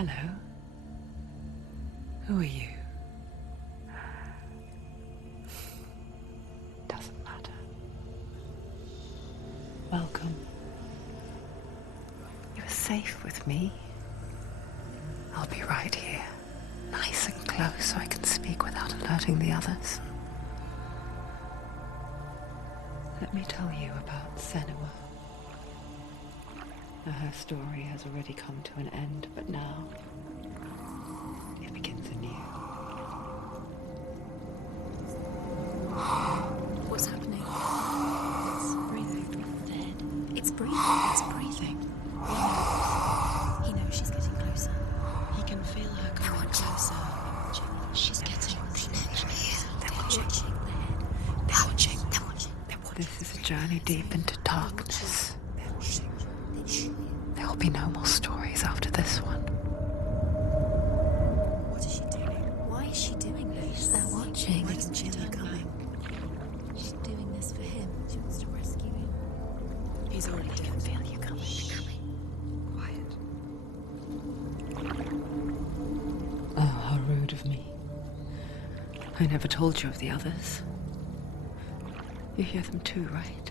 Hello. Who are you? Doesn't matter. Welcome. You are safe with me. I'll be right here, nice and close so I can speak without alerting the others. Let me tell you about Senua. Her story has already come to an end, but now it begins anew. What's happening? It's breathing. Dead. It's breathing. It's breathing. He knows she's getting closer. He can feel her coming closer. She's getting closer. They're watching. They're watching. They're watching. This is a journey deep into darkness. There will be no more stories after this one. What is she doing? Why is she doing this? They're watching. They can feel her coming. She's doing this for him. She wants to rescue him. He's already dead. I can feel you coming. Quiet. Oh, how rude of me. I never told you of the others. You hear them too, right?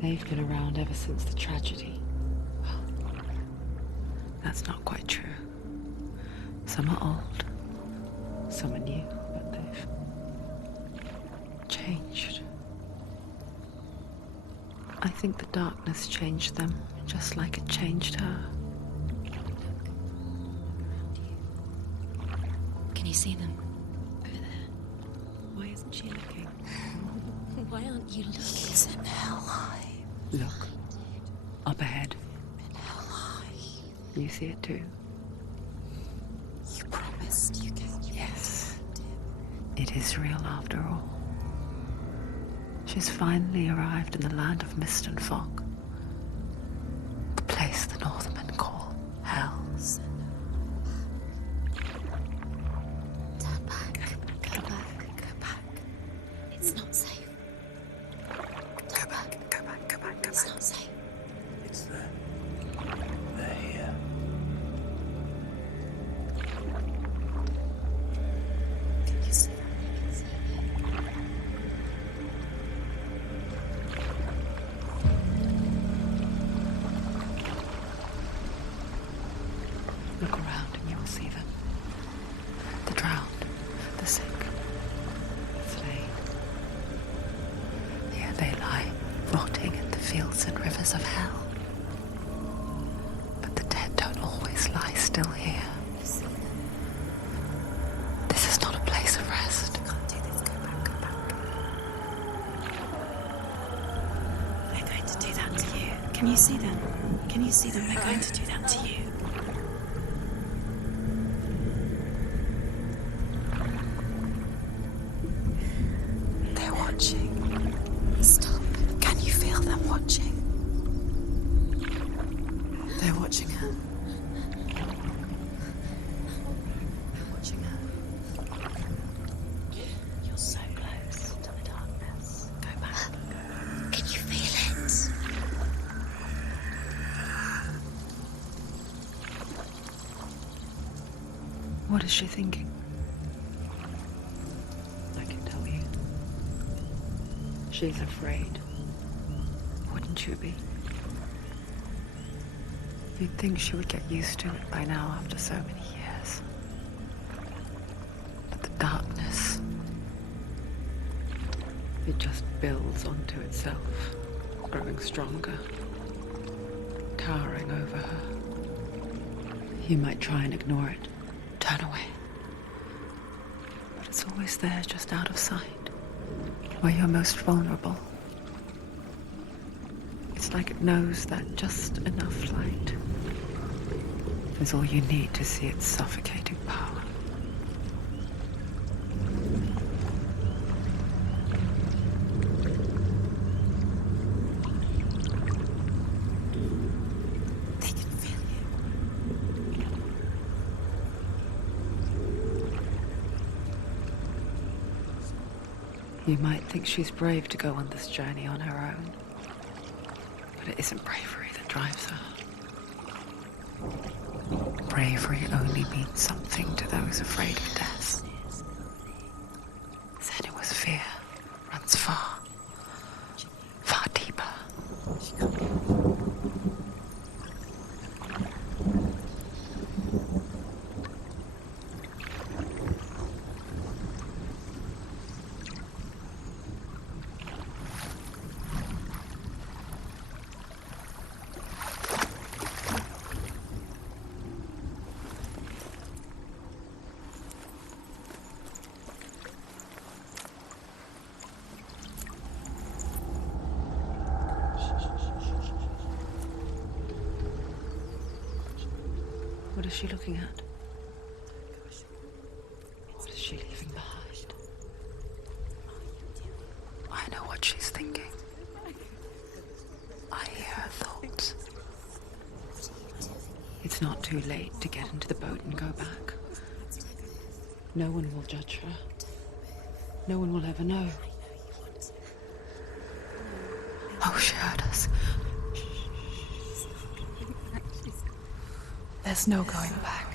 They've been around ever since the tragedy. Well, that's not quite true. Some are old, some are new, but they've changed. I think the darkness changed them, just like it changed her. Can you see them? Over there. Why isn't she looking? Why aren't you looking? It's in hell high. Look, up ahead. In hell high. You see it too? You promised you get you. Yes. It is real after all. She's finally arrived in the land of mist and fog. The place the Northmen call Hell. Turn back. Go back. Go back. It's not safe. Go back. Go back. Go back. Go It's back. not safe. It's there. They're here. Can you see them? Look around and you'll see them. The drowned, the sick, the slain. Here they lie, rotting in the fields and rivers of hell. But the dead don't always lie still here. This is not a place of rest. I can't do this. Go back. Go back. They're going to do that to you. Can you see them? Can you see them? They're going to do that to you. They're watching. Stop. Can you feel them watching? They're watching her. They're watching her. You're so close to the darkness. Go back. Can you feel it? What is she thinking? I can tell you. She's afraid. Wouldn't you be? You'd think she would get used to it by now after so many years. But the darkness, it just builds onto itself, growing stronger, towering over her. You might try and ignore it, turn away. But it's always there, just out of sight, where you're most vulnerable. It's like it knows that just enough light is all you need to see its suffocating power. They can feel you. You might think she's brave to go on this journey on her own, but it isn't bravery that drives her. Bravery only means something to those afraid of death. Senua's fear runs far, far deeper. What is she looking at? What is she leaving behind? I know what she's thinking. I hear her thoughts. It's not too late to get into the boat and go back. No one will judge her. No one will ever know. Oh, she heard us. There's no going back.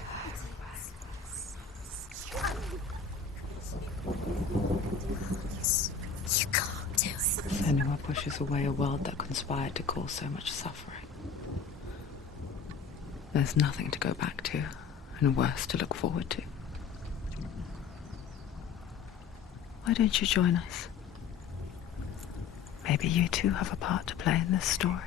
You can't do it. Senua pushes away a world that conspired to cause so much suffering. There's nothing to go back to, and worse to look forward to. Why don't you join us? Maybe you too have a part to play in this story.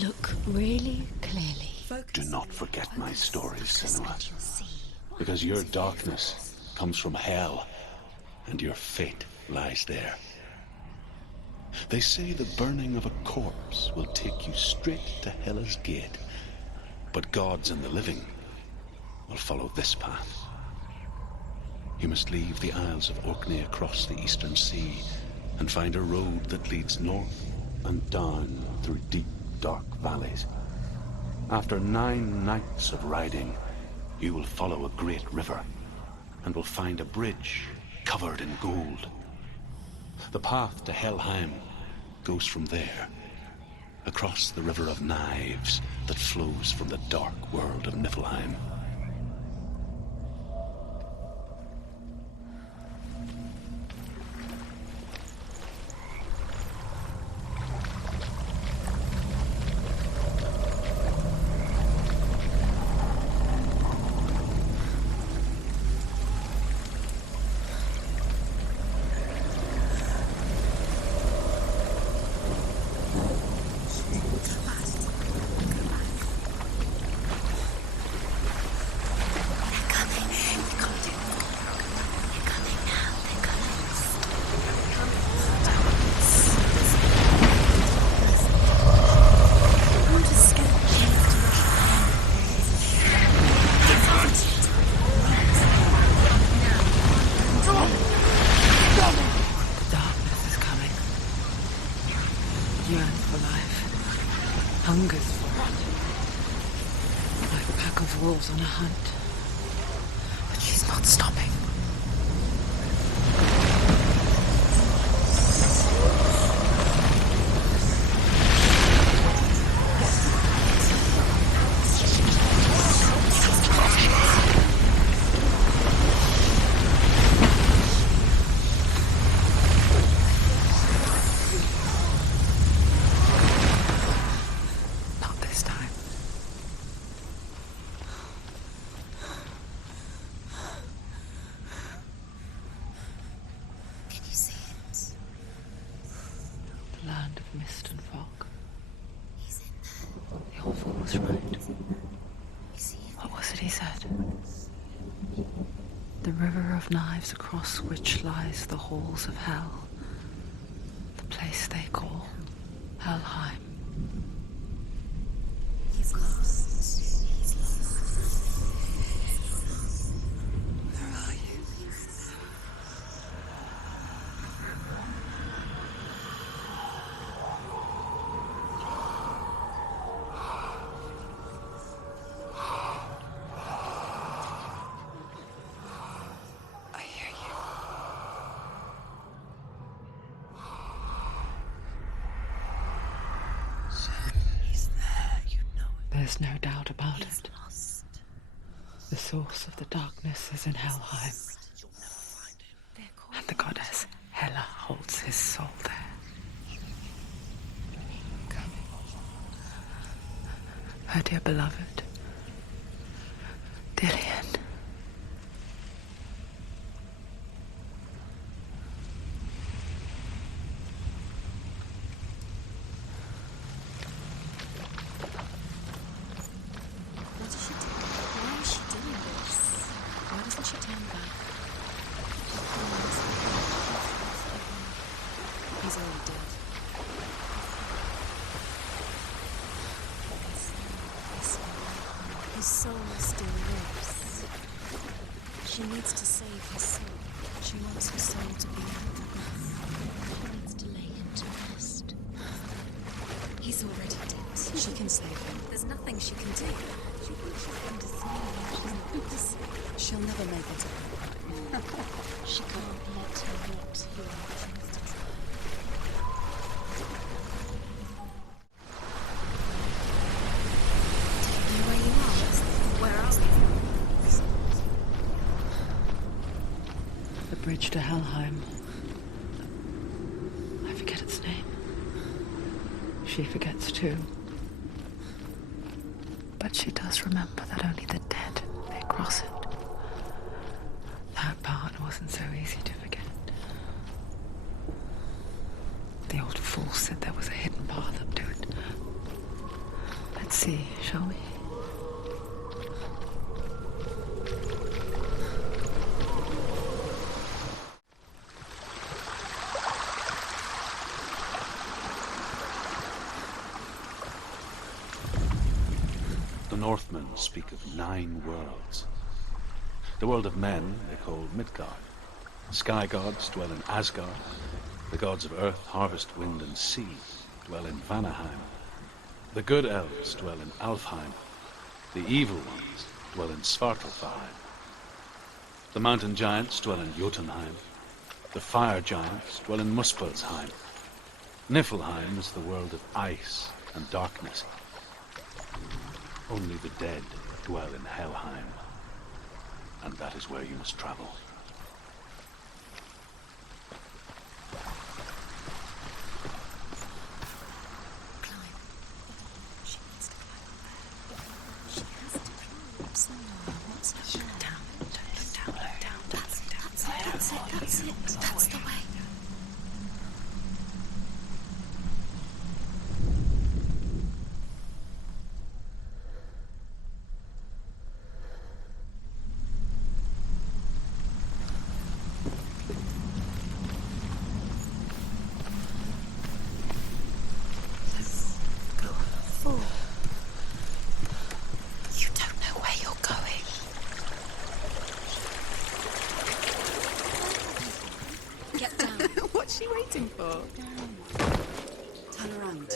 Look really clearly. Do not forget my stories, Senua, because your darkness comes from hell, and your fate lies there. They say the burning of a corpse will take you straight to Hela's gate, but gods and the living will follow this path. You must leave the Isles of Orkney across the eastern sea and find a road that leads north and down through deep, dark valleys. After 9 nights of riding, you will follow a great river and will find a bridge covered in gold. The path to Helheim goes from there, across the River of Knives that flows from the dark world of Niflheim. Yearns for life, hungers for it, like a pack of wolves on a hunt. But she's not stopping. Land of mist and fog. The awful was right. What was it he said? The river of knives across which lies the halls of hell. The place they call Helheim. He's lost. He's lost. Where are you? There's no doubt about He's it. lost. The source of the darkness is in Helheim, and the goddess Hela holds his soul there. Her dear beloved, Dillian. What is she doing? Why is she doing this? Why doesn't she turn back? He's already dead. His soul still lives. She needs to save his soul. She wants her soul to be out of breath. She needs to lay him to rest. He's already dead. She can save him. There's nothing she can do. She thinks she's going to save him. She's not going to save him. She'll never make it to her. She can't let him rot here. She needs to try. Do you know where you are? Where are we? The bridge to Helheim. I forget its name. She forgets too. But she does remember that only the dead may cross it. That part wasn't so easy to forget. The old fool said there was a hidden path up to it. Let's see, shall we? The Northmen speak of 9 worlds. The world of men they call Midgard. Sky gods dwell in Asgard. The gods of earth, harvest, wind, and sea dwell in Vanaheim. The good elves dwell in Alfheim. The evil ones dwell in Svartalfheim. The mountain giants dwell in Jotunheim. The fire giants dwell in Muspelheim. Niflheim is the world of ice and darkness. Only the dead dwell in Helheim, and that is where you must travel. Climb. She needs to climb up there. She has to climb. Senua, what's her plan? Down. Don't look down. That's it. That's the way. You don't know where you're going. Get down. What's she waiting for? Turn around.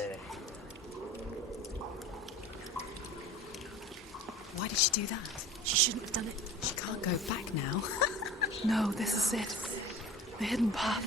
Why did she do that? She shouldn't have done it. She can't go back now. No, this is it. The hidden path.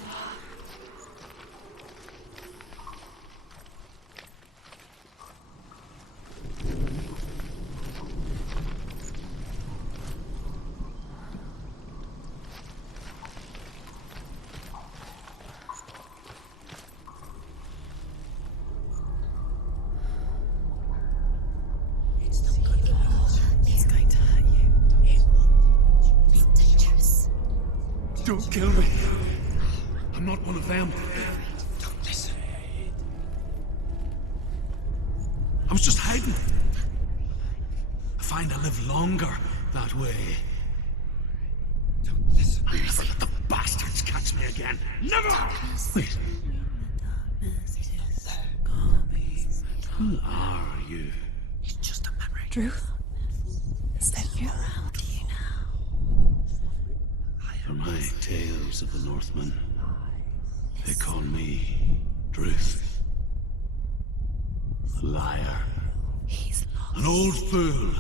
He's going to hurt you. It's dangerous. Don't kill me. I'm not one of them. Don't listen. I was just hiding. I find I live longer that way. Don't listen. I'll never let the bastards catch me again. Never! Wait. Who are you? It's just a memory. Druth? Is that you? From my tales of the Northmen, they call me Druth. A liar. He's lost. An old fool.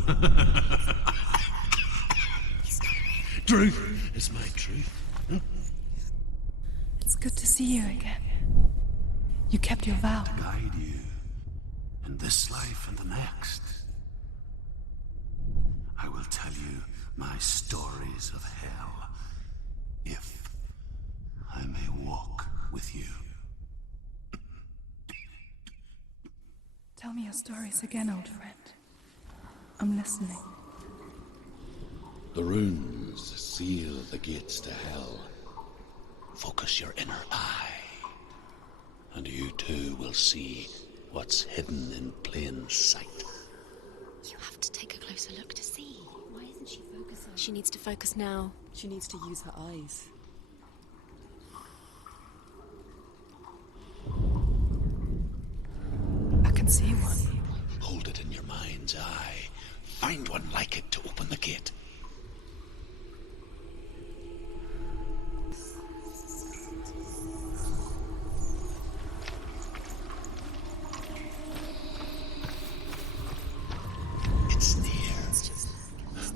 Druth is my truth. It's good to see you again. You kept your vow. Guide you in this life and the next. I will tell you my stories of hell, if I may walk with you. Tell me your stories again, old friend. I'm listening. The runes seal the gates to hell. Focus your inner eye, and you too will see what's hidden in plain sight. You have to take a closer look to see. Why isn't she focusing? She needs to focus now. She needs to use her eyes. I can see one. Hold it in your mind's eye. Find one like it to open the gate. It's near.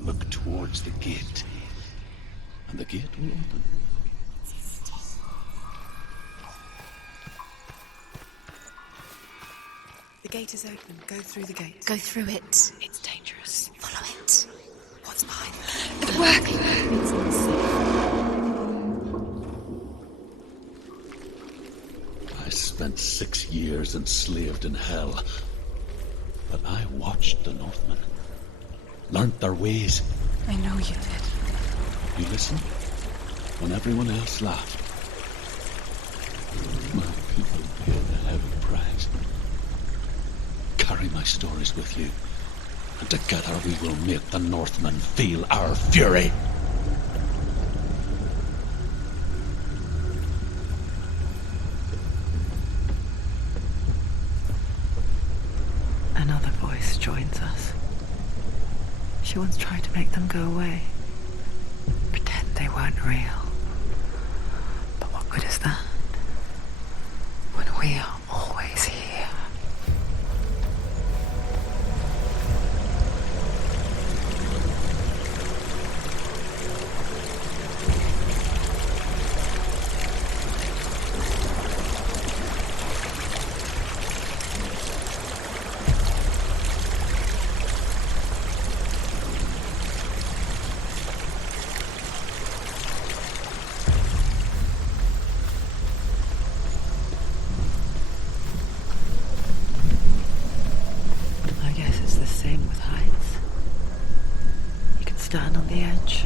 Look towards the gate, and the gate will open. The gate is open. Go through the gate. Go through it. It's dangerous. Follow it. What's behind It's working. It's unsafe. I spent 6 years enslaved in hell, but I watched the Northmen, learnt their ways. I know you did. You listened when everyone else laughed. My people paid a heavy price. Carry my stories with you, and together we will make the Northmen feel our fury. Another voice joins us. She once tried to make them go away. Pretend they weren't real. But what good is that? When we are always here. I guess it's the same with heights. You can stand on the edge,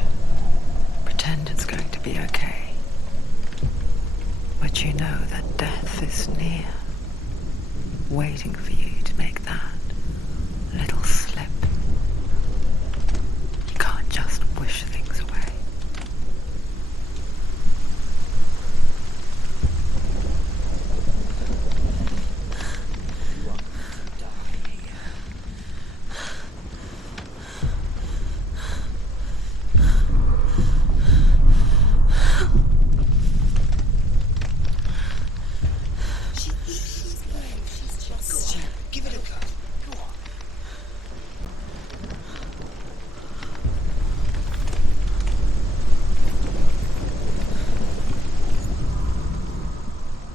pretend it's going to be okay. But you know that death is near, waiting for you to make that little slip. You can't just wish things away. Give it a go. Go on.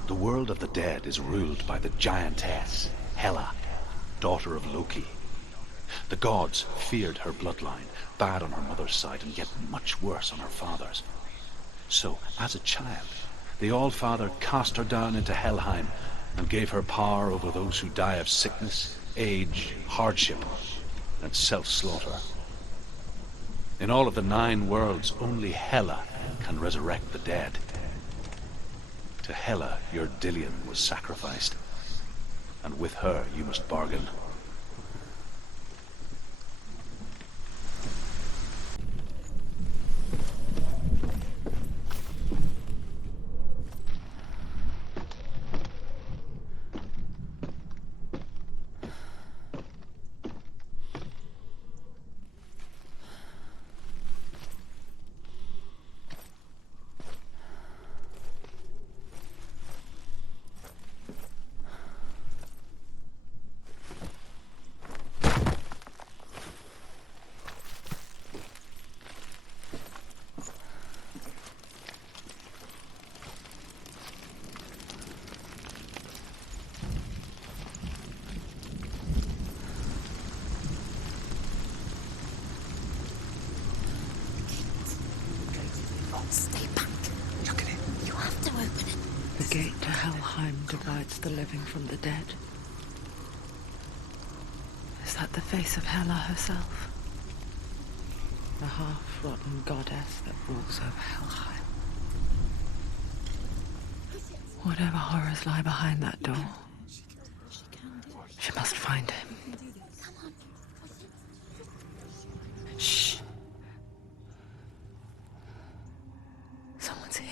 The world of the dead is ruled by the giantess, Hela, daughter of Loki. The gods feared her bloodline, bad on her mother's side and yet much worse on her father's. So, as a child, the All-Father cast her down into Helheim and gave her power over those who die of sickness, age, hardship, and self-slaughter. In all of the 9 worlds, only Hela can resurrect the dead. To Hela, your Dillion was sacrificed, and with her you must bargain. time divides the living from the dead. Is that the face of Hela herself? The half-rotten goddess that walks over Helheim. Whatever horrors lie behind that door, she must find him. Shh. Someone's here.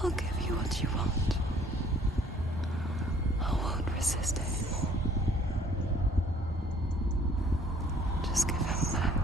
I'll give you what you want. I won't resist anymore. Just give him back.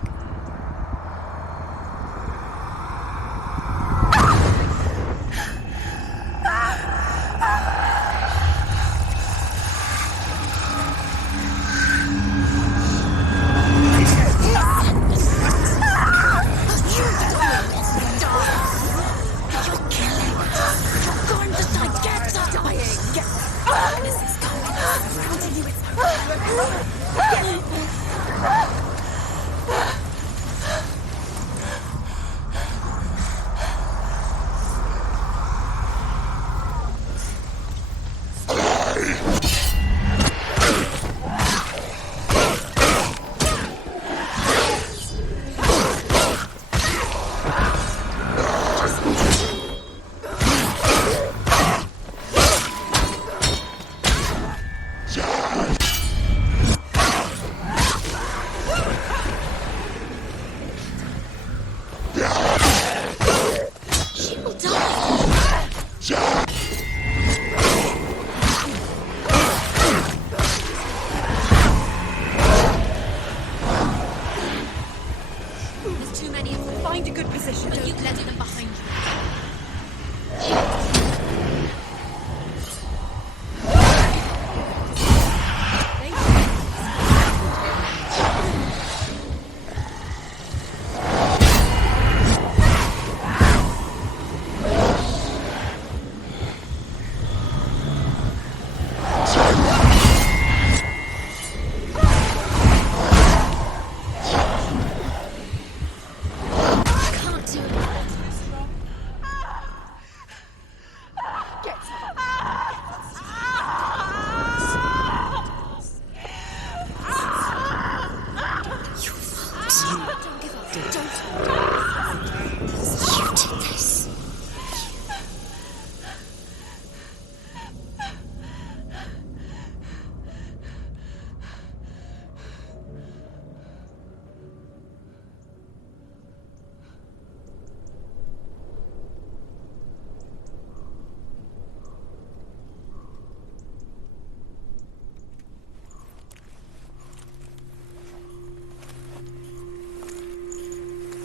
Find a good position. Don't you let them behind you.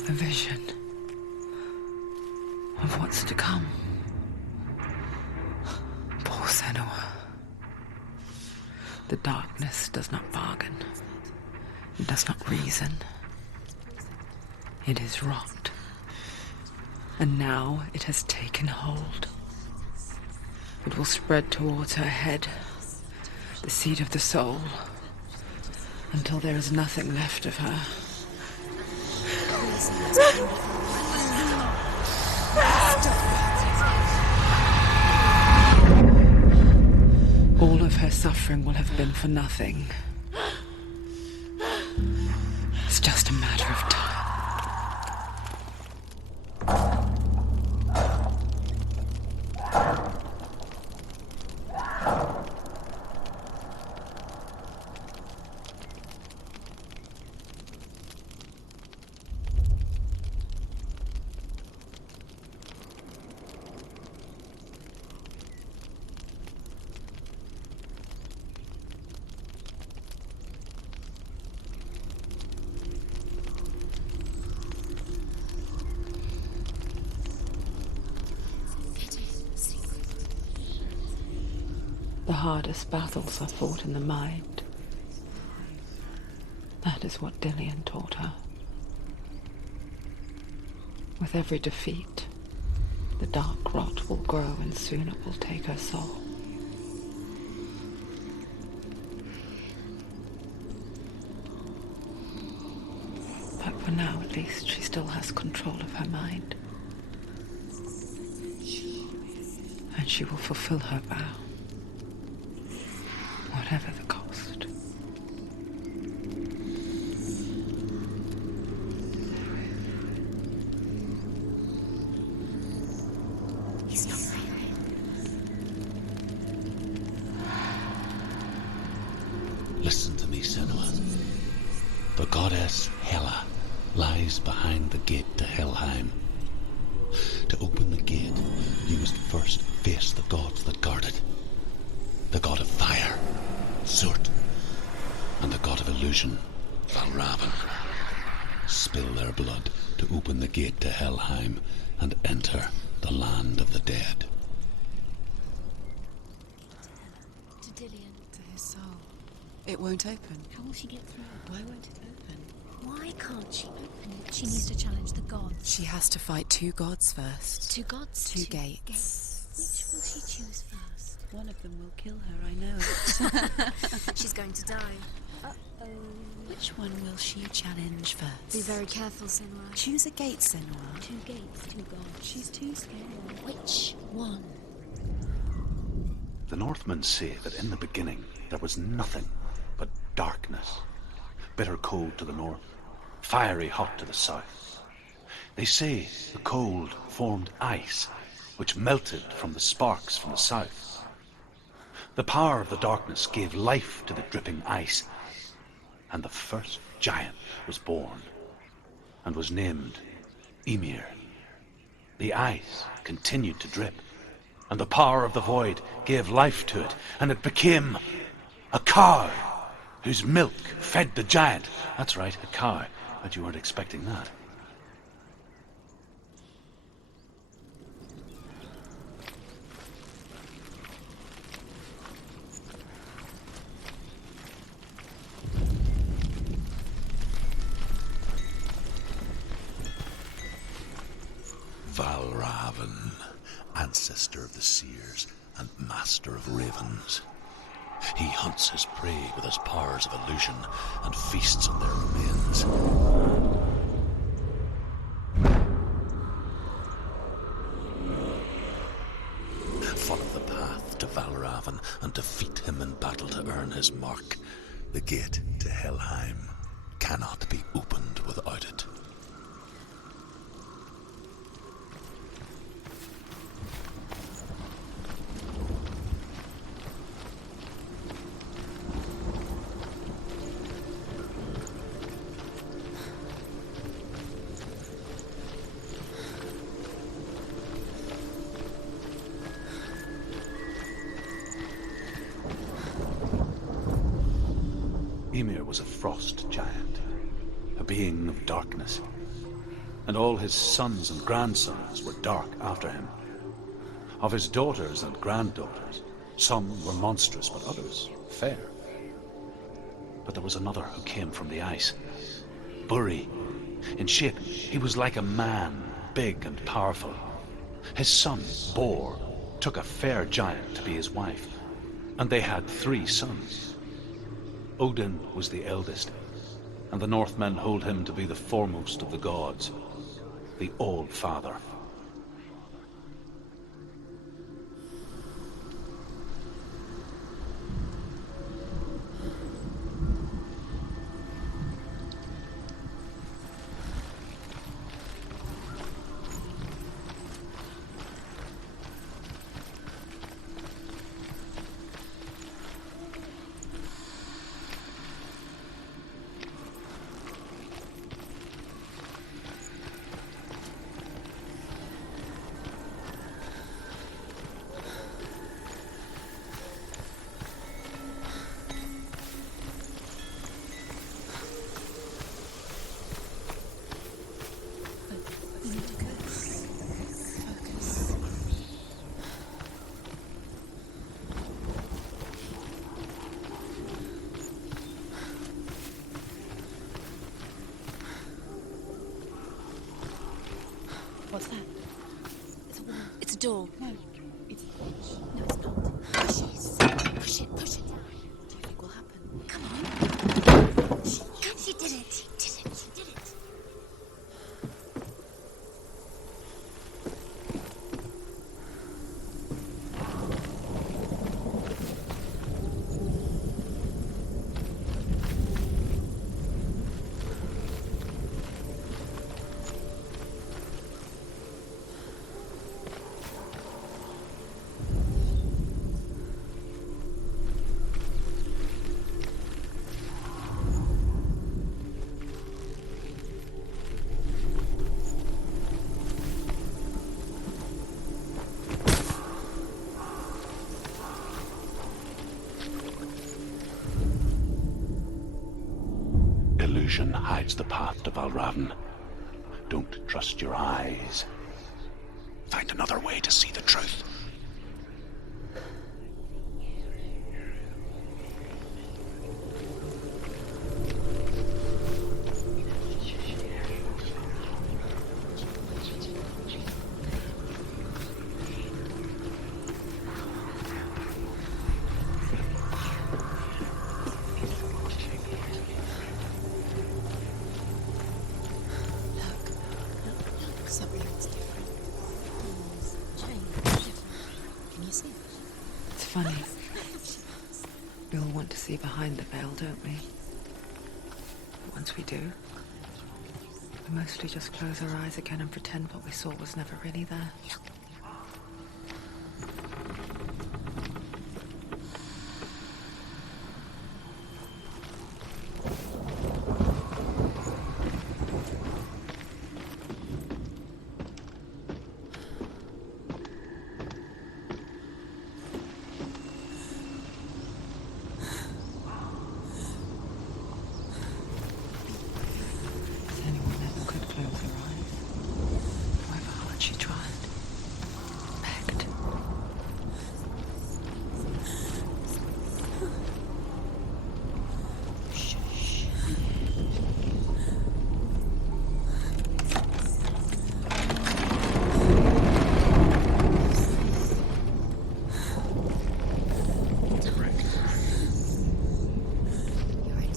A vision of what's to come. Poor Senua. The darkness does not bargain. It does not reason. It is rot. And now it has taken hold. It will spread towards her head, the seat of the soul, until there is nothing left of her. All of her suffering will have been for nothing. It's just a matter of time. The hardest battles are fought in the mind. That is what Dillian taught her. With every defeat, the dark rot will grow and soon it will take her soul. But for now, at least, she still has control of her mind. And she will fulfill her vow, whatever the cost. He's not real. Listen to me, Senua. The goddess Hela lies behind the gate to Helheim. To open the gate, you must first face the gods that guard it. The god of fire, Surt, and the god of illusion, Valravn. Spill their blood to open the gate to Helheim and enter the land of the dead. To Dillian. To his soul. It won't open. How will she get through? Why won't it open? Why can't she open it? She needs to challenge the gods. She has to fight two gods first. Two gods? Two gates. Which will she choose first? One of them will kill her, I know. She's going to die. Uh-oh. Which one will she challenge first? Be very careful, Senua. Choose a gate, Senua. Two gates, two gods. She's too scared. Which one? The Northmen say that in the beginning there was nothing but darkness. Bitter cold to the north, fiery hot to the south. They say the cold formed ice, which melted from the sparks from the south. The power of the darkness gave life to the dripping ice, and the first giant was born, and was named Ymir. The ice continued to drip, and the power of the void gave life to it, and it became a cow, whose milk fed the giant. That's right, a cow. But you weren't expecting that. Valravn, ancestor of the seers and master of ravens. He hunts his prey with his powers of illusion and feasts on their remains. Follow the path to Valravn and defeat him in battle to earn his mark. The gate to Helheim cannot be opened without it. Ymir was a frost giant, a being of darkness, and all his sons and grandsons were dark after him. Of his daughters and granddaughters, some were monstrous, but others fair. But there was another who came from the ice. Buri. In shape, he was like a man, big and powerful. His son, Bor, took a fair giant to be his wife, and they had 3 sons. Odin was the eldest, and the Northmen hold him to be the foremost of the gods, the All-Father. What's that? It's a wall. It's a door. No, it's no, it's not. Push it. Push it. Push it. Do you think will happen? Come on. She did it. She did it. She did it. Illusion hides the path to Valravn. Don't trust your eyes. Find another way to see the truth. Something's different. Change. Different. Can you see it? It's funny. We all want to see behind the veil, don't we? But once we do, we mostly just close our eyes again and pretend what we saw was never really there. Senua never could close her eyes, however hard she tried. Begged.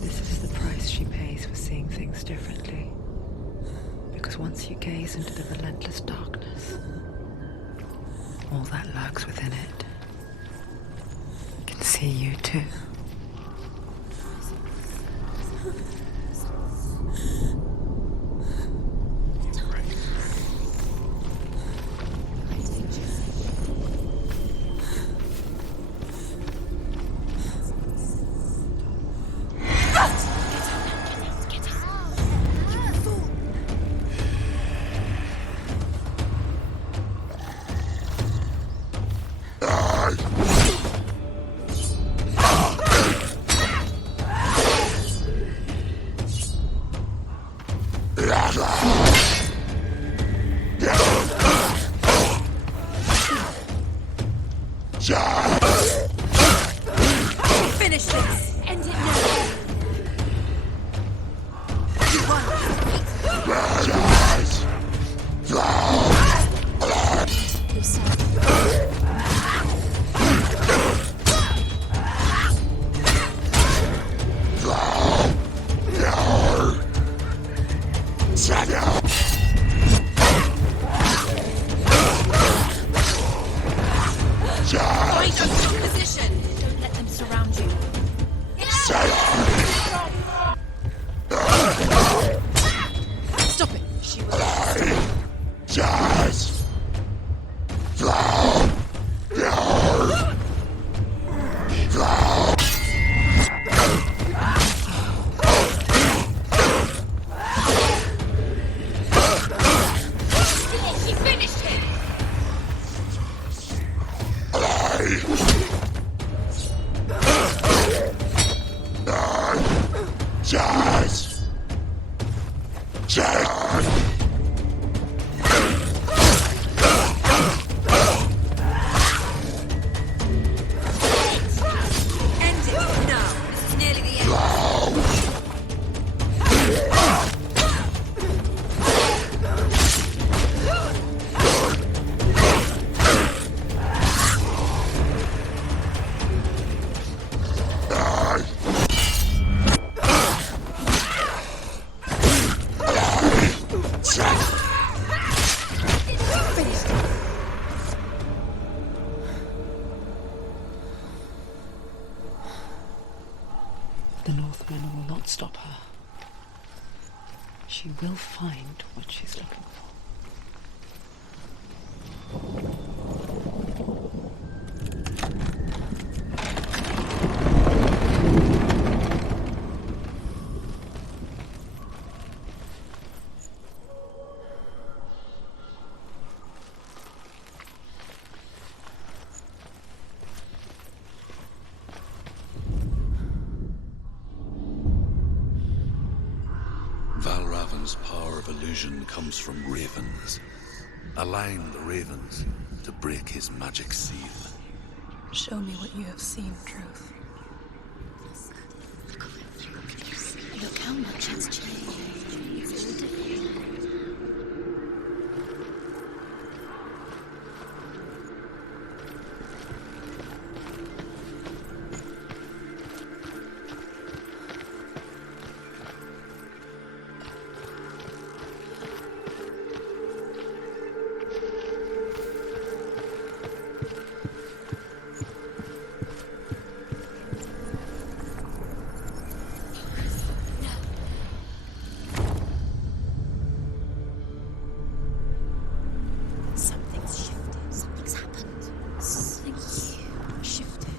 This is the price she pays for seeing things differently. Because once you gaze into the relentless darkness, all that lurks within it can see you too. The Northmen will not stop her. She will find what she's looking for. Valravan's power of illusion comes from ravens. Align the ravens to break his magic seal. Show me what you have seen, Truth. Look how much it's changed. It's all different. Something's shifted. Something's happened. Something huge shifted.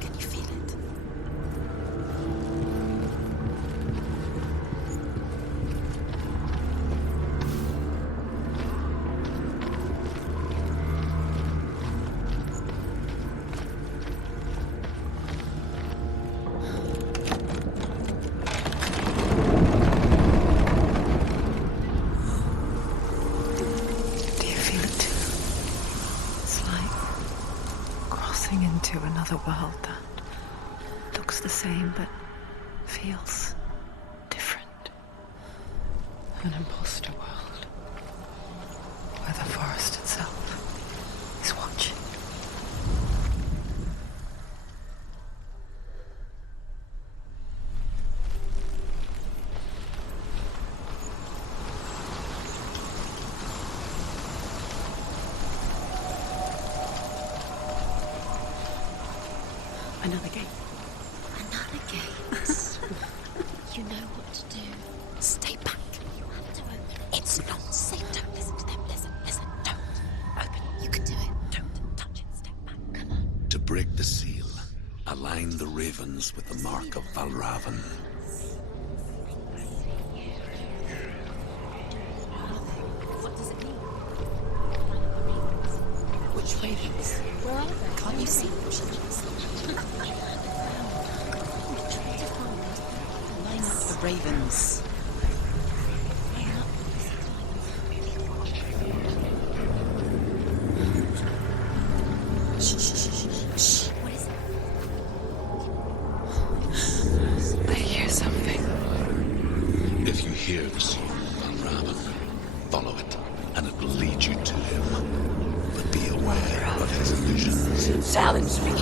Can you feel it? Do you feel it too? It's like crossing into another world that looks the same but feels different. An imposter world where the forest itself is watching. Another gate. Another gate. You know what to do. Stay back. You have to open it. It's not safe. Don't listen to them. Listen. Don't. Open it. You can do it. Don't touch it. Step back. Come on. To break the seal, align the ravens with the mark of Valravan. What does it mean? Which ravens? Where are they? Can't you see them? Line up the ravens. Shh. What is it? I hear something. If you hear the soul of Valravan, follow it, and it will lead you to him. But be aware of his illusions. Challenge me.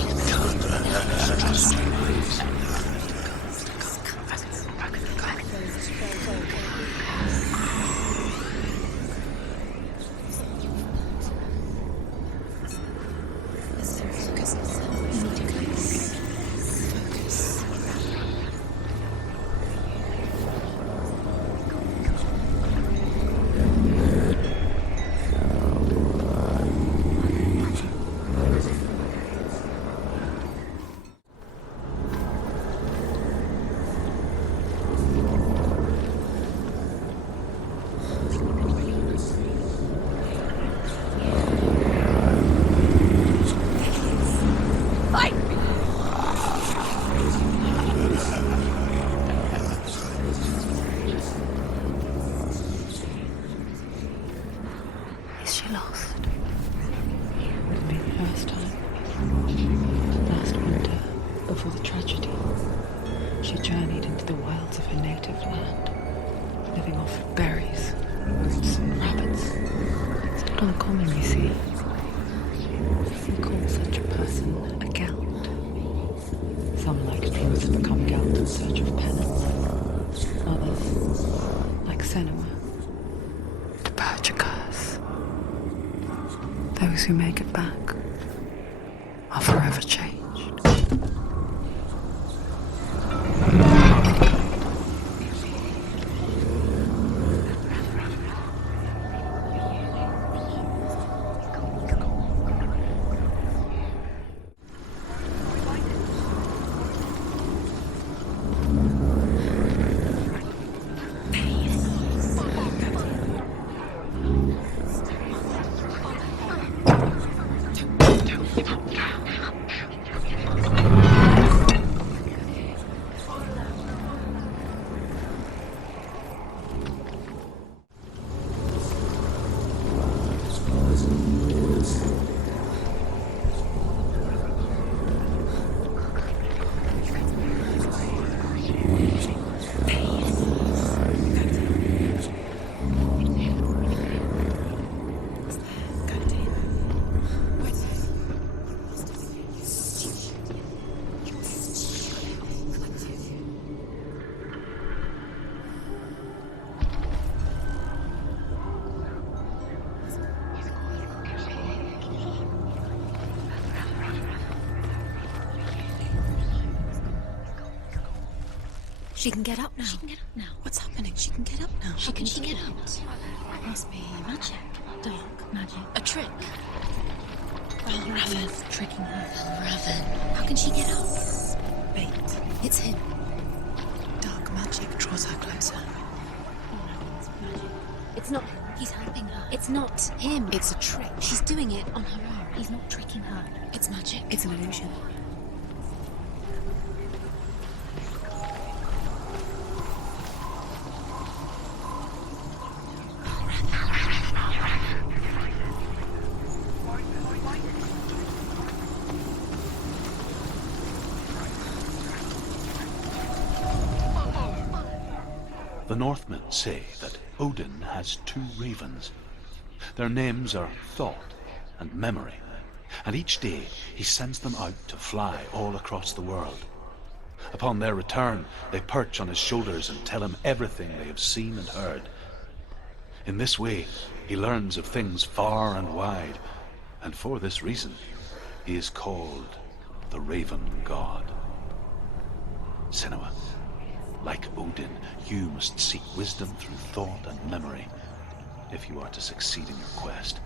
Is she lost? Would it be the first time? Last winter, before the tragedy, she journeyed into the wilds of her native land, living off berries, roots, and rabbits. It's not uncommon, you see. We call such a person a Gelt. Some, like Truth, become Gelt in search of penance. Others, like Senua, to purge a curse. Those who make it back are forever changed. She can get up now. She can get up now. What's happening? She can get up now. How can she get out? Must be magic. Dark magic. A trick. Raven's tricking her. Raven. How can she get out? Bait. It's him. Dark magic draws her closer. It's not him. He's helping her. It's not him. It's a trick. She's doing it on her own. He's not tricking her. It's magic. It's an illusion. The Northmen say that Odin has 2 ravens. Their names are Thought and Memory, and each day he sends them out to fly all across the world. Upon their return, they perch on his shoulders and tell him everything they have seen and heard. In this way, he learns of things far and wide, and for this reason, he is called the Raven God. Senua, like Odin, you must seek wisdom through thought and memory if you are to succeed in your quest.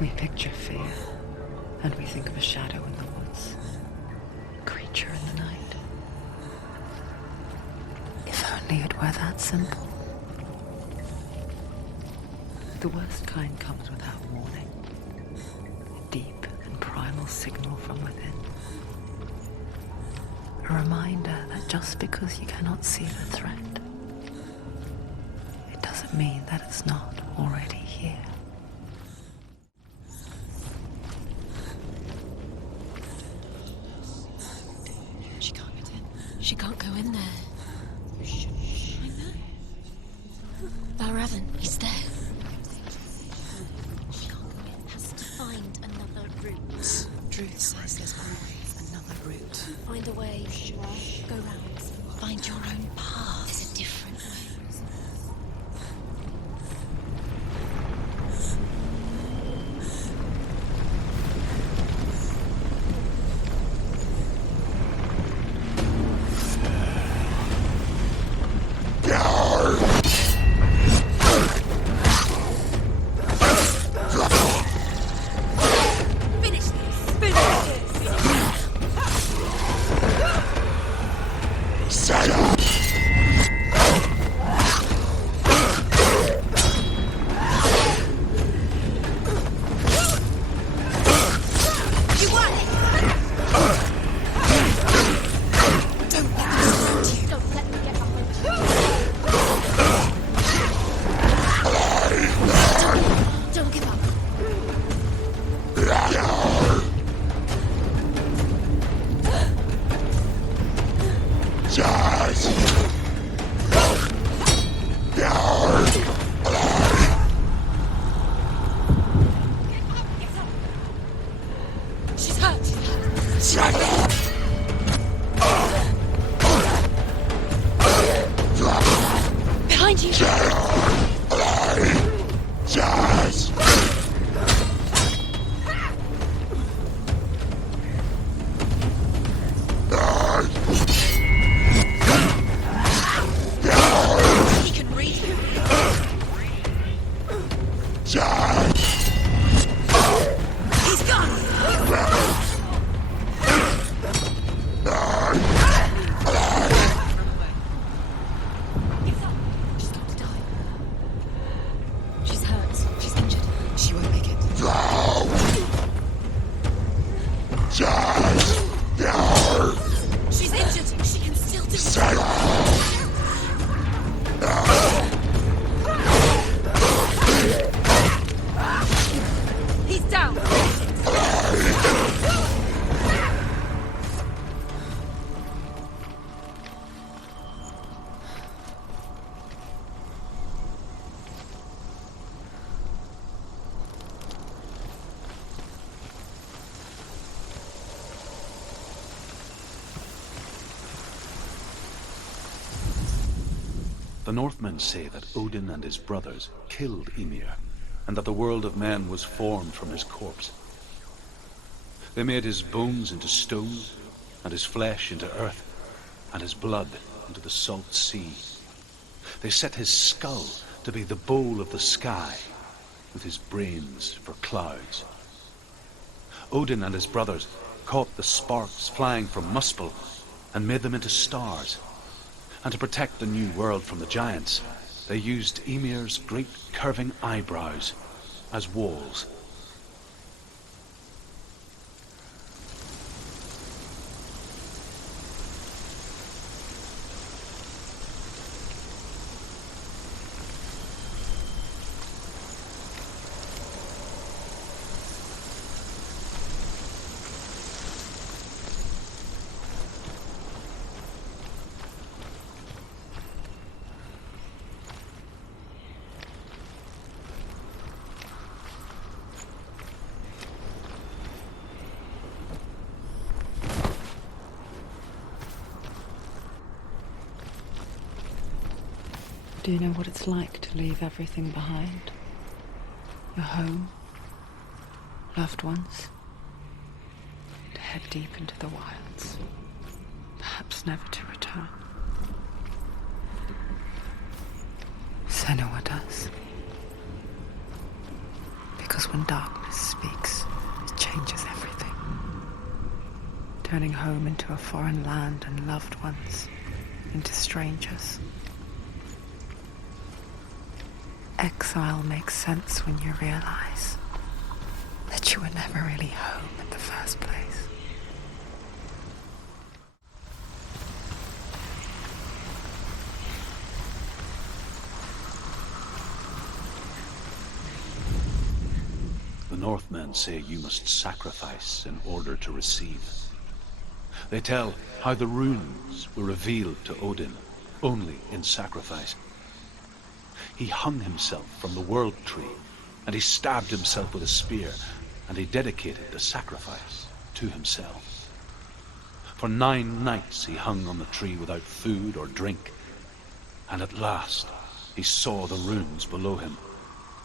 We picture fear, and we think of a shadow in the woods, a creature in the night. If only it were that simple. The worst kind comes without warning. A deep and primal signal from within. A reminder that just because you cannot see the threat, it doesn't mean that it's not already here. She can't get in. She can't go in there. I know. Raven, he's there. She can't go in. Has to find another route. Druth says there's always another route. Find a way. Go round. Find your own path. There's a different way. Behind you! He can read you. He's gone! She's going to die. She's hurt. She's injured. She won't make it. She's injured. She can still do it. He's down. The Northmen say that Odin and his brothers killed Ymir, and that the world of men was formed from his corpse. They made his bones into stone, and his flesh into earth, and his blood into the salt sea. They set his skull to be the bowl of the sky, with his brains for clouds. Odin and his brothers caught the sparks flying from Muspel and made them into stars. And to protect the new world from the giants, they used Ymir's great curving eyebrows as walls. Do you know what it's like to leave everything behind? Your home, loved ones, to head deep into the wilds, perhaps never to return. Senua does. Because when darkness speaks, it changes everything. Turning home into a foreign land and loved ones into strangers. Exile makes sense when you realize that you were never really home in the first place. The Northmen say you must sacrifice in order to receive. They tell how the runes were revealed to Odin only in sacrifice. He hung himself from the world tree, and he stabbed himself with a spear, and he dedicated the sacrifice to himself. For 9 nights he hung on the tree without food or drink, and at last he saw the runes below him.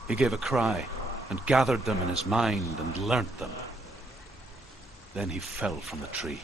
He gave a cry, and gathered them in his mind and learnt them. Then he fell from the tree.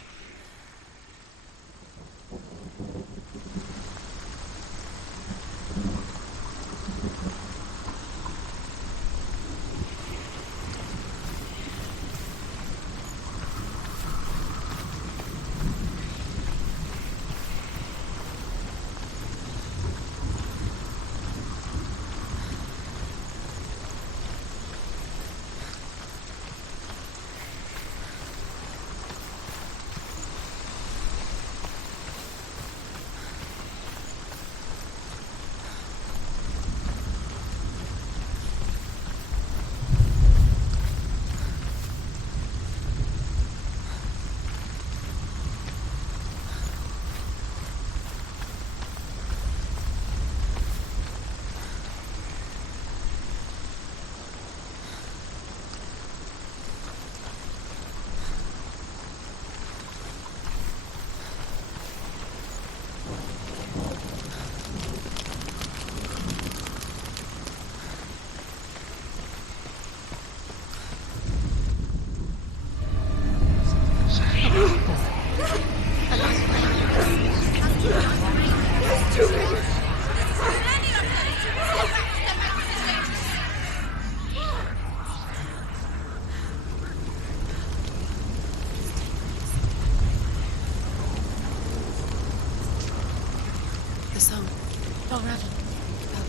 Raven.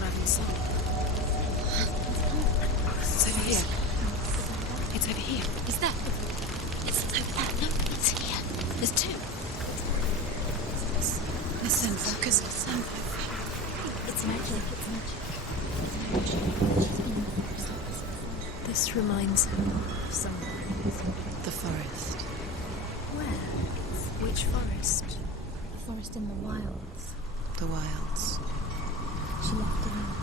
Raven's son. It's over here. It's over here. Is that? It's over there. No, it's here. There's two. Listen, focus. Listen. It's magic. It's magic. This reminds him of somewhere. The forest. Where? Which forest? The forest in the wilds. The wilds. She left alone.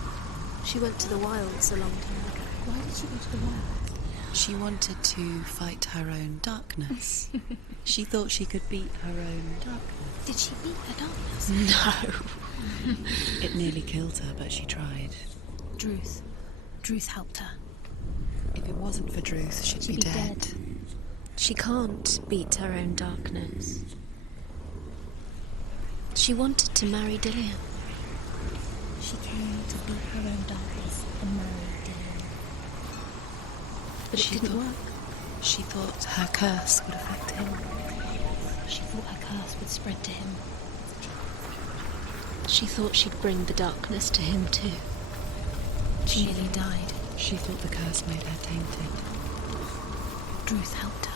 She went to the wilds a long time ago. Why did she go to the wilds? She wanted to fight her own darkness. She thought she could beat her own darkness. Did she beat her darkness? No. It nearly killed her, but she tried. Druth helped her. If it wasn't for Druth, she'd be dead. She can't beat her own darkness. She wanted to marry Dillian. She came to beat her own darkness and marry Dylan. But it didn't work. She thought her curse would affect him. She thought her curse would spread to him. She thought she'd bring the darkness to him too. She nearly died. She thought the curse made her tainted. Druth helped her.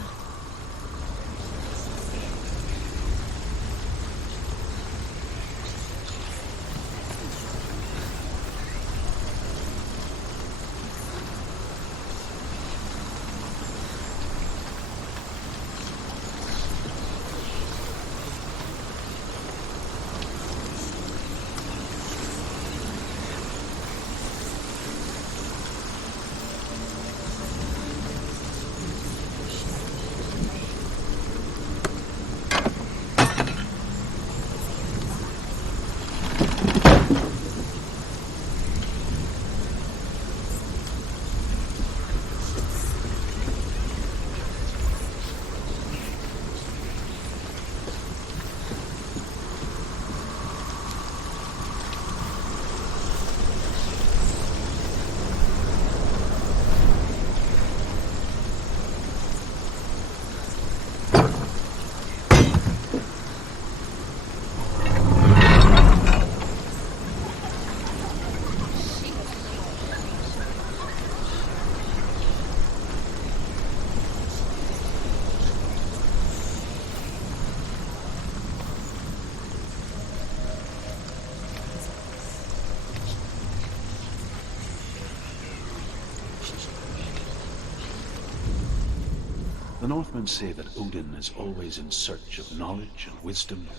The Northmen say that Odin is always in search of knowledge and wisdom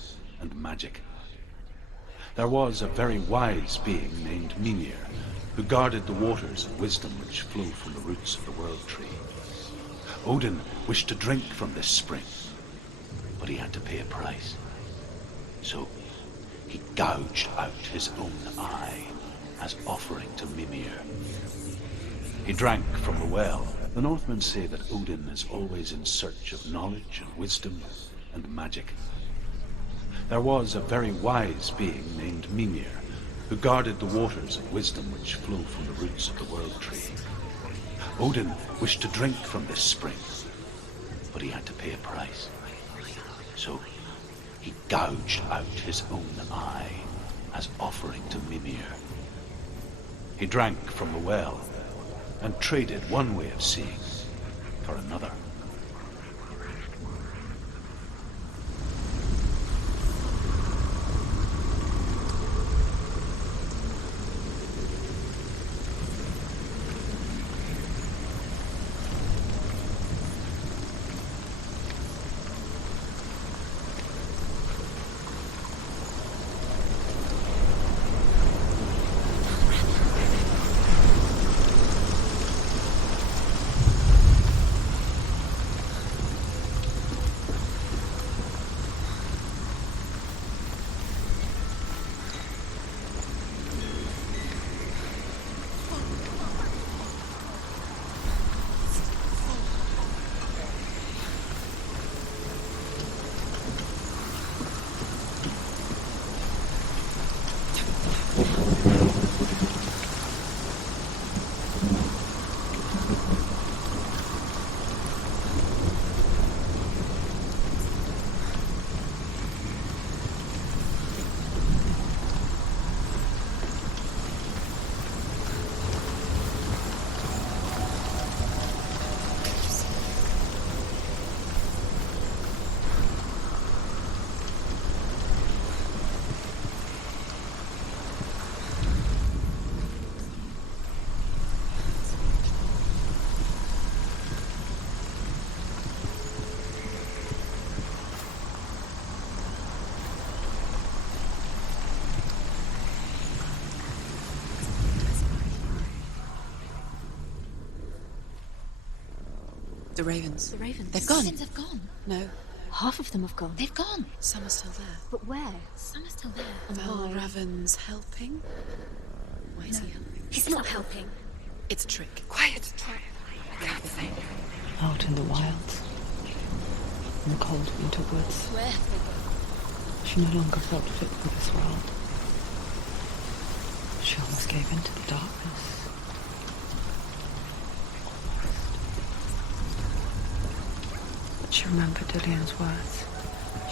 and magic. There was a very wise being named Mimir, who guarded the waters of wisdom which flow from the roots of the World Tree. Odin wished to drink from this spring, but he had to pay a price. So he gouged out his own eye as offering to Mimir. He drank from the well. The Northmen say that Odin is always in search of knowledge and wisdom and magic. There was a very wise being named Mimir, who guarded the waters of wisdom which flow from the roots of the World Tree. Odin wished to drink from this spring, but he had to pay a price. So he gouged out his own eye as offering to Mimir. He drank from the well and traded one way of seeing for another. The ravens. The ravens. They've gone. Since have gone. No, Half of them have gone. They've gone. some are still there. But where? Some are still there. And Val why? Raven's helping? Why is he helping? He's not helping. It's a trick. Quiet. I can't think. Out in the wilds, in the cold winter woods, Where have they gone? she no longer felt fit for this world. She almost gave in to the darkness. But she remembered Dillian's words.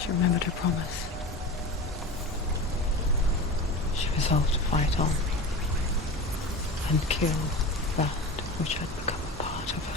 She remembered her promise. She resolved to fight on and kill that which had become a part of her.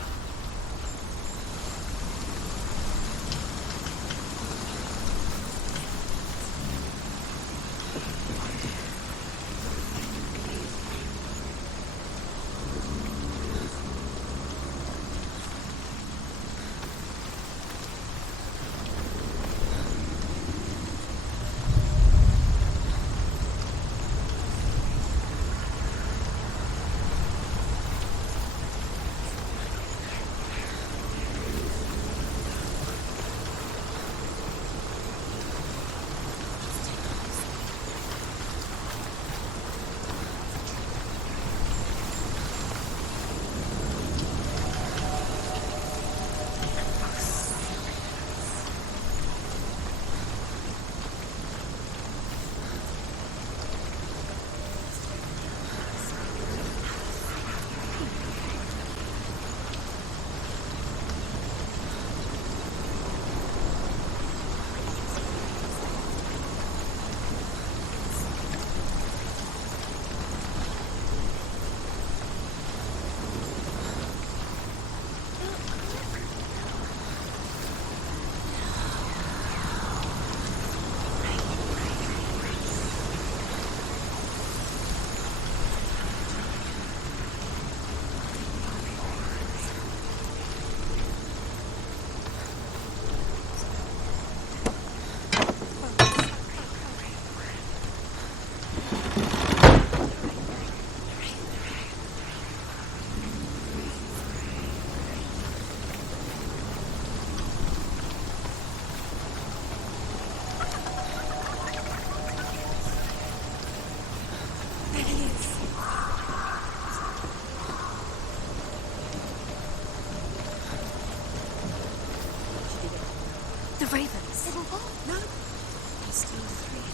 The ravens. They've all gone. No. There's still three.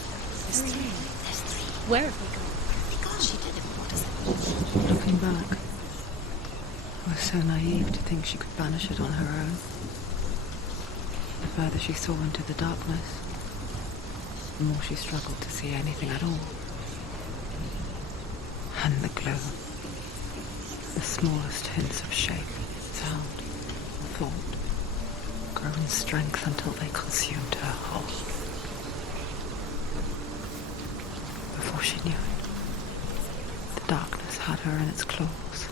There's three. There's three. Where have they gone? They gone. She did it. What does it mean? Looking back, I was so naive to think she could banish it on her own. The further she saw into the darkness, the more she struggled to see anything at all. And the glow, the smallest hints of shape, sound, thought, grow in strength until they consumed her whole. Before she knew it, the darkness had her in its claws.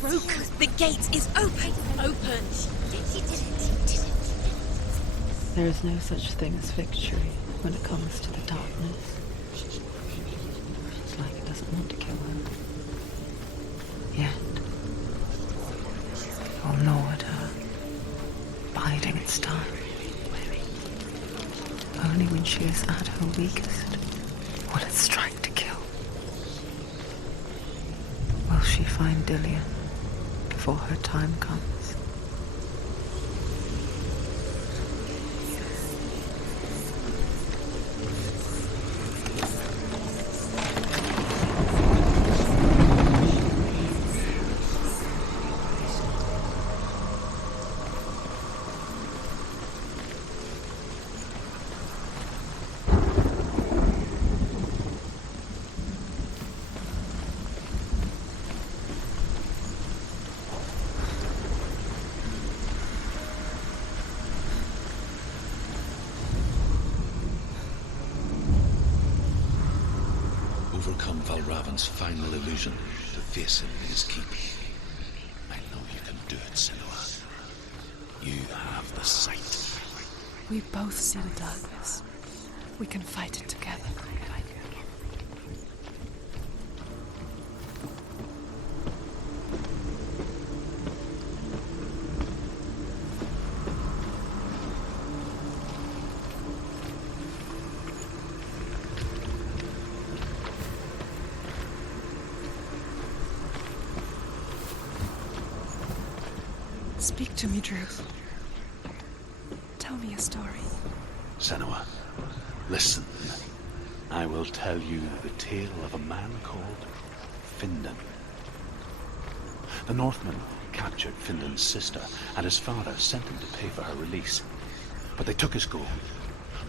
Broke. The gate is open. Open. She did it. There is no such thing as victory when it comes to the darkness. It's like it doesn't want to kill her. Yet, it will gnaw at her, biding its time. Only when she is at her weakest will it strike to kill. Will she find Dillian before her time comes? overcome Valravan's final illusion to face him in his keep. I know you can do it, Senua. You have the sight. We both see the darkness. We can fight it together. Speak to me, Druth. Tell me a story. Senua, listen. I will tell you the tale of a man called Findan. The Northmen captured Findan's sister, and his father sent him to pay for her release. But they took his gold,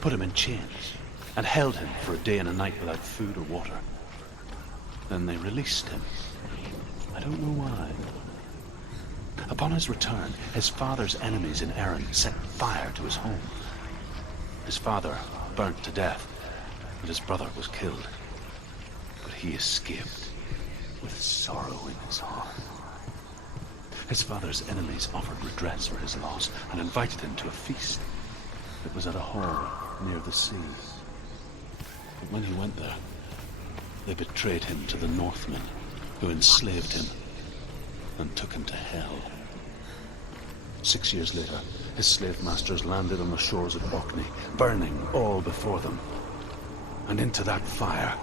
put him in chains, and held him for a day and a night without food or water. Then they released him. I don't know why. Upon his return, his father's enemies in Erin set fire to his home. His father burnt to death, and his brother was killed. But he escaped with sorrow in his heart. His father's enemies offered redress for his loss and invited him to a feast. It was at a hall near the sea. But when he went there, they betrayed him to the Northmen, who enslaved him and took him to hell. 6 years later, his slave masters landed on the shores of Orkney, burning all before them. And into that fire,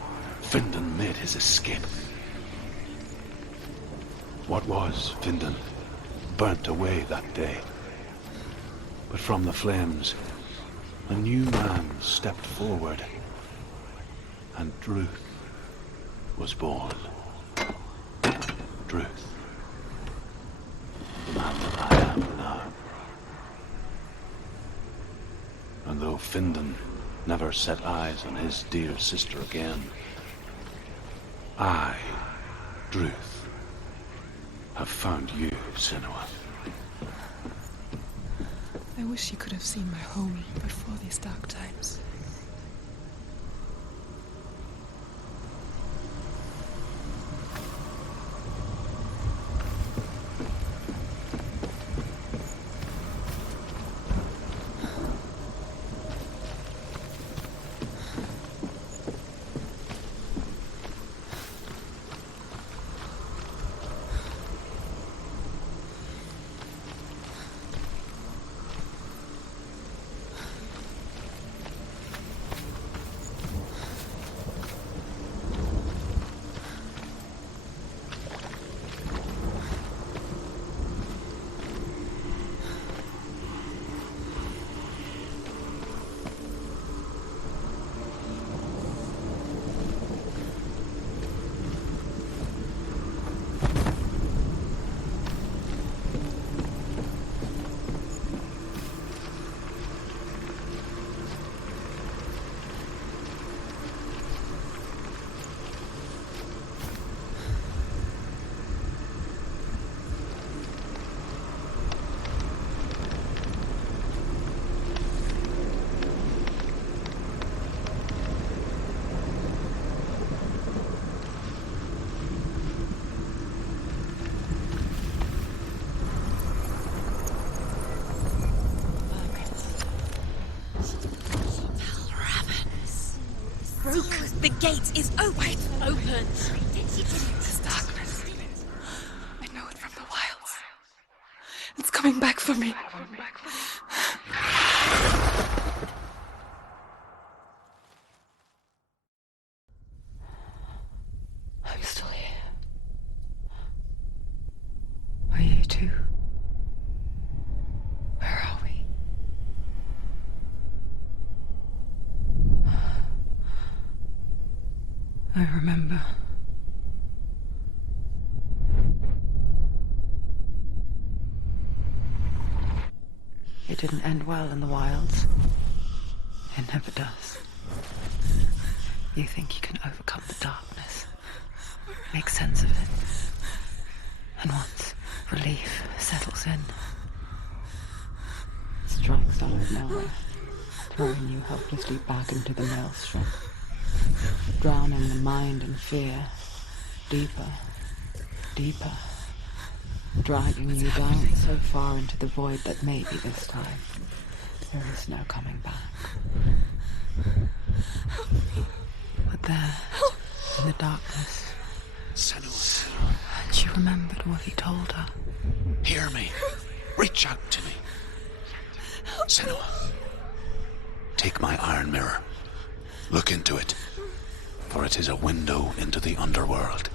Findan made his escape. What was Findan burnt away that day. But from the flames, a new man stepped forward, and Druth was born. Druth. The man that I am now. And though Findan never set eyes on his dear sister again, I, Druth, have found you, Senua. I wish you could have seen my home before these dark times. The gate is open. Open. This darkness. I know it from the wilds. It's coming back for me. I'm still here. Are you too? Where are we? I remember. It didn't end well in the wilds. It never does. You think you can overcome the darkness, make sense of it, and once relief settles in, it strikes out of nowhere, throwing you helplessly back into the maelstrom. drowning the mind in fear, deeper, deeper, dragging you down so far into the void that maybe this time there is no coming back. But there, in the darkness, Senua, she remembered what he told her. hear me. Reach out to me. Senua, take my iron mirror. Look into it, for it is a window into the underworld.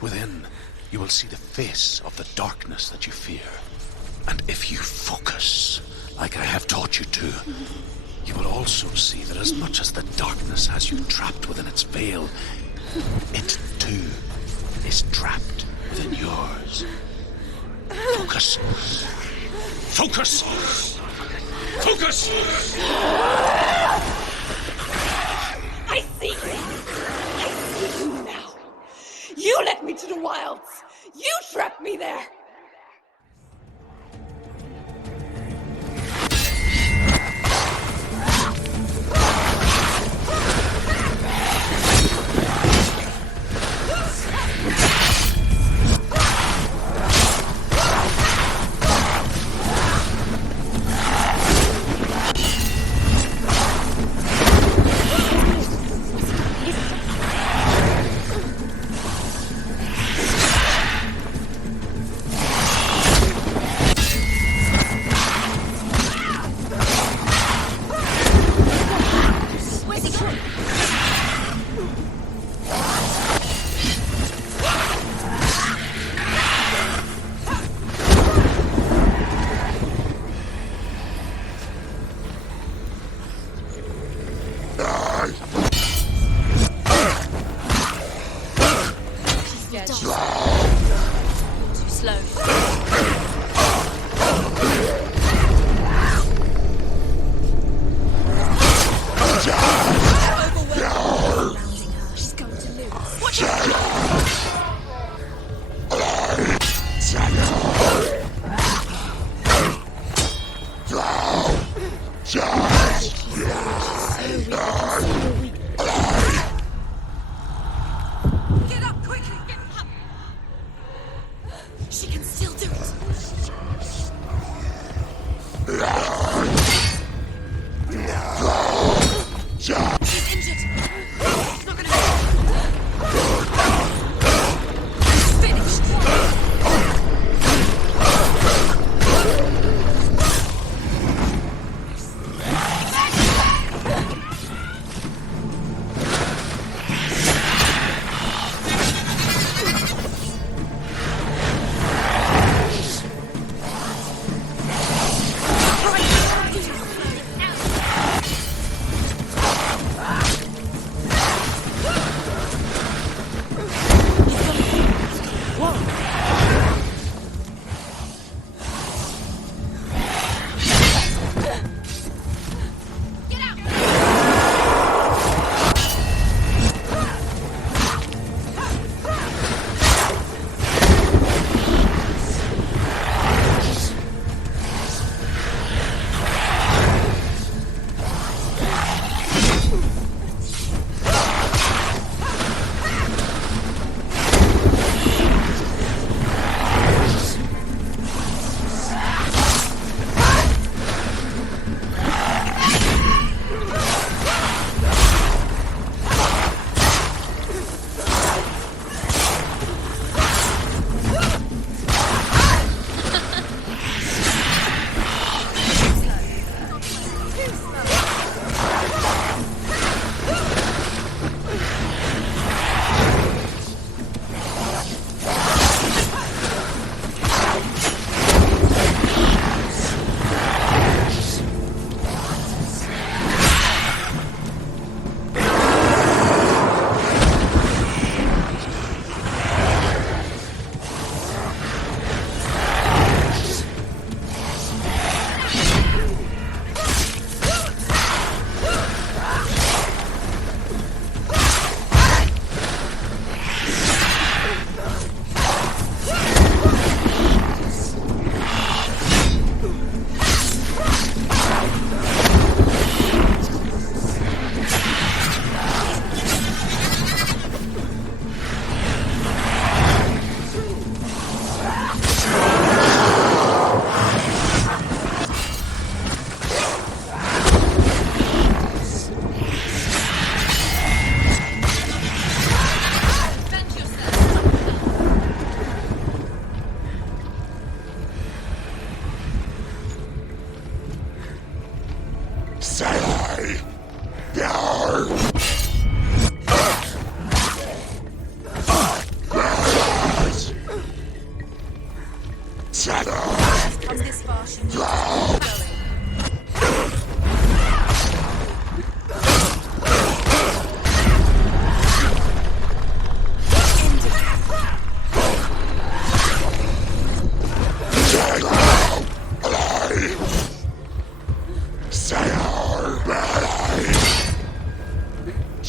Within, you will see the face of the darkness that you fear. And if you focus, like I have taught you to, you will also see that as much as the darkness has you trapped within its veil, it too is trapped within yours. Focus. Focus! Focus! I see you! I see you now! You led me to the wilds! You trapped me there!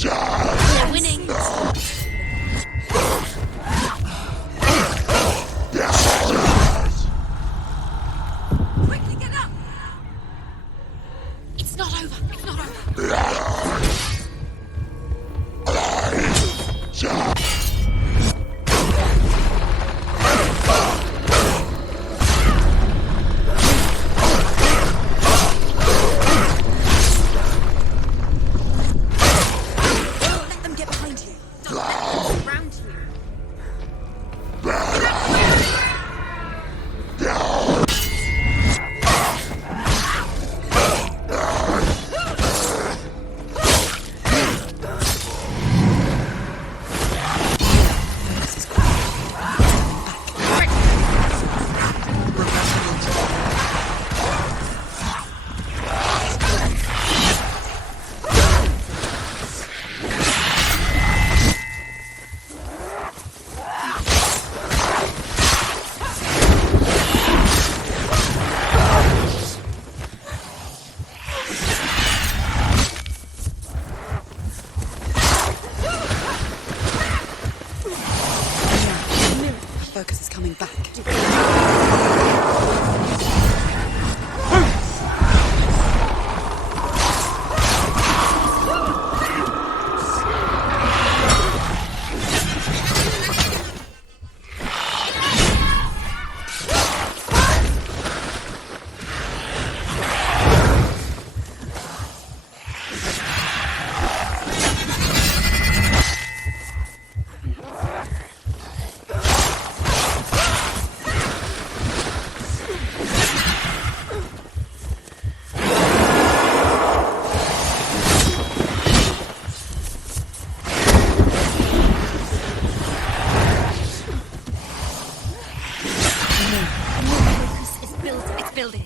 We're winning. Quickly get up! It's not over. It's not over. Don't let them get behind you. Don't let them surround you. Focus is coming back. It's built. It's building.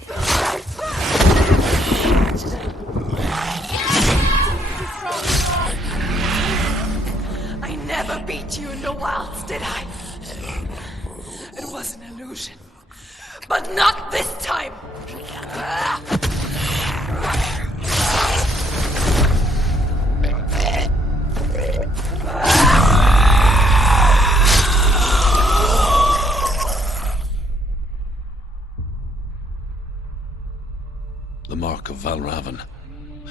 I never beat you in the wilds, did I? It was an illusion. But not this time! The Mark of Valravan.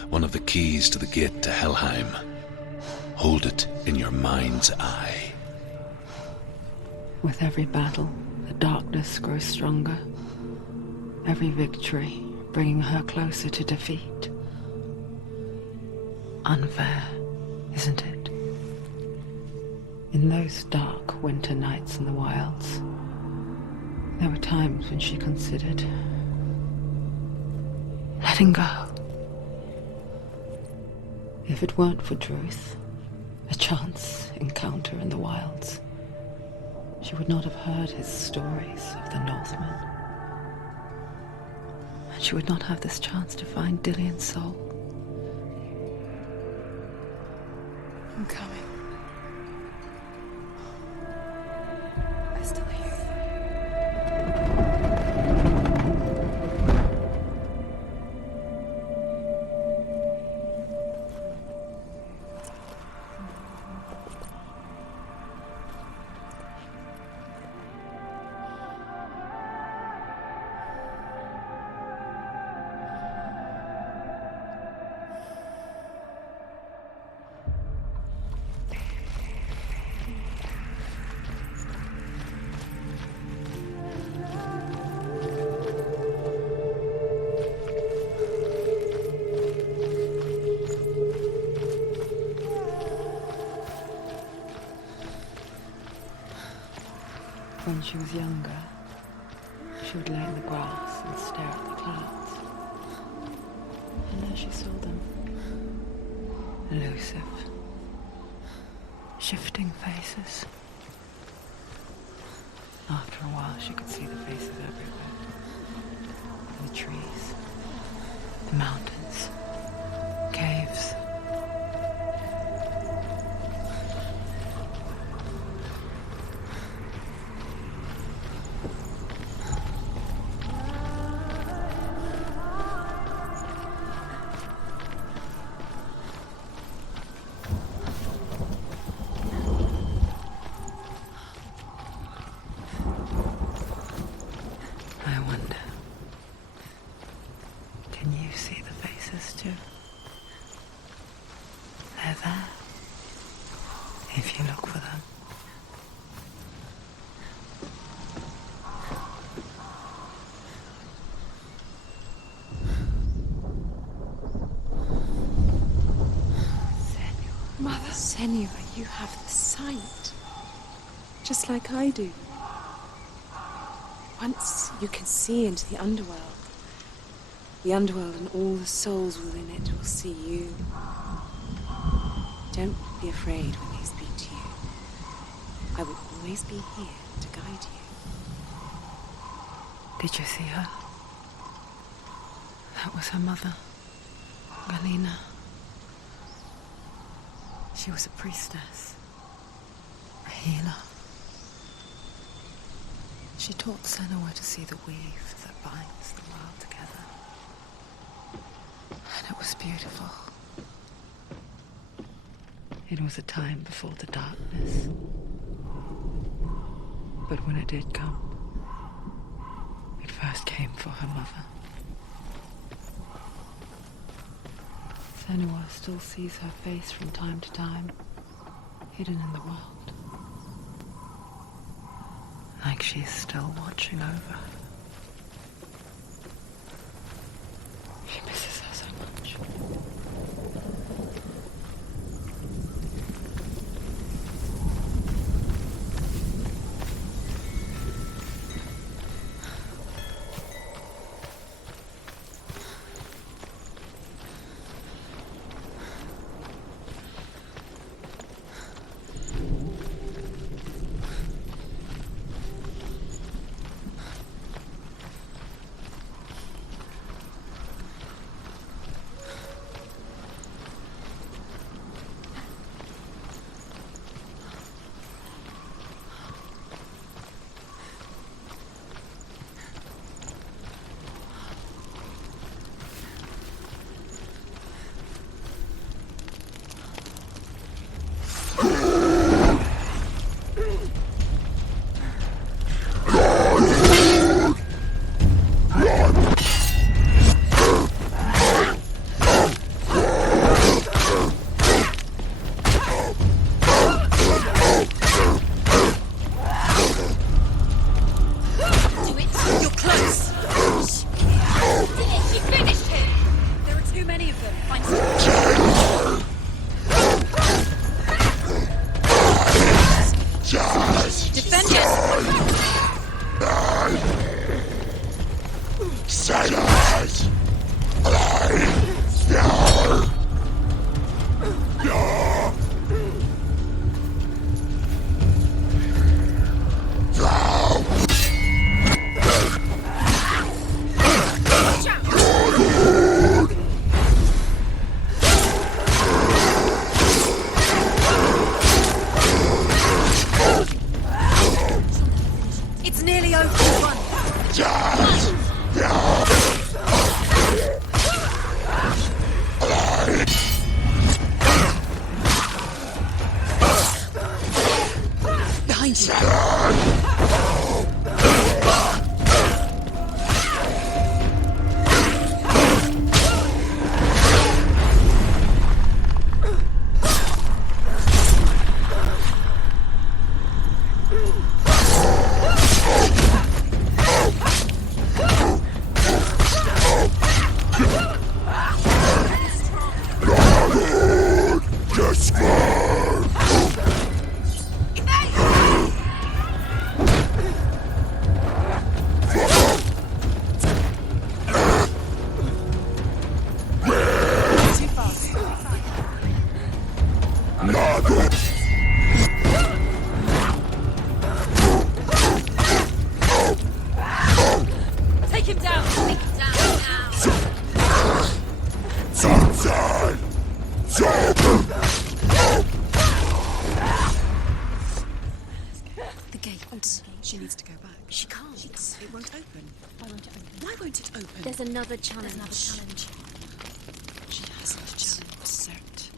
One of the keys to the gate to Helheim. Hold it in your mind's eye. With every battle, the darkness grows stronger. Every victory bringing her closer to defeat. Unfair, isn't it? In those dark winter nights in the wilds, there were times when she considered letting go. If it weren't for Druth, a chance encounter in the wilds, she would not have heard his stories of the Northmen. And she would not have this chance to find Dillion's soul. I'm coming. I still hear you. When she was younger, she would lay in the grass and stare at the clouds. And there she saw them. Elusive. Shifting faces. After a while, she could see the faces everywhere. the trees, the mountains, caves. I wonder, can you see the faces too? They're there, if you look for them. Mother Senua, you have the sight. Just like I do. Once you can see into the underworld and all the souls within it will see you. Don't be afraid when they speak to you. I will always be here to guide you. Did you see her? That was her mother, Galina. She was a priestess, a healer. She taught Senua to see the weave that binds the world together. And it was beautiful. It was a time before the darkness. But when it did come, it first came for her mother. Senua still sees her face from time to time, hidden in the world. Like she's still watching over her. She misses her so much. can't. She needs to go back. She can't. It won't open. Why won't it open? Why won't it open? There's another challenge. She hasn't challenged Cert.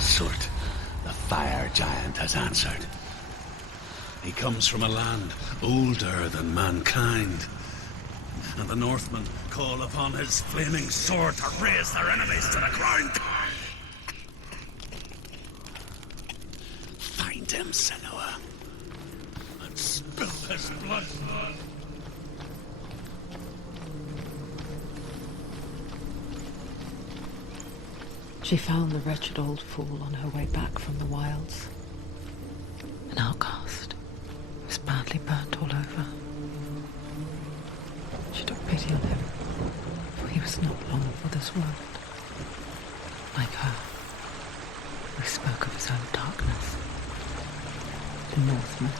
Surt, the fire giant, has answered. He comes from a land older than mankind. And the Northmen call upon his flaming sword to raise their enemies to the ground. Find him, Senua, and spill his blood. She found the wretched old fool on her way back from the wilds. An outcast. He was badly burnt all over. She took pity on him, for he was not long for this world. Like her, he spoke of his own darkness. The Northman.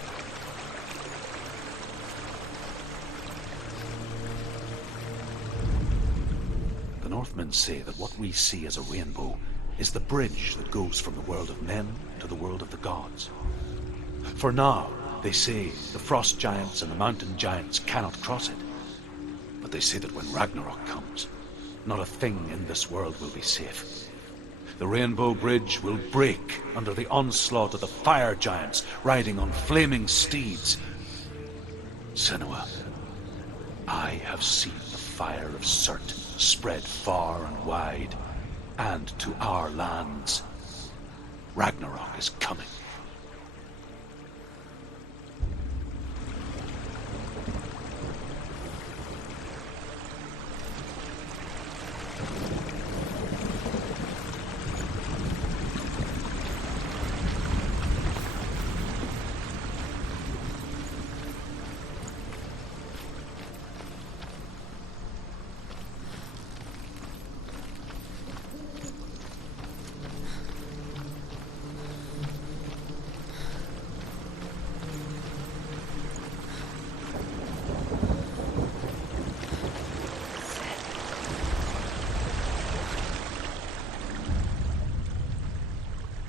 The Northmen say that what we see as a rainbow is the bridge that goes from the world of men to the world of the gods. For now, they say the frost giants and the mountain giants cannot cross it. But they say that when Ragnarok comes, not a thing in this world will be safe. The Rainbow Bridge will break under the onslaught of the fire giants riding on flaming steeds. Senua, I have seen the fire of Surt spread far and wide, and to our lands. Ragnarok is coming.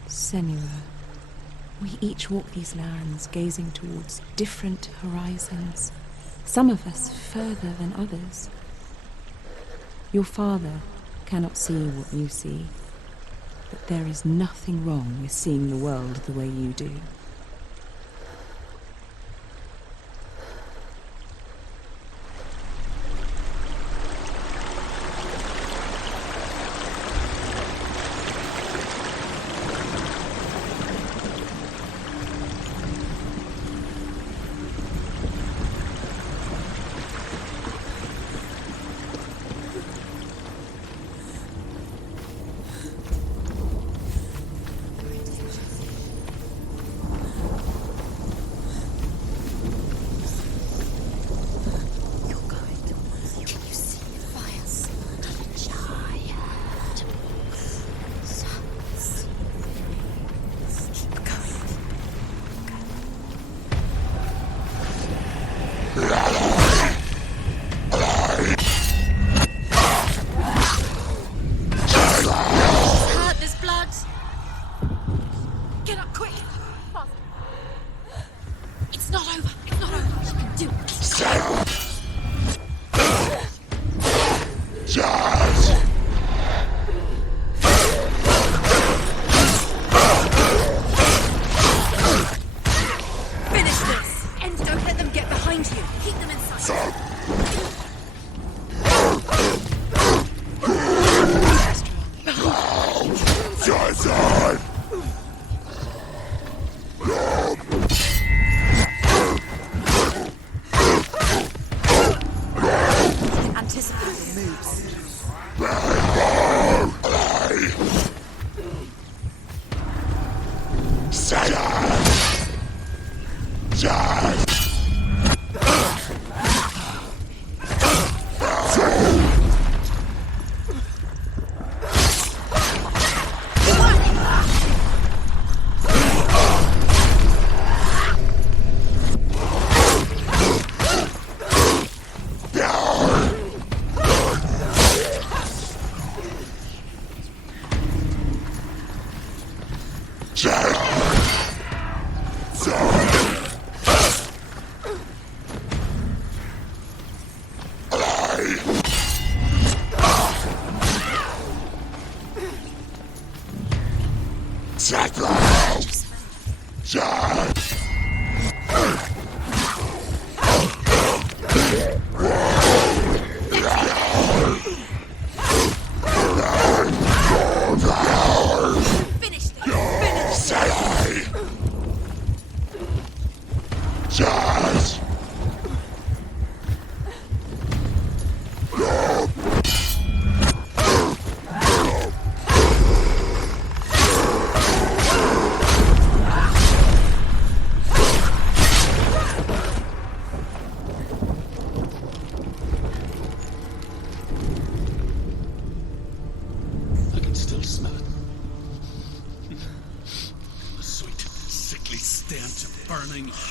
Senua, we each walk these lands gazing towards different horizons, some of us further than others. Your father cannot see what you see, but there is nothing wrong with seeing the world the way you do.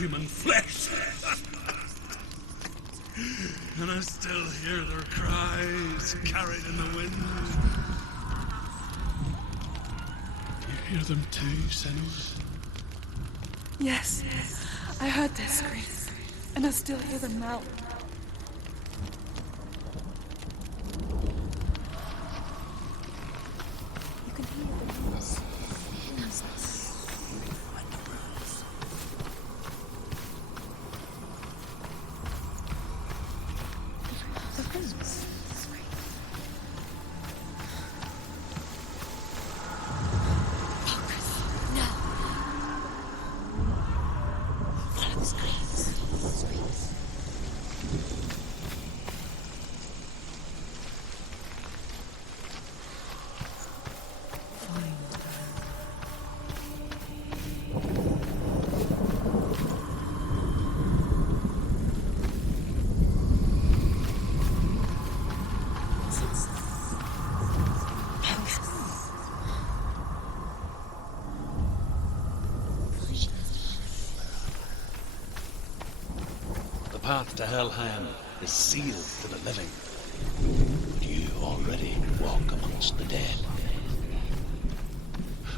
human flesh. And I still hear their cries carried in the wind. You hear them too, Senua? Yes, I heard their screams, and I still hear them now. You can hear the noise. The rooms. No. Follow the screams. The path to Helheim is sealed to the living. You already walk amongst the dead.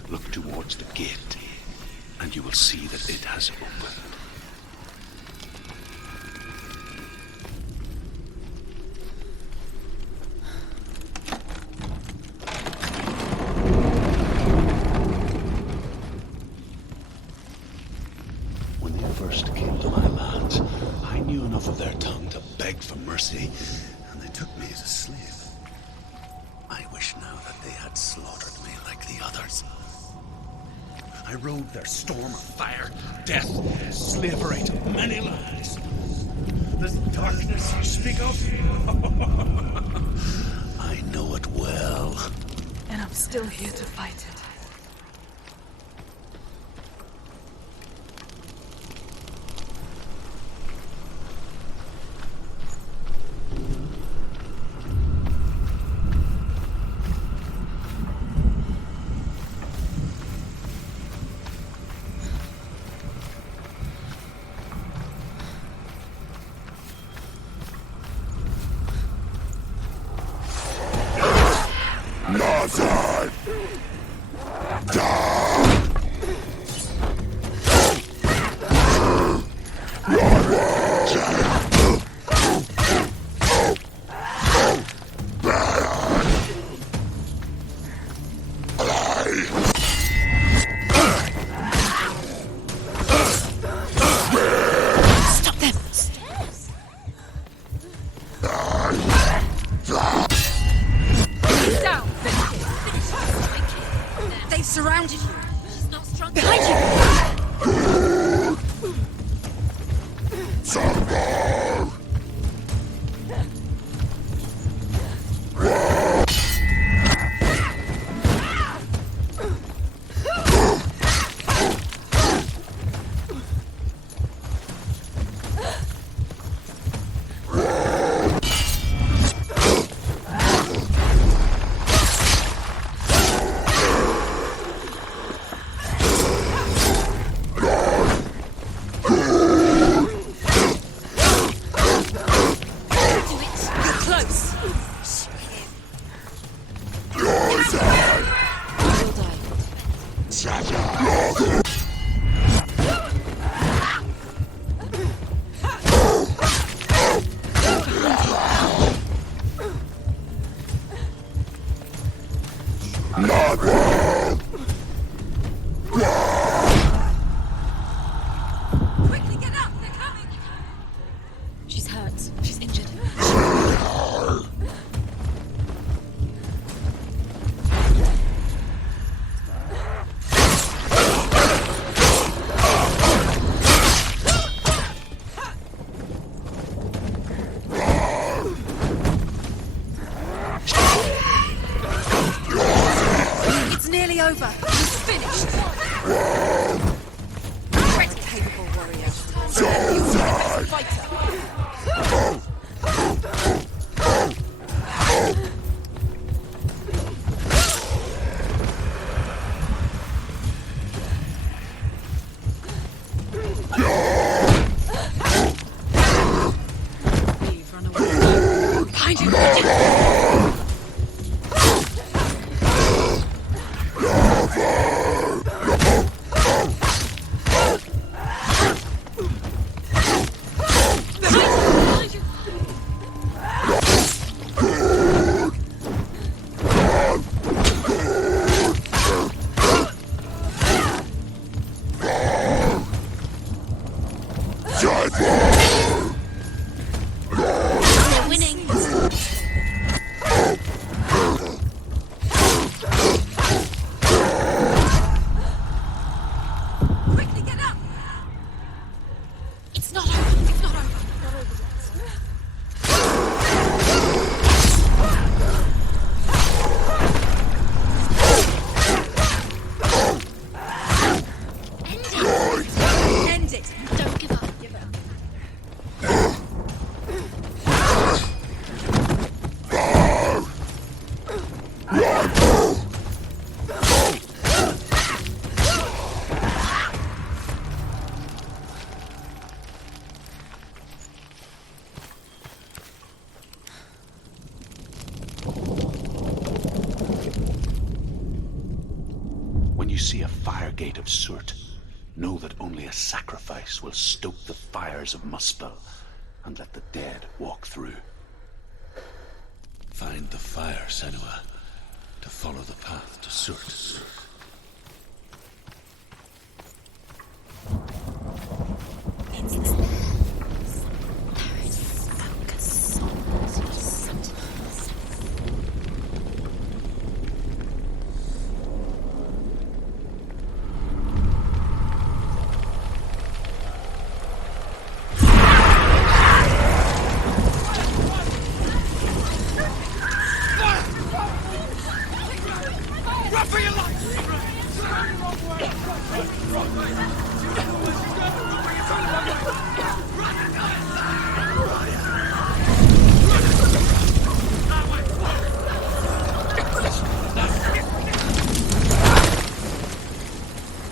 Look towards the gate, and you will see that it has opened. When they first came to my lands, I knew enough of their tongue to beg for mercy, and they took me as a slave. I wish now that they had slaughtered me like the others. I rode their storm of fire, death, slavery to many lands. This darkness you speak of, I know it well. And I'm still here to fight it. Stop them! Down! They've surrounded you. She's not strong. Behind you! Quickly get up! They're coming! She's hurt. She's injured. It's nearly over. He's finished. Great capable warrior. You fighter. run away. Behind you! We're winning. Quickly get up! It's not over. It's not over. Not over yet. End it! Don't give up. Give up. When you see a fire gate of Surt, know that only a sacrifice will stoke the fires of Muspel and let the dead walk through. Find the fire, Senua, to follow the path to Surt. Run for your life!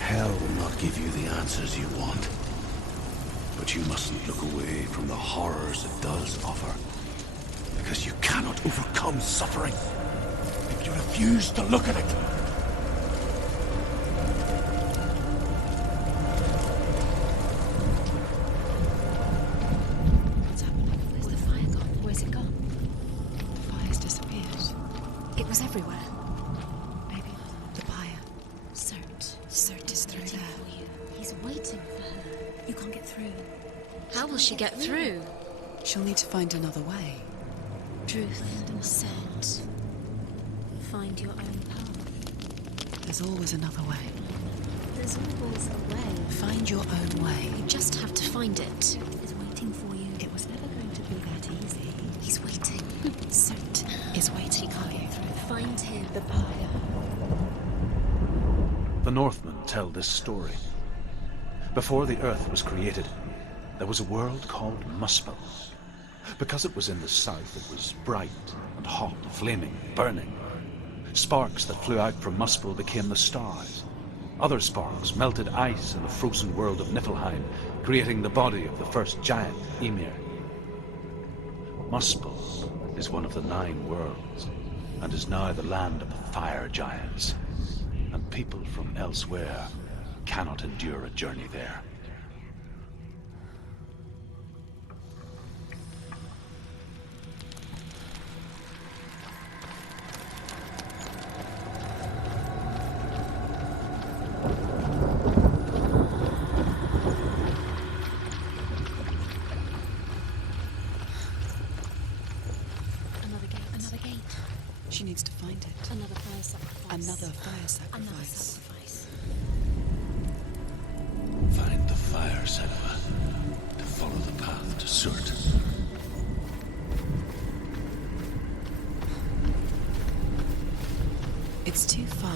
Hell will not give you the answers you want. But you mustn't look away from the horrors it does offer. Because you cannot overcome suffering if you refuse to look at it. What's happening? Where's the fire gone? Where's it gone? The fire's disappeared. It was everywhere. Maybe the buyer. Cert is through waiting there. for you. He's waiting for her. You can't get through. How will she get through? She'll need to find another way. Truth and scent. Find your own path. There's always another way. There's always a way. Find your own way. You just have to find it. He's waiting for you. It was never going to be that easy. He's waiting. Cert Is waiting for you. Find him. The buyer. The Northmen tell this story. Before the Earth was created, there was a world called Muspel. Because it was in the south, it was bright and hot, flaming, burning. Sparks that flew out from Muspel became the stars. Other sparks melted ice in the frozen world of Niflheim, creating the body of the first giant, Ymir. Muspel is one of the 9 worlds, and is now the land of the fire giants. And people from elsewhere cannot endure a journey there. Another gate. Another gate. She needs to find it. Another fire sacrifice. Another fire Another sacrifice. sacrifice. Find the fire, Senua, to follow the path to Surt. It's too far.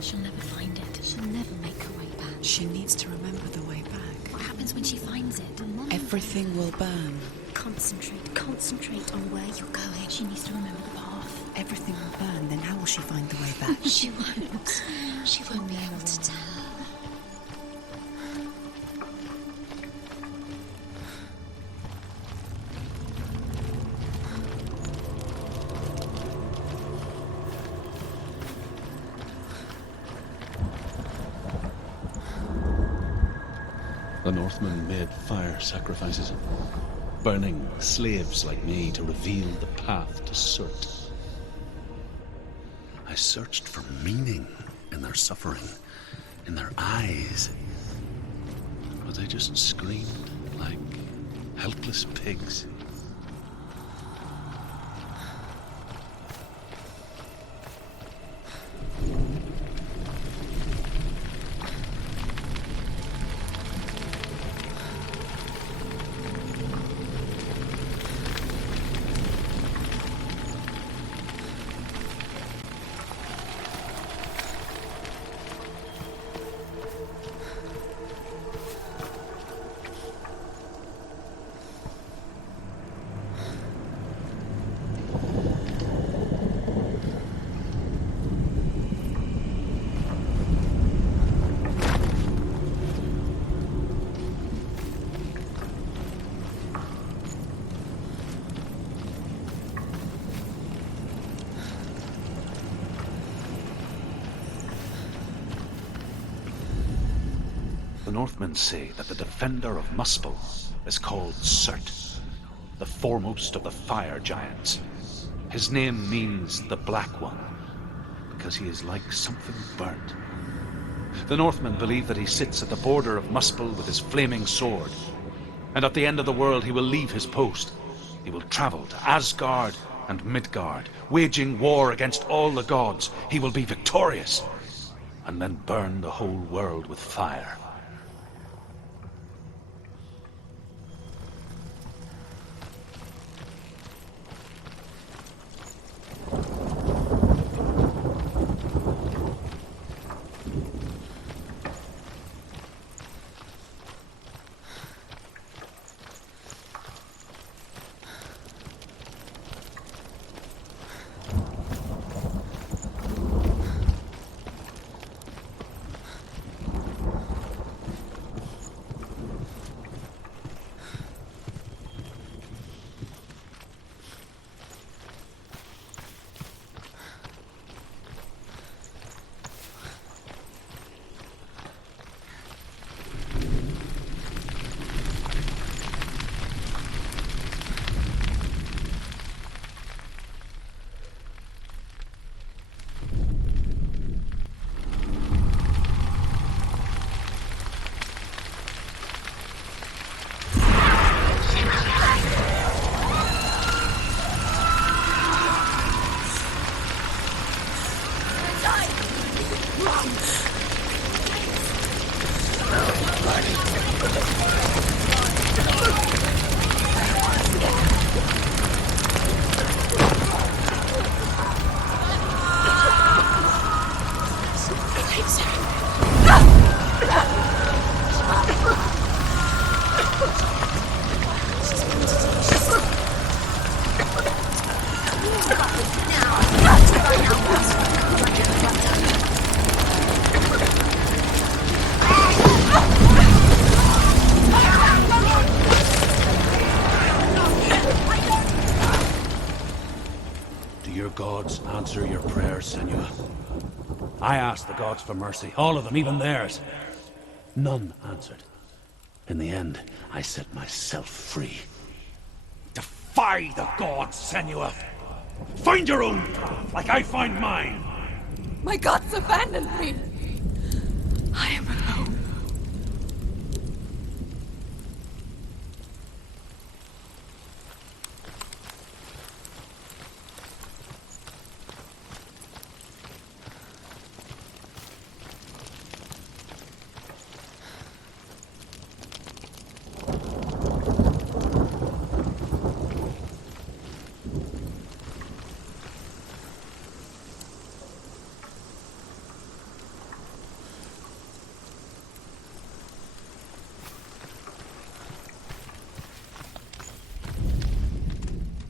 She'll never find it. She'll never make her way back. She needs to remember the way back. What happens when she finds it? Everything will burn. Concentrate on where you're going. She needs to remember the path. Everything will burn. Then how will she find the way back? She won't. She won't be able to tell. The Northmen made fire sacrifices, burning slaves like me to reveal the path to Surt. I searched for meaning in their suffering, in their eyes. But they just screamed like helpless pigs. The Northmen say that the defender of Muspel is called Surt, the foremost of the fire giants. His name means the Black One, because he is like something burnt. The Northmen believe that he sits at the border of Muspel with his flaming sword, and at the end of the world he will leave his post. He will travel to Asgard and Midgard, waging war against all the gods. He will be victorious, and then burn the whole world with fire. Answer your prayers, Senua. I asked the gods for mercy, all of them, even theirs. None answered. In the end, I set myself free. Defy the gods, Senua! Find your own path, like I find mine! My gods abandoned me! I am alone.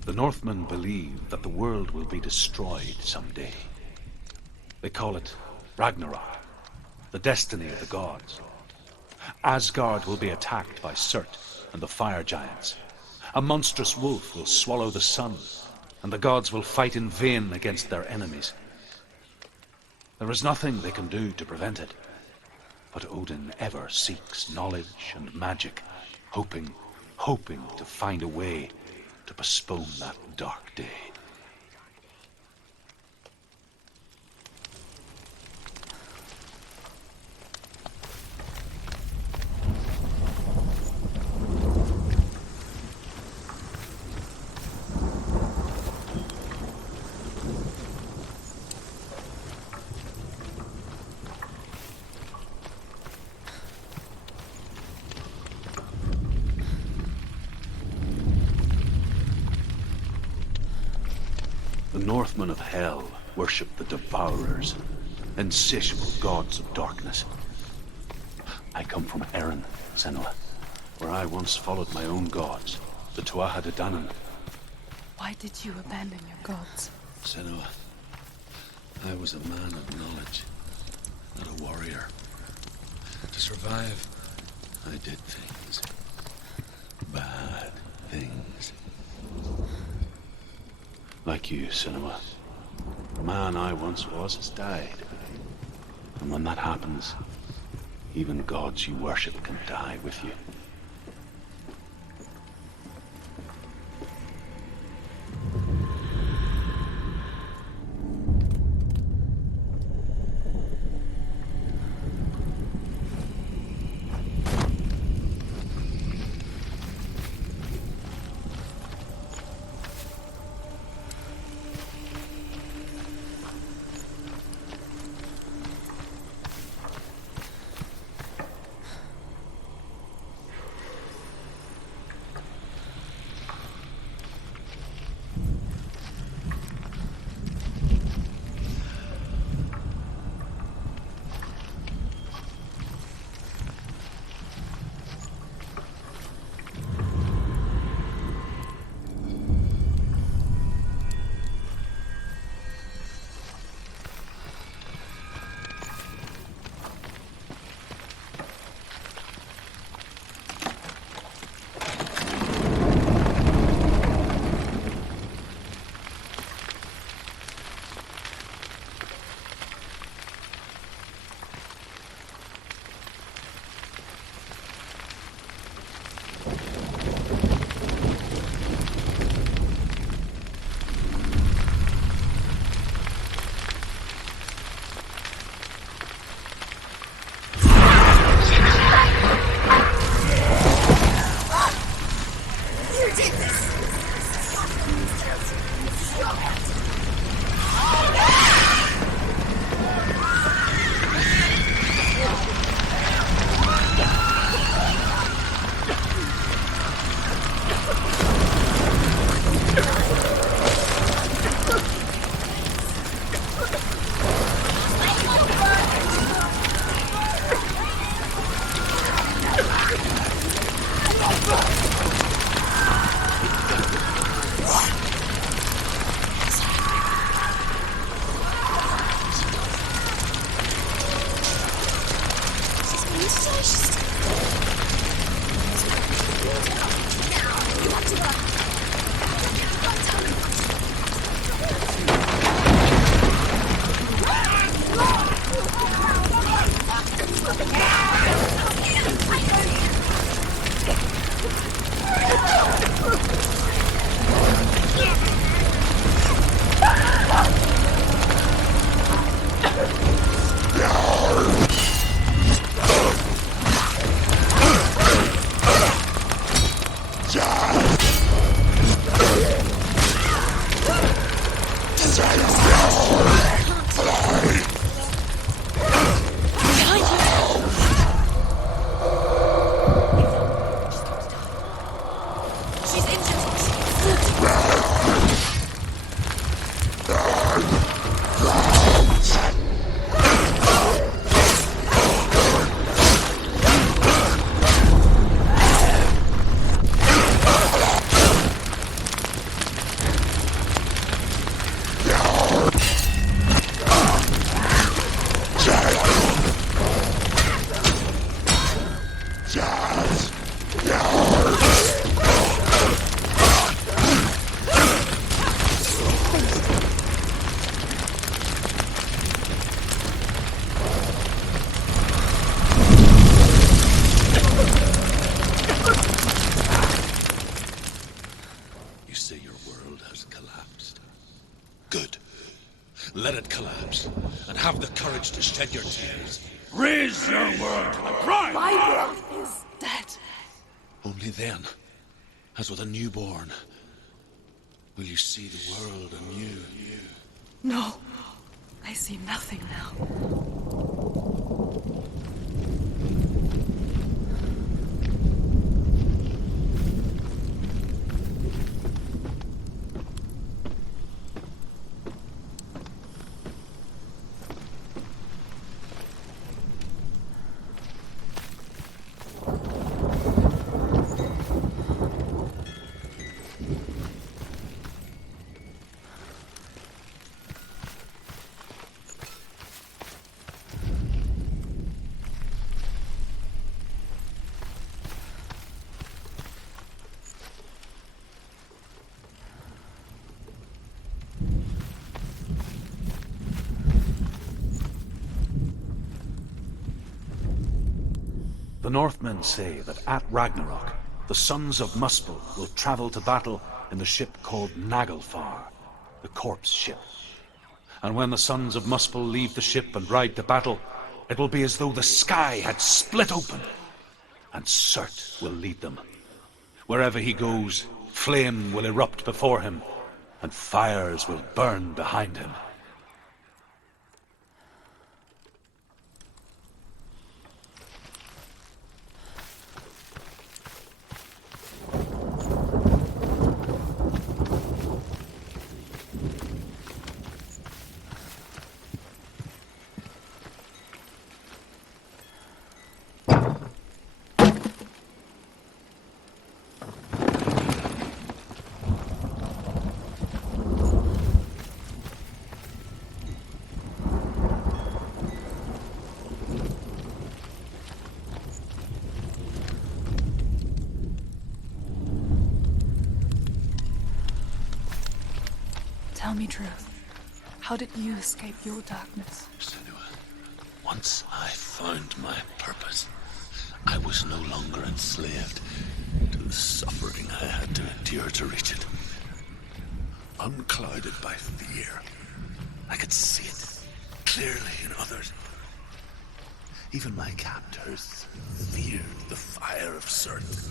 The Northmen believe that the world will be destroyed someday. They call it Ragnarok, the destiny of the gods. Asgard will be attacked by Surt and the fire giants. A monstrous wolf will swallow the sun, and the gods will fight in vain against their enemies. There is nothing they can do to prevent it. But Odin ever seeks knowledge and magic, hoping to find a way to postpone that dark day. The Northmen of Hell worship the Devourers, insatiable gods of darkness. I come from Erin, Senua, where I once followed my own gods, the Tuatha De Danann. Why did you abandon your gods? Senua, I was a man of knowledge, not a warrior. To survive, I did things. Bad things. Like you, Senua. The man I once was has died. And when that happens, even gods you worship can die with you. Good. Let it collapse, and have the courage to shed your tears. Raise your world to the pride! My world is dead. Only then, as with a newborn, will you see the world anew. No. I see nothing now. The Northmen say that at Ragnarok, the sons of Muspel will travel to battle in the ship called Naglfar, the corpse ship. And when the sons of Muspel leave the ship and ride to battle, it will be as though the sky had split open, and Surt will lead them. Wherever he goes, flame will erupt before him, and fires will burn behind him. Tell me truth. How did you escape your darkness? Senua, once I found my purpose, I was no longer enslaved to the suffering I had to endure to reach it. Unclouded by fear, I could see it clearly in others. Even my captors feared the fire of Surt.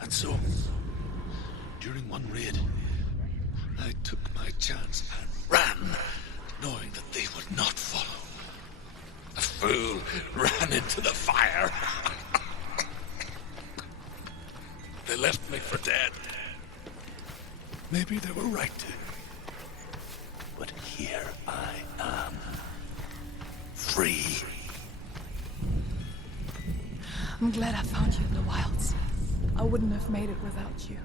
And so, during one raid, I took my chance and ran, knowing that they would not follow. A fool ran into the fire. They left me for dead. Maybe they were right to. But here I am. Free. I'm glad I found you in the wilds. I wouldn't have made it without you.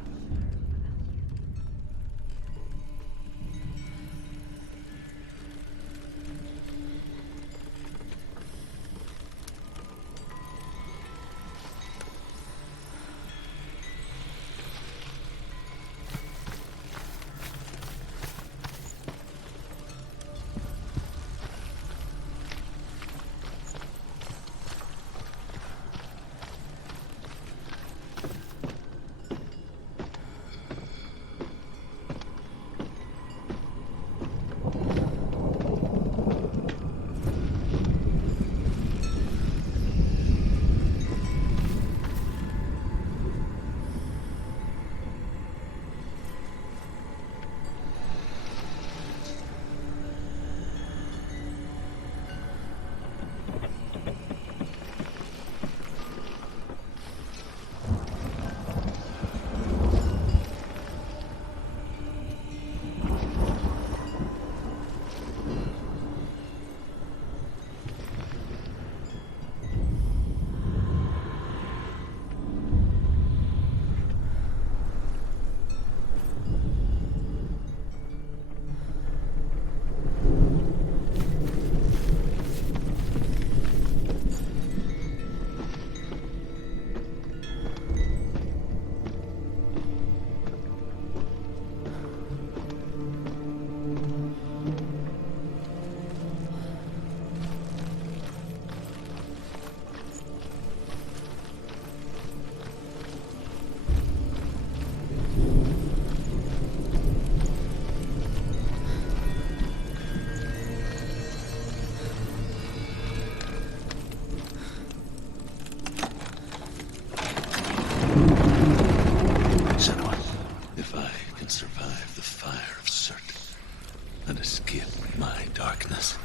and escape my darkness,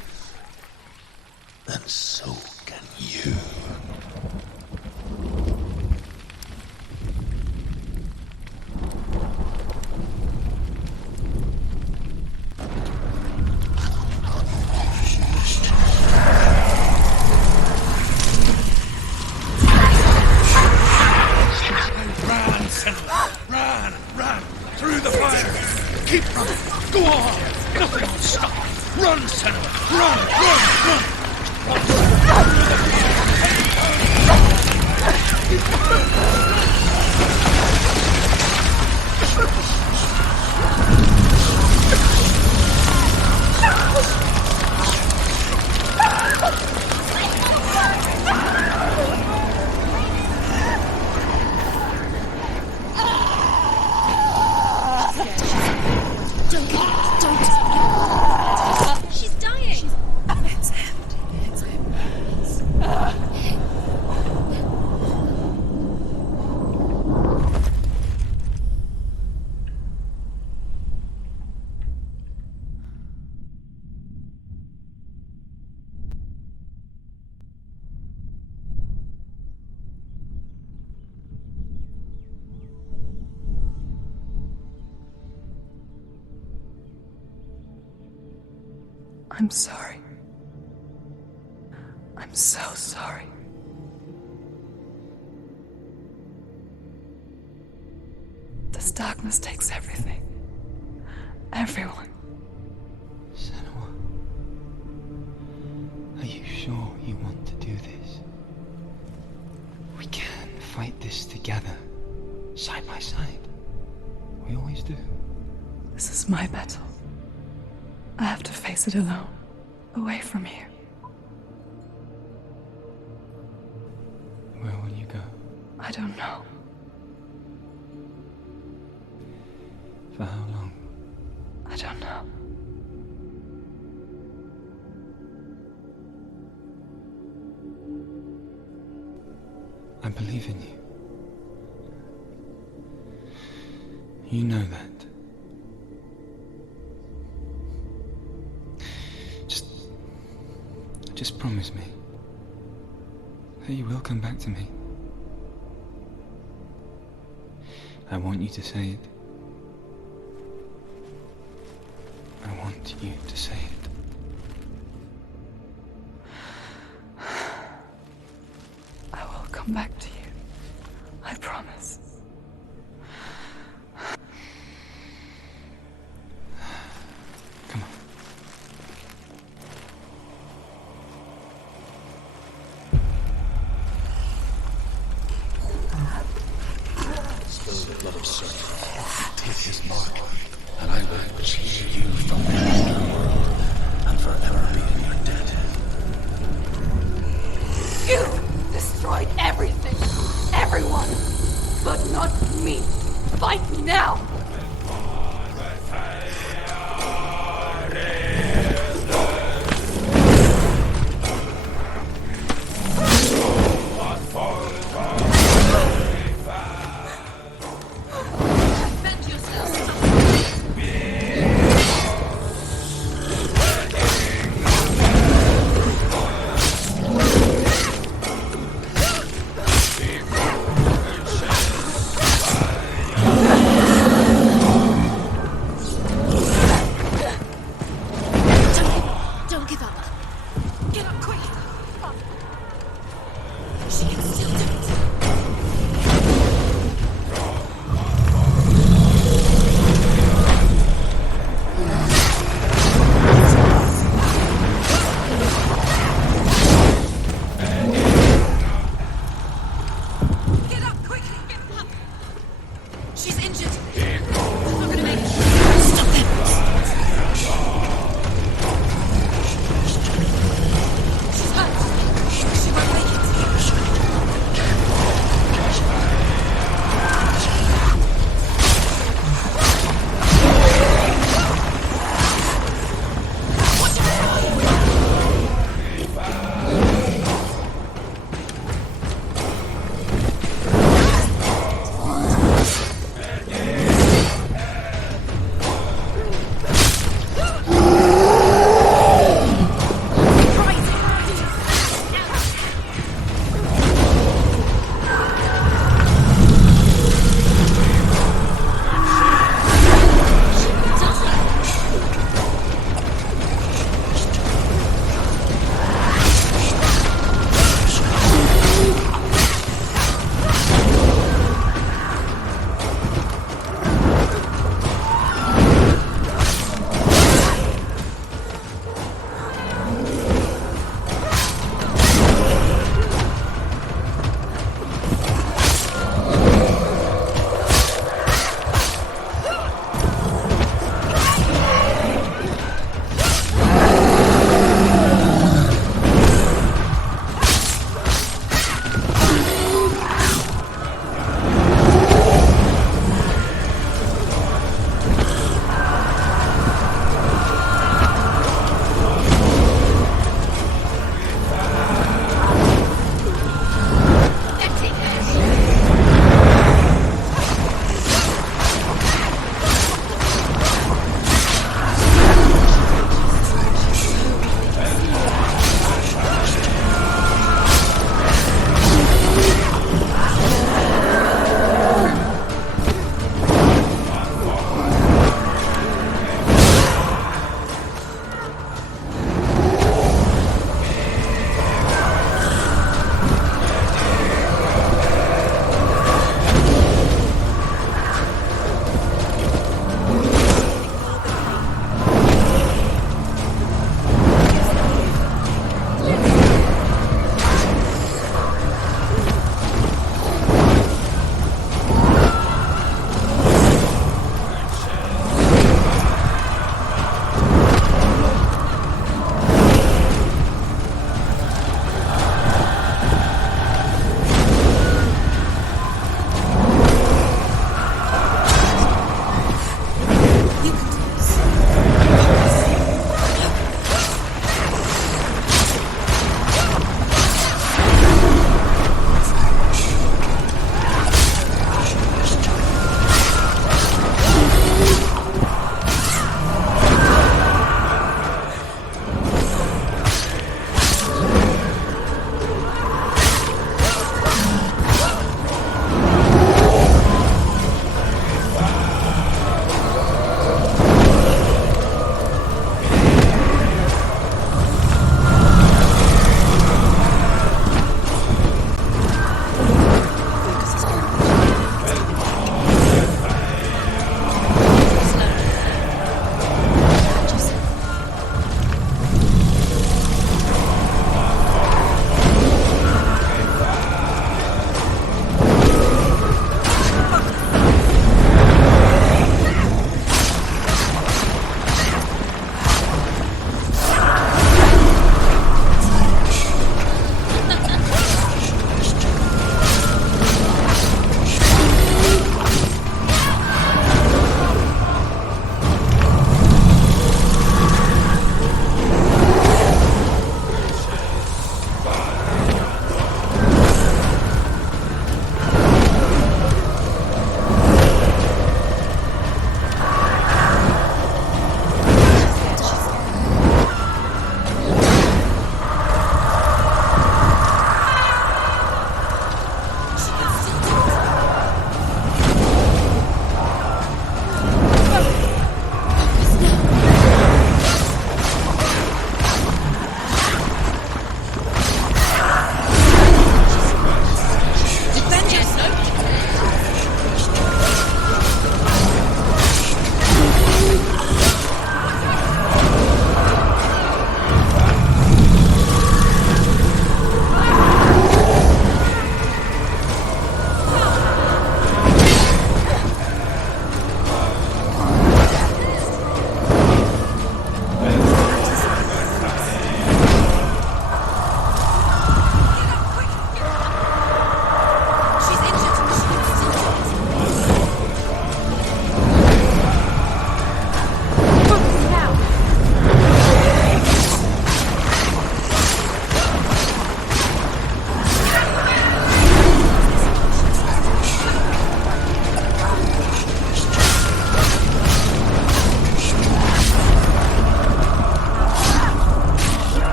then so can you. Run, Senua! Run! Run! Through the fire! Keep running! Go on! Nothing will stop! Run, Senua! Run! Run! Run! She's dying. It's him. It's him. I'm sorry. I'm so sorry. This darkness takes everything. Everyone. Senua, are you sure you want to do this? We can fight this together, side by side. We always do. This is my battle. I have to face it alone, away from here. Where will you go? I don't know. For how long? I don't know. I believe in you. You know that. Just promise me that you will come back to me. I want you to say it. I want you to say it. I will come back to you. I promise. Come on. Spill the blood of servants. Take his mark, and I will change you from the underworld and forever be in your debt. You destroyed everything!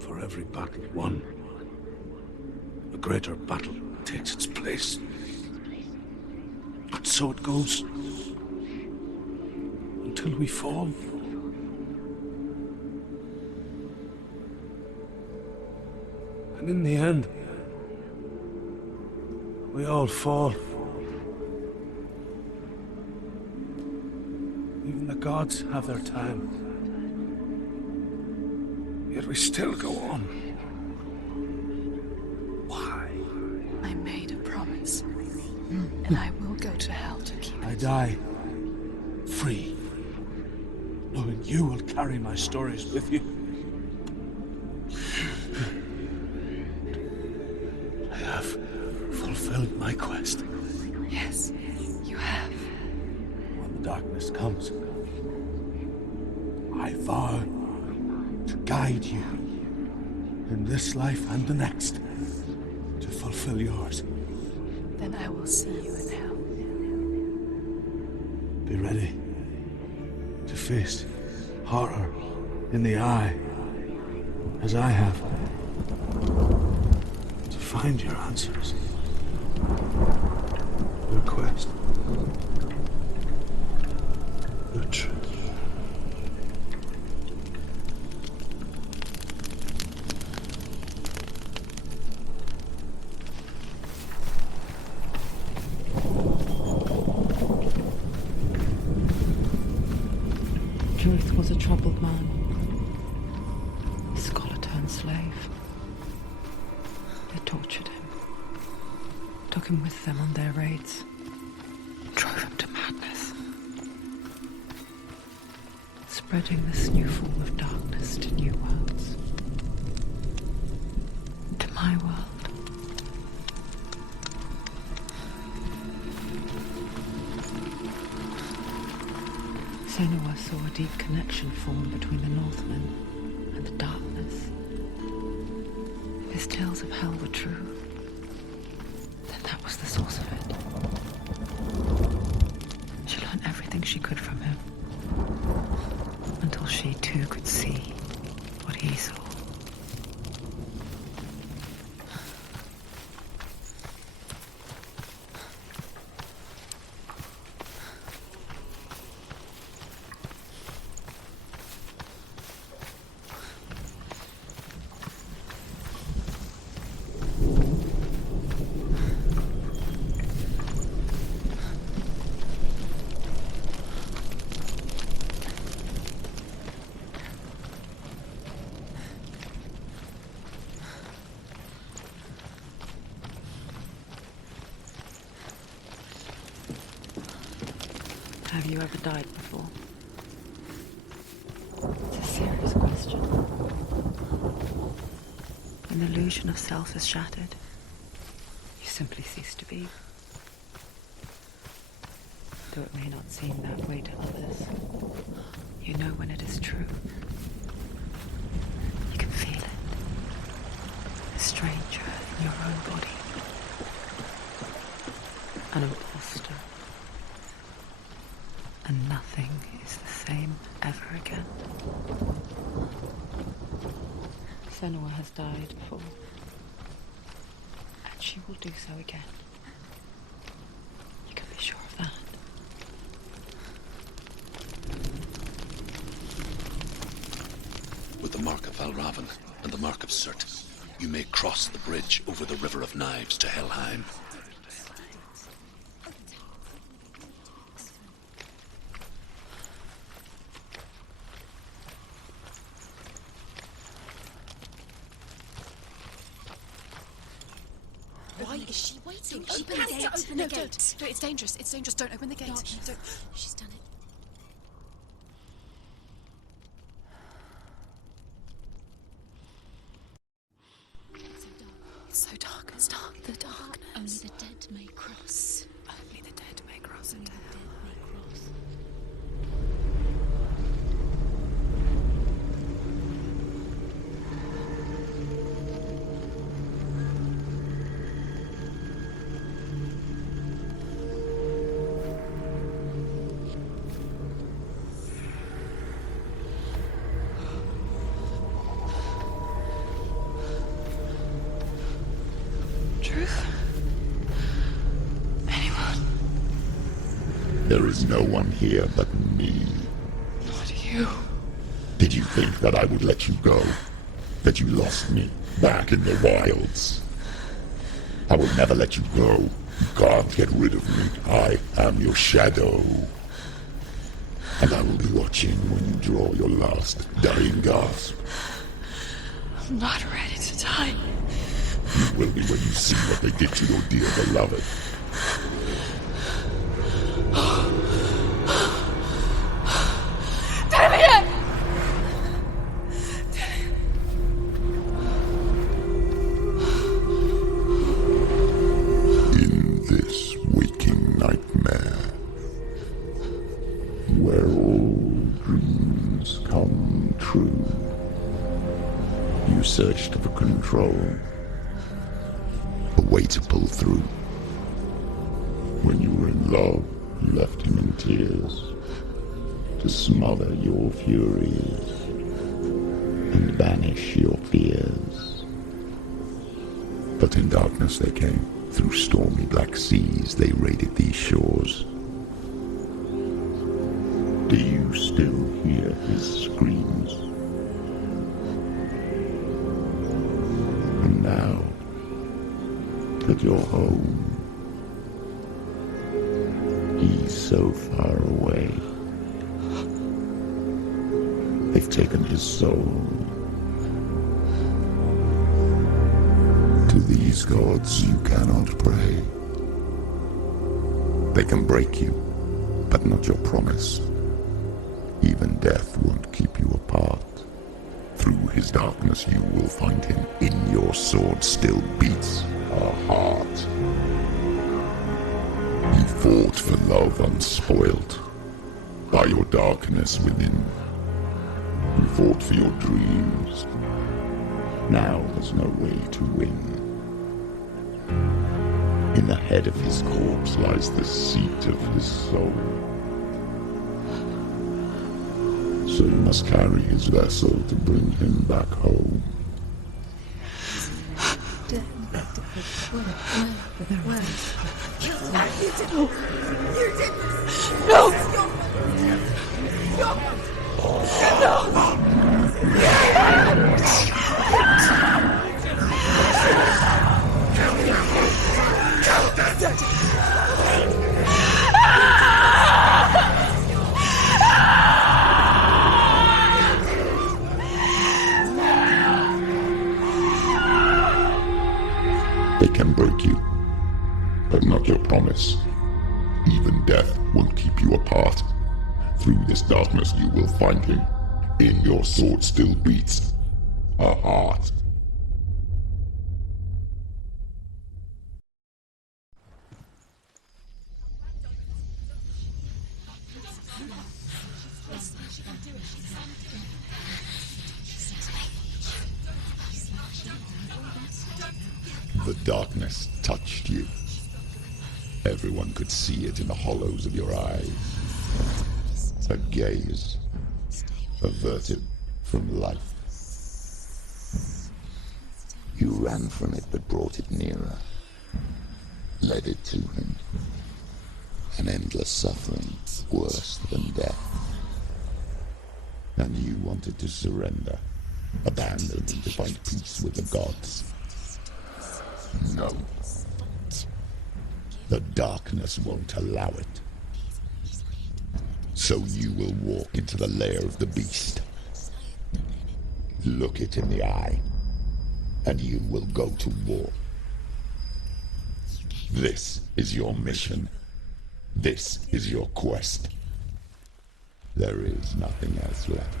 For every battle won, a greater battle takes its place. But so it goes. Until we fall. And in the end, we all fall. Even the gods have their time. Yet we still go on. Why? I made a promise. And I will go to hell to keep it. I die free, knowing you will carry my stories with you. I have fulfilled my quest. Yes, you have. When the darkness comes, I vow to guide you in this life and the next to fulfill yours. Then I will see you in hell. Be ready to face horror in the eye, as I have, to find your answers, your quest, your truth. Truth was a troubled man. Scholar turned slave. They tortured him. Took him with them on their raids. Drove him to madness. Spreading this new form of darkness to new worlds. To my world. Senua saw a deep connection form between the Northmen and the darkness. If his tales of hell were true, then that was the source of it. She learned everything she could from him, until she too could see what he saw. Have you ever died before? It's a serious question. When the illusion of self is shattered, you simply cease to be. Though it may not seem that way to others, you know when it is true. You can feel it. A stranger in your own body. An imposter. And nothing is the same ever again. Senua has died before, and she will do so again. You can be sure of that. With the mark of Valravan and the mark of Surt, you may cross the bridge over the River of Knives to Helheim. Why is she waiting? Open the gate. Open the gate. No, it's dangerous. It's dangerous. Don't open the gate. Don't. She's done it. It's so dark. It's dark. The darkness. Only the dead may cross. Only the dead may cross into hell. There is no one here but me. Not you. Did you think that I would let you go? That you lost me back in the wilds? I will never let you go. You can't get rid of me. I am your shadow. And I will be watching when you draw your last dying gasp. I'm not ready to die. You will be when you see what they did to your dear beloved. Damn it! In this waking nightmare, where all dreams come true, you searched for control, a way to pull through. When you were in love, you left him in tears, to smother your furies and banish your fears. But in darkness they came, through stormy black seas they raided these shores. Do you still hear his screams? And now that you're home, he's so far away. They've taken his soul. To these gods you cannot pray. They can break you, but not your promise. Even death won't keep you apart. Through his darkness you will find him. In your sword still beats a heart. You fought for love unspoilt by your darkness within. You fought for your dreams. Now there's no way to win. In the head of his corpse lies the seat of his soul. So you must carry his vessel to bring him back home. They can break you, but not your promise. Even death won't keep you apart. Through this darkness you will find him. In your sword still beats a heart. The darkness touched you. Everyone could see it in the hollows of your eyes. A gaze averted from life. You ran from it but brought it nearer. Led it to him. An endless suffering, worse than death. And you wanted to surrender, abandon and to find peace with the gods. No. The darkness won't allow it. So you will walk into the lair of the beast. Look it in the eye, and you will go to war. This is your mission. This is your quest. There is nothing else left.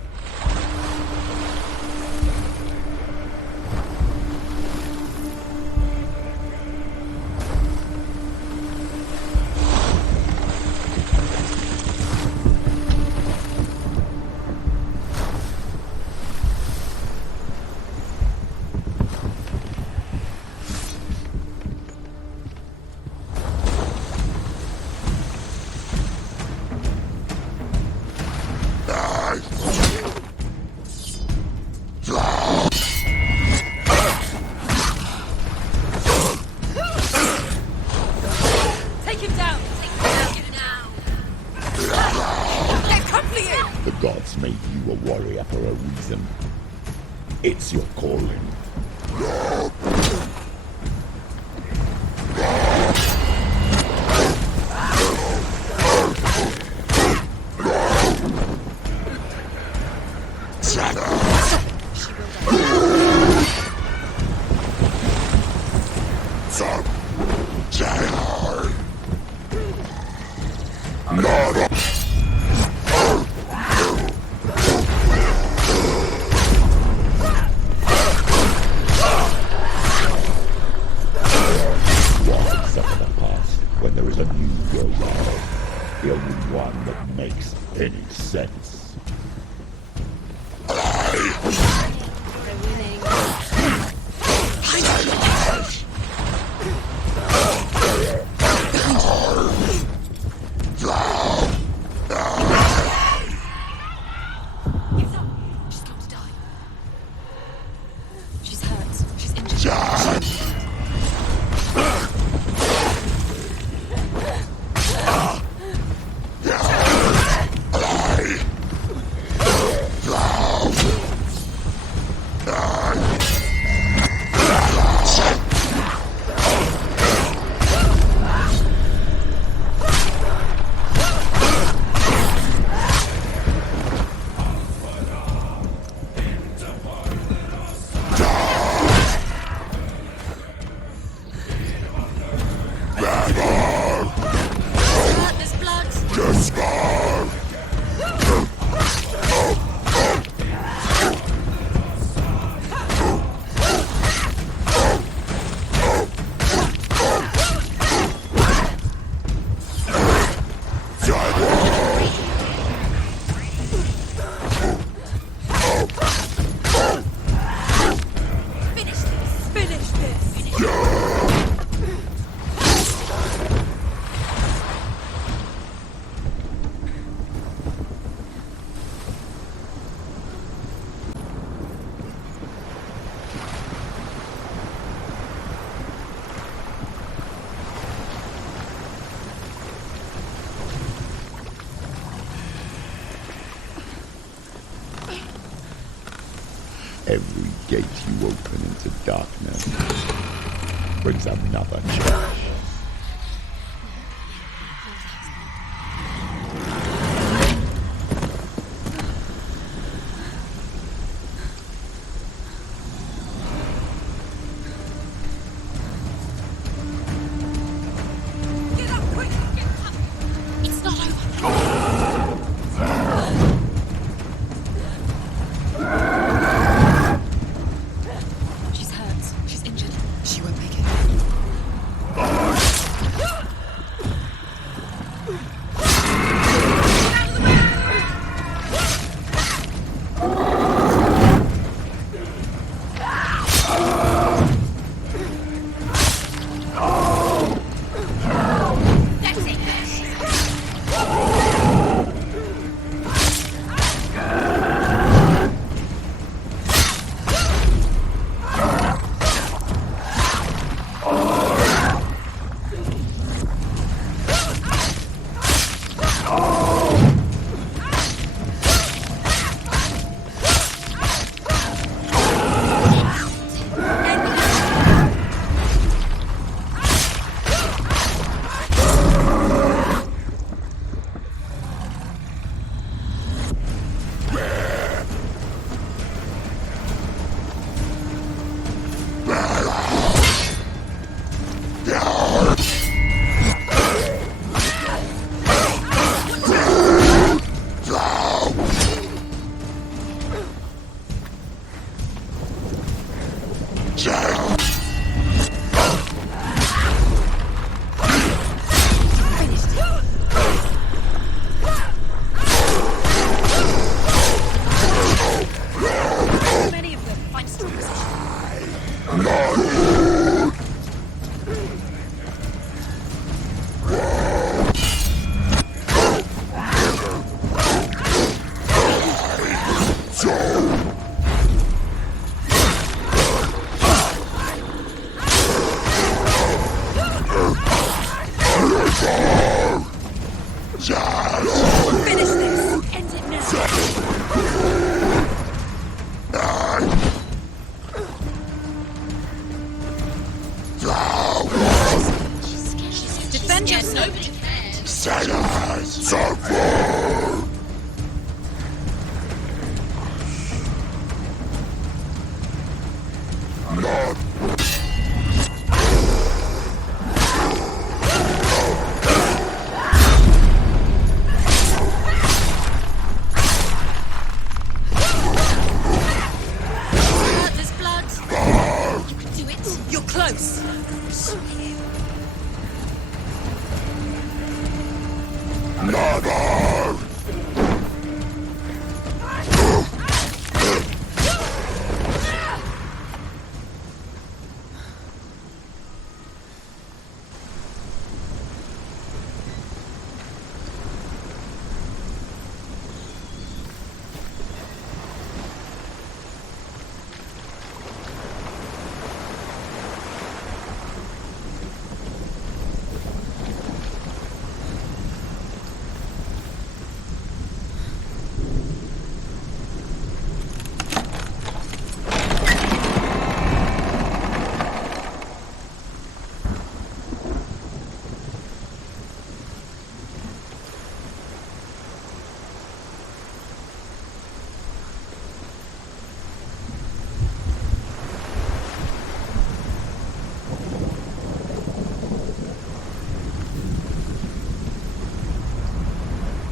reason. It's your calling. When there is a new world, the only one that makes any sense. She's going to die. She's hurt. She's injured. Every gate you open into darkness brings another change. Get up, quick! Get up! It's not over. She's hurt. She's injured. She won't make it. That's it. Many of them. Find a strong position. Finish this. End it now. Yes, nobody cared. Senua suffer! Not There's blood. You can do it. You're close. never!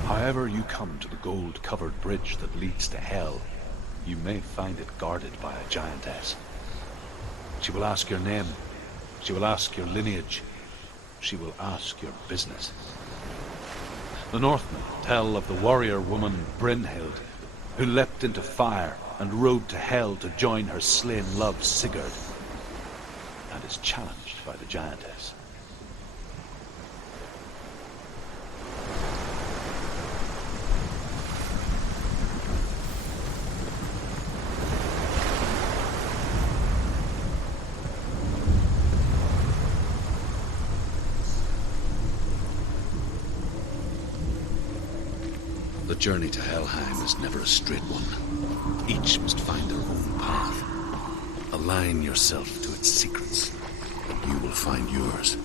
However you come to the gold-covered bridge that leads to Hell, you may find it guarded by a giantess. She will ask your name. She will ask your lineage. She will ask your business. The Northmen tell of the warrior woman Brynhild, who leapt into fire and rode to Hell to join her slain love Sigurd, and is challenged by the giantess. The journey to Helheim is never a straight one. Each must find their own path. Align yourself to its secrets, and you will find yours.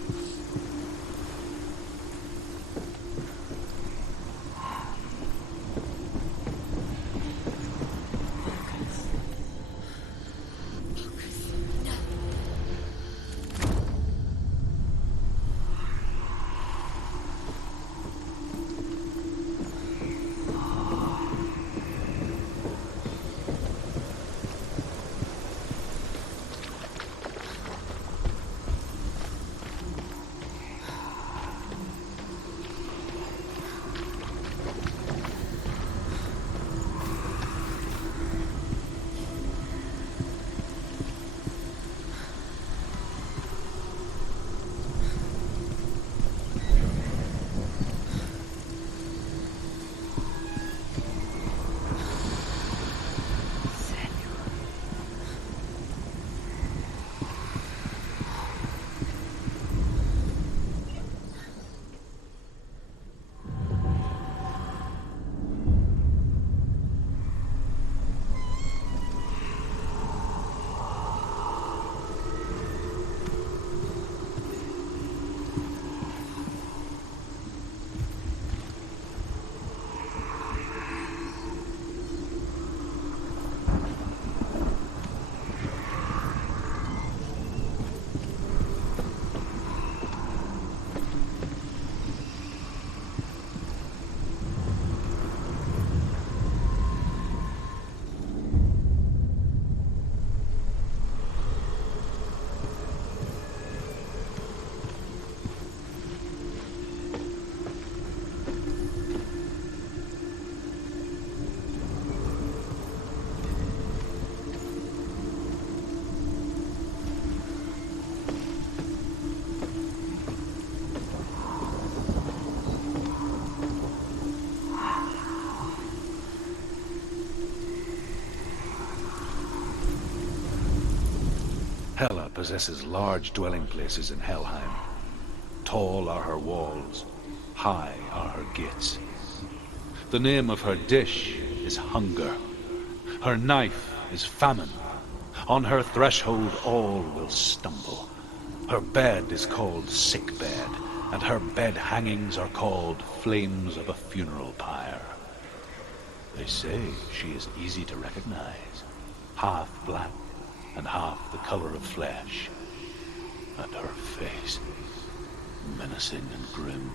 Hela possesses large dwelling places in Helheim. Tall are her walls, high are her gates. The name of her dish is hunger. Her knife is famine. On her threshold all will stumble. Her bed is called sick bed, and her bed hangings are called flames of a funeral pyre. They say she is easy to recognize, half black and half the color of flesh, and her face menacing and grim.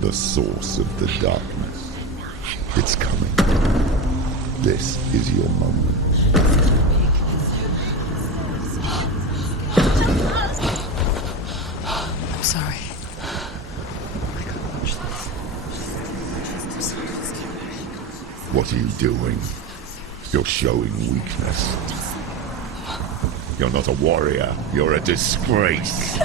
The source of the darkness. It's coming. This is your moment. I'm sorry. I can't watch this. What are you doing? You're showing weakness. You're not a warrior. You're a disgrace.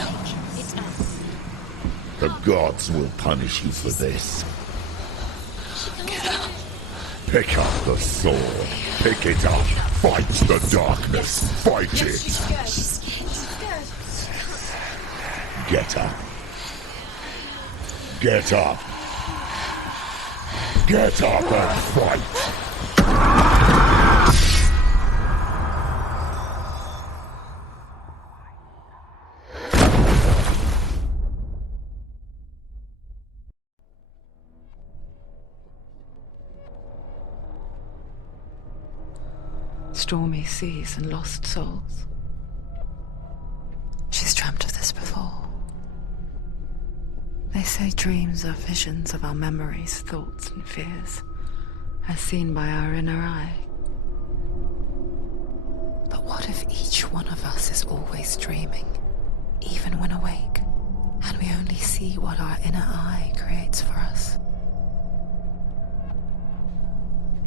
The gods will punish you for this. Pick up the sword. Pick it up. Fight the darkness. Fight it. Get up. Get up. Get up and fight. Stormy seas and lost souls. She's dreamt of this before. They say dreams are visions of our memories, thoughts and fears, as seen by our inner eye. But what if each one of us is always dreaming, even when awake, and we only see what our inner eye creates for us?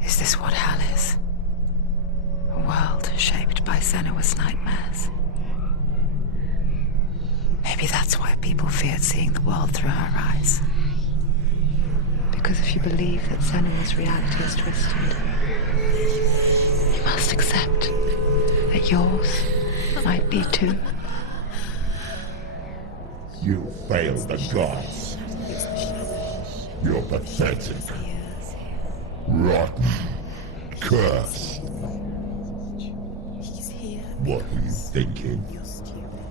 Is this what hell is? A world shaped by Senua's nightmares. Maybe that's why people feared seeing the world through her eyes. Because if you believe that Senua's reality is twisted, you must accept that yours might be too. You failed the gods. You're pathetic. Rotten. Cursed. What were you thinking?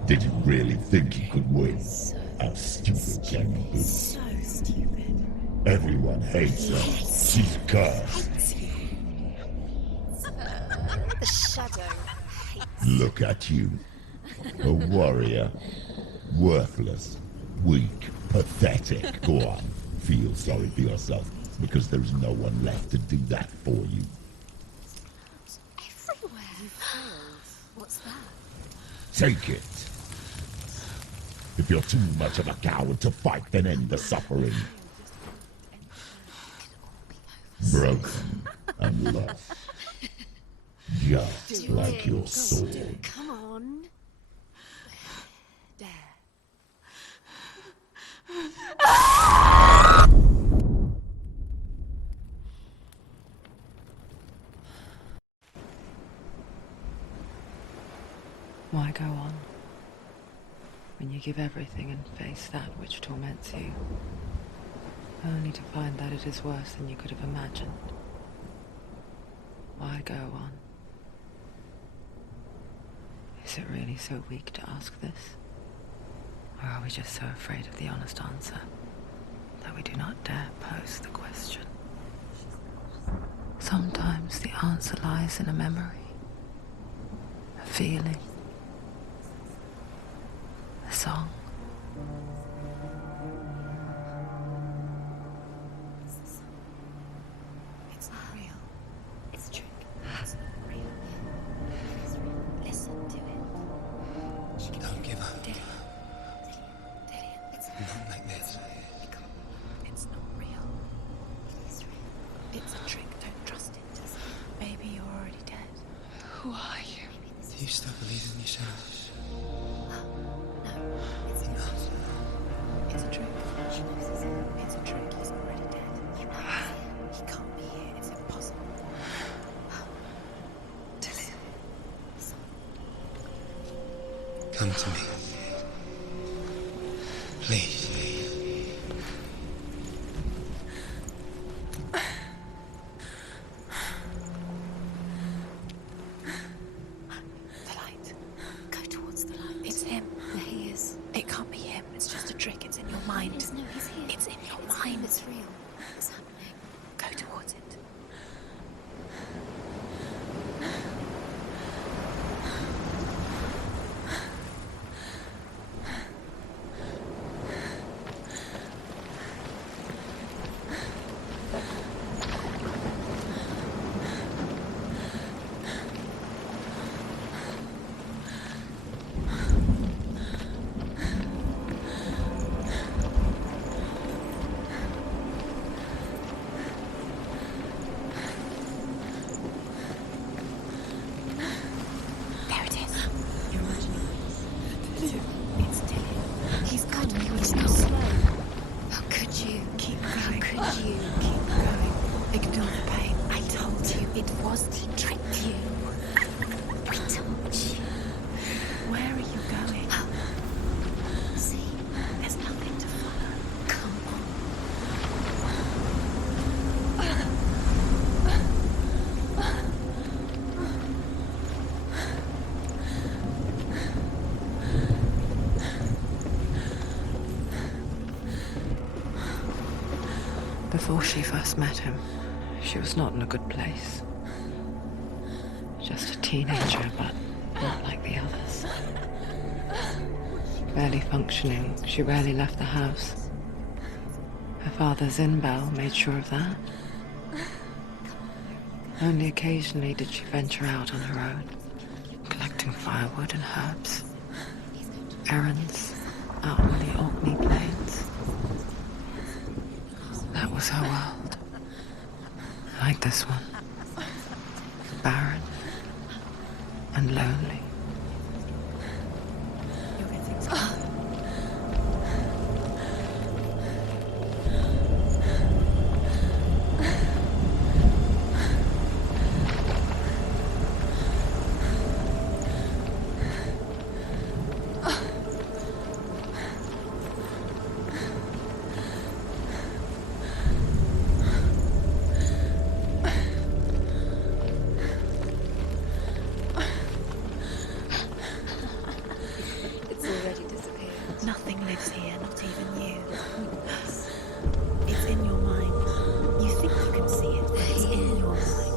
Did you really think you could win? How stupid can you be? So stupid. Everyone hates her. She's cursed. The shadow hates. Look at you. A warrior. Worthless. Weak. Pathetic. Go on. Feel sorry for yourself, because there's no one left to do that for you. Everywhere. What's that? Take it. If you're too much of a coward to fight, then end the suffering. Broken and lost. Just like your sword. Come on. There. Why go on? When you give everything and face that which torments you, only to find that it is worse than you could have imagined. Why go on? Is it really so weak to ask this? Or are we just so afraid of the honest answer that we do not dare pose the question? Sometimes the answer lies in a memory, a feeling, a song. It's not real. It's a trick. It's not real. It's real. Listen to it. Don't give up. Dillian. It's Not like this. It's not real. It is real. It's a trick. Don't trust it. Maybe you're already dead. Who are you? Do you still believe in yourself? No, it's enough. It's a trick. She knows it's a trick. He's already dead. He can't be here. It's impossible. Dillian. Come to me. Please. The light. Go towards the light. It's him. There he is. It can't be him. It's just a trick. It's in your mind. No, he's here. It's in your mind. It's real. It's happening. Go towards it. There it is. You're imagining it. It's Dillian. He's coming. You were too slow. How could you? Keep going. How could you? Keep going. Ignore the pain. I told you it wasn't. He tricked you. I told you. Where are you going? See, there's nothing to follow. Come on. Before she first met him, she was not in a good place. Just a teenager, but not like the others. Barely functioning, she rarely left the house. Her father's in-bell made sure of that. Only occasionally did she venture out on her own, collecting firewood and herbs. Errands out on the Orkney plains. That was her world. Like this one. Barren and lonely. You'll get things done. It's already disappeared. Nothing lives here, not even you. It's in your mind. You think you can see it, but it's in your mind.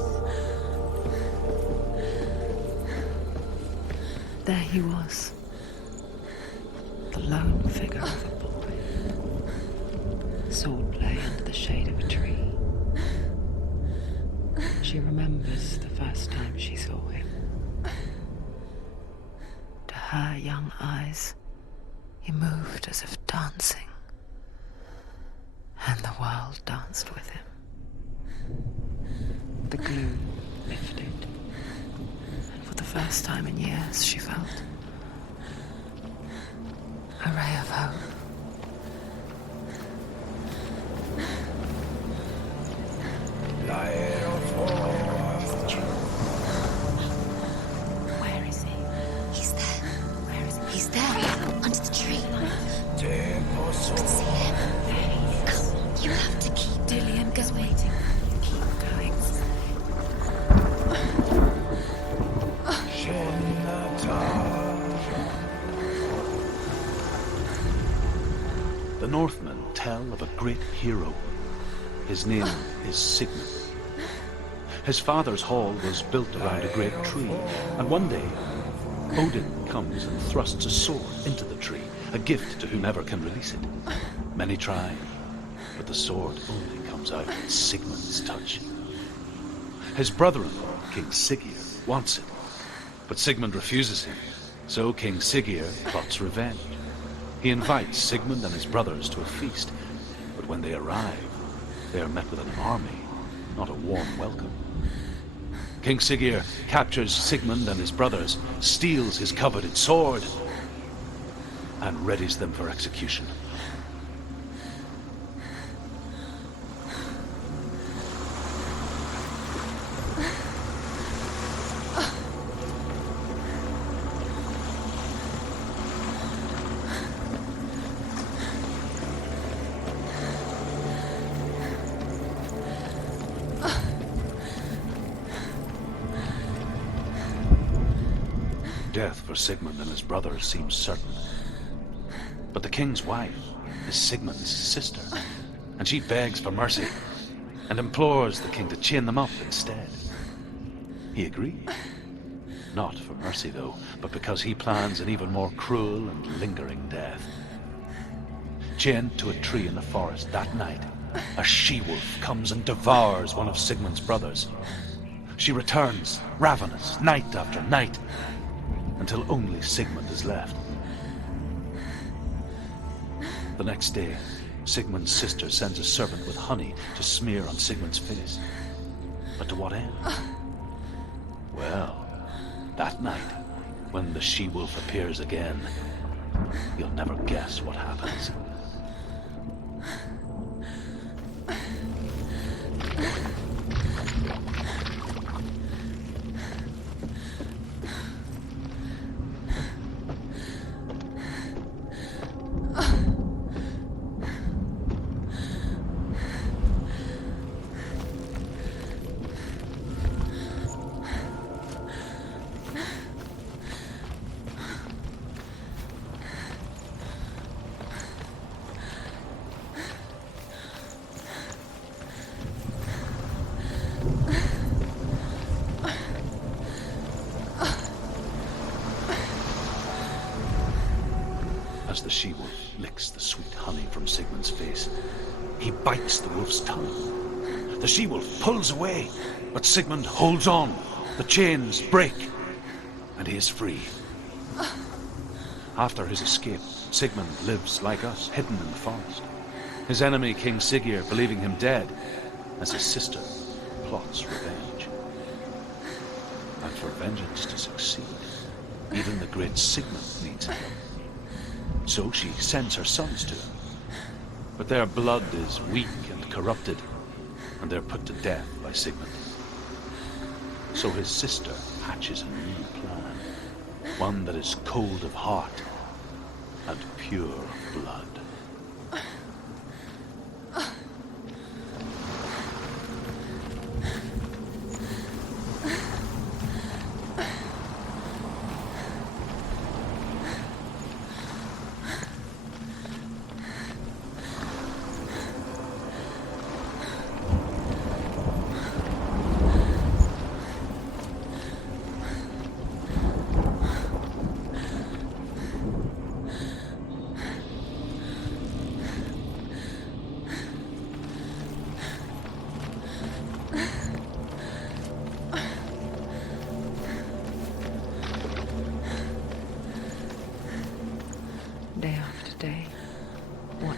There he was. The lone figure of a boy. Sword play under the shade of a tree. She remembers the first time she saw him. To her young eyes, He moved as if dancing, and the world danced with him. The glue lifted, and for the first time in years she felt a ray of hope. Where is he? He's there. Where is he? He's there, under the tree. You can see him. Come, you have to keep Dillian waiting. Keep going. The Northmen tell of a great hero. His name is Sigmund. His father's hall was built around a great tree, and one day, Odin comes and thrusts a sword into the tree, a gift to whomever can release it. Many try, but the sword only comes out at Sigmund's touch. His brother-in-law, King Siggeir, wants it, but Sigmund refuses him, so King Siggeir plots revenge. He invites Sigmund and his brothers to a feast, but when they arrive, they are met with an army, not a warm welcome. King Siggeir captures Sigmund and his brothers, steals his coveted sword, and readies them for execution. Death for Sigmund and his brothers seems certain. But the king's wife is Sigmund's sister, and she begs for mercy and implores the king to chain them up instead. He agrees. Not for mercy, though, but because he plans an even more cruel and lingering death. Chained to a tree in the forest that night, a she-wolf comes and devours one of Sigmund's brothers. She returns, ravenous, night after night, until only Sigmund is left. The next day, Sigmund's sister sends a servant with honey to smear on Sigmund's face. But to what end? Well, that night, when the she-wolf appears again, you'll never guess what happens. As the she-wolf licks the sweet honey from Sigmund's face, he bites the wolf's tongue. The she-wolf pulls away, but Sigmund holds on. The chains break, and he is free. After his escape, Sigmund lives like us, hidden in the forest. His enemy, King Siggeir, believing him dead, as his sister plots revenge. And for vengeance to succeed, even the great Sigmund needs help. So she sends her sons to him. But their blood is weak and corrupted, and they're put to death by Sigmund. So his sister hatches a new plan, one that is cold of heart and pure of blood.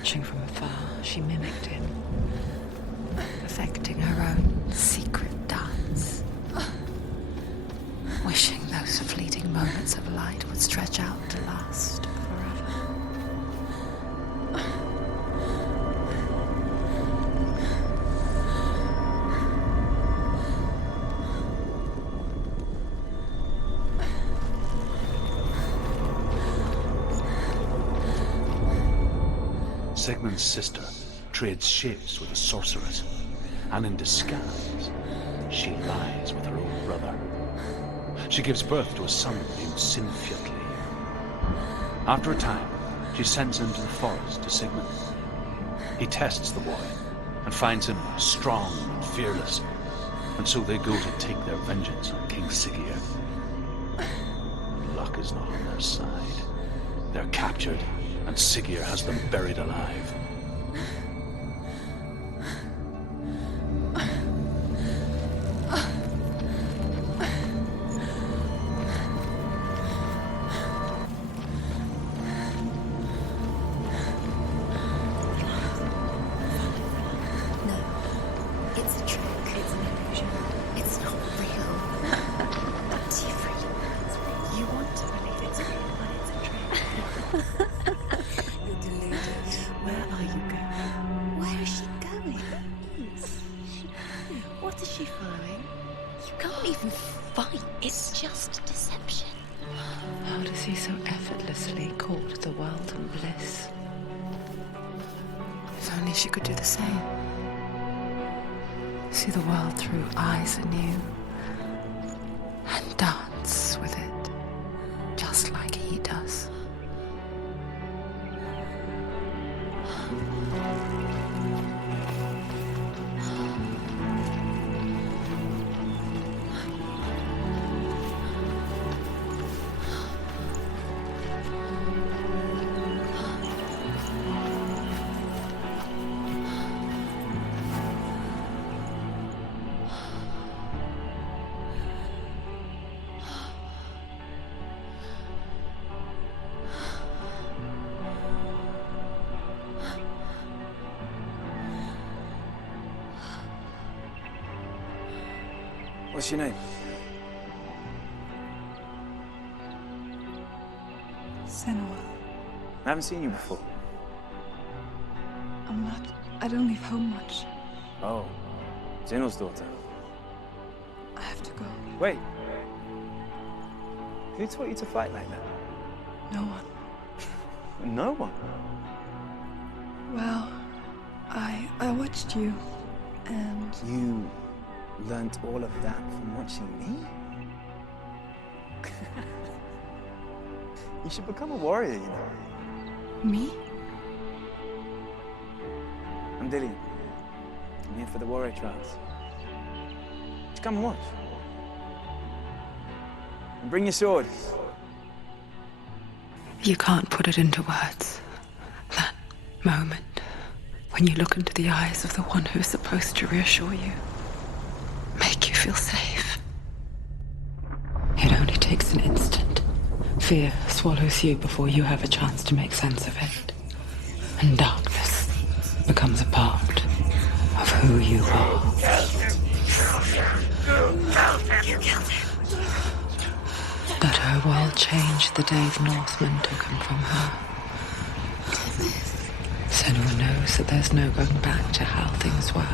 Watching from afar, she mimicked him, perfecting her own secret dance, wishing those fleeting moments of light would stretch out to last forever. Sigmund's sister trades shapes with a sorceress, and in disguise, she lies with her own brother. She gives birth to a son named Sinfjotli. After a time, she sends him to the forest to Sigmund. He tests the boy and finds him strong and fearless, and so they go to take their vengeance on King Siggeir. Luck is not on their side. They're captured, and Siggeir has them buried alive. It's a trick. It's an illusion. It's not real. Different. You want to believe it's real, but it's a trick. You're deluded. Where are you going? Where is she going? What is she following? You can't even fight. It's just deception. How does he so effortlessly court the world and bliss? If only she could do the same. See the world through eyes anew and dance with it, just like he does. What's your name? Senua. I haven't seen you before. I don't leave home much. Oh, Zeno's daughter. I have to go. Wait. Who taught you to fight like that? No one. No one? Well, I watched you, and You learnt all of that from watching me? You should become a warrior, you know. me? I'm Dillian. I'm here for the warrior trials. Just come and watch. And bring your sword. You can't put it into words. That moment when you look into the eyes of the one who is supposed to reassure you, make you feel safe. It only takes an instant. Fear swallows you before you have a chance to make sense of it. And darkness becomes a part of who you are. You killed him. But her world changed the day the Northmen took him from her. Senua knows that there's no going back to how things were.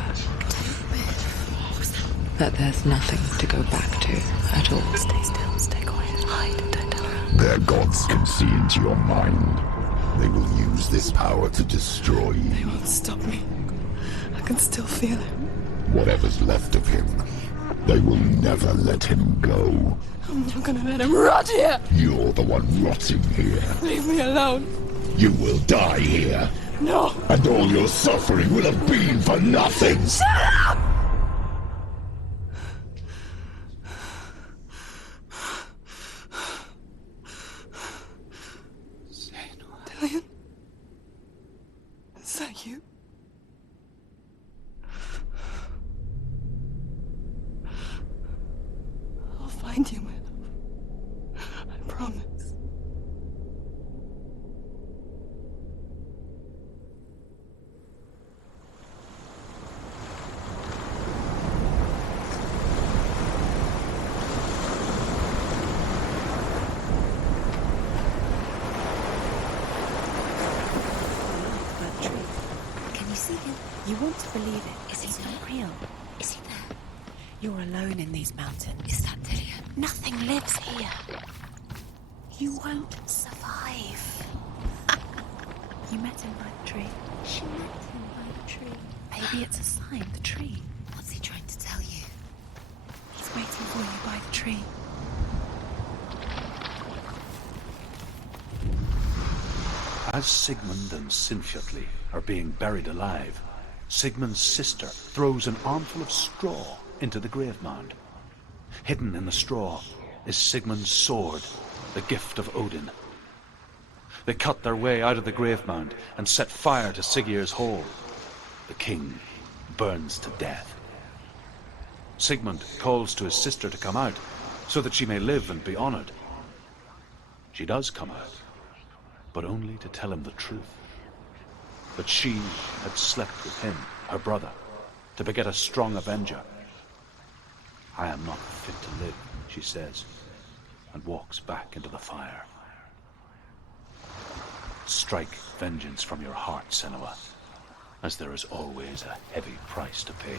That there's nothing to go back to at all. Stay still, stay quiet, hide, don't tell her. Their gods can see into your mind. They will use this power to destroy They you. won't stop me. I can still feel him. Whatever's left of him, they will never let him go. I'm not gonna let him rot here. You're the one rotting here. Leave me alone. You will die here. No. And all your suffering will have been for nothing. Shut up! Dillian? Is that you? I'll find you, my love. I promise. You want to believe it. Is he not real? Is he there? You're alone in these mountains. Is that Delia? Nothing lives here. You won't survive. You met him by the tree. She met him by the tree. Maybe it's a sign, the tree. What's he trying to tell you? He's waiting for you by the tree. As Sigmund and Sinfjotli are being buried alive, Sigmund's sister throws an armful of straw into the grave mound. Hidden in the straw is Sigmund's sword, the gift of Odin. They cut their way out of the grave mound and set fire to Siggeir's hall. The king burns to death. Sigmund calls to his sister to come out so that she may live and be honored. She does come out, but only to tell him the truth. That she had slept with him, her brother, to beget a strong avenger. I am not fit to live, she says, and walks back into the fire. Strike vengeance from your heart, Senua, as there is always a heavy price to pay.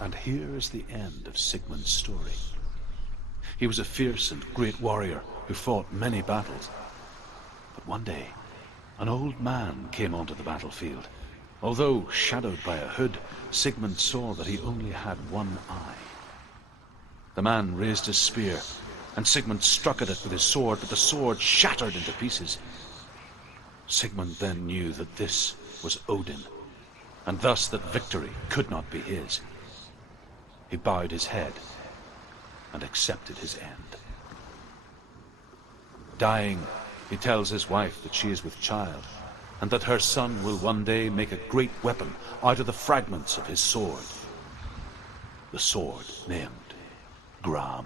And here is the end of Sigmund's story. He was a fierce and great warrior who fought many battles. But one day, an old man came onto the battlefield. Although shadowed by a hood, Sigmund saw that he only had one eye. The man raised his spear, and Sigmund struck at it with his sword, but the sword shattered into pieces. Sigmund then knew that this was Odin, and thus that victory could not be his. He bowed his head and accepted his end. Dying, he tells his wife that she is with child, and that her son will one day make a great weapon out of the fragments of his sword. The sword named Gram.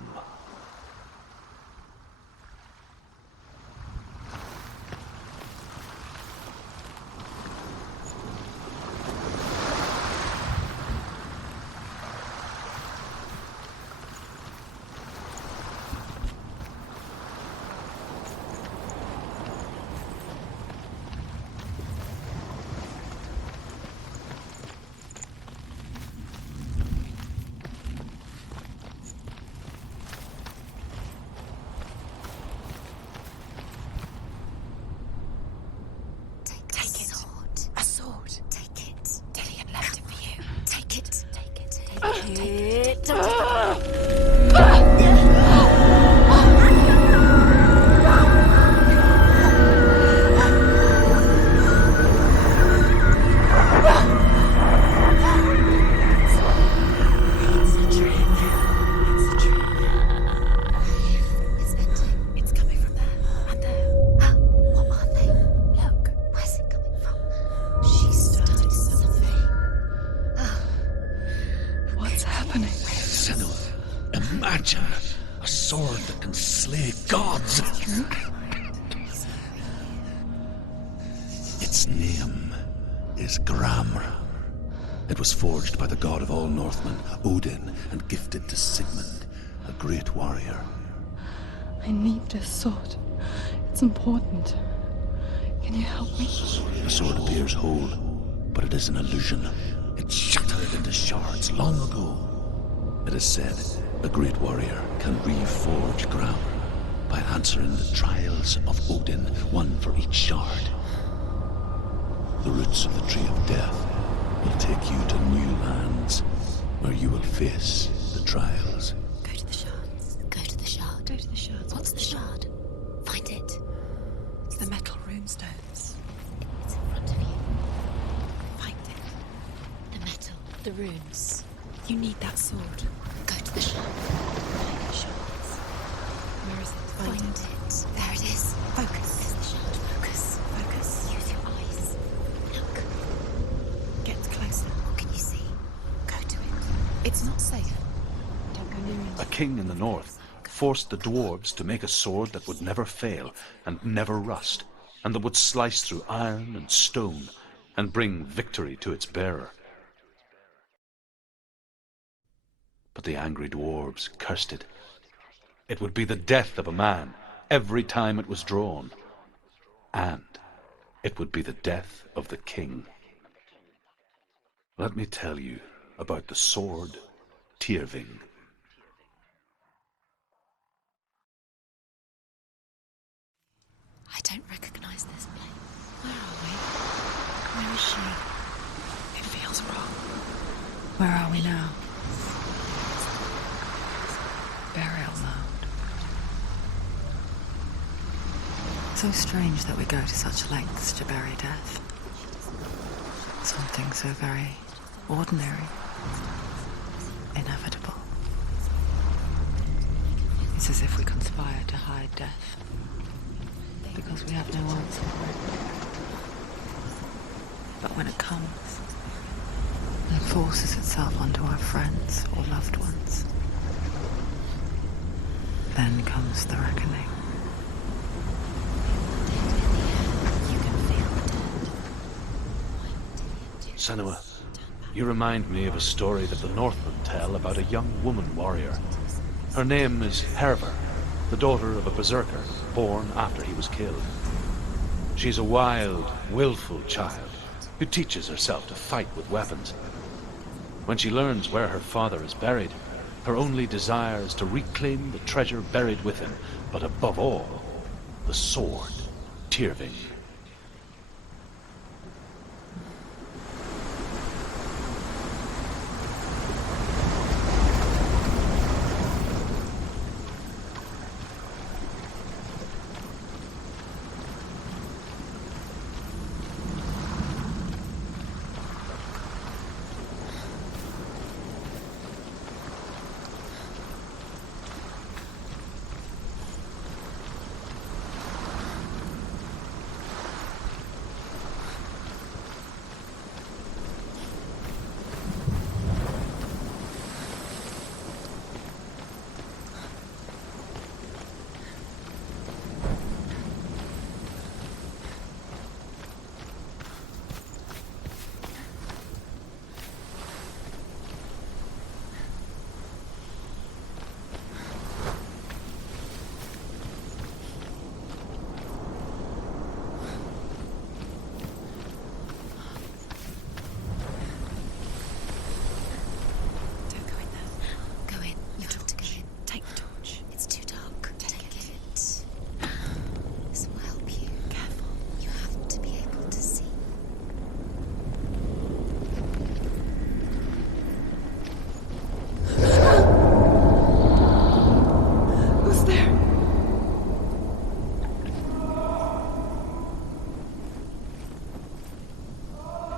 Its name is Gram. It was forged by the god of all Northmen, Odin, and gifted to Sigmund, a great warrior. I need this sword. It's important. Can you help me? The sword appears whole, but it is an illusion. It shattered into shards long ago. It is said a great warrior can reforge Gram by answering the trials of Odin, one for each shard. The roots of the Tree of Death will take you to new lands where you will face the trials. Go to the shards. Go to the shard. Go to the shards. What's the shard? Find it. It's the metal runestones. It's in front of you. Find it. The metal. The runes. You need that sword. Go to the shard. Find the shards. Where is it? Find it. There it is. Focus. There's the shard. Focus. Focus. Use your eyes. Look. Get closer. What can you see? Go to it. It's not safe. Don't go near it. A king in the north forced the dwarves to make a sword that would never fail and never rust. and that would slice through iron and stone and bring victory to its bearer. But the angry dwarves cursed it. It would be the death of a man every time it was drawn, and it would be the death of the king. Let me tell you about the sword Tyrving. I don't recognize this place. Where are we? Where is she? It feels wrong. Where are we now? Burial mound. So strange that we go to such lengths to bury death. Something so very ordinary, inevitable. It's as if we conspire to hide death, because we have no answer for it. But when it comes, it forces itself onto our friends or loved ones. Then comes the reckoning. Senua, you remind me of a story that the Northmen tell about a young woman warrior. Her name is Hervor, the daughter of a berserker born after he was killed. She's a wild, willful child who teaches herself to fight with weapons. When she learns where her father is buried, her only desire is to reclaim the treasure buried with him, but above all, the sword Tyrving.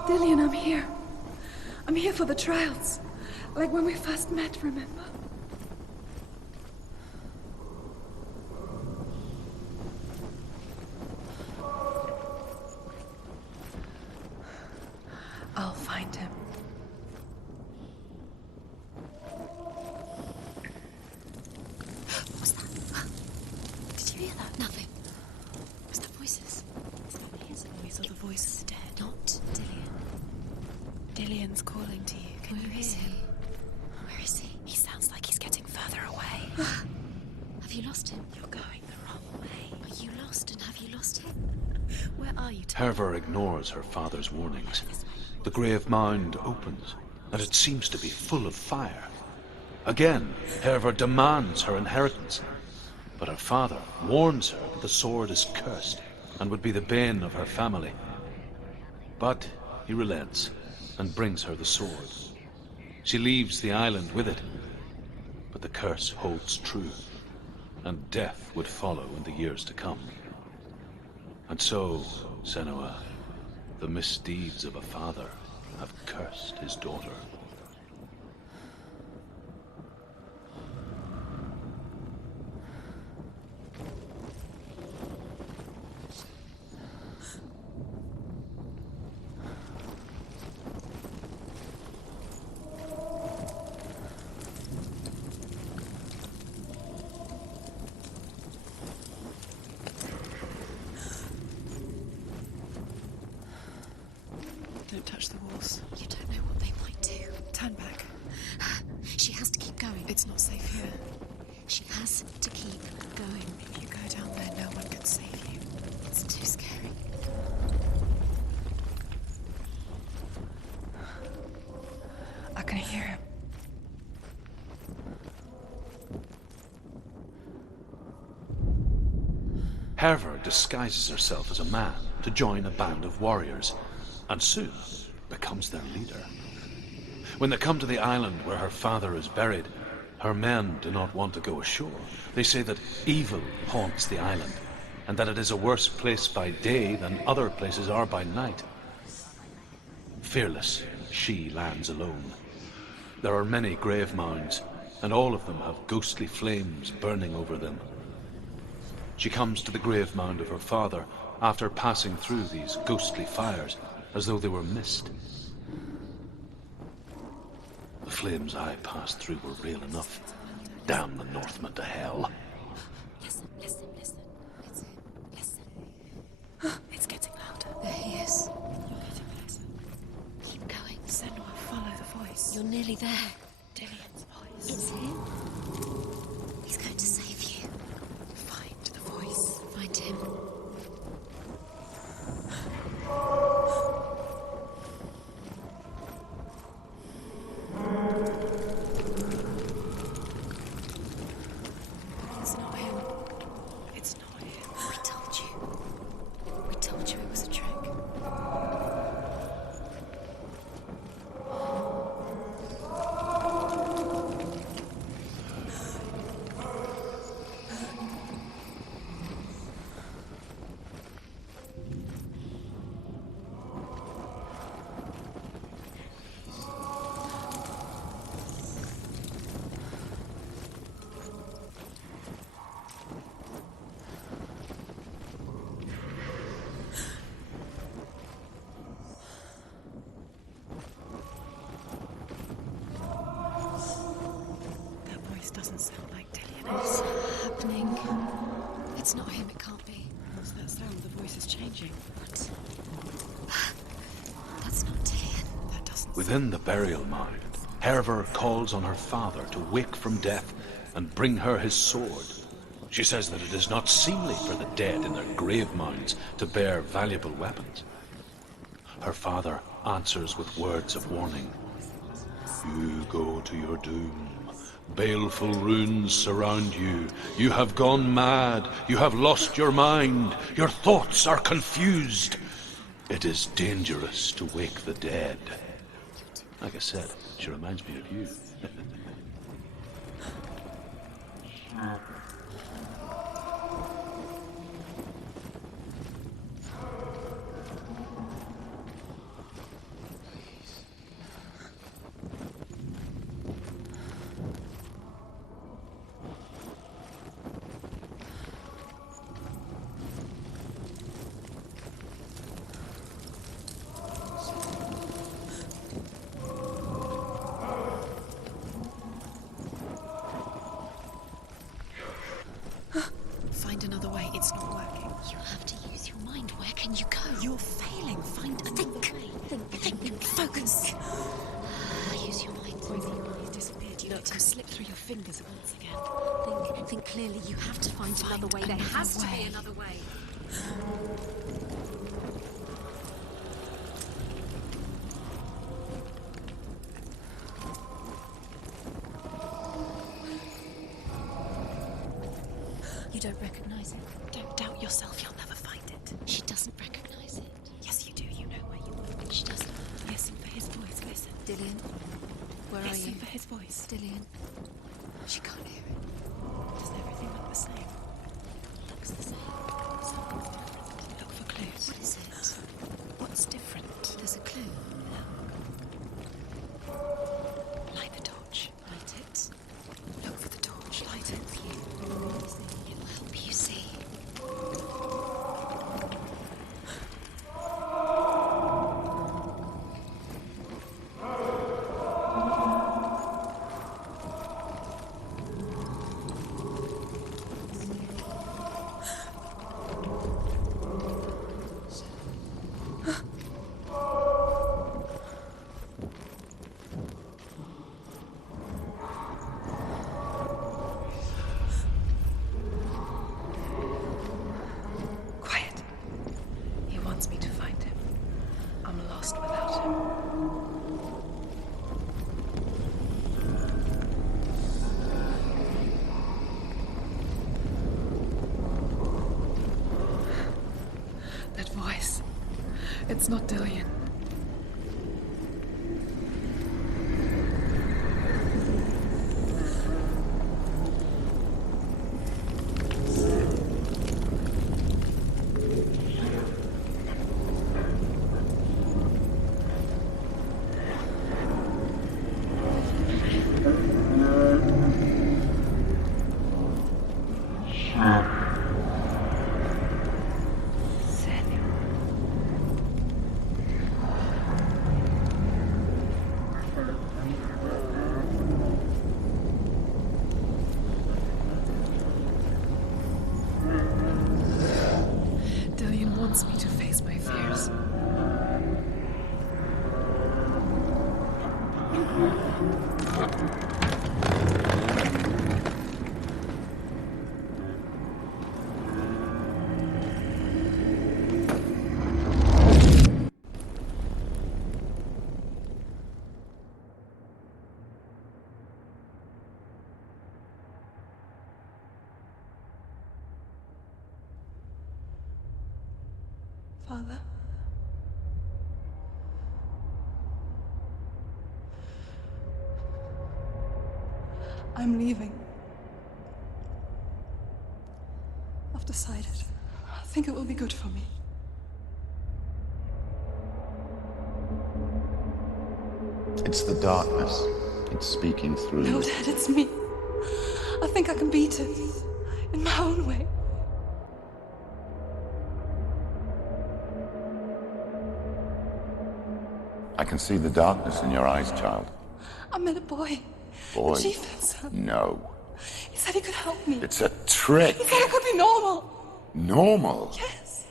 Dillian, I'm here. I'm here for the trials. Like when we first met, remember? I'll find him. What was that? Did you hear that? Nothing. Was that voices? It's not his voice or the voice of the dead. Not Dillian. Dillian's calling to you. Can you Where is hear he? him? Where is he? He sounds like he's getting further away. Have you lost him? You're going the wrong way. Are you lost and have you lost him? Where are you? Hervor ignores her father's warnings. The grave mound opens, and it seems to be full of fire. Again, Hervor demands her inheritance, but her father warns her that the sword is cursed and would be the bane of her family. But he relents and brings her the sword. She leaves the island with it, but the curse holds true, and death would follow in the years to come. And so, Senua, the misdeeds of a father have cursed his daughter. touch the walls. You don't know what they might do. Turn back. She has to keep going. It's not safe here. She has to keep going. If you go down there, no one can save you. It's too scary. I can hear him. Herver disguises herself as a man to join a band of warriors, and soon becomes their leader. When they come to the island where her father is buried, her men do not want to go ashore. They say that evil haunts the island, and that it is a worse place by day than other places are by night. Fearless, she lands alone. There are many grave mounds, and all of them have ghostly flames burning over them. She comes to the grave mound of her father after passing through these ghostly fires, as though they were mist. The flames I passed through were real enough. Damn the Northmen to hell. Listen. It's getting louder. There he is. You're getting closer. Keep going. Senua, follow the voice. You're nearly there. Dillian's voice. It's him. He's going to save you. Find the voice. Find him. It's not him. It's not him. We told you. We told you it was a trick. That voice doesn't sound like Dillian. What's happening? It's not him, it can't be. What's that sound? The voice is changing. What? That's not Dillian. That doesn't Within the burial mound, Herver calls on her father to wake from death and bring her his sword. She says that it is not seemly for the dead in their grave mounds to bear valuable weapons. Her father answers with words of warning. You go to your doom. Baleful runes surround you. You have gone mad. You have lost your mind. Your thoughts are confused. It is dangerous to wake the dead. Like I said, she reminds me of you. Find another way. It's not working. You have to use your mind. Where can you go? You're failing. Find another way. Think. Focus. Use your mind. He's disappeared. You slip through your fingers once again. Think clearly. You have to find another way. There another has to way. be another way. You don't recognize it. Don't doubt yourself. You'll never find it. She doesn't recognize it. Yes, you do. You know where you are. She doesn't. Listen for his voice. Listen. Dillian, where are Listen you? for his voice. Dillian. She can't hear it. Does everything look the same? Looks the same. Something's different. Look for clues. What is it? What's different? There's a clue. Light the torch. Light it. Look for the torch. Light it. It will help you see. It's not Dillian. Dillian wants me to face my fears. Father? I'm leaving. I've decided. I think it will be good for me. It's the darkness. It's speaking through No, you. Dad, it's me. I think I can beat it. In my own way. I can see the darkness in your eyes, child. I met a boy. Boy. The chieftain's son. No. He said he could help me. It's a trick. He said I could be normal. Normal? Yes.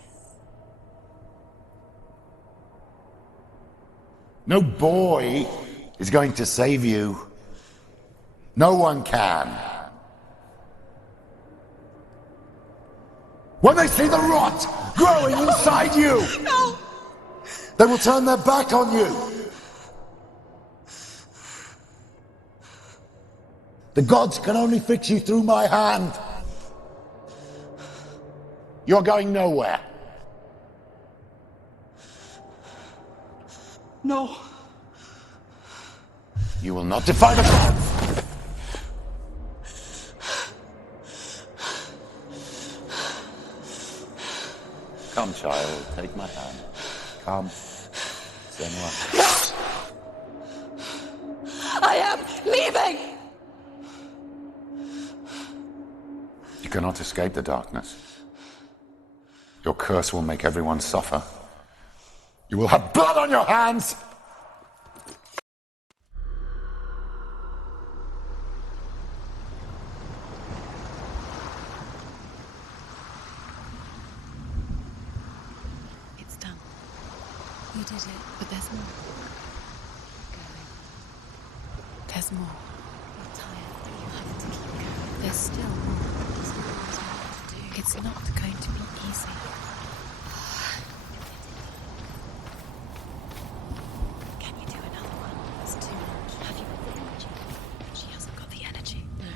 No boy is going to save you. No one can. When they see the rot growing inside you, No! they will turn their back on you. The gods can only fix you through my hand. You're going nowhere. No. You will not defy the gods. Come, child, take my hand. Come. Senua. I am leaving! You cannot escape the darkness. Your curse will make everyone suffer. You will have blood on your hands! It's done. You did it. But there's more. Going. There's more. You're tired, but you have to keep going. There's still more. There's more to do. It's not going to be easy. Can you do another one? It's too much. Have you got the energy? She hasn't got the energy. No.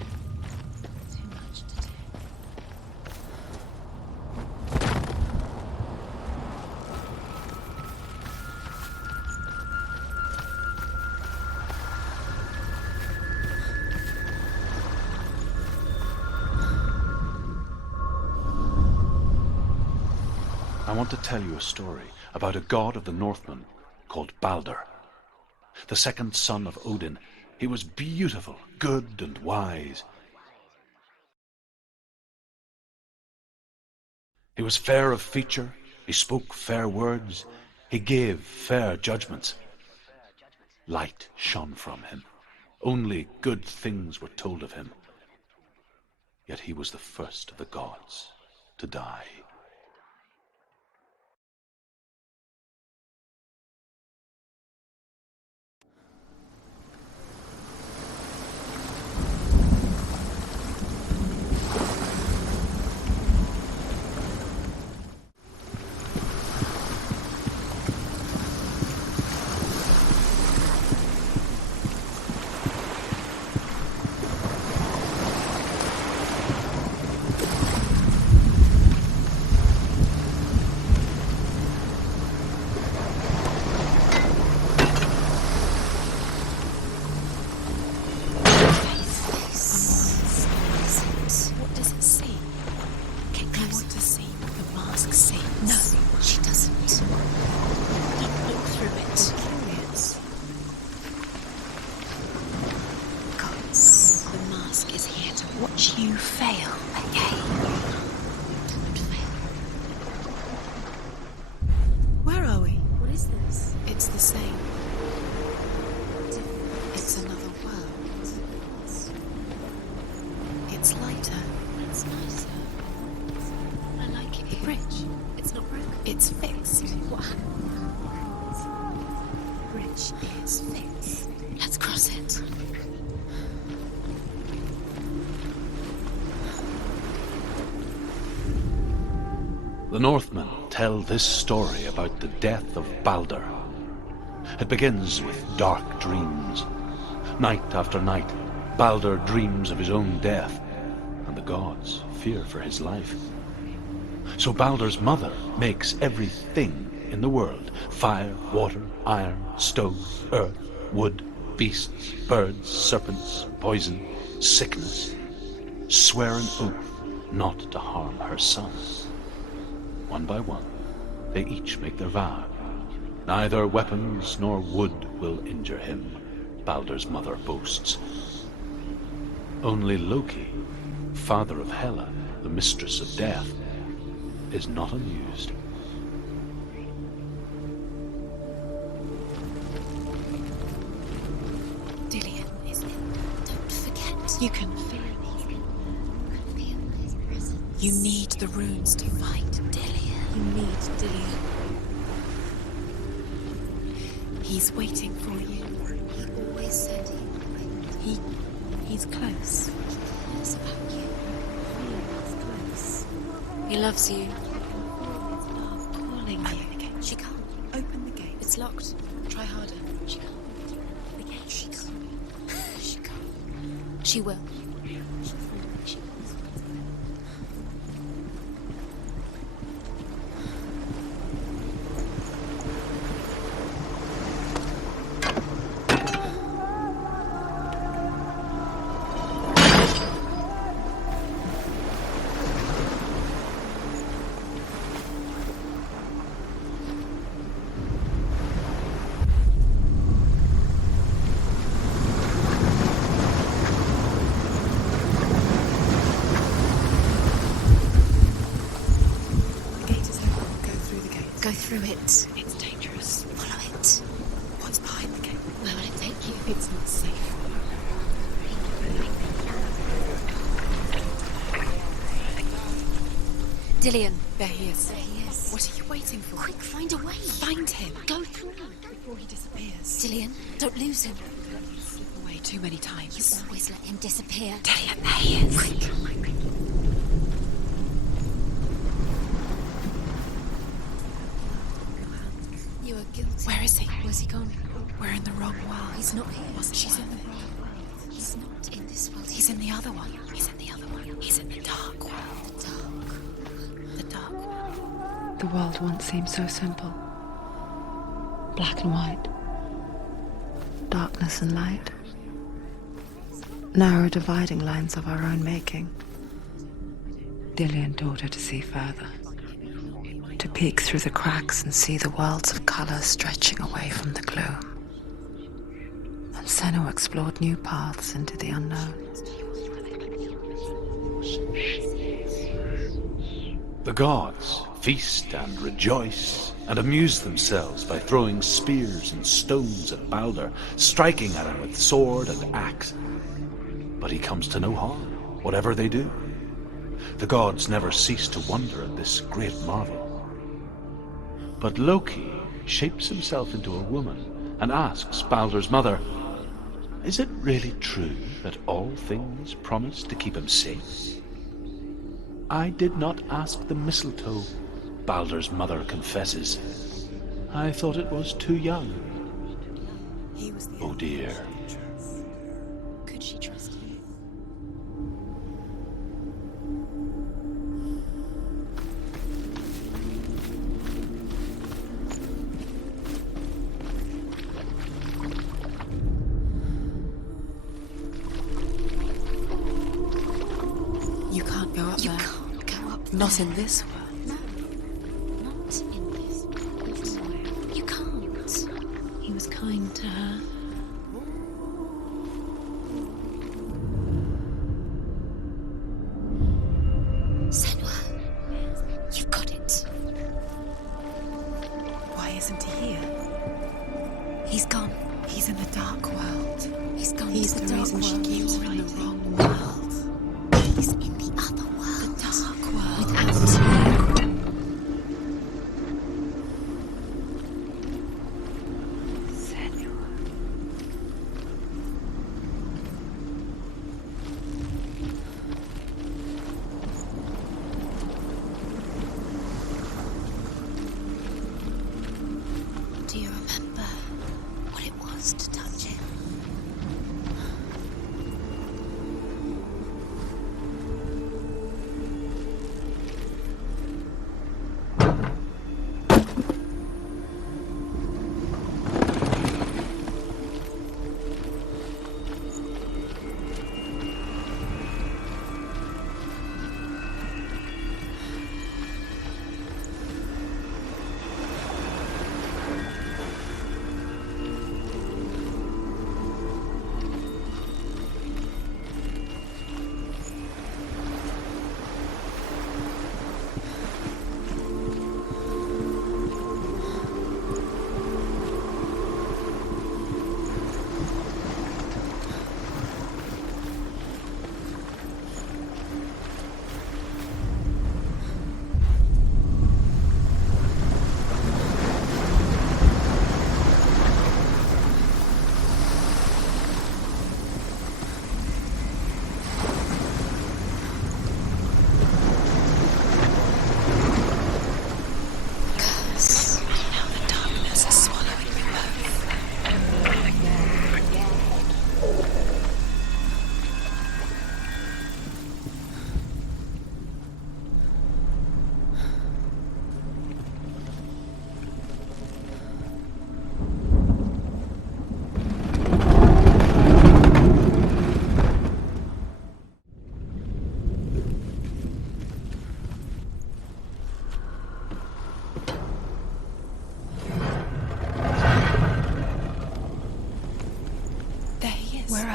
Too much to do. I want to tell you a story about a god of the Northmen called Balder. The second son of Odin. He was beautiful, good and wise. He was fair of feature, he spoke fair words, he gave fair judgments. Light shone from him. Only good things were told of him. Yet he was the first of the gods to die. It's fixed. What happens? Bridge is fixed. Let's cross it. The Northmen tell this story about the death of Baldur. It begins with dark dreams. Night after night, Baldur dreams of his own death, and the gods fear for his life. So Baldur's mother makes everything in the world: fire, water, iron, stone, earth, wood, beasts, birds, serpents, poison, sickness. Swear an oath not to harm her son. One by one, they each make their vow. Neither weapons nor wood will injure him, Baldur's mother boasts. Only Loki, father of Hela, the mistress of death, is not amused. Dillion is in. Don't forget. You can feel his presence. You need the runes to fight Dillion. You need Dillion. He's waiting for you. He always said he would. He's close. He cares about you. He's close. He loves you. His love calling you. Open the gate. She can't. Open the gate. It's locked. Try harder. She can't. The gate. She can't. She can't. She will. She will. Go through it. It's dangerous. Follow it. What's behind the gate? Where will it take you? It's not safe. Dillion. There he is. There he is. What are you waiting for? Quick, find a way. Find him. Go through before he disappears. Dillion, don't lose him. He's slipped away too many times. You always let him disappear. Dillion, there he is. Quick. You are guilty. Where is he? Where's he gone? We're in the wrong world. He's not here. She's in the wrong world. He's not in this world. He's in the other one. He's in the other one. He's in the dark world. The dark. The dark world. The world once seemed so simple. Black and white. Darkness and light. Narrow dividing lines of our own making. Dillion taught her to see further. To peek through the cracks and see the worlds of color stretching away from the gloom. And Senua explored new paths into the unknown. The gods feast and rejoice and amuse themselves by throwing spears and stones at Baldur, striking at him with sword and axe. But he comes to no harm, whatever they do. The gods never cease to wonder at this great marvel. But Loki shapes himself into a woman and asks Baldur's mother, "Is it really true that all things promise to keep him safe?" "I did not ask the mistletoe," Baldur's mother confesses. "I thought it was too young." Oh dear. Could she trust you? You can't go up there. You can't go up there. Not in this world. No. Not in this world. You can't. He was kind to her. Senua, you've got it. Why isn't he here? He's gone. He's in the dark world. He's gone. He's the reason she keeps her in the wrong world. He's in the other world. The dark world. Without you.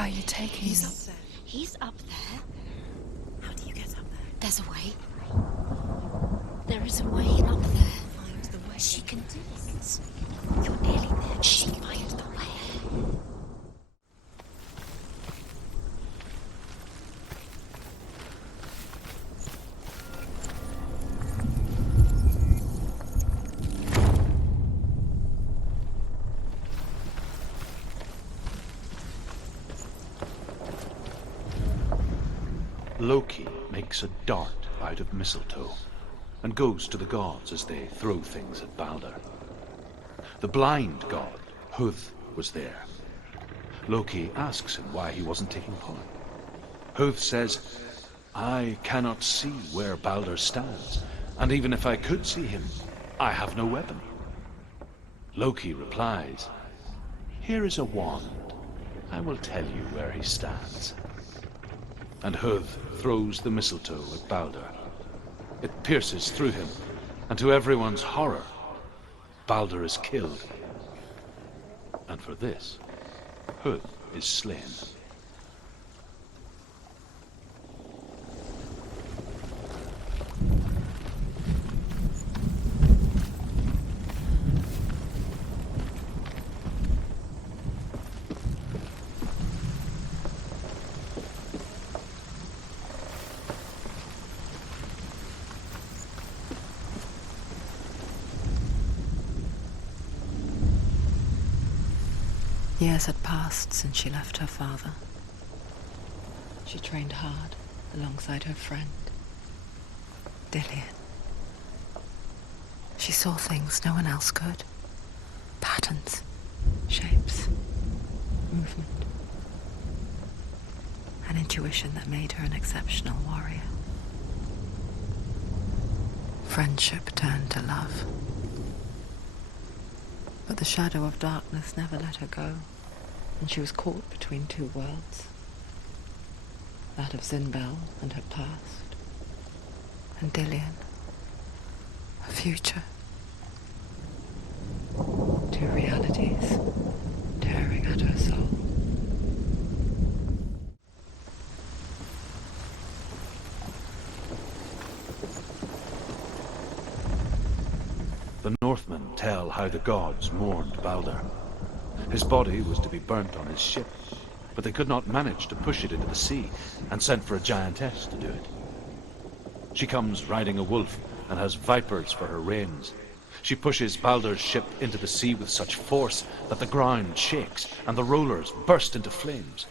are you taking He's me? up there. He's up there. How do you get up there? There's a way. There is a way up there. Find the way. She can do it. You're nearly there. She finds the way. Loki makes a dart out of mistletoe and goes to the gods as they throw things at Balder. The blind god, Huth, was there. Loki asks him why he wasn't taking part. Huth says, I cannot see where Balder stands, and even if I could see him, I have no weapon. Loki replies, here is a wand. I will tell you where he stands. And Huth throws the mistletoe at Balder. It pierces through him, and to everyone's horror, Balder is killed. And for this, Huth is slain. Years had passed since she left her father. She trained hard alongside her friend, Dillian. She saw things no one else could. Patterns, shapes, movement. An intuition that made her an exceptional warrior. Friendship turned to love. But the shadow of darkness never let her go, and she was caught between two worlds. That of Zinbel and her past, and Dillian, her future. Two realities tearing at her soul. The Northmen tell how the gods mourned Balder. His body was to be burnt on his ship, but they could not manage to push it into the sea, and sent for a giantess to do it. She comes riding a wolf and has vipers for her reins. She pushes Balder's ship into the sea with such force that the ground shakes and the rollers burst into flames.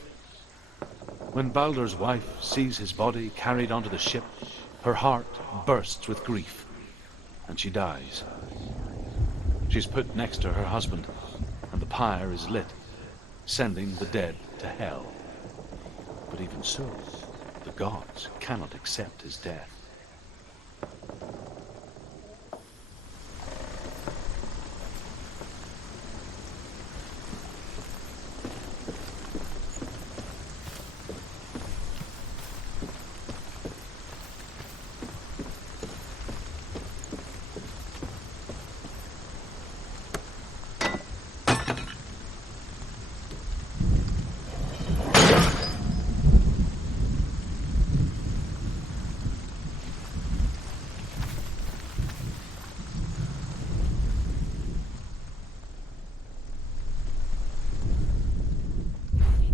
When Balder's wife sees his body carried onto the ship, her heart bursts with grief, and she dies. She's put next to her husband, and the pyre is lit, sending the dead to hell. But even so, the gods cannot accept his death.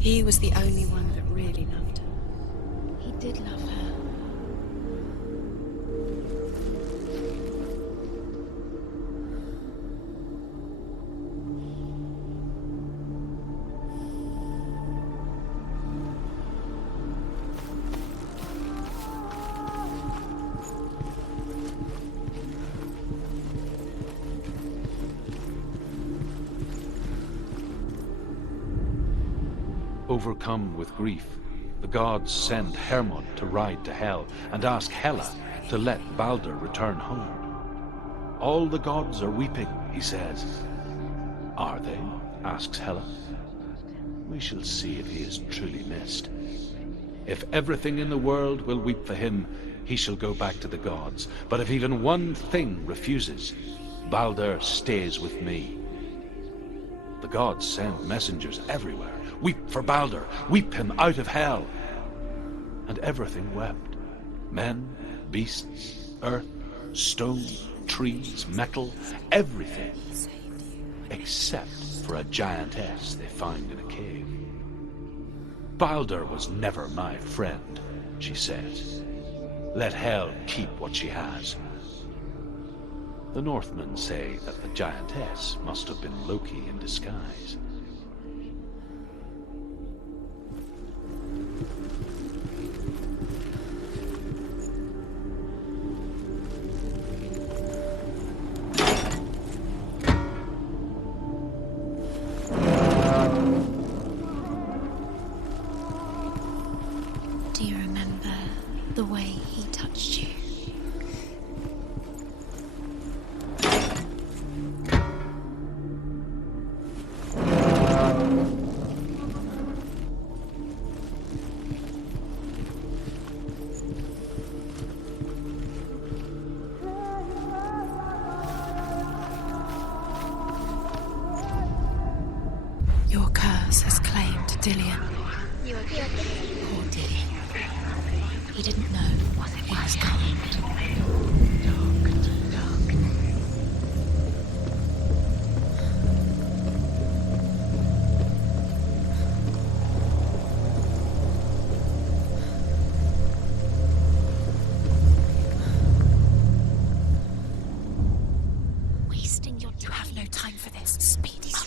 He was the only one that really loved her. He did love her. Overcome with grief, the gods send Hermod to ride to Hell and ask Hela to let Balder return home. All the gods are weeping, he says. Are they? Asks Hela. We shall see if he is truly missed. If everything in the world will weep for him, he shall go back to the gods. But if even one thing refuses, Balder stays with me. The gods send messengers everywhere, Weep for Balder. Weep him out of hell. And everything wept. Men, beasts, earth, stone, trees, metal, everything. Except for a giantess they found in a cave. Balder was never my friend, she says. Let hell keep what she has. The Northmen say that the giantess must have been Loki in disguise. Do you remember the way he touched you? Your curse has claimed Dillion. Poor Dillion. He didn't know he was coming. Wasting your time. You have no time for this. Speed up.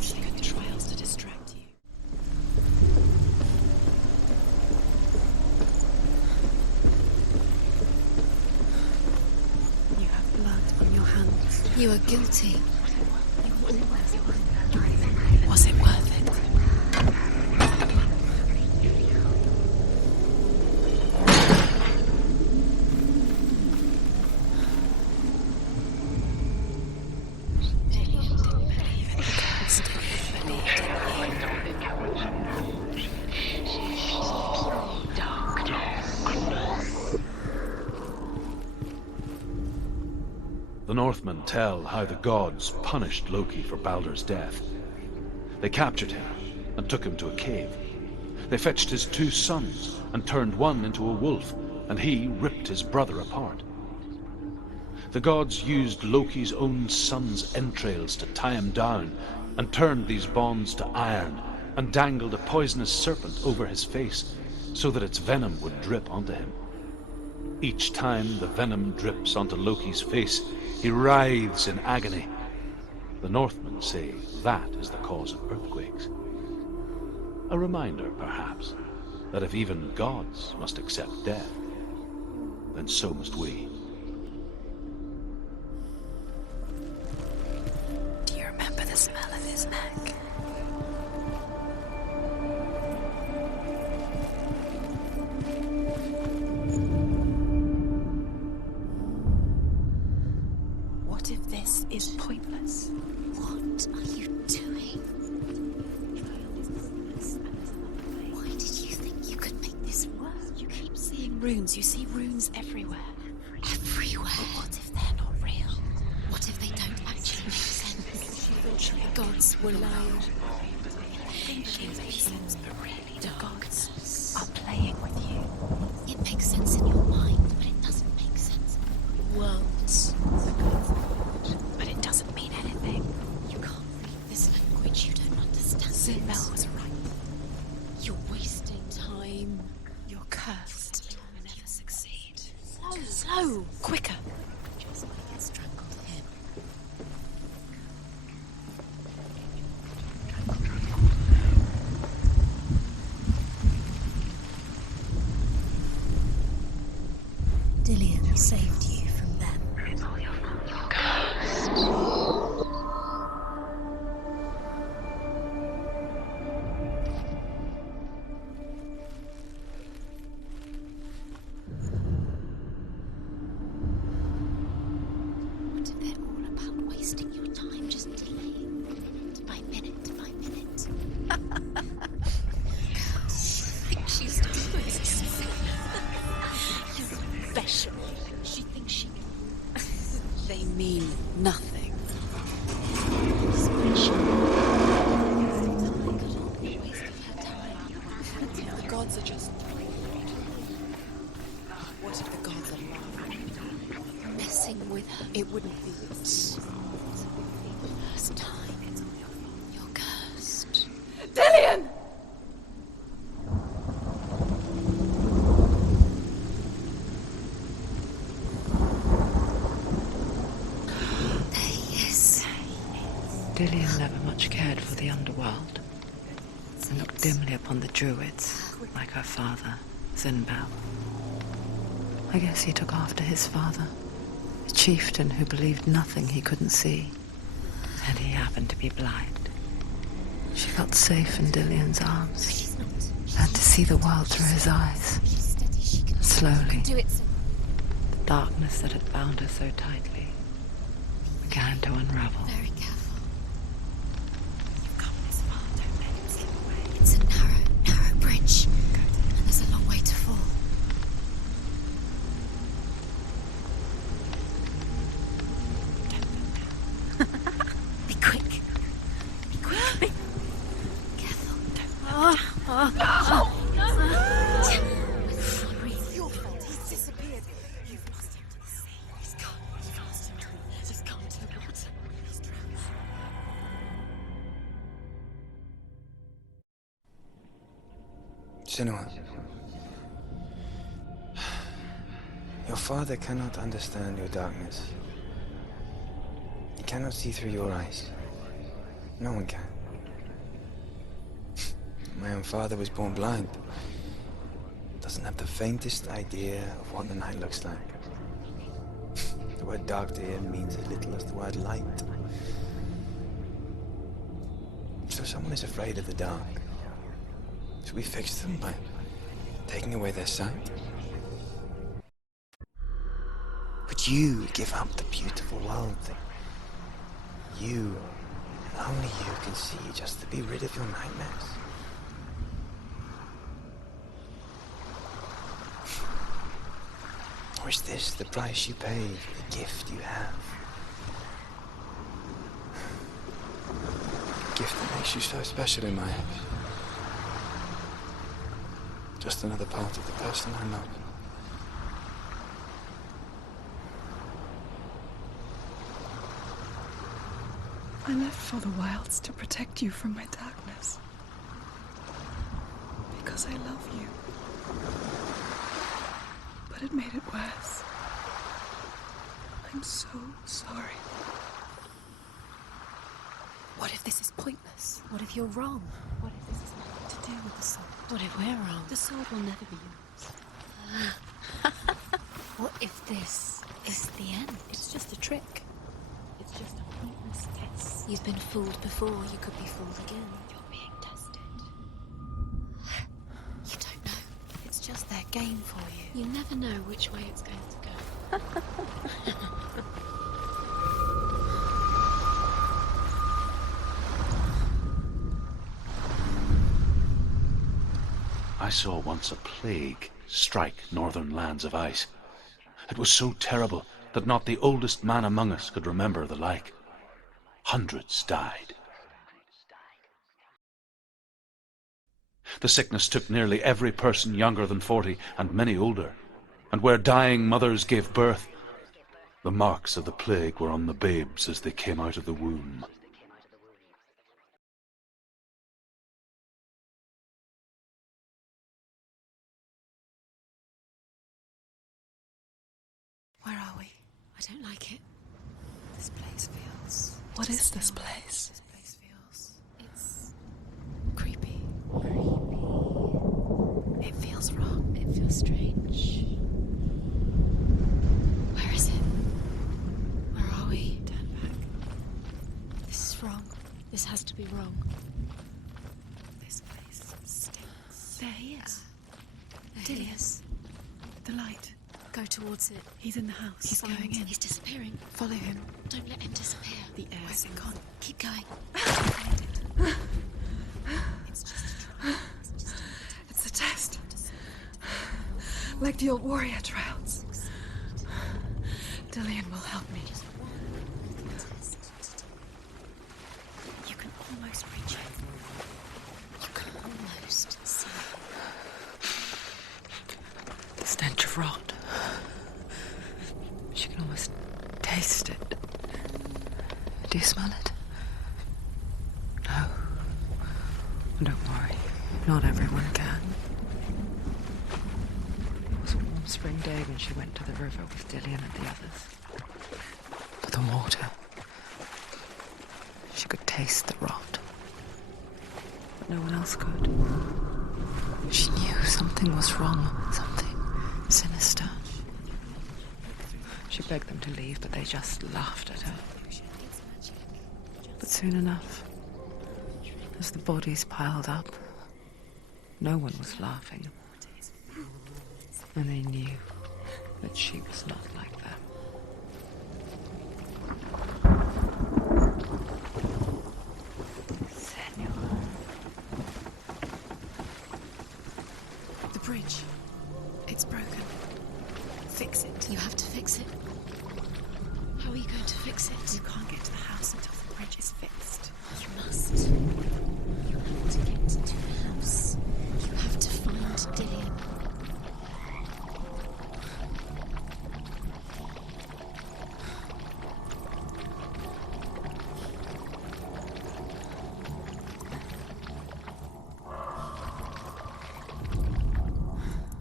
She got trials to distract you. You have blood on your hands. You are guilty. Was it worth it? The Northmen tell how the gods punished Loki for Balder's death. They captured him and took him to a cave. They fetched his 2 sons and turned one into a wolf, and he ripped his brother apart. The gods used Loki's own son's entrails to tie him down and turned these bonds to iron and dangled a poisonous serpent over his face so that its venom would drip onto him. Each time the venom drips onto Loki's face, he writhes in agony. The Northmen say that is the cause of earthquakes. A reminder, perhaps, that if even gods must accept death, then so must we. Do you remember the smell of his neck? What if this is pointless? What are you doing? Why did you think you could make this work? You keep seeing runes. You see runes everywhere. Everywhere. What if they're not real? What if they don't actually make sense? The gods were lying. It makes sense, but really the gods are playing with you. It makes sense in your mind, but it doesn't make sense. Worlds. But it doesn't mean anything. You can't read this language. You don't understand. Sinbel was right. You're wasting time. You're cursed. You'll never succeed. Slow. Quicker. Just might get strangled him. Dillion saved you from them. You're cursed. What if they're all about wasting your time, just delaying minute by minute by minute? I think she's doing this. You're special. She thinks she... They mean nothing. are just 3 feet. What if the gods are laughing? Messing with her. It wouldn't be this. First time. You're cursed. Dillian! Dillian never much cared for the underworld, and looked dimly upon the druids, like her father, Zinbal. I guess he took after his father, a chieftain who believed nothing he couldn't see, and he happened to be blind. She felt safe in Dillian's arms, learned to see the world through his eyes. And slowly, the darkness that had bound her so tightly began to unravel. Very careful. It's a narrow bridge. And there's a long way to fall. Be quick. Be quick. Be careful. No! Your fault. He's disappeared. You've lost him to the sea. He's gone. You've lost him to the... Just come to the water. He's drowned. Senua, your father cannot understand your darkness. He cannot see through your eyes. No one can. My own father was born blind. Doesn't have the faintest idea of what the night looks like. The word dark to him means as little as the word light. So someone is afraid of the dark. Should we fix them by taking away their sight? Would you give up the beautiful world that you, and only you, can see just to be rid of your nightmares? Or is this the price you pay for the gift you have? A gift that makes you so special in my eyes. Just another part of the person I love. I left for the wilds to protect you from my darkness. Because I love you. But it made it worse. I'm so sorry. What if this is pointless? What if you're wrong? What if this has nothing to do with the sword? What if we're wrong? The sword will never be yours. What if this is the end? It's just a trick. It's just a pointless test. You've been fooled before, you could be fooled again. You're being tested. You don't know. It's just their game for you. You never know which way it's going to go. I saw once a plague strike northern lands of ice. It was so terrible that not the oldest man among us could remember the like. Hundreds died. The sickness took nearly every person younger than 40 and many older, and where dying mothers gave birth, the marks of the plague were on the babes as they came out of the womb. Where are we? I don't like it. This place feels... What is this place? This place feels... It's... creepy. It feels wrong. It feels strange. Where is it? Where are we? Turn back. This is wrong. This has to be wrong. This place stinks. There he is. There he is. The light. Go towards it. He's in the house. He's going in. He's disappearing. Follow him. Don't let him disappear. The air. Where's it gone? Keep going. It's just a trial. It's a test. Like the old warrior trials. Dillian will help me. You can almost reach it. You can almost see it. of rot. She can almost taste it. Do you smell it? No. Don't worry. Not everyone can. It was a warm spring day when she went to the river with Dillian and the others. For the water. She could taste the rot. But no one else could. She knew something was wrong. Something sinister. She begged them to leave, but they just laughed at her. But soon enough, as the bodies piled up, no one was laughing. And they knew that she was not like them. Senua. The bridge. It's broken. Fix it. You have to fix it. How are you going to fix it? You can't get to the house until the bridge is fixed. You must. You have to get to the house. You have to find Dillian.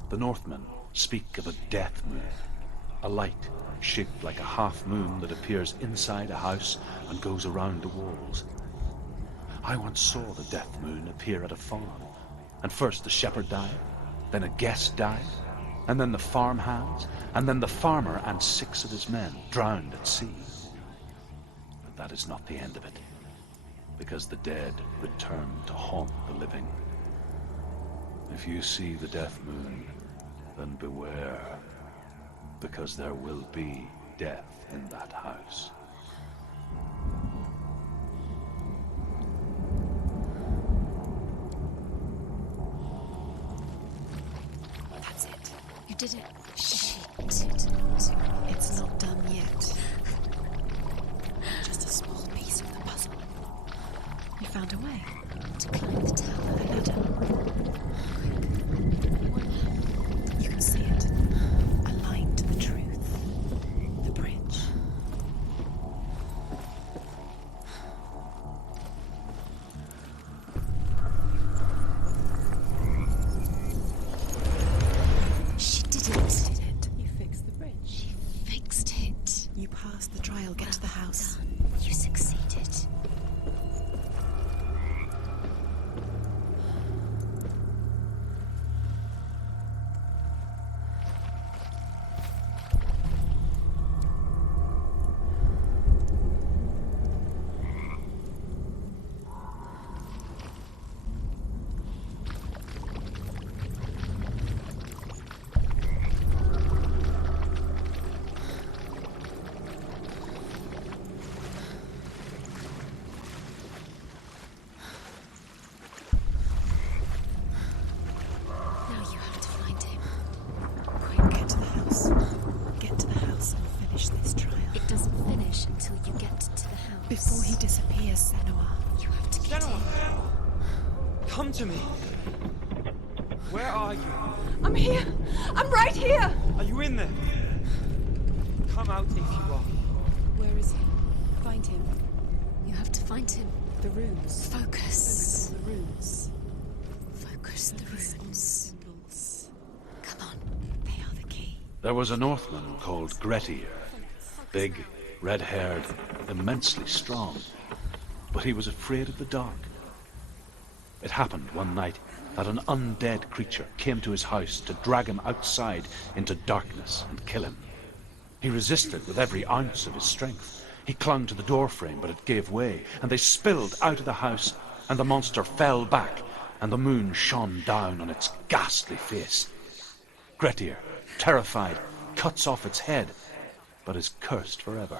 The Northmen speak of a death moon, a light shaped like a half moon that appears inside a house and goes around the walls. I once saw the death moon appear at a farm, and first the shepherd died, then a guest died, and then the farmhands, and then the farmer and 6 of his men drowned at sea. But that is not the end of it, because the dead return to haunt the living. If you see the death moon, then beware, because there will be death in that house. That's it. You did it. She did it. It's not done yet. Just a small piece of the puzzle. You found a way to climb the tower, the ladder. You can see it. Aligned to the truth. The bridge. She did it. You fixed the bridge. She fixed it. You passed the trial. Get to the house. You succeeded. Until you get to the house. Before he disappears, Senua. You have to get him. Come to me. Where are you? I'm here. I'm right here. Are you in there? Come out if you are. Where is he? Find him. You have to find him. The runes. Focus. The runes. Focus the runes. Come on. They are the key. There was a Northman called Grettir. Big, red-haired, immensely strong. But he was afraid of the dark. It happened one night that an undead creature came to his house to drag him outside into darkness and kill him. He resisted with every ounce of his strength. He clung to the doorframe, but it gave way, and they spilled out of the house, and the monster fell back, and the moon shone down on its ghastly face. Grettir, terrified, cuts off its head, but is cursed forever.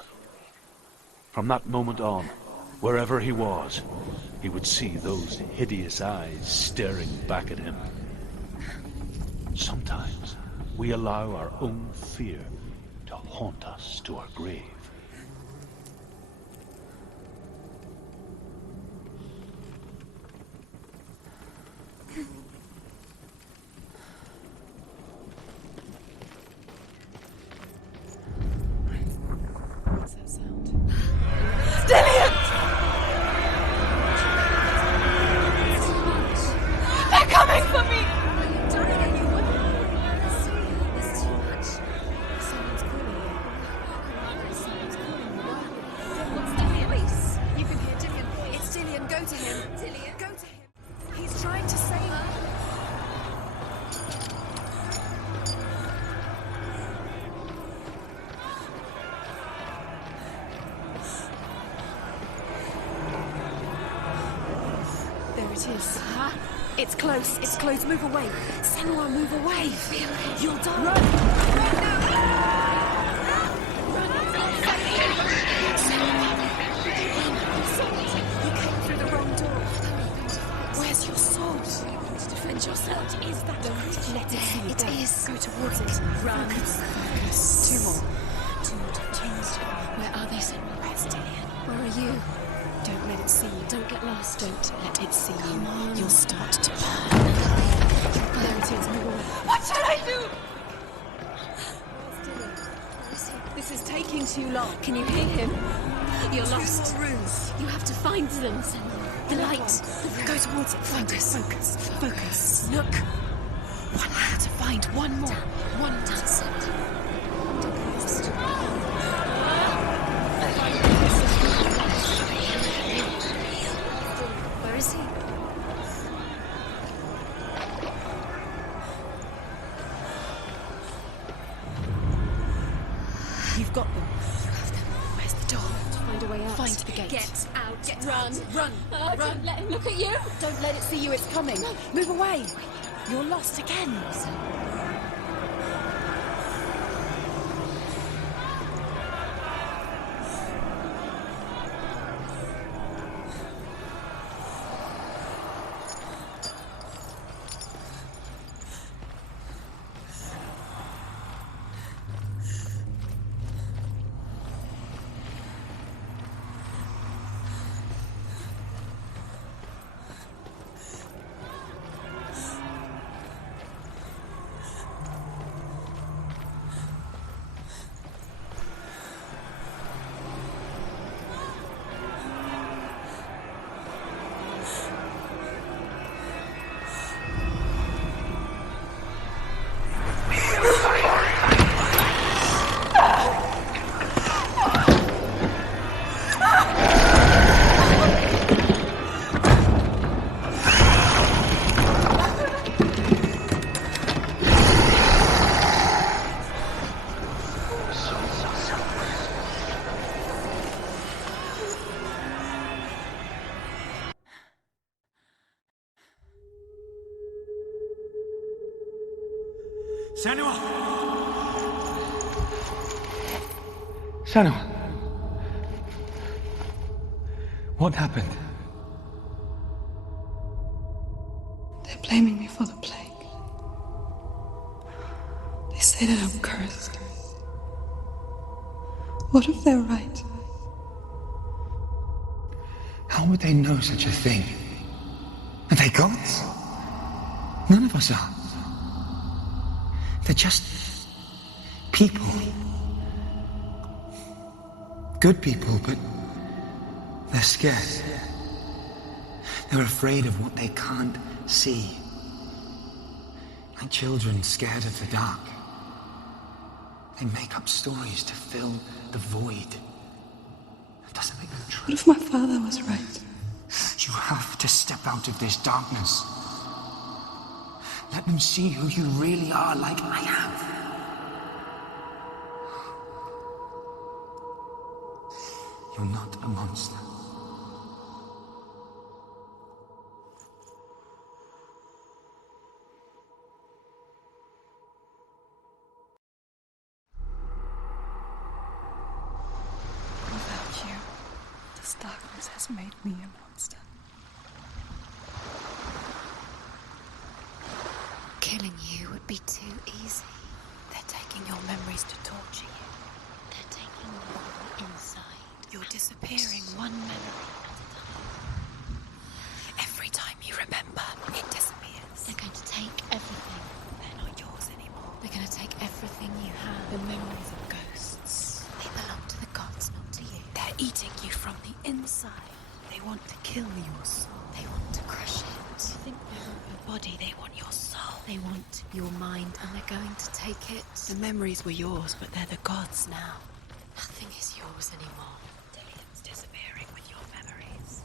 From that moment on, wherever he was, he would see those hideous eyes staring back at him. Sometimes we allow our own fear to haunt us to our grave. it is. Huh? It's close. It's close. Move away. Senua, move away. Feel it. You'll die. Run You came through the wrong door. Where's your sword? To defend yourself. What is that? Don't let it see you. It is. Go towards it. Run. Focus. Two more. Two more. Where are they, Senua? Where's Dillian? Where are you? Don't let it see you. Don't get lost. Don't let it see you. You'll start to burn. There it is. Move away. What should I do? This is taking too long. Can you hear him? You're lost. Two more rooms. You have to find them, Senua. The light. Go towards it. Focus. Focus. Focus. Look. I have to find one more. One more. That's it. Where is he? You've got them. Where's the door? Find a way out. Find the gate. Get out. Run. Run. Run. Don't let him look at you. Don't let it see you. It's coming. Move away. You're lost again. Senua! Senua! What happened? They're blaming me for the plague. They say that I'm cursed. What if they're right? How would they know such a thing? Are they gods? None of us are. They're just people. Good people, but they're scared. They're afraid of what they can't see. Like children scared of the dark. They make up stories to fill the void. That doesn't make them true. What if my father was right? You have to step out of this darkness. Let them see who you really are, like I have. You're not a monster. Without you, this darkness has made me a monster. Killing you would be too easy. They're taking your memories to torture you. They're taking you inside. You're disappearing one memory at a time. Every time you remember, it disappears. They're going to take everything. They're not yours anymore. They're going to take everything you have. The memories of ghosts. They belong to the gods, not to you. They're eating you from the inside. They want to kill your soul. They want to crush it. You think they want your body, they want your soul. They want your mind, and they're going to take it. The memories were yours, but they're the gods now. Nothing is yours anymore. Dillian's disappearing with your memories.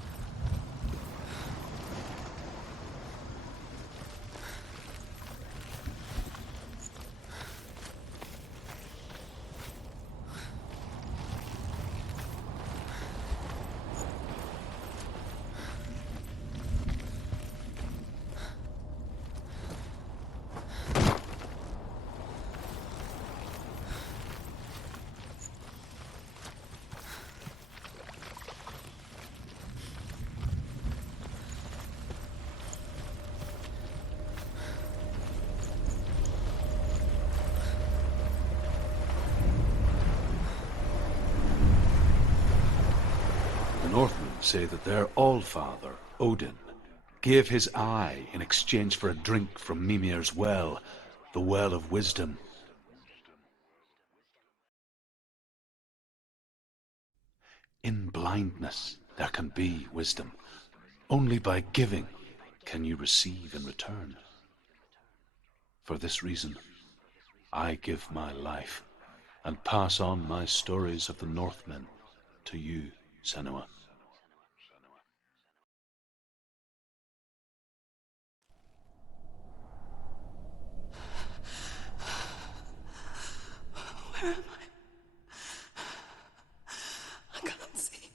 say that their Allfather, Odin, gave his eye in exchange for a drink from Mimir's well, the Well of Wisdom. In blindness, there can be wisdom. Only by giving can you receive in return. For this reason, I give my life and pass on my stories of the Northmen to you, Senua. Where am I can't see.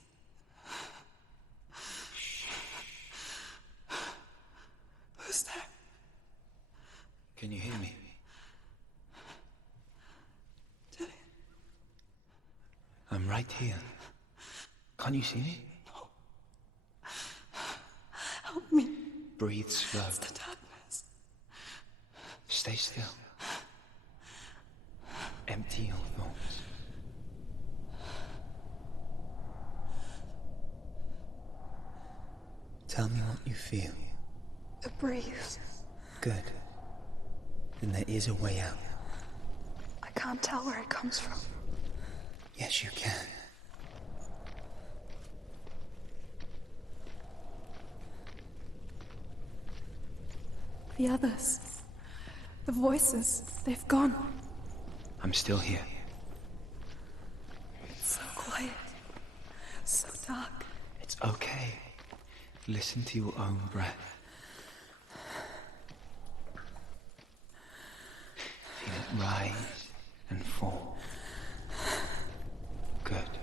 Who's there? Can you hear me? Dillian. I'm right here. Can't you see me? No. Help me. Breathe slow. It's the darkness. Stay still. Empty your thoughts. Tell me what you feel. A breeze. Good. Then there is a way out. I can't tell where it comes from. Yes, you can. The others. The voices. They've gone. I'm still here. It's so quiet. So dark. It's okay. Listen to your own breath. Feel it rise and fall. Good.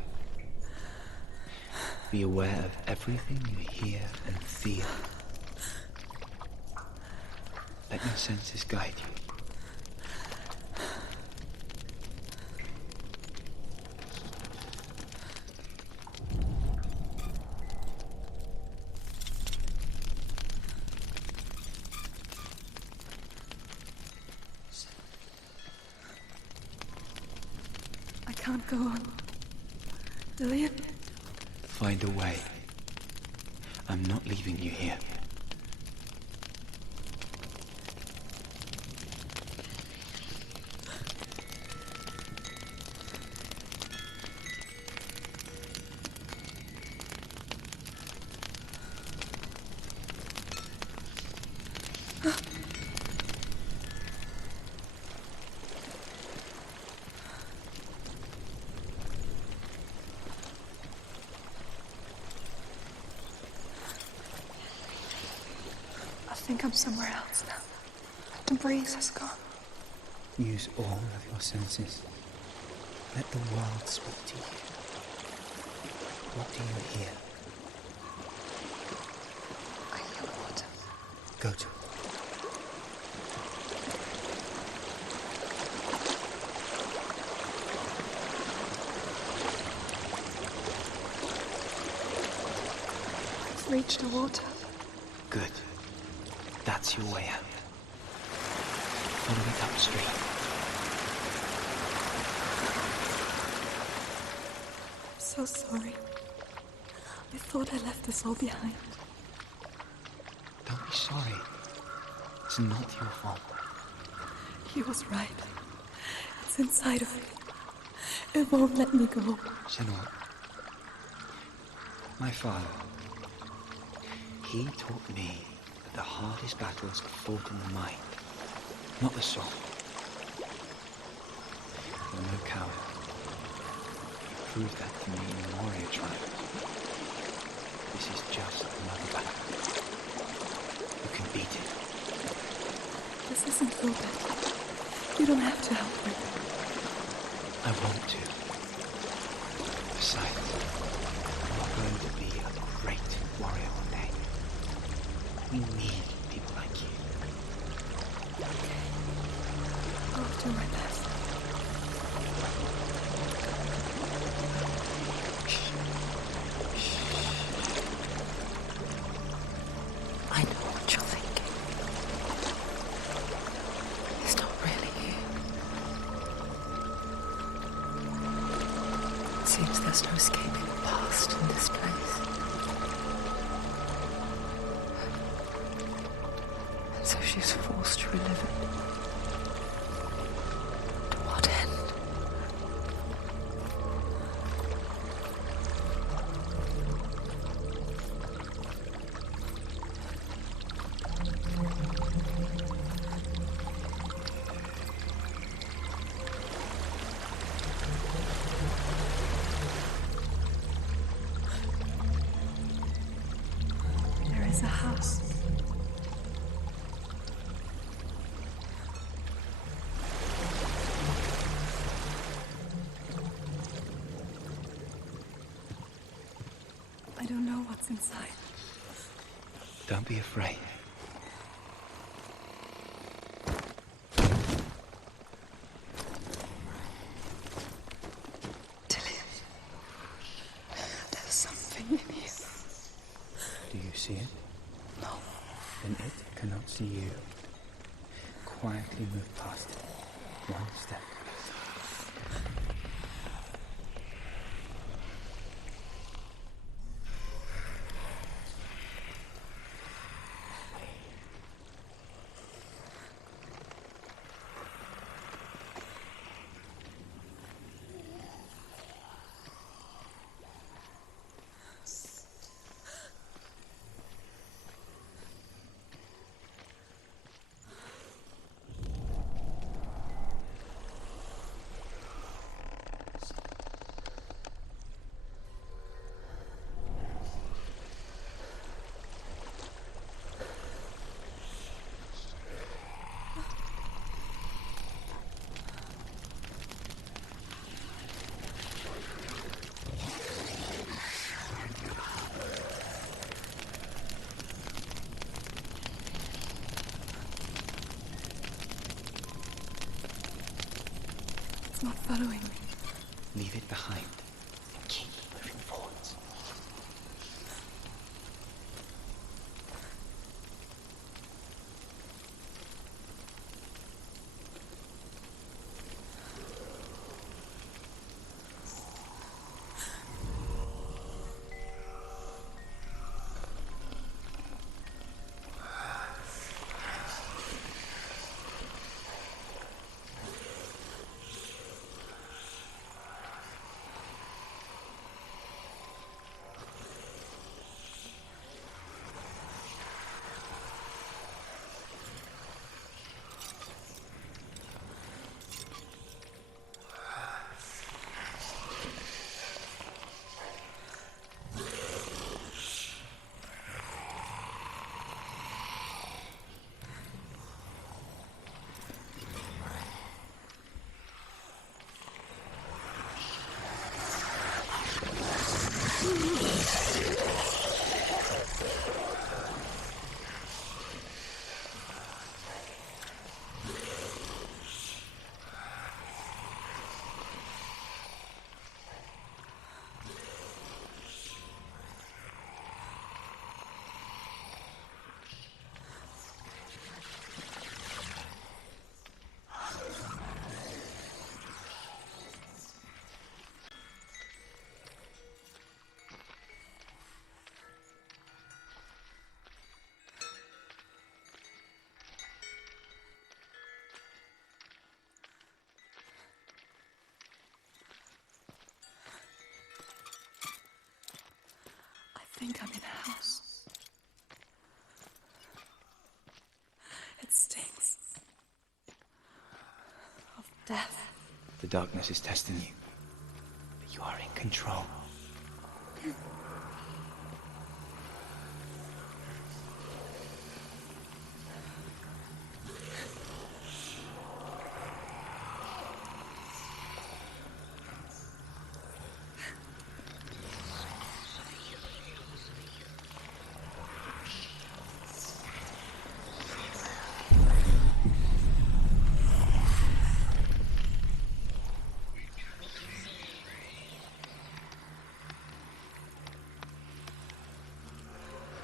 Be aware of everything you hear and feel. Let your senses guide you. I can't go on. Dillian? Find a way. I'm not leaving you here. I think I'm somewhere else now. The breeze has gone. Use all of your senses. Let the world speak to you. What do you hear? I hear water. Go to it. I've reached the water. Good. That's your way out. Follow it upstream. I'm so sorry. I thought I left us all behind. Don't be sorry. It's not your fault. He was right. It's inside of me. It won't let me go. Senua, my father, he taught me that the hardest battles are fought in the mind, not the soul. You're no coward. You proved that to me in the warrior tribe. This is just another battle. You can beat it. This isn't your battle. You don't have to help me. I want to. Besides, you're going to be a great warrior one day. We need people like you. I'll do my best. I know what you're thinking. It's not really you. It seems there's no escaping the past in this place. forced to relive it. To what end? There is a house. I don't know what's inside. Don't be afraid. There's something in you. Do you see it? No. Then it cannot see you. Quietly move past it. One step. It's not following me. Leave it behind and keep moving forwards. I think I'm in a house. It stinks of death. The darkness is testing you, but you are in control.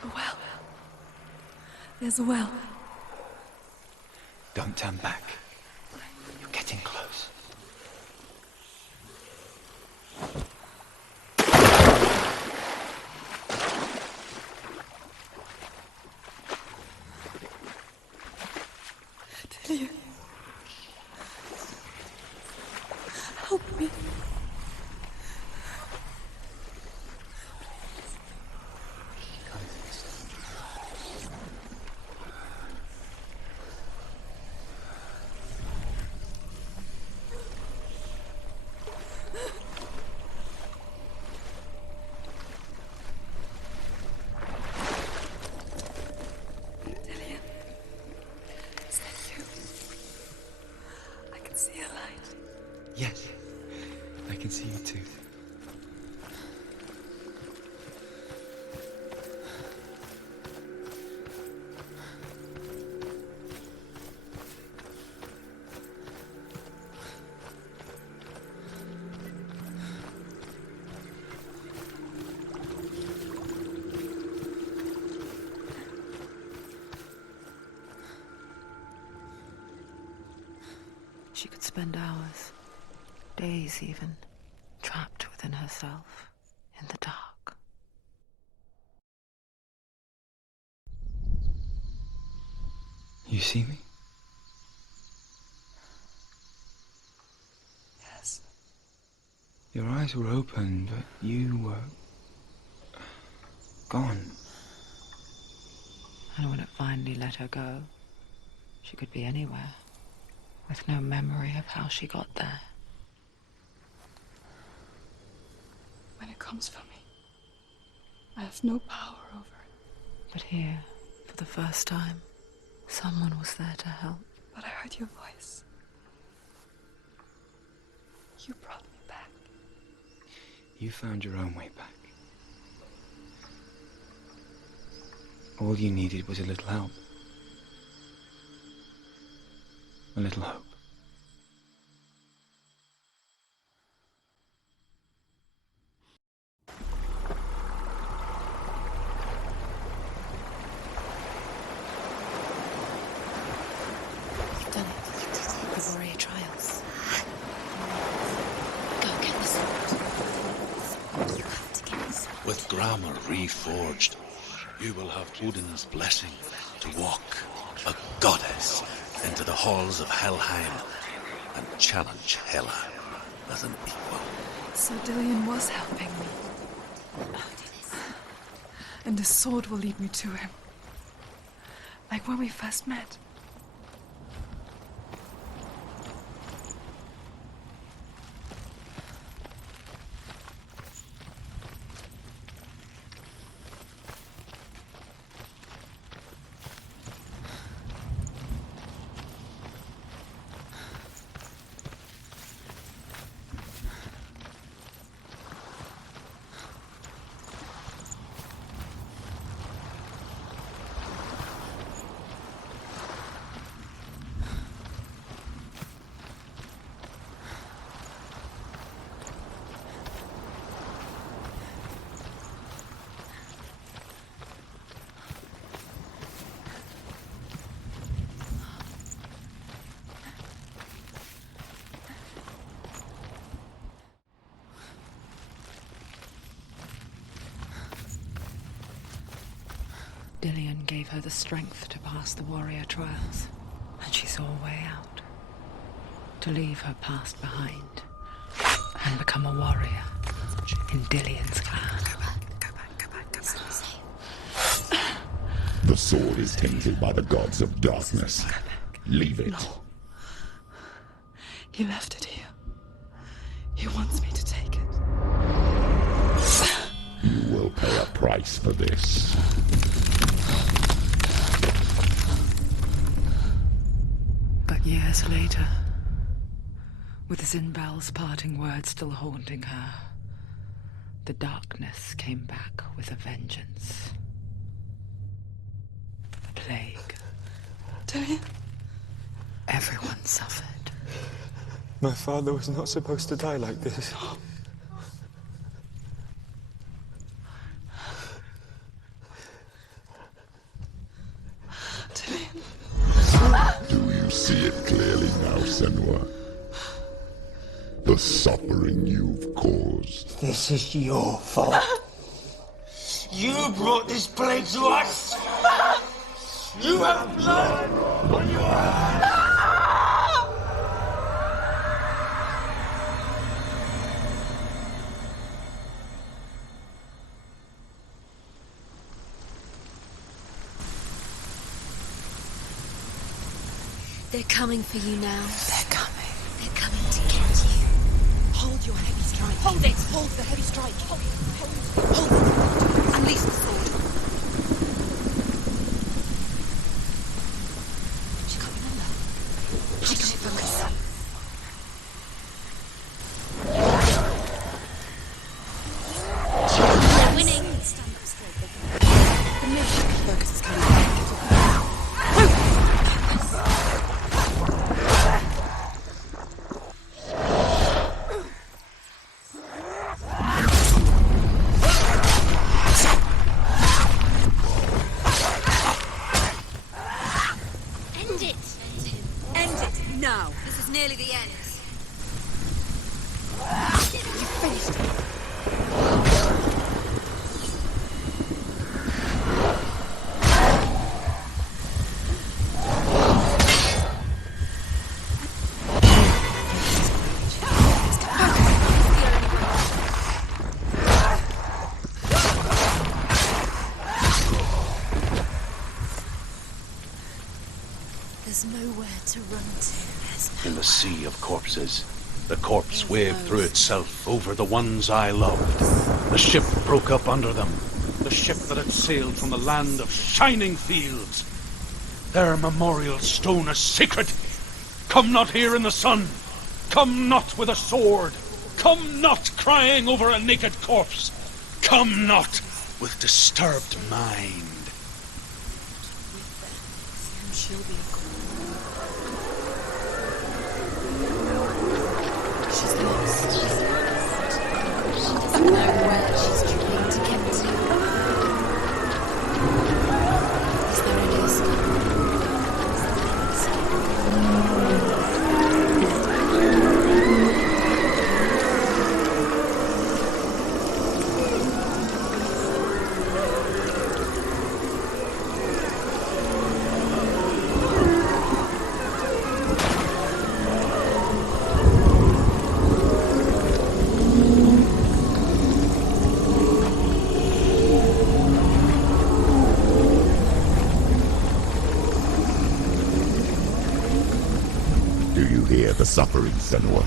A well. There's a well. Don't turn back. You're getting close. Help me. Dillian, is that you? I can see a light. Yes, I can see you too. She could spend hours, days even, trapped within herself, in the dark. You see me? Yes. Your eyes were open, but you were gone. And when it finally let her go, she could be anywhere, with no memory of how she got there. When it comes for me, I have no power over it. But here, for the first time, someone was there to help. But I heard your voice. You brought me back. You found your own way back. All you needed was a little help. A little hope. You've done it. The warrior trials. Go get the sword. You have to get the sword. With grammar reforged, you will have Odin's blessing to walk, a goddess, into the halls of Helheim and challenge Hela as an equal. So Dillian was helping me. And the sword will lead me to him. Like when we first met. Dillian gave her the strength to pass the warrior trials, and she saw a way out. To leave her past behind and become a warrior in Dillian's clan. Go back. It's safe. The sword is tainted by the gods of darkness. Leave it. No. He left it here. He wants me to take it. You will pay a price for this. But years later, with Zinbal's parting words still haunting her, the darkness came back with a vengeance. The plague. Dillian? Everyone suffered. My father was not supposed to die like this. Do you see it clearly now, Senua? The suffering you've caused. This is your fault. You brought this plague to us! You have blood on your hands! They're coming for you now. They're coming. They're coming to get you. Hold your heavy strike. Hold it! Hold the heavy strike. Hold it. Unleash the sword. She can't remember. She can't focus. We're winning. Stand up straight. The mission focus is coming back. End it. End it now. This is nearly the end. You finished it. There's nowhere to run to. In the sea of corpses, the corpse waved through itself over the ones I loved. The ship broke up under them. The ship that had sailed from the land of shining fields. Their memorial stone is sacred. Come not here in the sun. Come not with a sword. Come not crying over a naked corpse. Come not with disturbed mind. And she'll be gone. She's lost. She doesn't know where she's trying to get to. Is there a risk? Do you hear the suffering, Senua?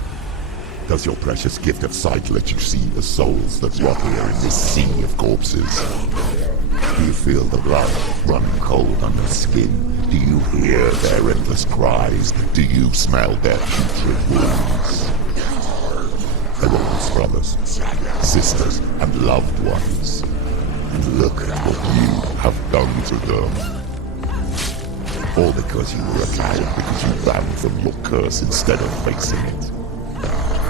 Does your precious gift of sight let you see the souls that rot here in this sea of corpses? Do you feel the blood run cold on your skin? Do you hear their endless cries? Do you smell their putrid wounds? They're once brothers, sisters, and loved ones. And look at what you have done to them. All because you were a coward, because you ran from your curse instead of facing it.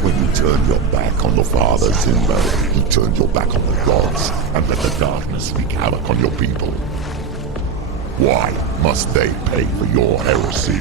When you turned your back on the Father Timber, you turned your back on the gods, and let the darkness wreak havoc on your people. Why must they pay for your heresy?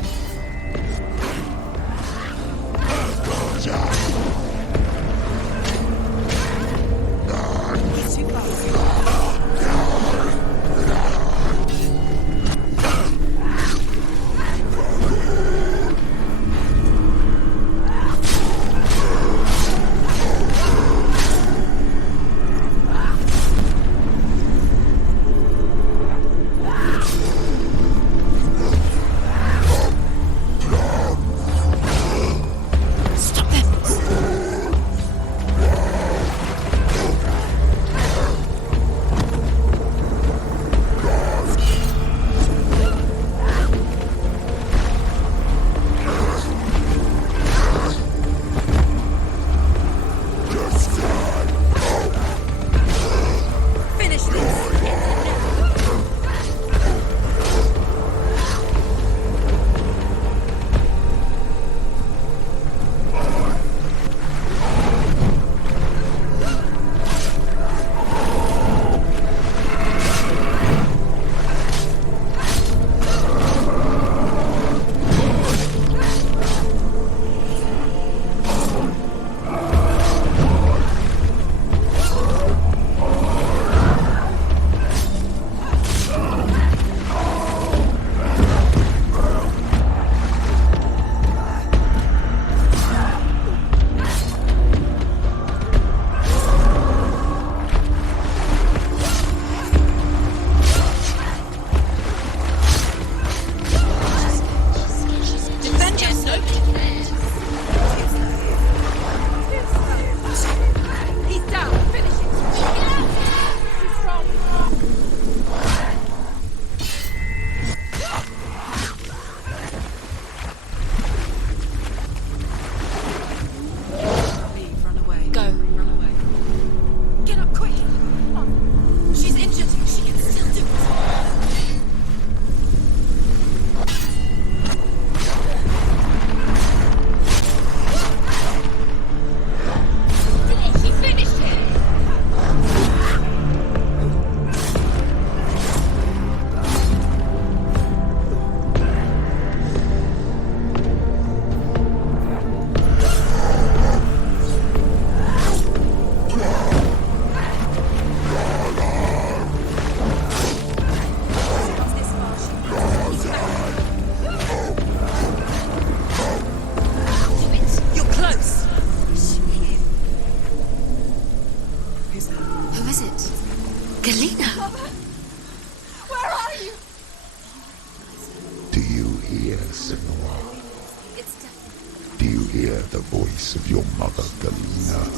Do you hear the voice of your mother, Galena?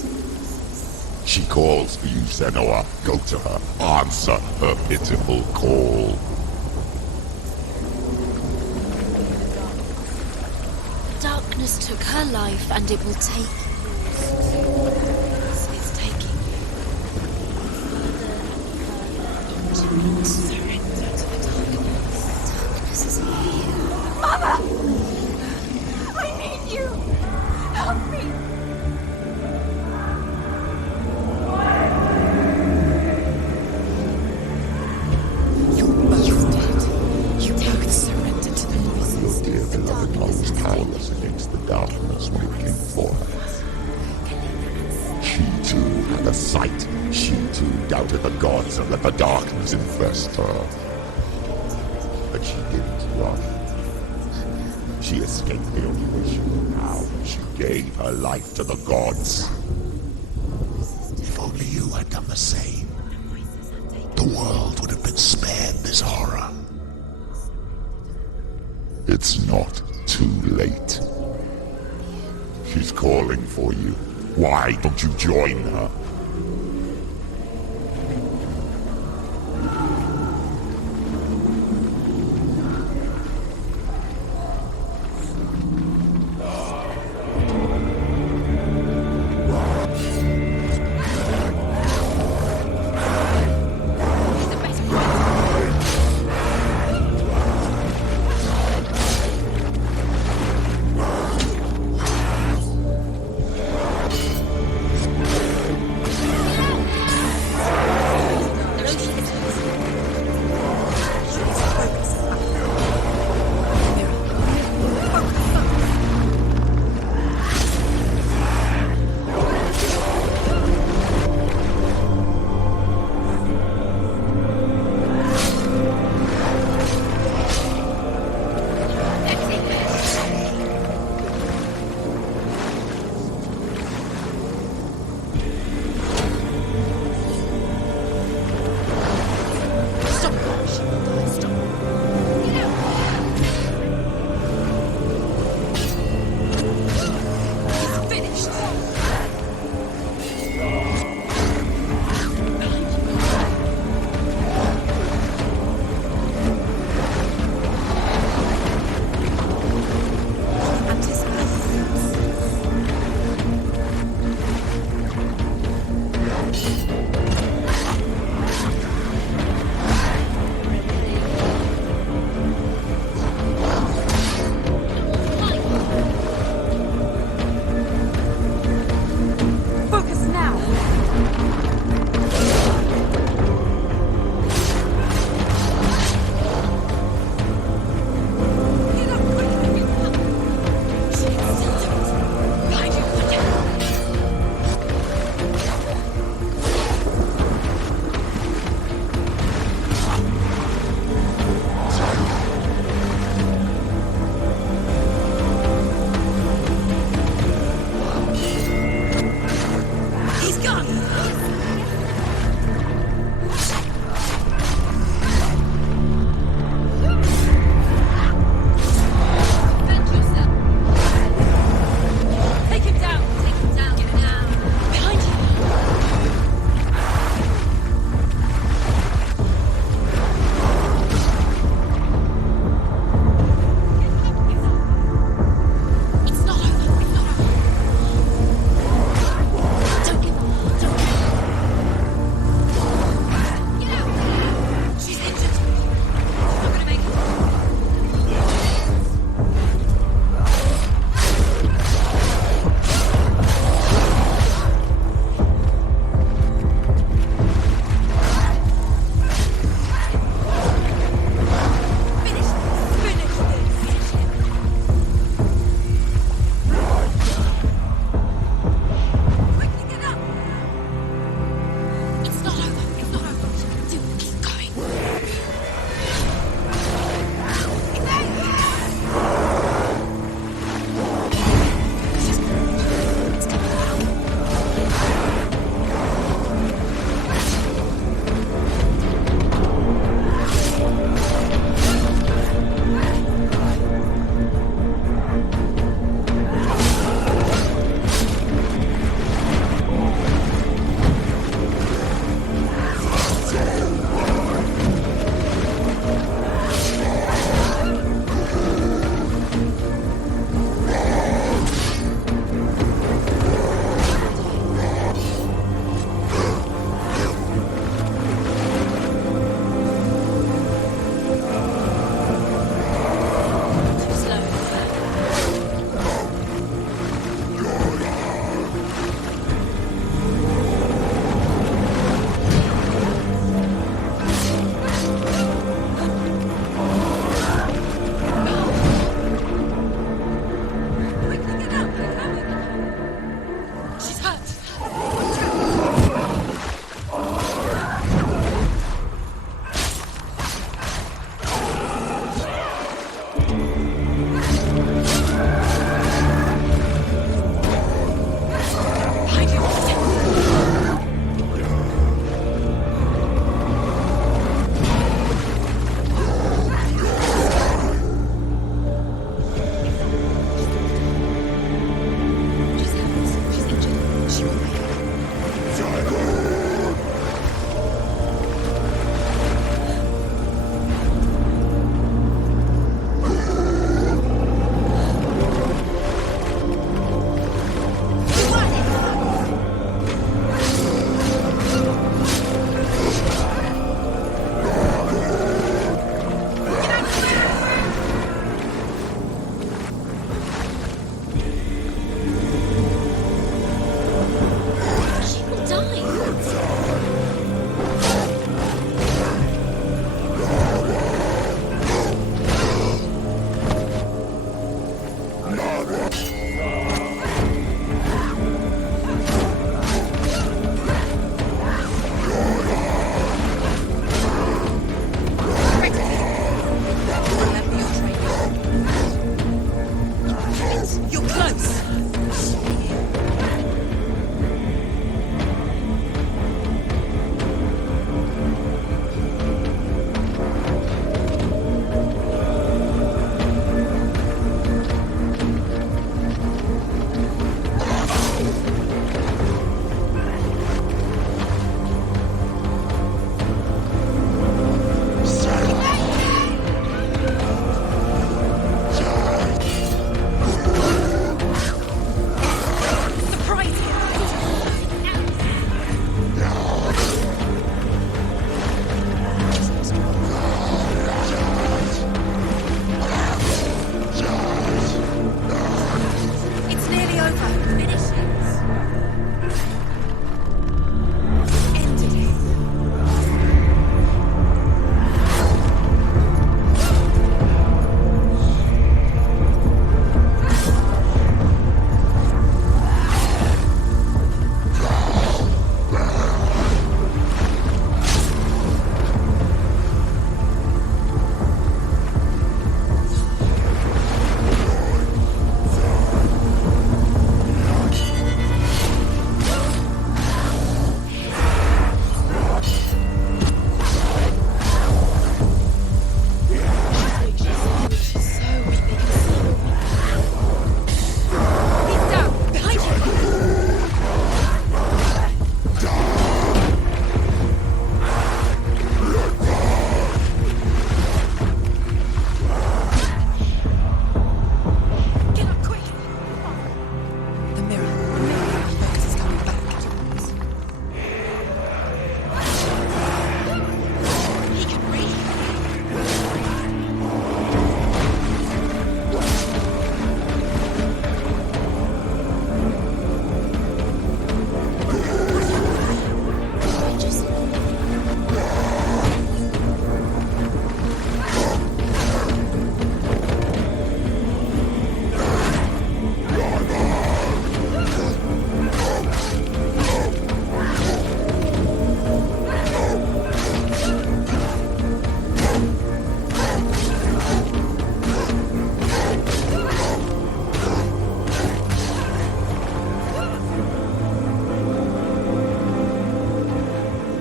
She calls for you, Senua. Go to her. Answer her pitiful call. Darkness took her life, and it will take yours. It's taking you further into surrender to the darkness. Darkness is here. Mother! I need you! Help me! You're both dead. You both surrendered to the voices. Your dear beloved mother was powerless against the darkness when it came for her. She too had a sight. She too doubted the gods and let the darkness infest her. But she didn't run. She escaped the only way she knew how. She gave her life to the gods. If only you had done the same, the world would have been spared this horror. It's not too late. She's calling for you. Why don't you join her? be over. Finish it. Ended it.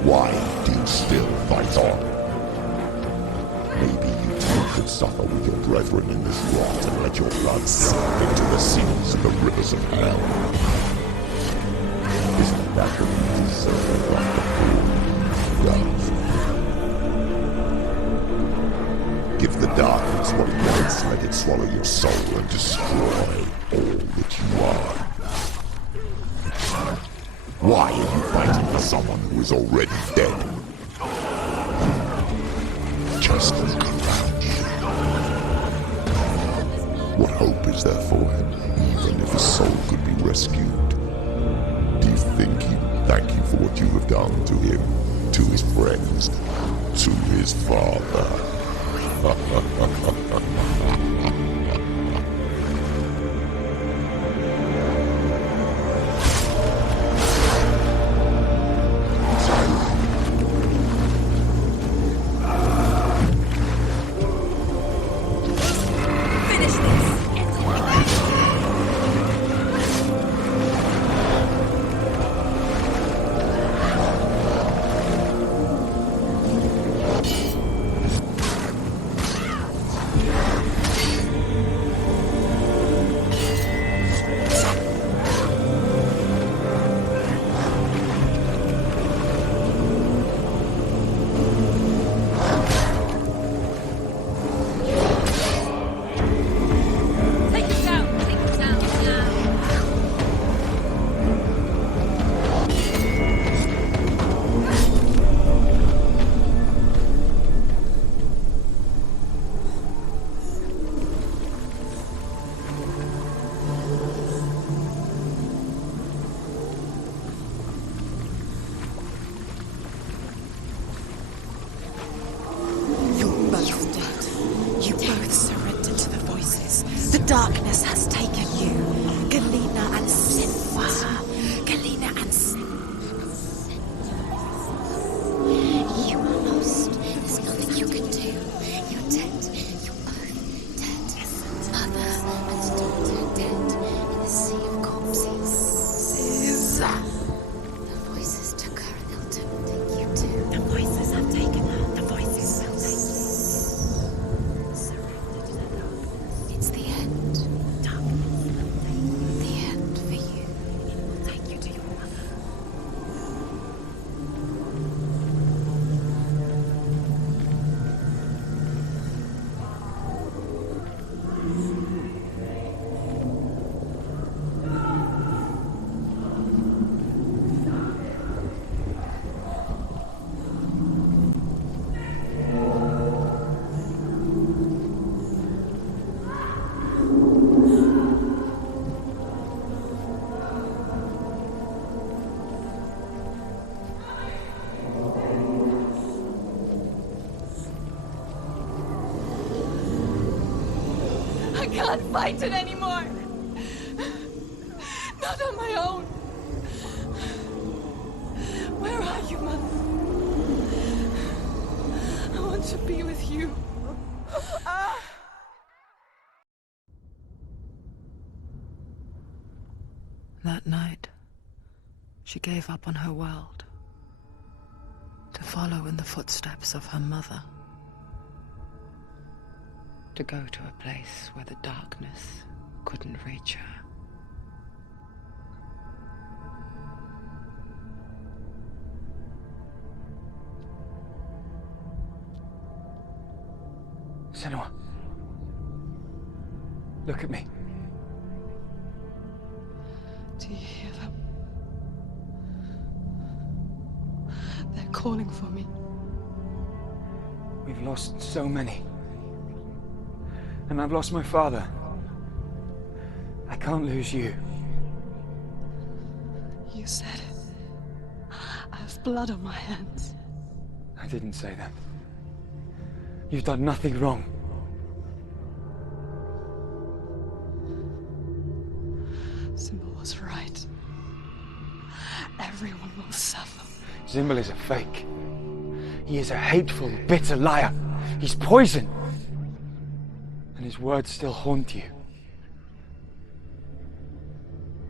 Why do you still fight on? Maybe you too could suffer with your brethren in this rot and let your blood slip into the seas and the rivers of hell. Isn't that what you deserve like a fool does? Give the darkness what it wants, let it swallow your soul and destroy all that you are. Why are you fighting for someone who is already dead? Just look around you. What hope is there for him, even if his soul could be rescued? Do you think he will thank you for what you have done to him, to his friends, to his father? Darkness has taken you, Galena and Senua. Galena and Senua. You are lost. There's nothing you can do. You're dead. You're both dead. Mother and daughter dead in the sea of corpses. The voices took her and they'll take you too. The voices have taken her. The voices will take you. It's the end. The end for you. It will take you to your mother. can't fight it anymore. Not on my own. Where are you, Mother? I want to be with you. That night, she gave up on her world to follow in the footsteps of her mother, to go to a place where the darkness couldn't reach her. Senua, look at me. Do you hear them? They're calling for me. We've lost so many. And I've lost my father. I can't lose you. You said it. I have blood on my hands. I didn't say that. You've done nothing wrong. Symbol was right. Everyone will suffer. Zimbel is a fake. He is a hateful, bitter liar. He's poison. And his words still haunt you.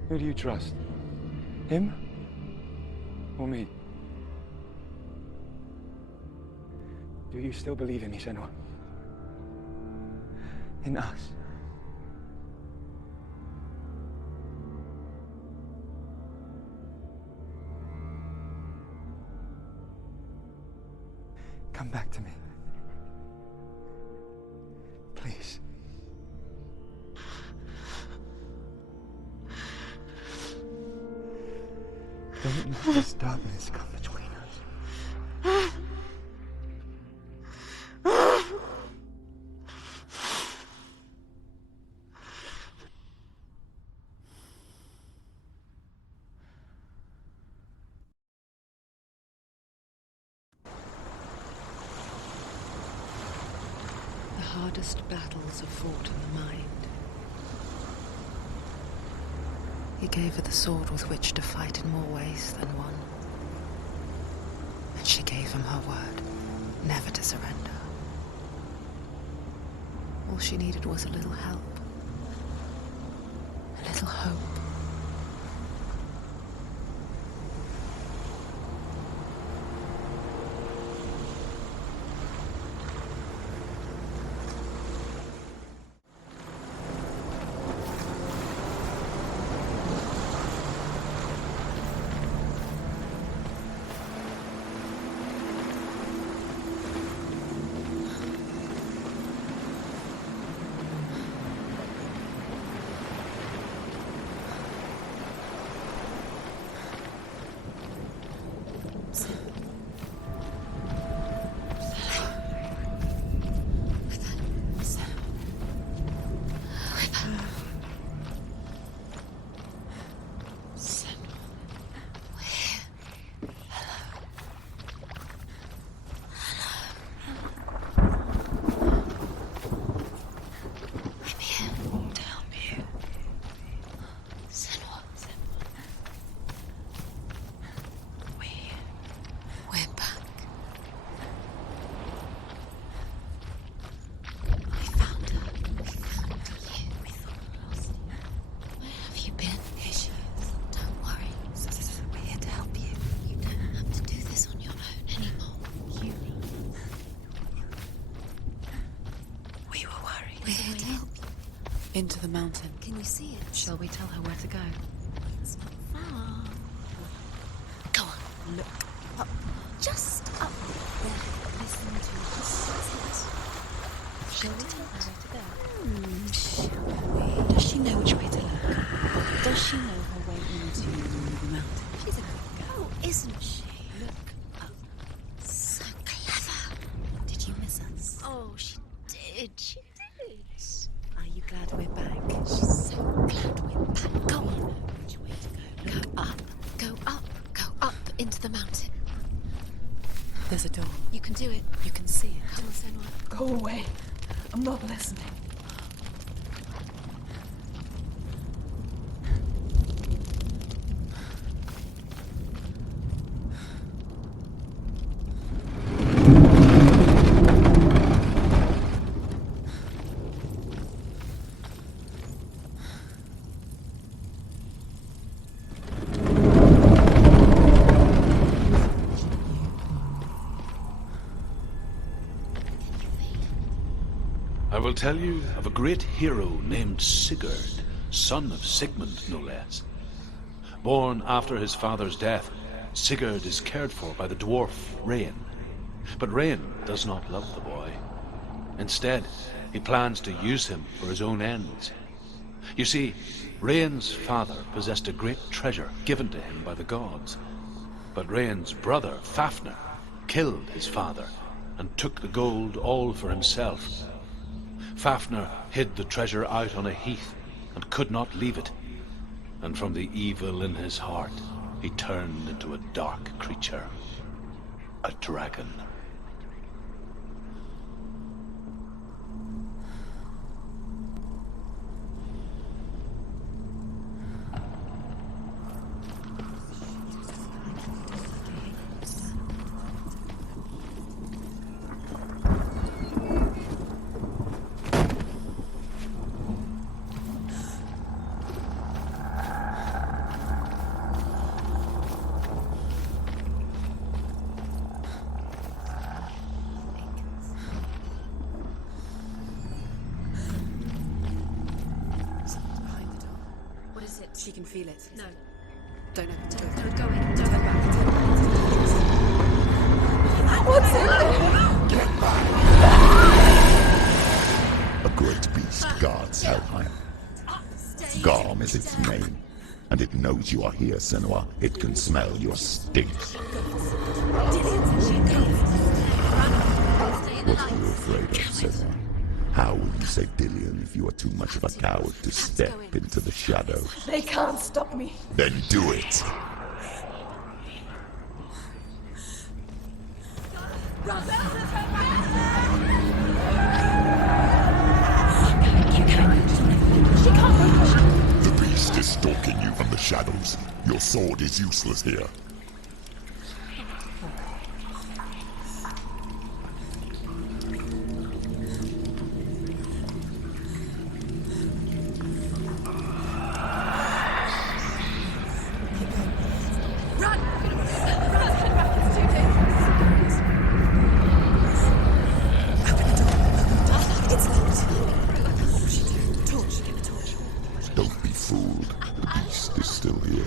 Who do you trust? Him? Or me? Do you still believe in me, Senua? In us? Come back to me. Please. Don't let this darkness come between us. The hardest battles are fought in the mind. He gave her the sword with which to fight in more ways than one. And she gave him her word, never to surrender. All she needed was a little help, a little hope. Into the mountain. Can you see it? Shall we tell her where to go? It's not far. Go on, look up. Just up there. Listen to us. Shall we tell her where to go? Shall we? Does she know which way to look? Does she know her way into the mountain? She's a good girl, isn't she? Look up. So clever. Did you miss us? Oh, she did. She did. Are you glad we're back? She's so glad we're back. Go on. Which way to go? Go up. Go up. Go up into the mountain. There's a door. You can do it. You can see it. Come on, Senua. Go away. I'm not listening. will tell you of a great hero named Sigurd, son of Sigmund, no less. Born after his father's death, Sigurd is cared for by the dwarf Rain. But Rain does not love the boy. Instead, he plans to use him for his own ends. You see, Rain's father possessed a great treasure given to him by the gods. But Rain's brother, Fafnir, killed his father and took the gold all for himself. Fafnir hid the treasure out on a heath and could not leave it. And from the evil in his heart, he turned into a dark creature, a dragon. She can feel it. No. Don't open the door. Don't go in. Don't Turn back. What's in there? A great beast guards Helheim. Garm is its name, and it knows you are here, Senua. It can smell your stink. What are you afraid of, Senua? How will you say Dillion if you are too much of a coward to step into the shadow? They can't stop me. Then do it! The beast is stalking you from the shadows. Your sword is useless here. Don't be fooled. The beast is still here.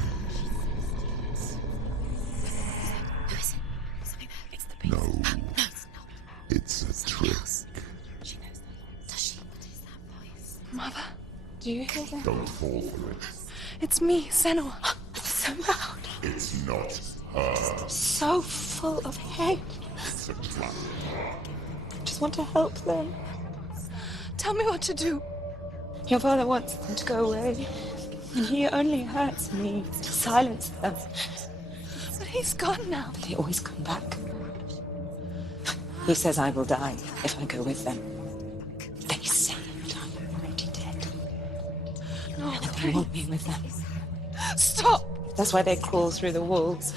No. It's a trick. Mother, do you hear that? Don't fall for it. It's me, Senua. It's so loud. It's not her. So full of hate. It's a trap. I just want to help them. Tell me what to do. Your father wants them to go away, and he only hurts me to silence them. But he's gone now. But they always come back. He says I will die if I go with them. They say that I'm already dead. No, And they want me with them. stop! That's why they crawl through the walls.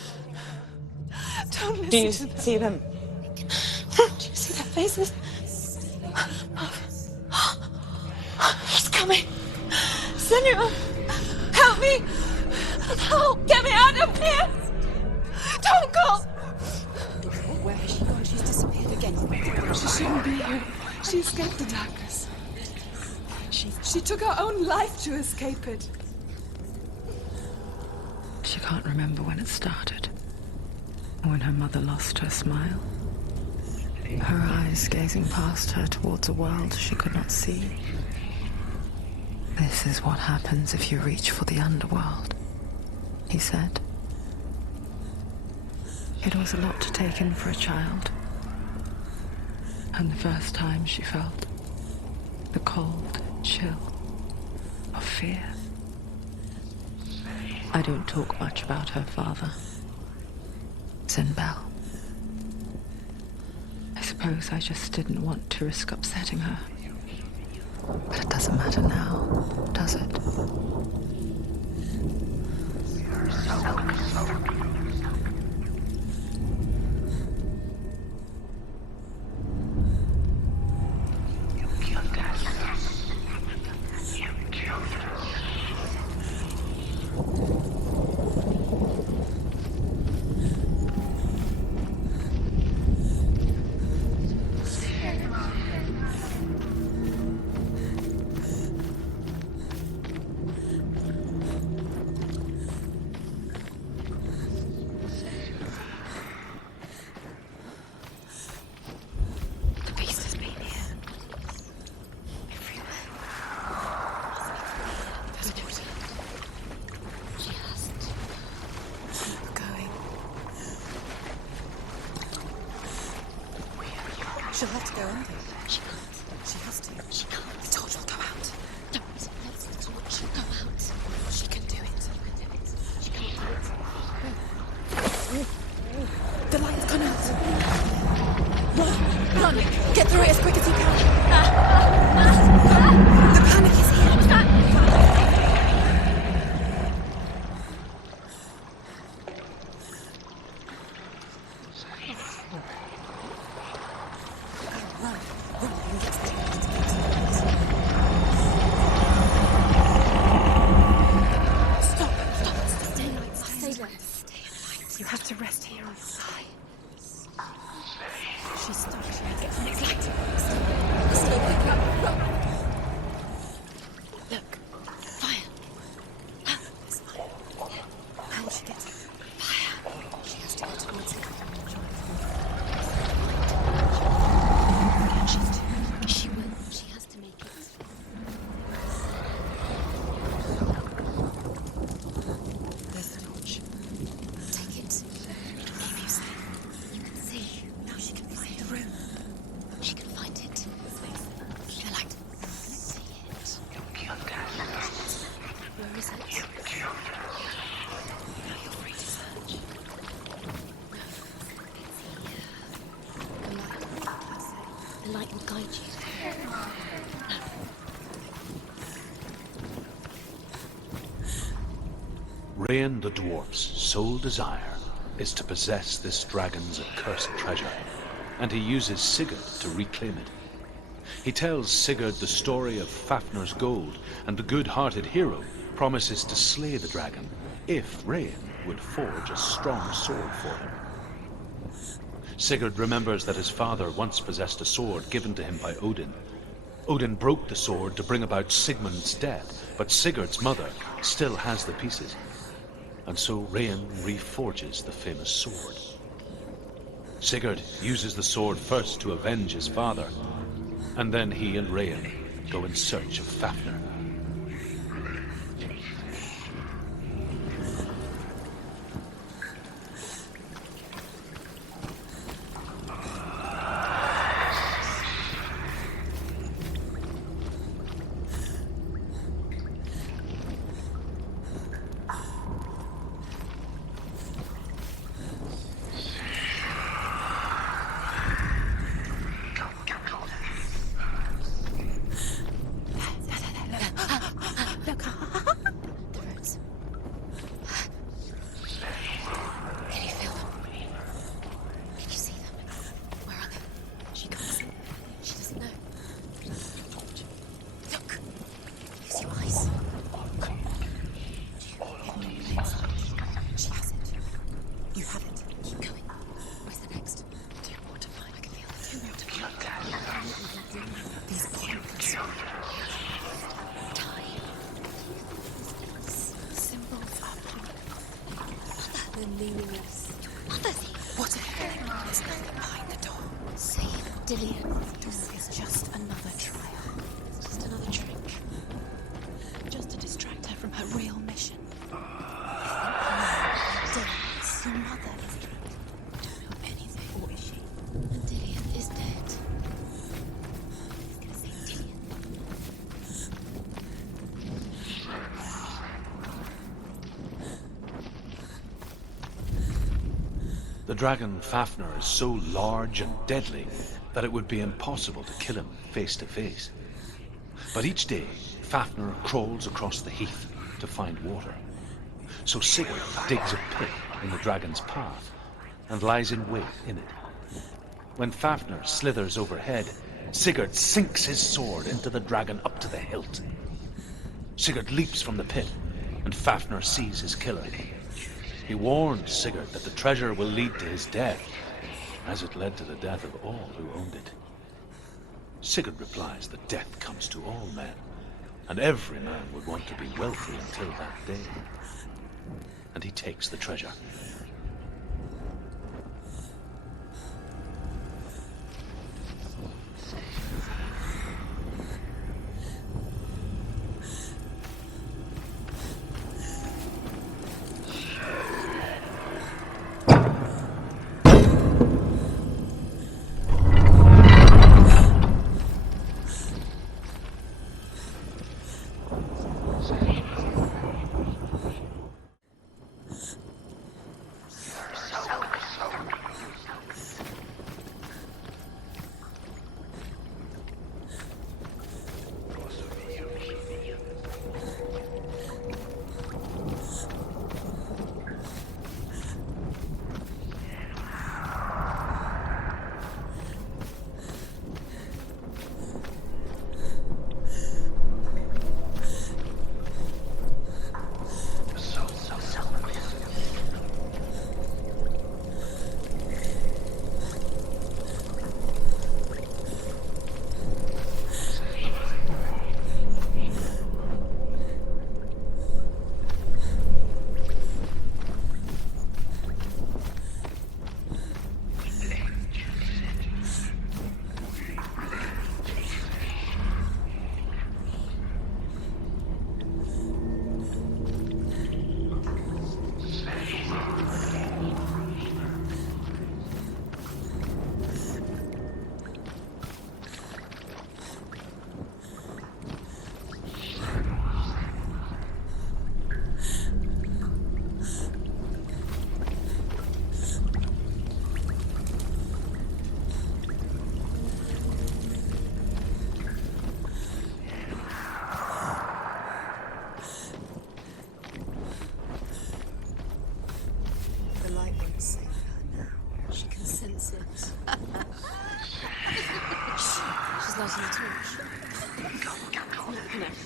Don't listen Do you to them. see them? Do you see their faces? He's coming. Senua, help me! Help! Get me out of here! Don't go! Where has she gone? She's disappeared again. She shouldn't be here. She escaped the darkness. She took her own life to escape it. She can't remember when it started. When her mother lost her smile. Her eyes gazing past her towards a world she could not see. This is what happens if you reach for the underworld, he said. It was a lot to take in for a child. And the first time she felt the cold chill of fear. I don't talk much about her father, Sinbel. I suppose I just didn't want to risk upsetting her. But it doesn't matter now, does it? She'll have to go under. She can't. She has to. She can't. I told her to go out. Don't let's the torch. Go out. She can do it. She can't do it. The light's gone out. Run! Get through it as quick as you can. The panic is here. Run. Run and get to the light. Stop. Stay light. Stay light. You have to rest here on the sky. She's stuck. She has to get to the next light. Slow, quick, run. Look. Fire. It's fine. How will she get to it? Fire. She has to go towards it. She will. She has to make it. There's the torch. Take it. It'll keep you safe. You can see. Now she can find the room. She can find it. The light. See it. Where is it? Now you're free to search. No. It's here. The light will guide you. Rain the dwarf's sole desire is to possess this dragon's accursed treasure, and he uses Sigurd to reclaim it. He tells Sigurd the story of Fafnir's gold, and the good-hearted hero promises to slay the dragon if Rain would forge a strong sword for him. Sigurd remembers that his father once possessed a sword given to him by Odin. Odin broke the sword to bring about Sigmund's death, but Sigurd's mother still has the pieces. And so Rain reforges the famous sword. Sigurd uses the sword first to avenge his father, and then he and Rain go in search of Fafnir. The roots. Can you feel them? Can you see them? Where are they? She can't see. She doesn't know. Look. Use your eyes. She has it. You have it. Keep going. Where's the next? Two more to find. I can feel them. Two more to find. These points. Time. Symbols are blank. They're meaningless. Mother's here. What if there's nothing behind the door? Save Dillian. The door is just another trial. It's just another trick. Just to distract her from her real mission. Dillian's Your mother is dead. Don't know anything. Or is she? and Dillian is dead. He's gonna save Dillian. The dragon Fafnir is so large and deadly that it would be impossible to kill him face to face. But each day, Fafnir crawls across the heath to find water. So Sigurd digs a pit in the dragon's path and lies in wait in it. When Fafnir slithers overhead, Sigurd sinks his sword into the dragon up to the hilt. Sigurd leaps from the pit, and Fafnir sees his killer. He warns Sigurd that the treasure will lead to his death, as it led to the death of all who owned it. Sigurd replies that death comes to all men, and every man would want to be wealthy until that day. And he takes the treasure.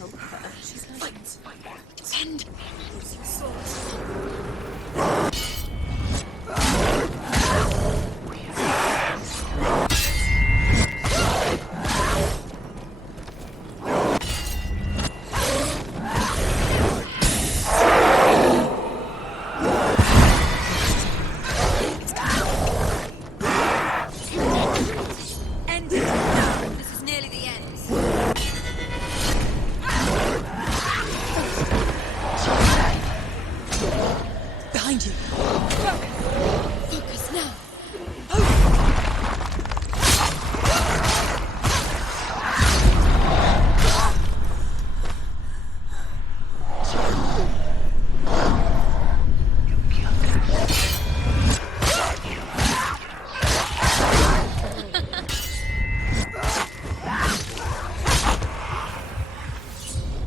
help her. She's like... Send! Use your sword. End it now! This is nearly the end. Behind you. Focus now.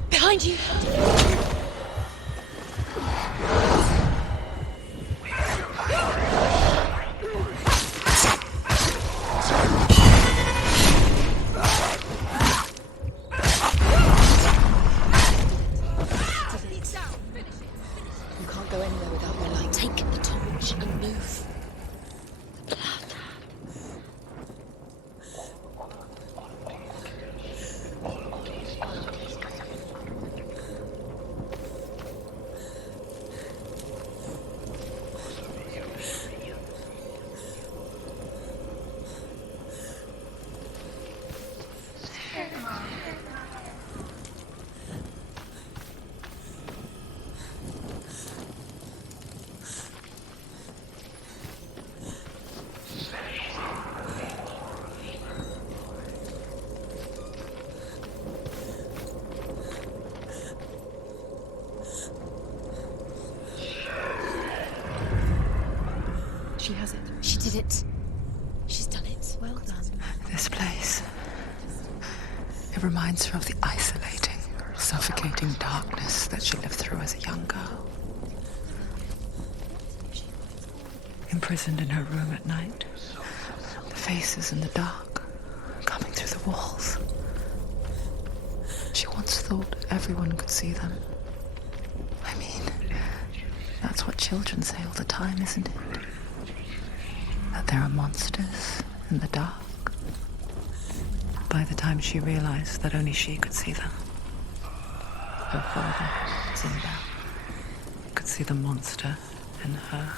Behind you. You can't go anywhere without your light. Take the torch and move. The blood. She has it. She did it. She's done it. Well done. This place. It reminds her of the isolating, suffocating darkness that she lived through as a young girl. Imprisoned in her room at night. The faces in the dark, coming through the walls. She once thought everyone could see them. I mean, that's what children say all the time, isn't it? That there are monsters in the dark. By the time she realized that only she could see them, her father, Simba, could see the monster in her.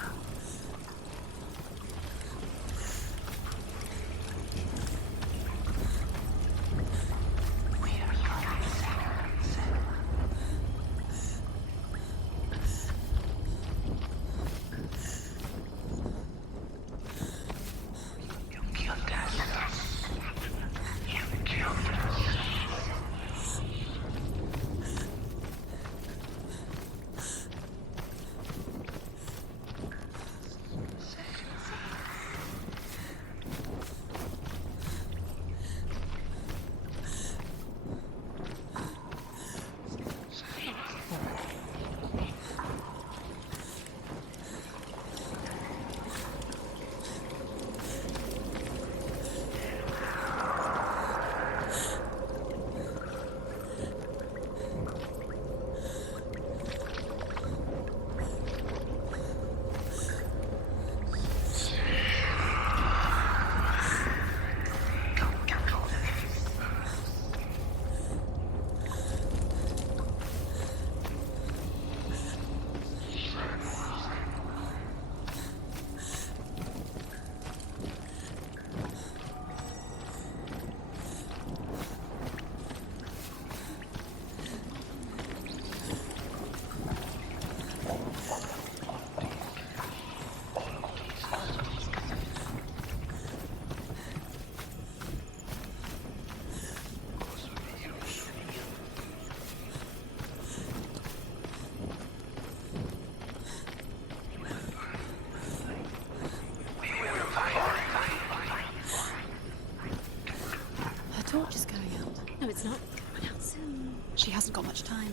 torch is going out. No, it's not. It's going out soon. She hasn't got much time.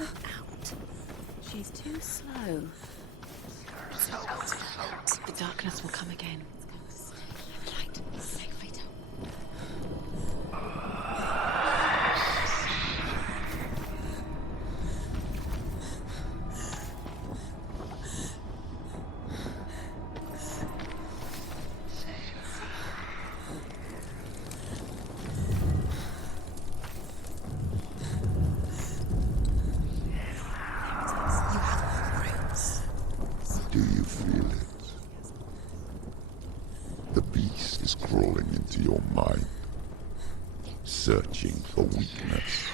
Out. She's too slow. The darkness will come again. It's going to stay. Light. Safe, Vito. Do you feel it? The beast is crawling into your mind, searching for weakness.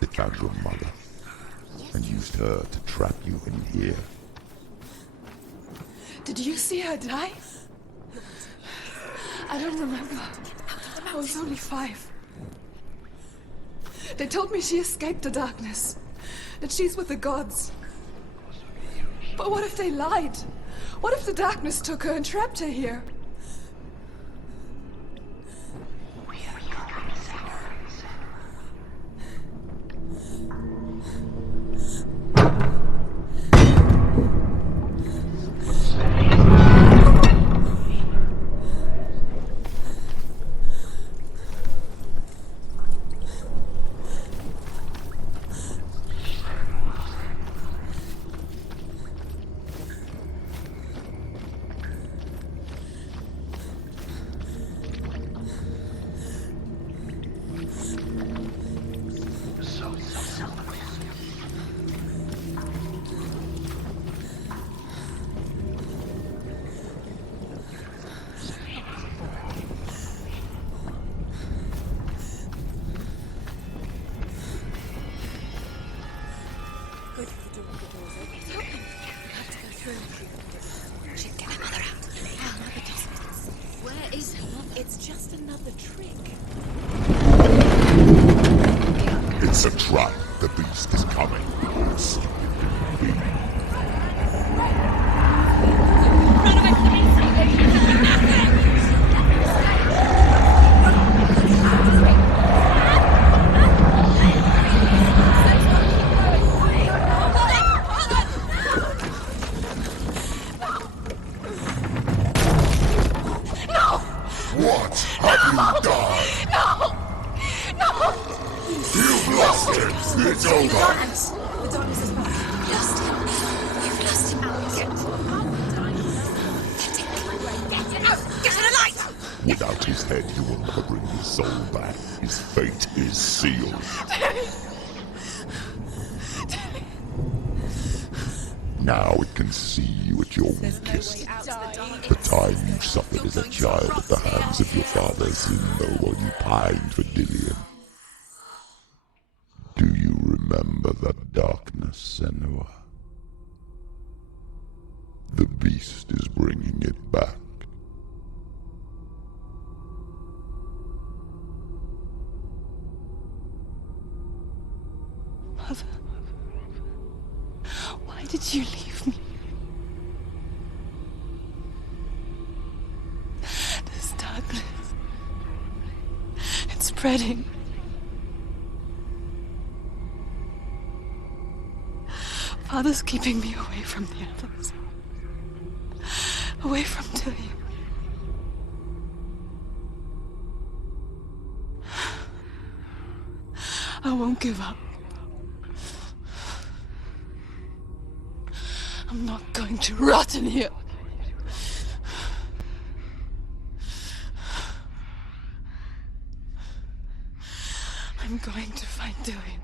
It found your mother and used her to trap you in here. Did you see her die? I don't remember. I was only 5. They told me she escaped the darkness, that she's with the gods. But what if they lied? What if the darkness took her and trapped her here? It's a trap. The beast is coming. What have you done? No! No! You've lost him. It's over. The darkness is back. You've lost him. You've lost him. Get it out! Get it alight! Without his head, you will never bring his soul back. His fate is sealed. Now it can see you at your weakest. The time you suffered as a child at the hands of your father Senua while you pined for Dillion. Do you remember that darkness, Senua? The beast is bringing it back. Mother, why did you leave me? This darkness, it's spreading. Father's keeping me away from the others. Away from Dillion. I won't give up. I'm not going to rot in here. I'm going to find Dillion.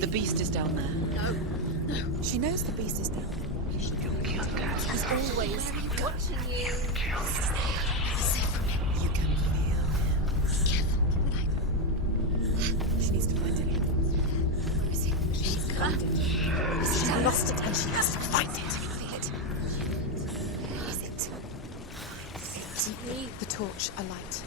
The beast is down there. No. She knows the beast is down there. She's always watching you. Safe from him. You can feel him. She needs to find him. Where is he? She's found it. She's lost it and she has to find it. Feel it. torch alight.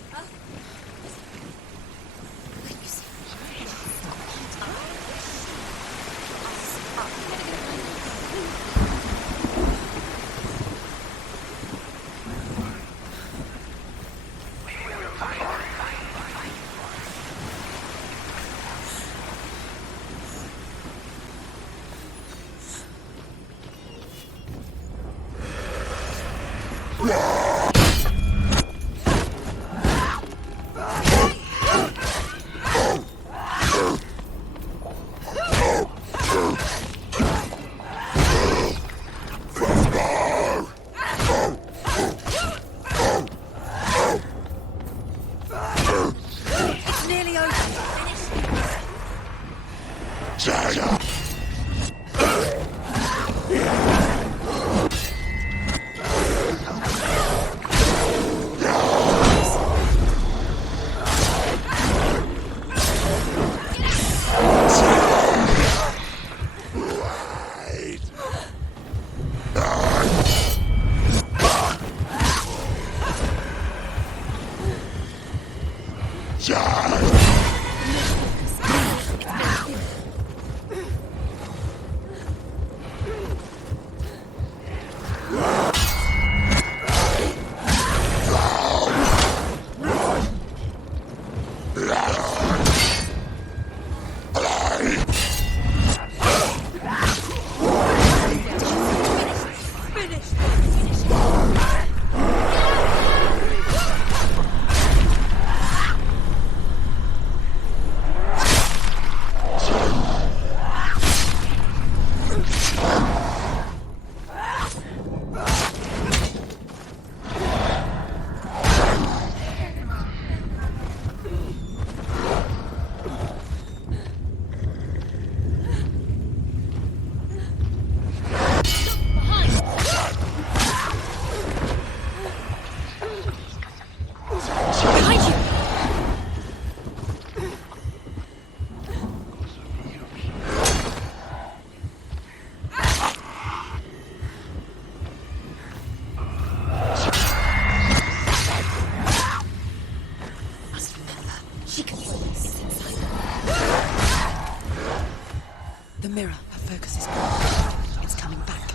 The mirror, her focus is gone. It's coming back.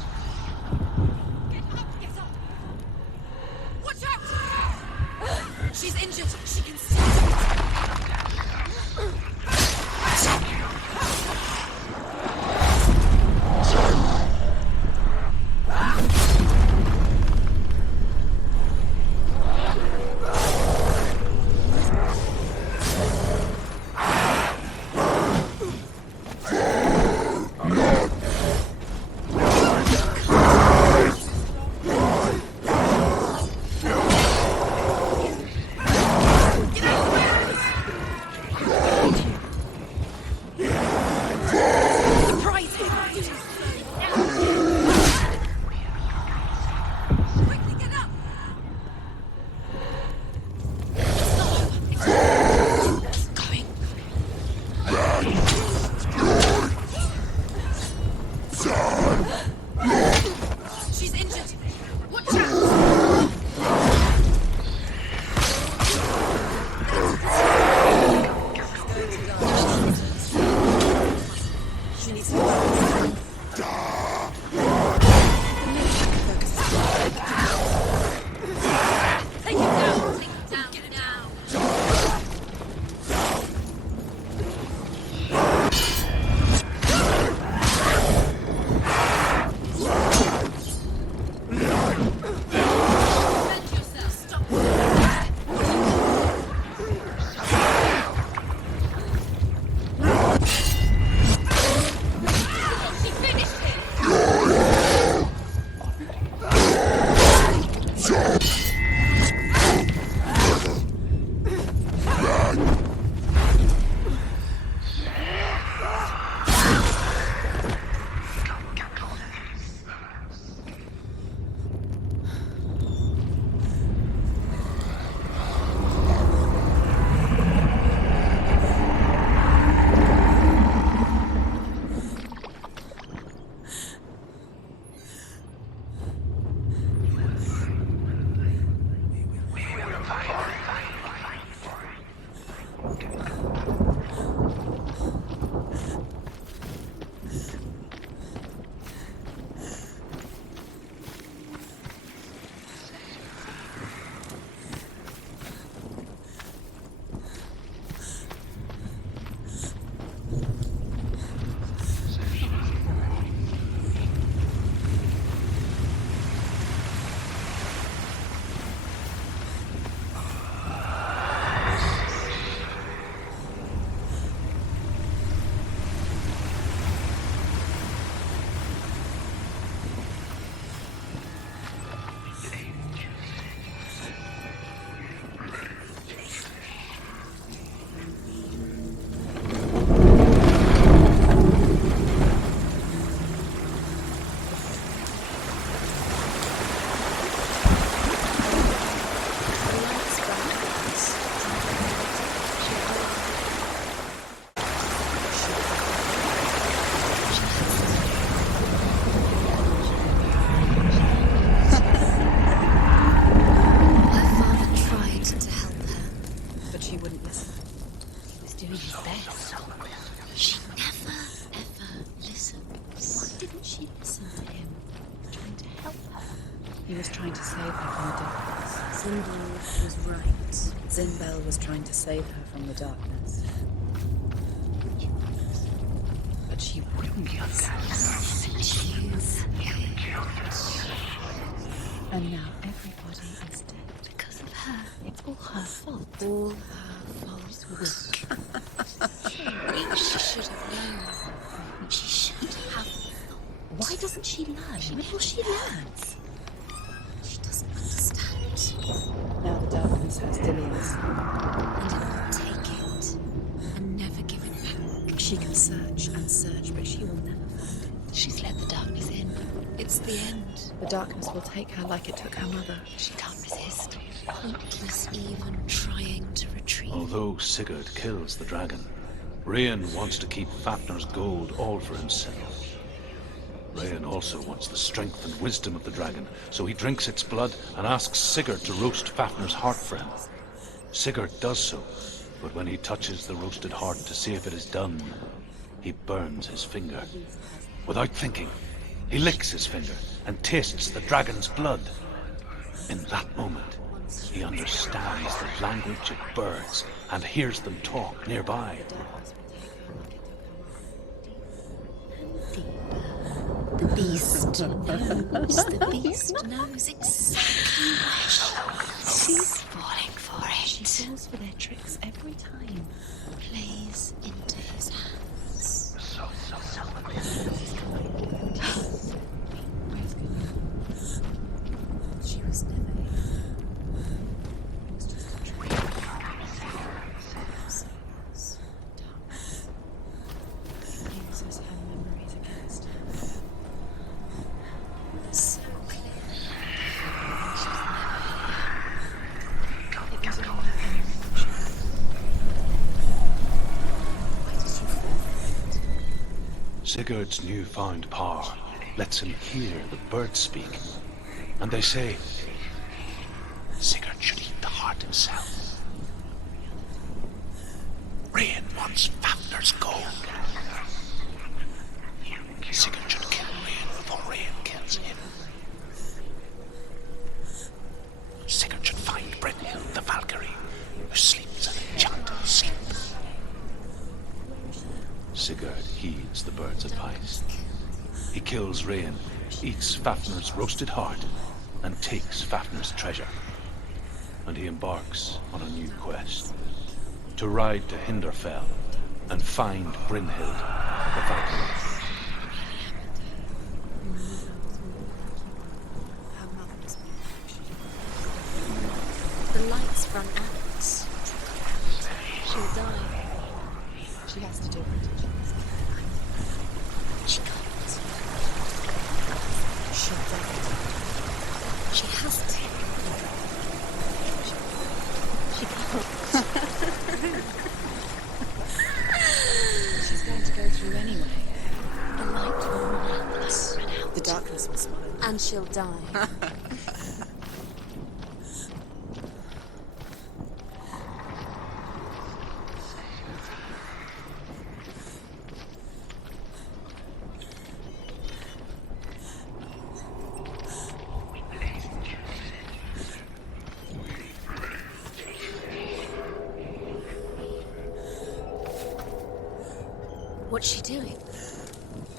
Get up! Watch out! She's injured. She can see. Get He was trying to save her from the darkness. Zinbel was right. Zinbel was trying to save her from the darkness. But she wouldn't listen. And now everybody is dead. Because of her. It's all her fault. All her fault. She should have known. She should have. Why doesn't she learn? When will she learn? She doesn't understand. Now the darkness has Dillian's. And it will take it. And never give it back. She can search and search, but she will never find it. She's let the darkness in. It's the end. The darkness will take her like it took her mother. She can't resist. Pointless even trying to retrieve. Although Sigurd kills the dragon, Rayan wants to keep Fafnir's gold all for himself. Rayan also wants the strength and wisdom of the dragon, so he drinks its blood and asks Sigurd to roast Fafnir's heart for him. Sigurd does so, but when he touches the roasted heart to see if it is done, he burns his finger. Without thinking, he licks his finger and tastes the dragon's blood. In that moment, he understands the language of birds and hears them talk nearby. The beast knows. The beast knows exactly where she's falling for it. She falls for their tricks every time. Plays into his hands. She was never here. It was just a trick. Darkness. He uses her memories against her. So clear. It was all her memory. Why did she fall for it? Sigurd's newfound power lets him hear the birds speak. And they say, Sigurd should eat the heart himself. Rayan wants Fafnir's gold. Sigurd should kill Rayan before Rayan kills him. Sigurd should find Brynhild the Valkyrie, who sleeps an enchanted sleep. Sigurd heeds the bird's advice. He kills Rayan, eats Fafnir's roasted heart, and takes Fafnir's treasure. And he embarks on a new quest, to ride to Hinderfell and find Brynhild the Valkyrie. The lights run out. She'll die. She has to do it. She can't. She'll die. She has to. She can't. She's going to go through anyway. The light will run out. The darkness will smile. And she'll die. What's she doing?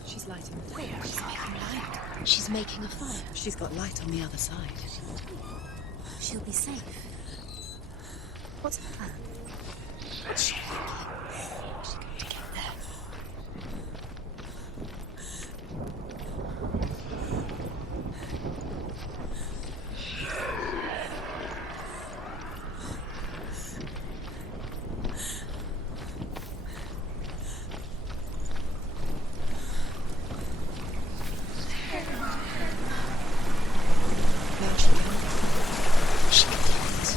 She's lighting the fire. She's making light. She's making a fire. She's got light on the other side. She'll be safe. What's her plan? What's she thinking? She's going to get there. Now she can. She can do it.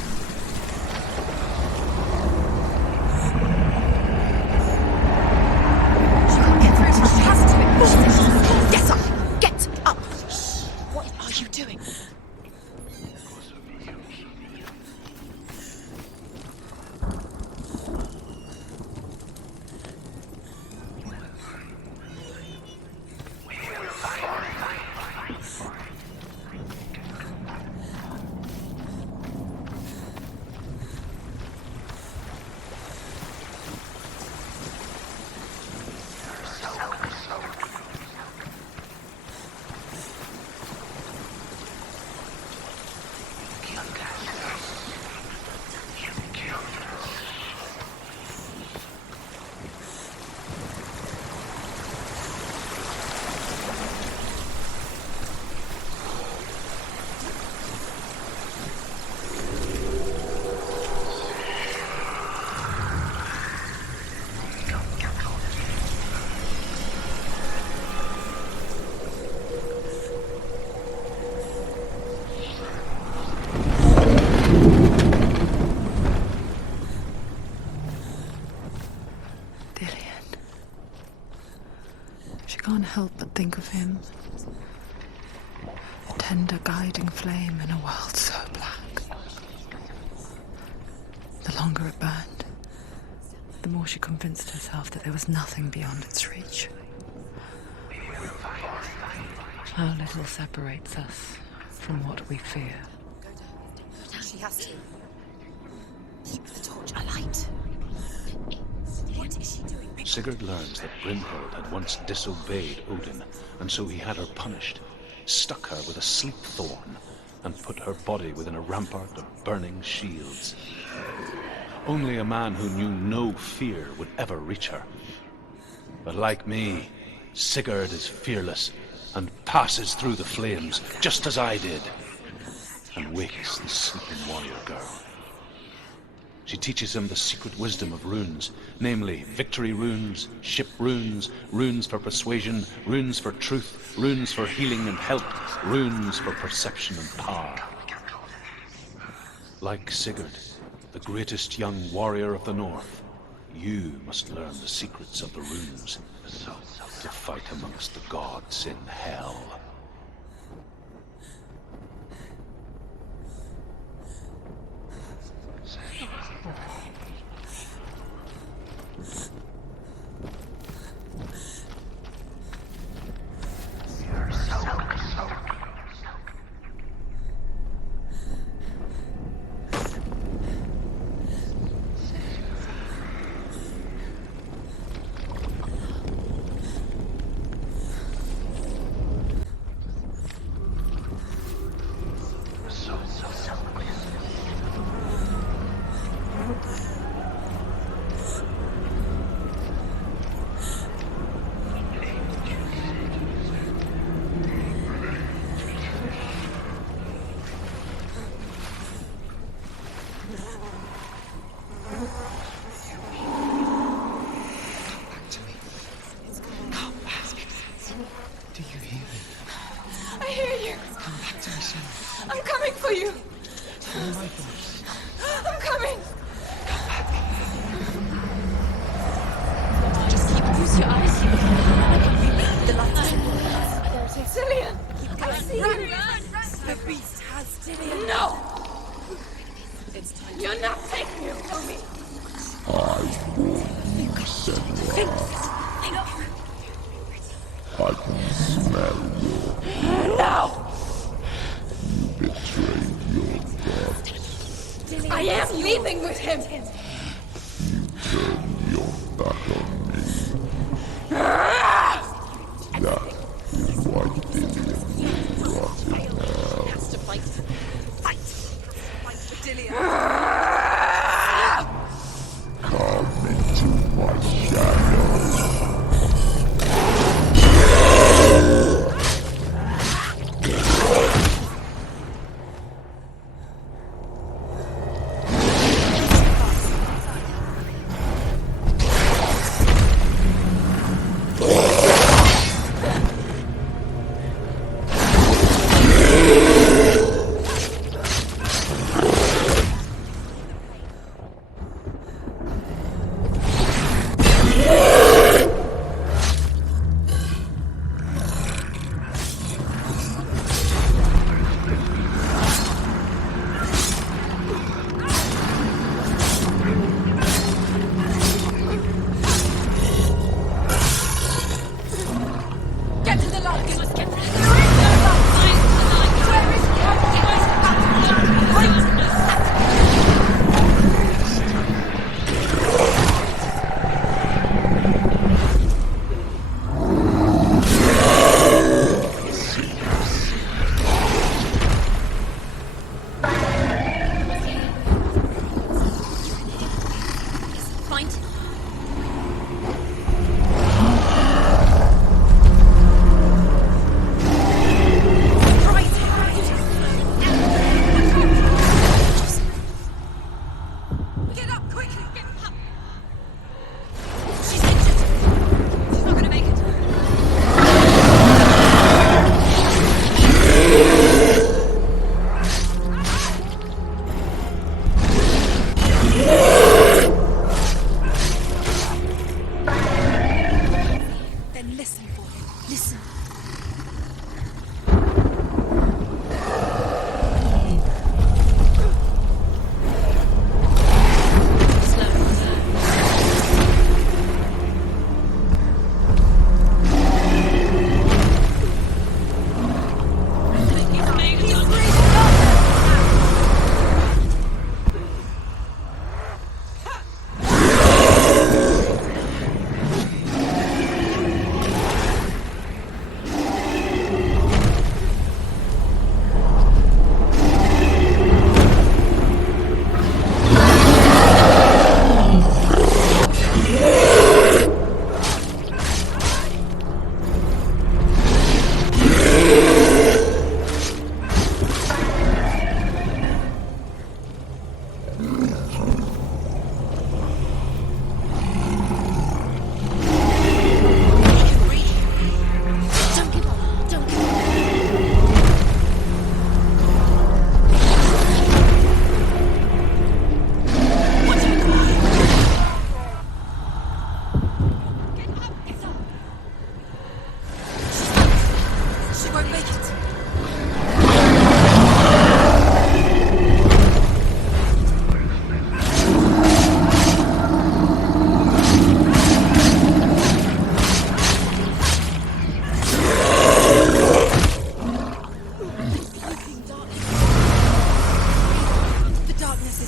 She can't get through it. She has to. Get up! Get up! What are you doing? think of him. A tender guiding flame in a world so black. The longer it burned, the more she convinced herself that there was nothing beyond its reach. How little separates us from what we fear. She has to. Keep the torch alight. What is she doing? Sigurd learns that Brynhild had once disobeyed Odin, and so he had her punished, stuck her with a sleep thorn, and put her body within a rampart of burning shields. Only a man who knew no fear would ever reach her. But like me, Sigurd is fearless and passes through the flames, just as I did, and wakes the sleeping warrior girl. She teaches him the secret wisdom of runes, namely victory runes, ship runes, runes for persuasion, runes for truth, runes for healing and help, runes for perception and power. Like Sigurd, the greatest young warrior of the North, you must learn the secrets of the runes to fight amongst the gods in hell.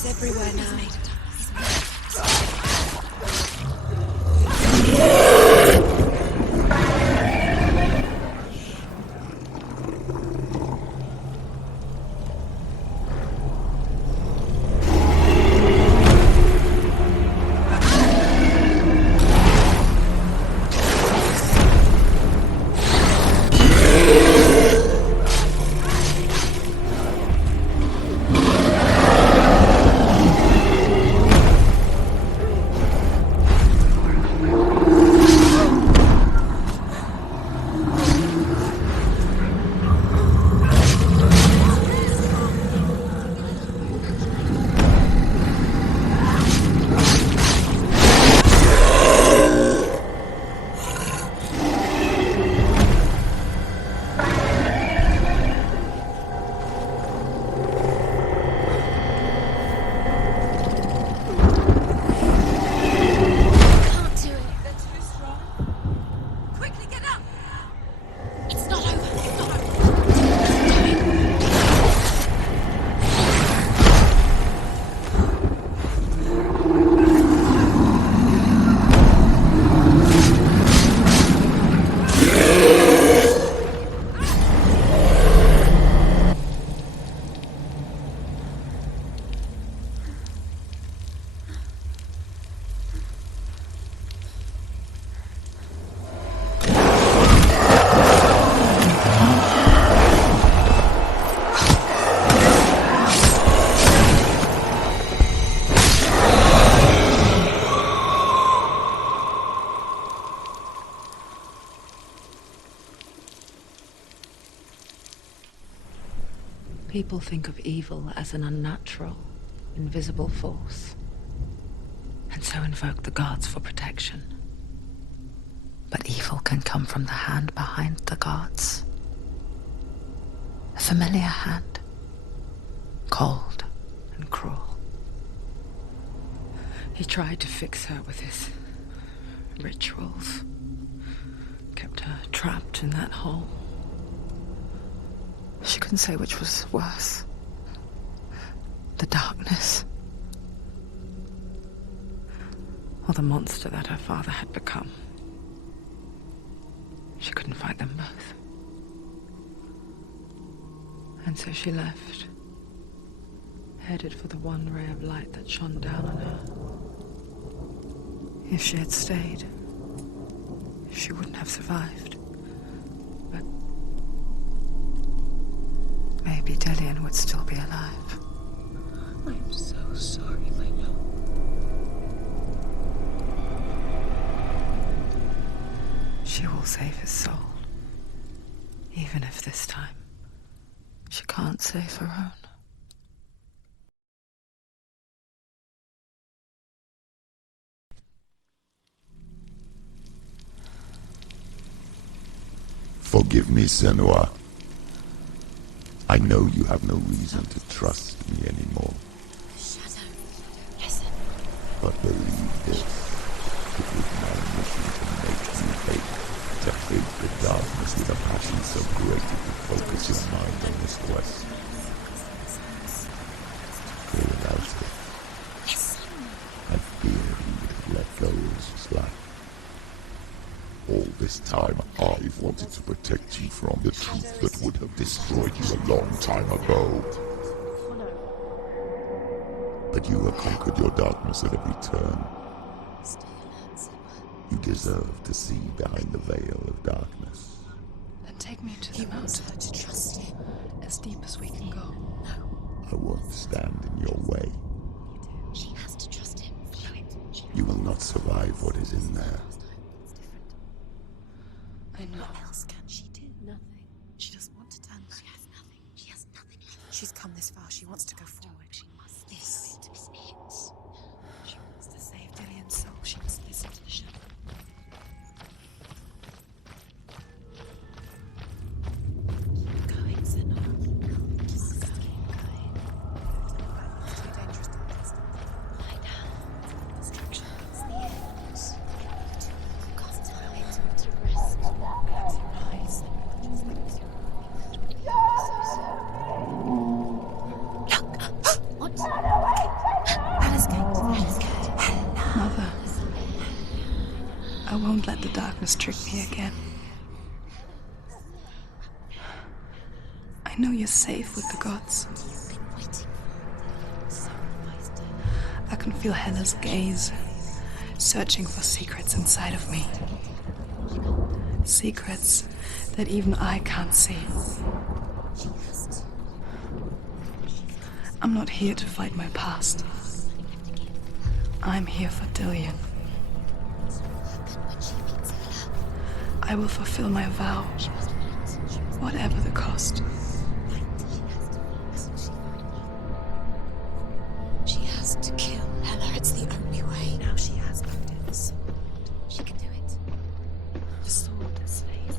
everywhere now. People think of evil as an unnatural, invisible force, and so invoke the gods for protection. But evil can come from the hand behind the gods. A familiar hand, cold and cruel. He tried to fix her with his rituals, kept her trapped in that hole. She couldn't say which was worse. The darkness, or the monster that her father had become. She couldn't fight them both. And so she left, headed for the one ray of light that shone down on her. If she had stayed, she wouldn't have survived. But maybe Dillian would still be alive. I'm so sorry, my love. She will save his soul, even if this time she can't save her own. Forgive me, Senua. I know you have no reason to trust me anymore. Shadow, listen. But believe this, it was my mission to make you hate, to hate the darkness with a passion so great it would focus your mind on this quest. For without it, I fear you would have let go as life. All this time, I've wanted to protect you from the truth that would have destroyed you a long time ago. But you have conquered your darkness at every turn. You deserve to see behind the veil of darkness. Then take me to the mountain. To trust him. As deep as we can go. I won't stand in your way. She has to trust him. You will not survive what is in there. I know. What else can she do? Nothing. She doesn't want to turn back. She has nothing. She has nothing left. She's come this far. She wants to go forward. She must. This is it. She wants to save Dillian's soul. She must listen to the shadow. Keep going, Senua. Keep going. Just keep going. It's too dangerous to resist. Lie down. Destruction. It's the end. You've got time to rest. Close your eyes. Just close your eyes. Look! What? has tricked me again. I know you're safe with the gods. I can feel Hela's gaze, searching for secrets inside of me. Secrets that even I can't see. I'm not here to fight my past. I'm here for Dillion. I will fulfill my vow, whatever the cost. She has to kill Hela. It's the only way. Now she has found it. The sword. She can do it. The sword slays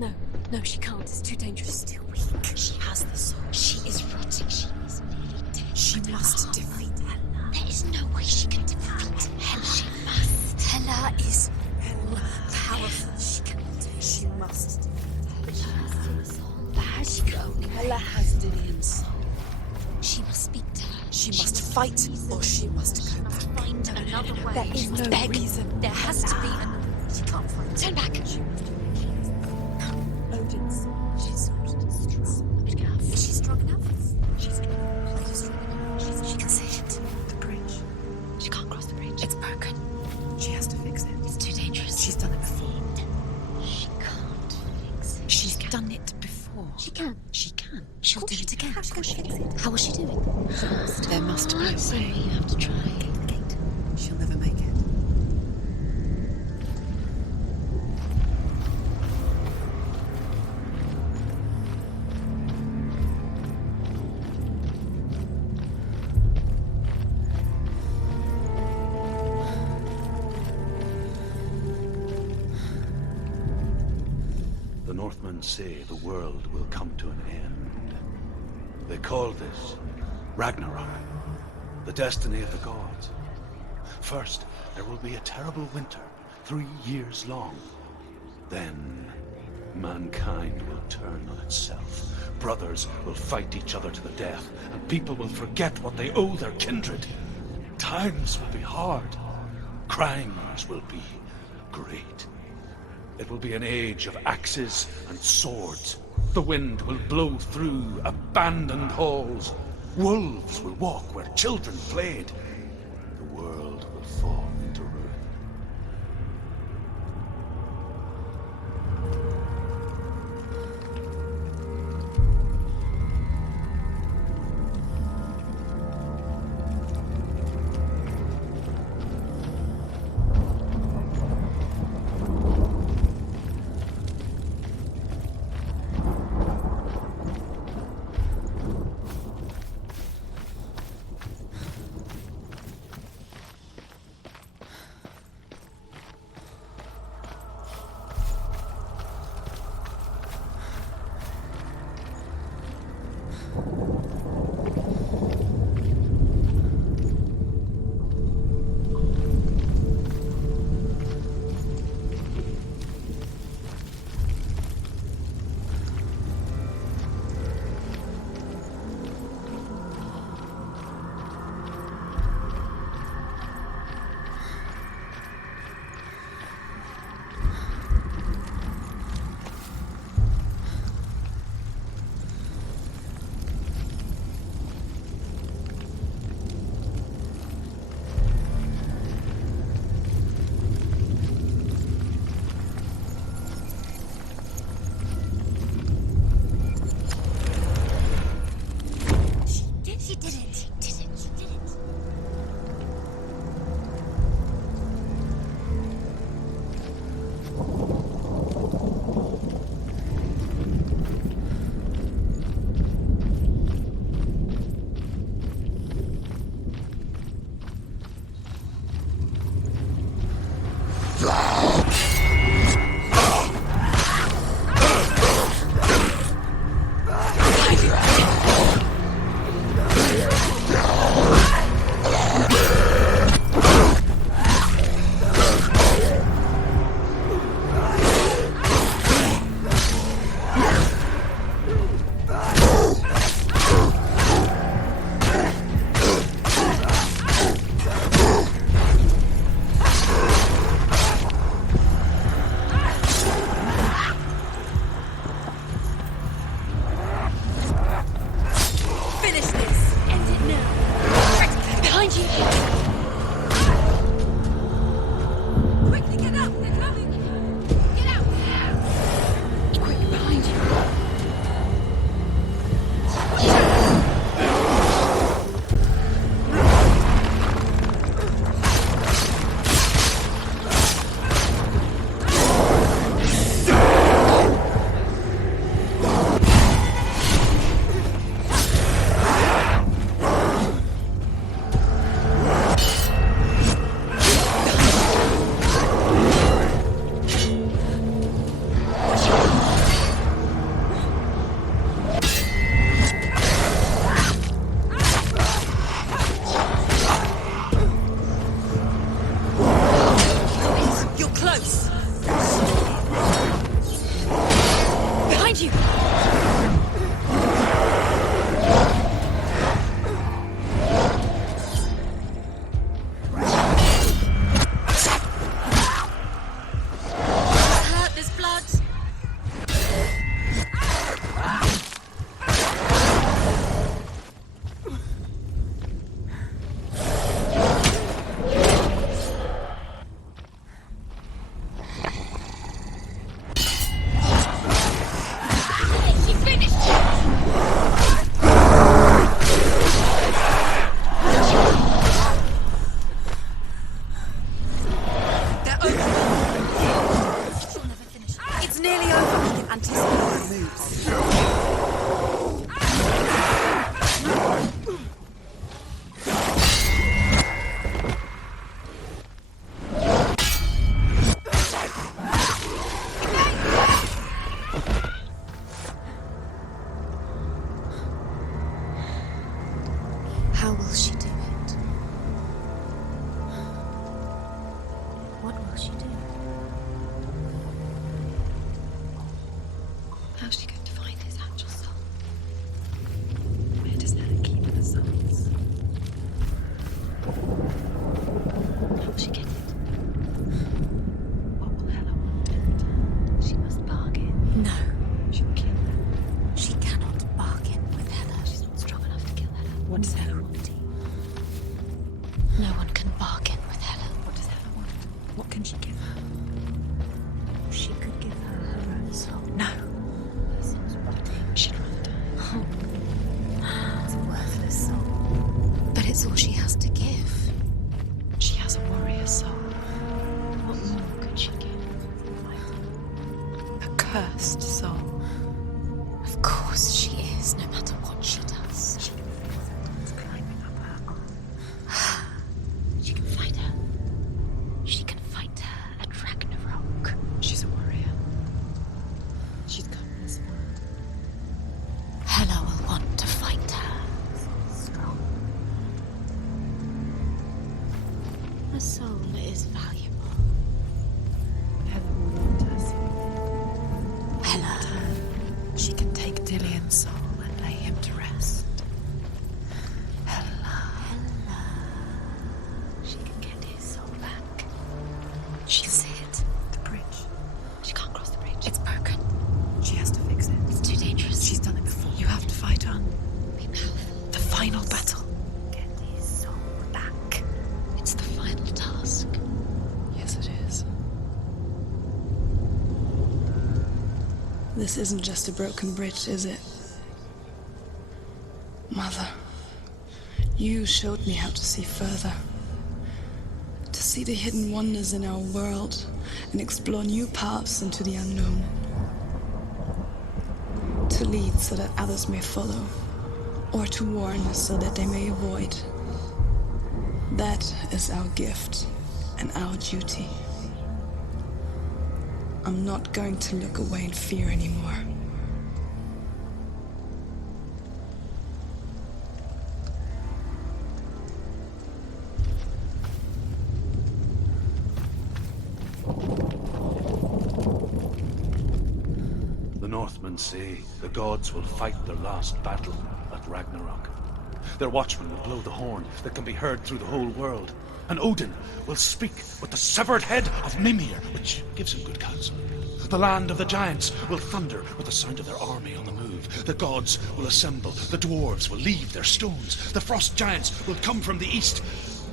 gods. No, she can't. It's too dangerous. Still weak. She has the sword. She is rotting. She is nearly dead. She must defeat Hela. There is no way she can defeat Hela. She must. Hela is powerful. She cannot do it. She must. But she has the soul. Has she go? Hela has Dillion's soul. She must speak to her. She must fight, or she must go back. Find another way. There is no reason. There has to be another. She can't find. Turn back. Odin's sword. She's strong. Is she strong enough? She's strong enough. She can see it. The bridge. She can't cross the bridge. It's broken. She has to fix it. It's too dangerous. She's done it before. She can't fix it. She's done it before. She can. She can. She'll do it again. How will she do it? How will she do it? There must be a way. You have to try. The gate. She'll never make it. The Northmen say the world will come to an end. They call this Ragnarok, the destiny of the gods. First, there will be a terrible winter, 3 years long. Then, mankind will turn on itself. Brothers will fight each other to the death, and people will forget what they owe their kindred. Times will be hard. Crimes will be great. It will be an age of axes and swords. The wind will blow through abandoned halls. Wolves will walk where children played. The world will fall into ruin. How will she do it? What will she do? How's she going to find his actual soul? Where does Helen keep the souls? How will she get it? What will Hella want? She must bargain. No. She'll kill her. She cannot bargain with Hella. She's not strong enough to kill Hella. What does Hella want? No one can bargain with Hella. What does Hella want? What can she give her? She could give her her own soul. No. Her soul's rotting. She'd rather die. Oh. It's a worthless soul. But it's all she has to give. She has a warrior soul. What more could she give? A cursed soul. Of course she is, no matter what she does. She can feel someone's climbing up her arm. She can fight her. She can fight her at Ragnarok. She's a warrior. She's come this far. Hela will want to fight her. Strong. Her soul is valuable. Hela will want her soul. Hela. She can take Dillion's soul and lay him to rest. Hela. She can get his soul back. She can see it. The bridge. She can't cross the bridge. It's broken. She has to fix it. It's too dangerous. She's done it before. You have to fight on. Be powerful. The final battle. Get his soul back. It's the final task. Yes, it is. This isn't just a broken bridge, is it? Mother, you showed me how to see further. To see the hidden wonders in our world and explore new paths into the unknown. To lead so that others may follow, or to warn so that they may avoid. That is our gift and our duty. I'm not going to look away in fear anymore. The Northmen say the gods will fight their last battle at Ragnarok. Their watchmen will blow the horn that can be heard through the whole world. And Odin will speak with the severed head of Mimir, which gives him good counsel. The land of the giants will thunder with the sound of their army on the move. The gods will assemble. The dwarves will leave their stones. The frost giants will come from the east.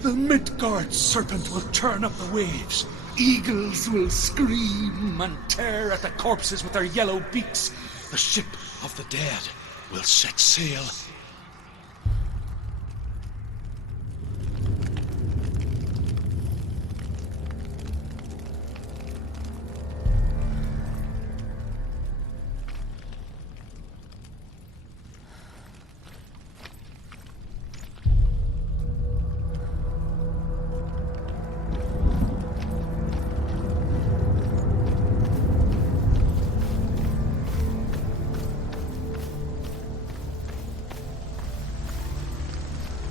The Midgard serpent will turn up the waves. Eagles will scream and tear at the corpses with their yellow beaks. The ship of the dead will set sail.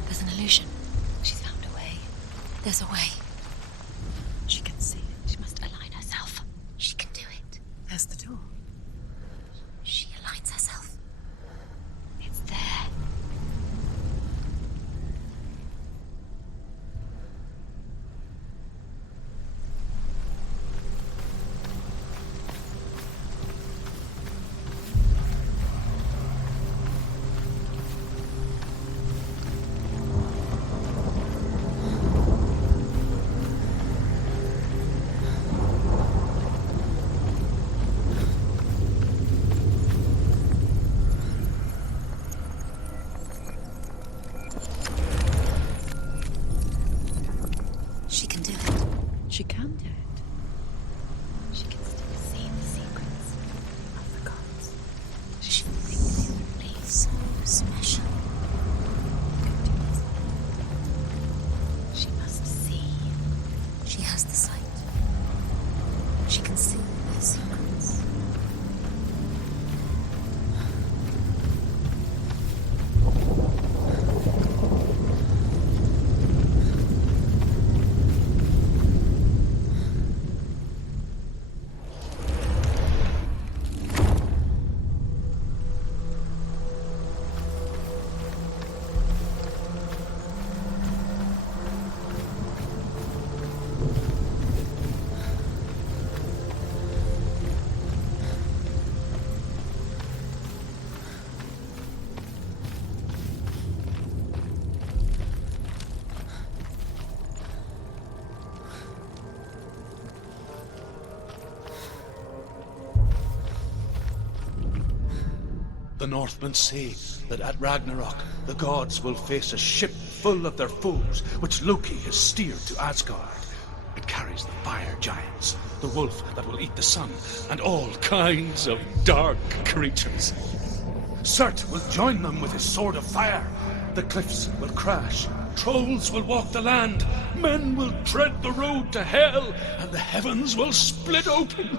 There's an illusion. She's found a way. There's a way. She can see it. She must align herself. She can do it. There's the door. She aligns herself. It's there. The Northmen say that at Ragnarok, the gods will face a ship full of their foes, which Loki has steered to Asgard. It carries the fire giants, the wolf that will eat the sun, and all kinds of dark creatures. Surt will join them with his sword of fire. The cliffs will crash, trolls will walk the land, men will tread the road to hell, and the heavens will split open.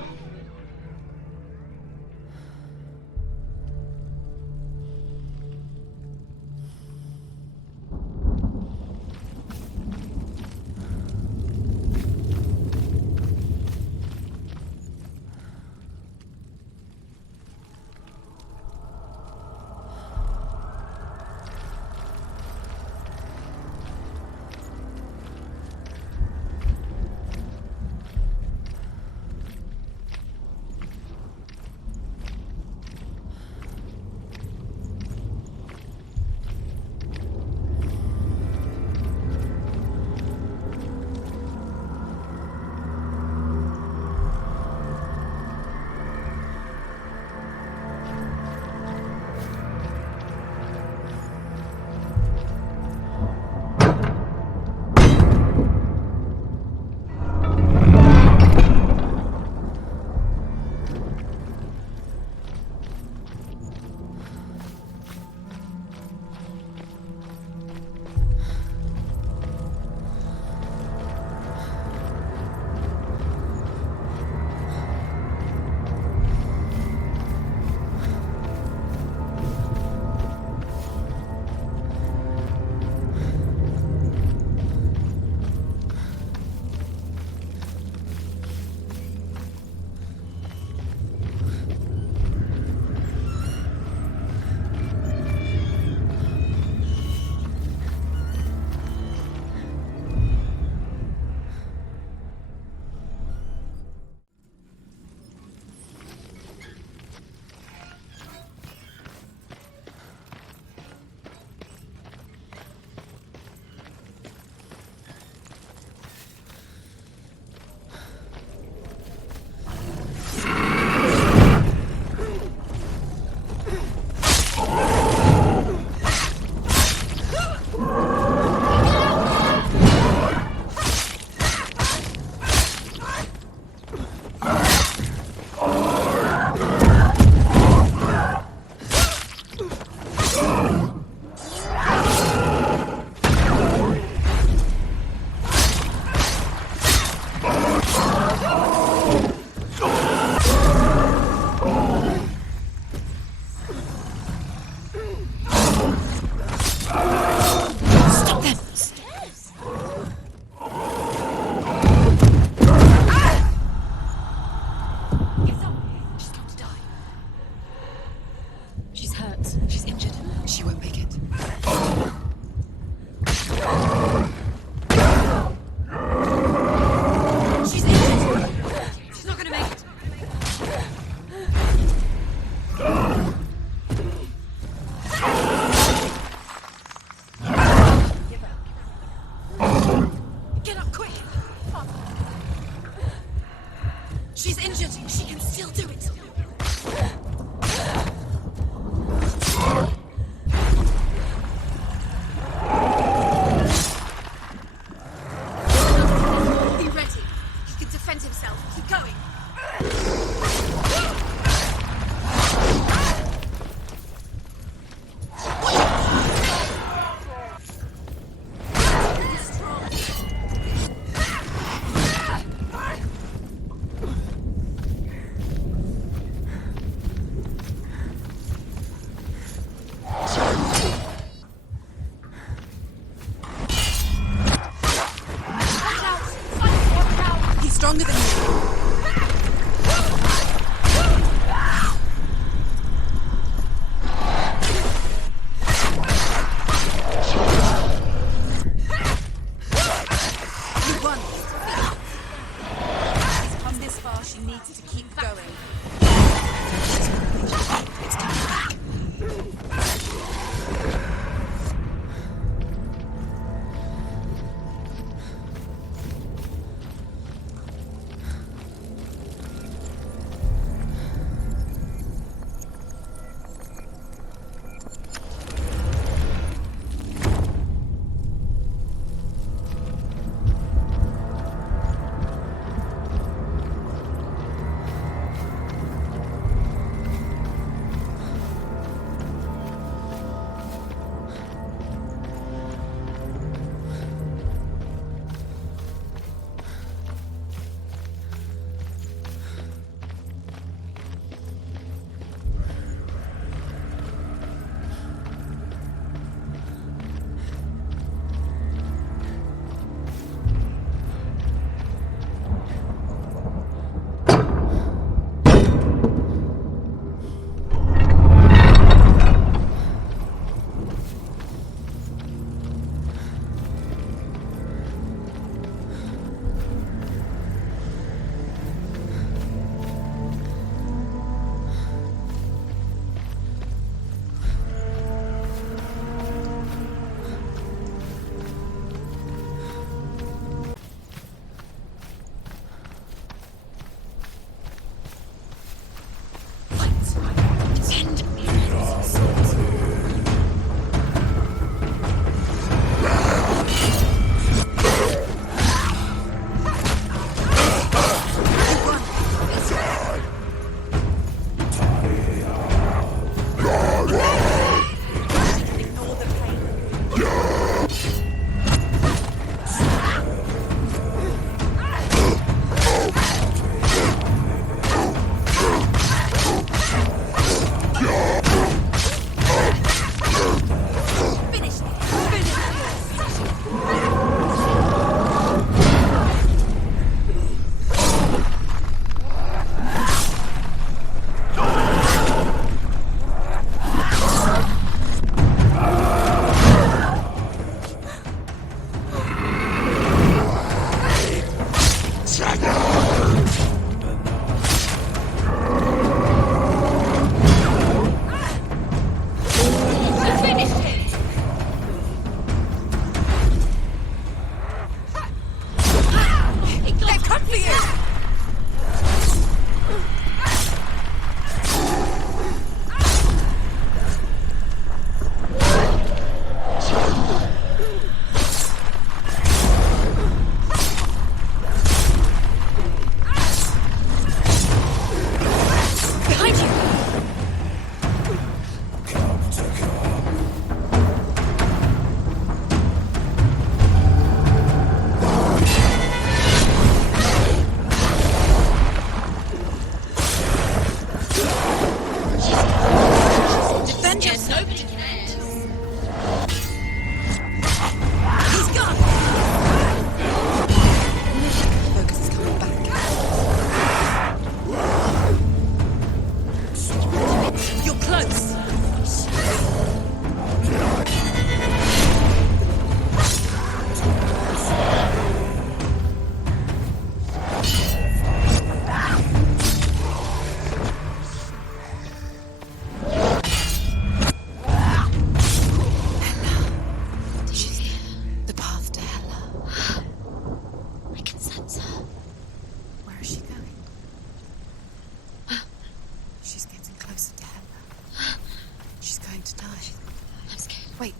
Wait.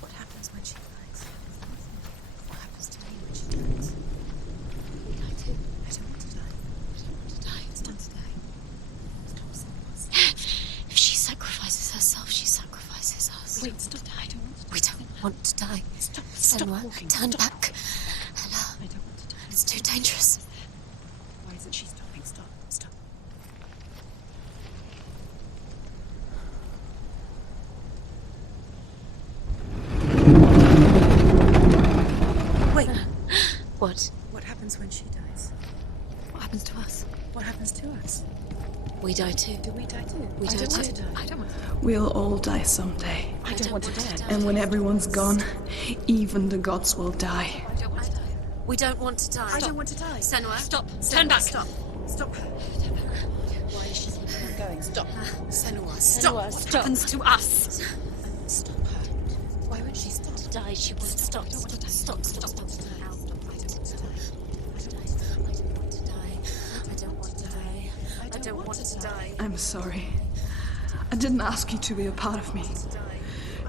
What happens when she dies? What happens to me when she dies? We die too. I don't want to die. I don't want to die. Stop today. Stop, Senua. If she sacrifices herself, she sacrifices us. Wait, stop. I don't want to die. We don't want to die. Stop. Senua, Stop walking. turn Stop. back. Ella, I don't want to die. it's too dangerous. Why isn't she stopping? Stop. Stop. Wait. What? What happens when she dies? What happens to us? What happens to us? We die too. Do we die too? We I die don't want too. to die. I don't want to die. We'll all die someday. I don't want to die. And when everyone's gone, even the gods will die. I don't want to die. We don't want to die. I don't want to die. Senua, Stop. Turn back. Stop. Stop her. Why is she keeping on going? Stop. Senua, Stop. What Stop. happens to us? Stop her. Why won't she stop? To die, she won't stop. I don't want to die. Stop. I don't want to die. I don't want to die. I don't want to die. I don't want to die. I'm sorry. I didn't ask you to be a part of me.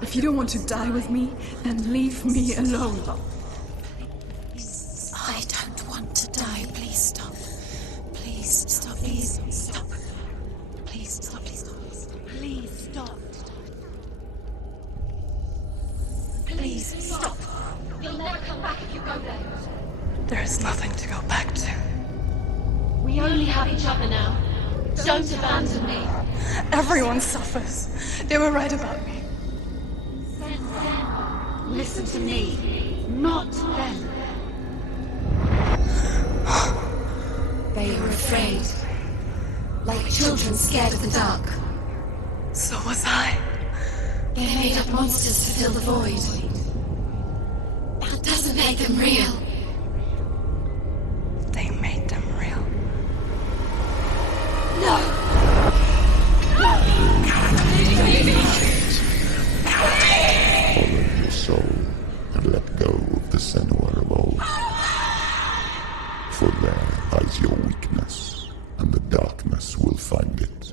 If you don't want to die with me, then leave me alone. I don't want to die. Please stop. Please stop. Please stop. Please stop. Please stop. Please stop. Please stop. You'll never come back if you go there. There is nothing to go back to. We only have each other now. Don't abandon me. Everyone suffers. They were right about me. Listen to me, not them. They were afraid. Like children scared of the dark. So was I. They made up monsters to fill the void. That doesn't make them real. They made them real. No! Follow your soul and let go of the Senua of old. For there lies your weakness, and the darkness will find it.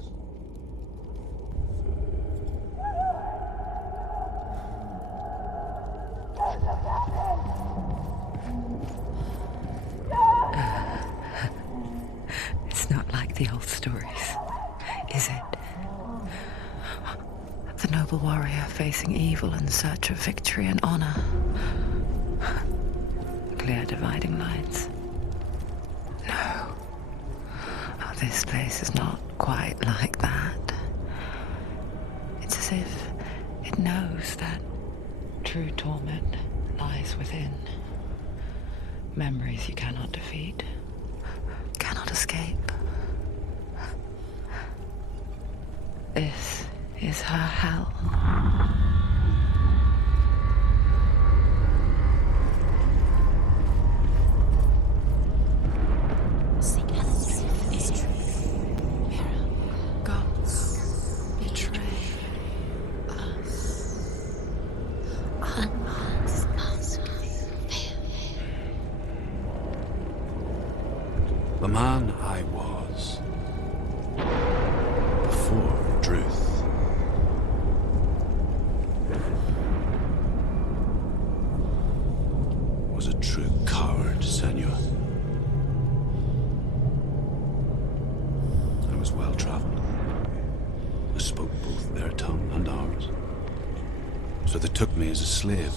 It's not like the old stories, is it? The noble warrior facing evil in search of victory and honor. Clear dividing lines. No. Oh, this place is not quite like that. It's as if it knows that true torment lies within. Memories you cannot defeat, cannot escape. This is her hell. Seek its truth. Gods betray us. The man I was before Druth was a true coward, Senua. I was well traveled. I spoke both their tongue and ours. So they took me as a slave.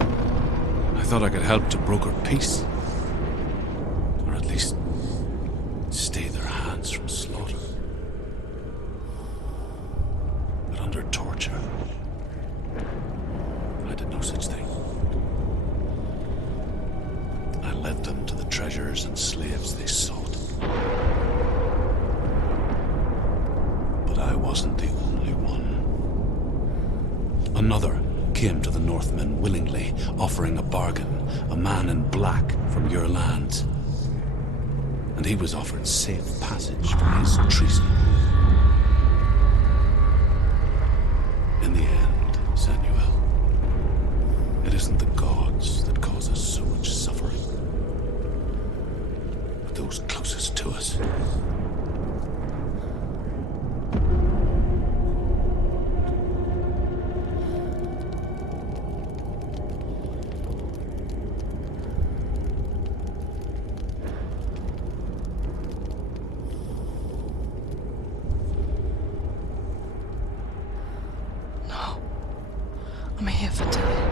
I thought I could help to broker peace. Or at least stay their hands from slaughter. But under torture, I did no such thing. I led them to the treasures and slaves they sought. But I wasn't the only one. Another came to the Northmen willingly, offering a bargain, a man in black from your land. And he was offered safe passage for his treason. In the end, Samuel, it isn't the gods that cause us so much suffering, but those closest to us. I'm here for Tilly.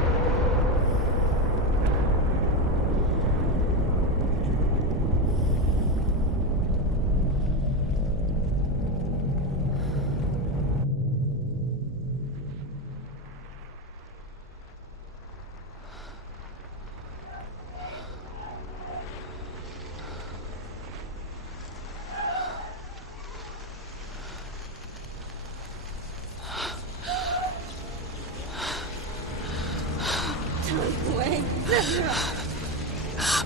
Wait,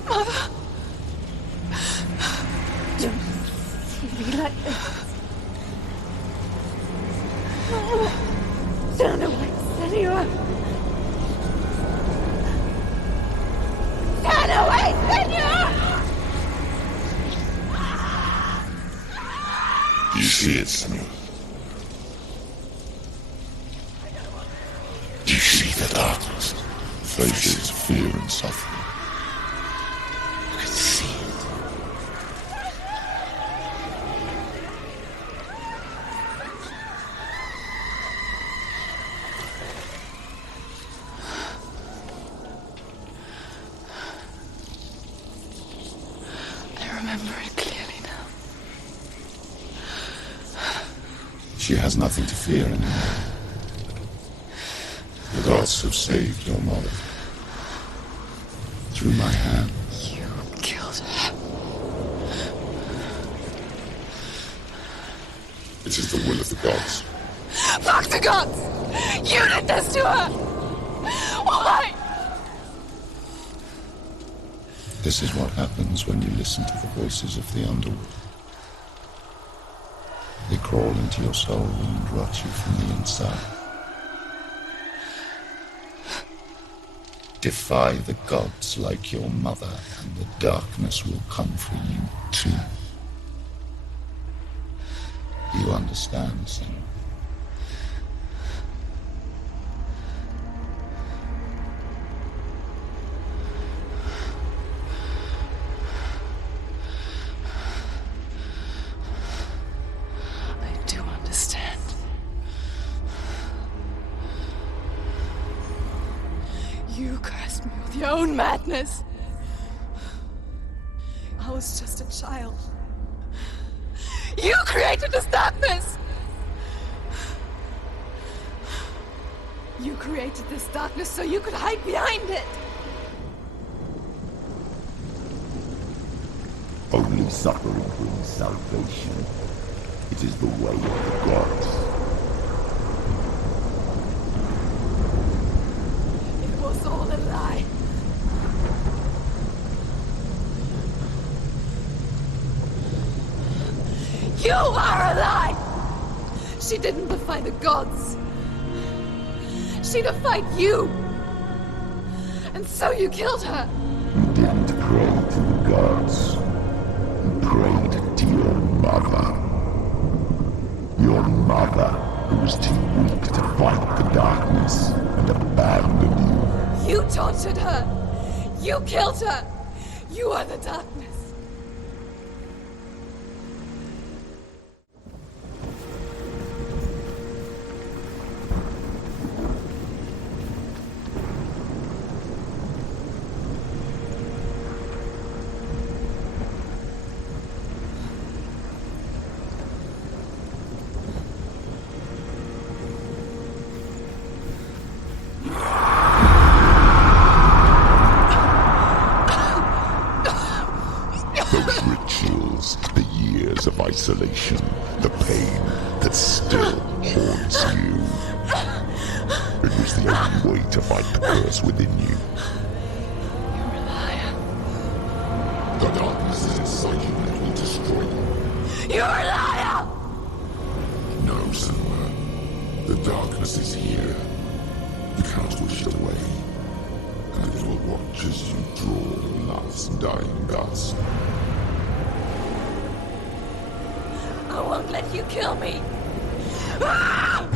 Mother! don't see me like this. Turn away, Senua! Turn away, Senua! You see it, Senua? You see the darkness, faces fear and suffering. I can see it. I remember it clearly now. She has nothing to fear anymore. The gods have saved your mother. Through my hands. You killed her. It is the will of the gods. Fuck the gods! You did this to her! Why? This is what happens when you listen to the voices of the underworld. They crawl into your soul and rot you from the inside. Defy the gods like your mother, and the darkness will come for you too. You understand, Senua? I do understand. You cursed me with your own madness. I was just a child. You created this darkness! You created this darkness so you could hide behind it! Only suffering brings salvation. It is the way of the gods. It was all a lie. You are a lie! She didn't defy the gods. She defied you. And so you killed her. You didn't pray to the gods. You prayed to your mother. Your mother, who was too weak to fight the darkness and abandoned you. You tortured her. You killed her. You are the darkness. Those rituals, the years of isolation, the pain that still haunts you. It was the only way to fight the curse within you. You're a liar. The darkness is inside you and it will destroy you. You're a liar! No, Senua. The darkness is here. You cannot wish it away. And it will watch as you draw last dying gasp. I won't let you kill me. Ah!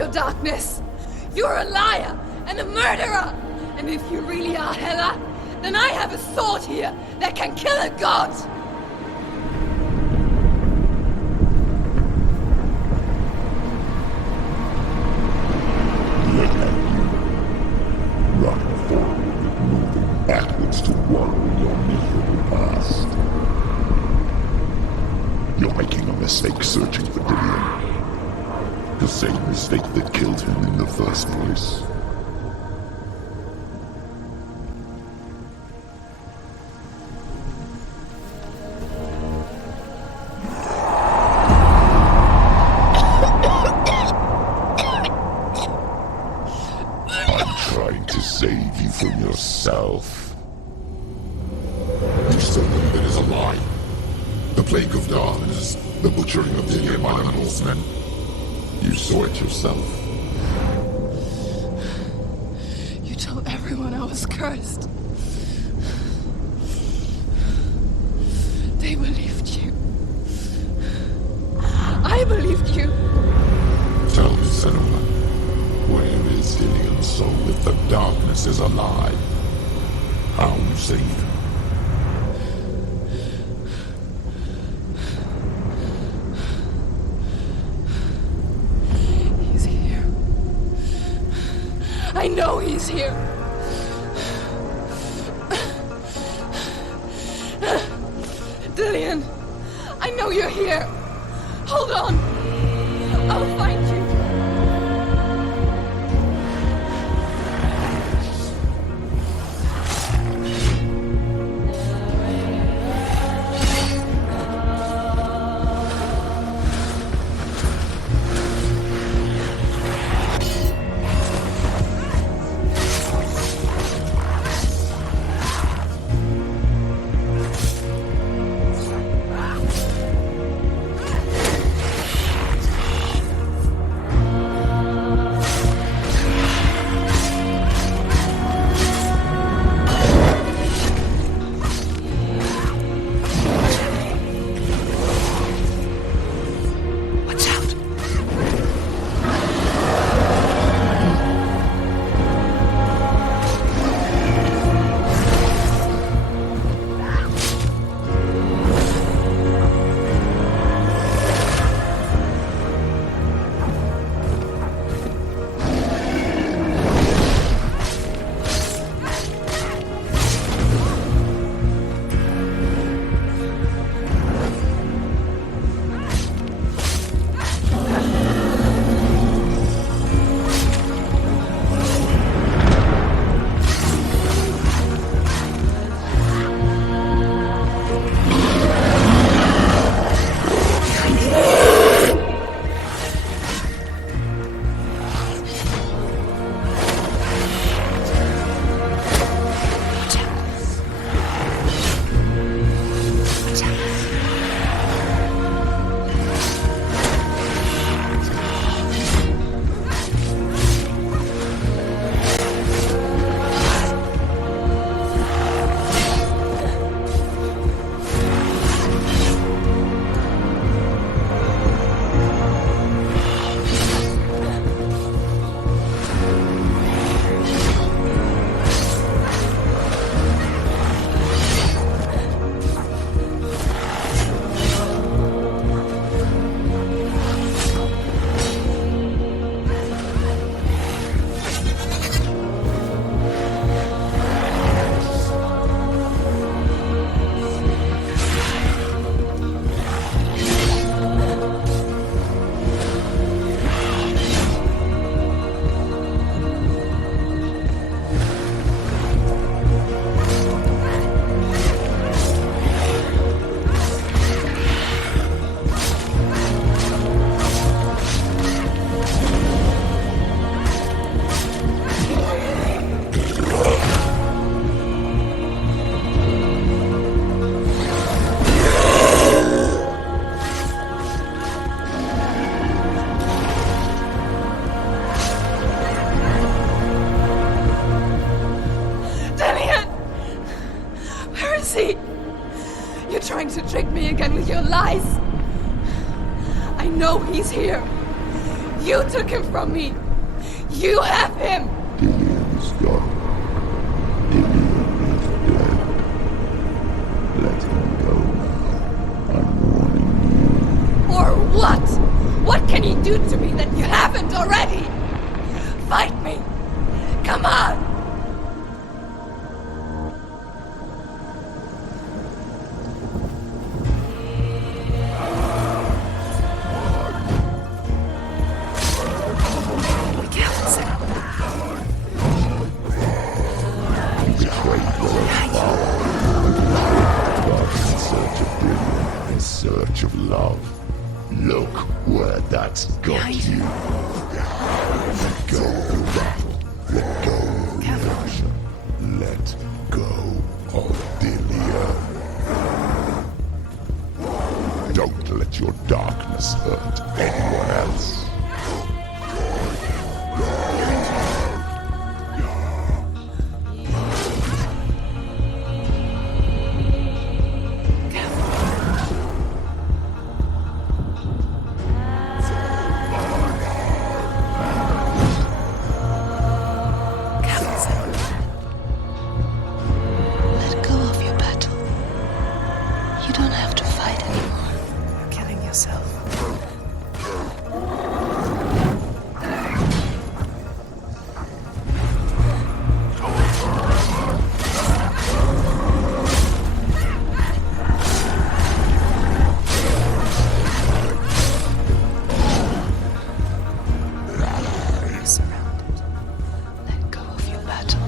your darkness. You're a liar and a murderer. And if you really are Hela, then I have a sword here that can kill a god. Let you run forward, moving backwards to wallow in your miserable past. You're making a mistake searching for Dillion. The same mistake that killed him in the first place. Save you from yourself. You saw them, that is a lie. The plague of darkness, the butchering of Dillion by the Norsemen. You saw it yourself. You told everyone I was cursed. They believed you. I believed you. Tell me, Senua, where is Dillion's soul if the darkness is alive? How you save him? He's here. I know he's here. Dillion, I know you're here. Hold on. I'll find you. trying to trick me again with your lies. I know he's here. You took him from me! You have him! Dillian's gone. Dillian is dead. Let him go now. I'm warning you. Or what? What can he do to me that you haven't already? Fight me! Come on! Search of love. Look where that's got you. Let go of that. Let go of illusion. Let go of Dillian. Don't let your darkness hurt anyone else. Let go of your battle. You don't have to fight anymore. You're killing yourself. You're surrounded. Let go of your battle.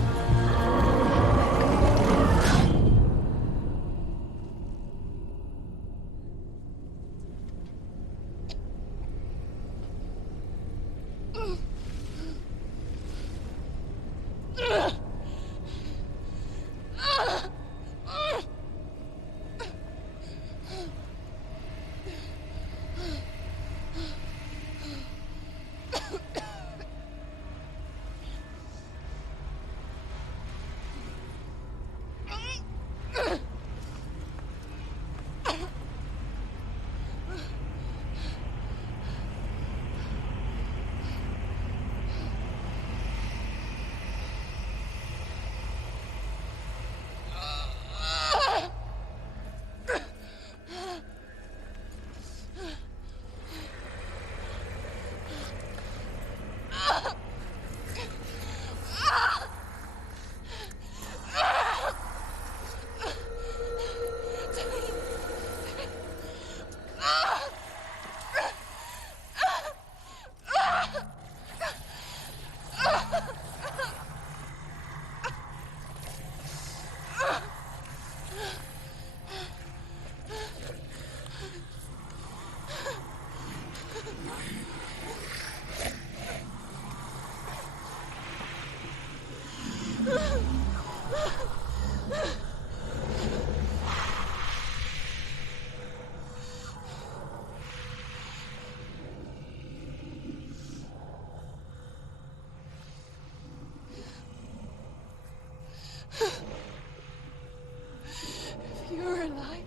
If you're alive,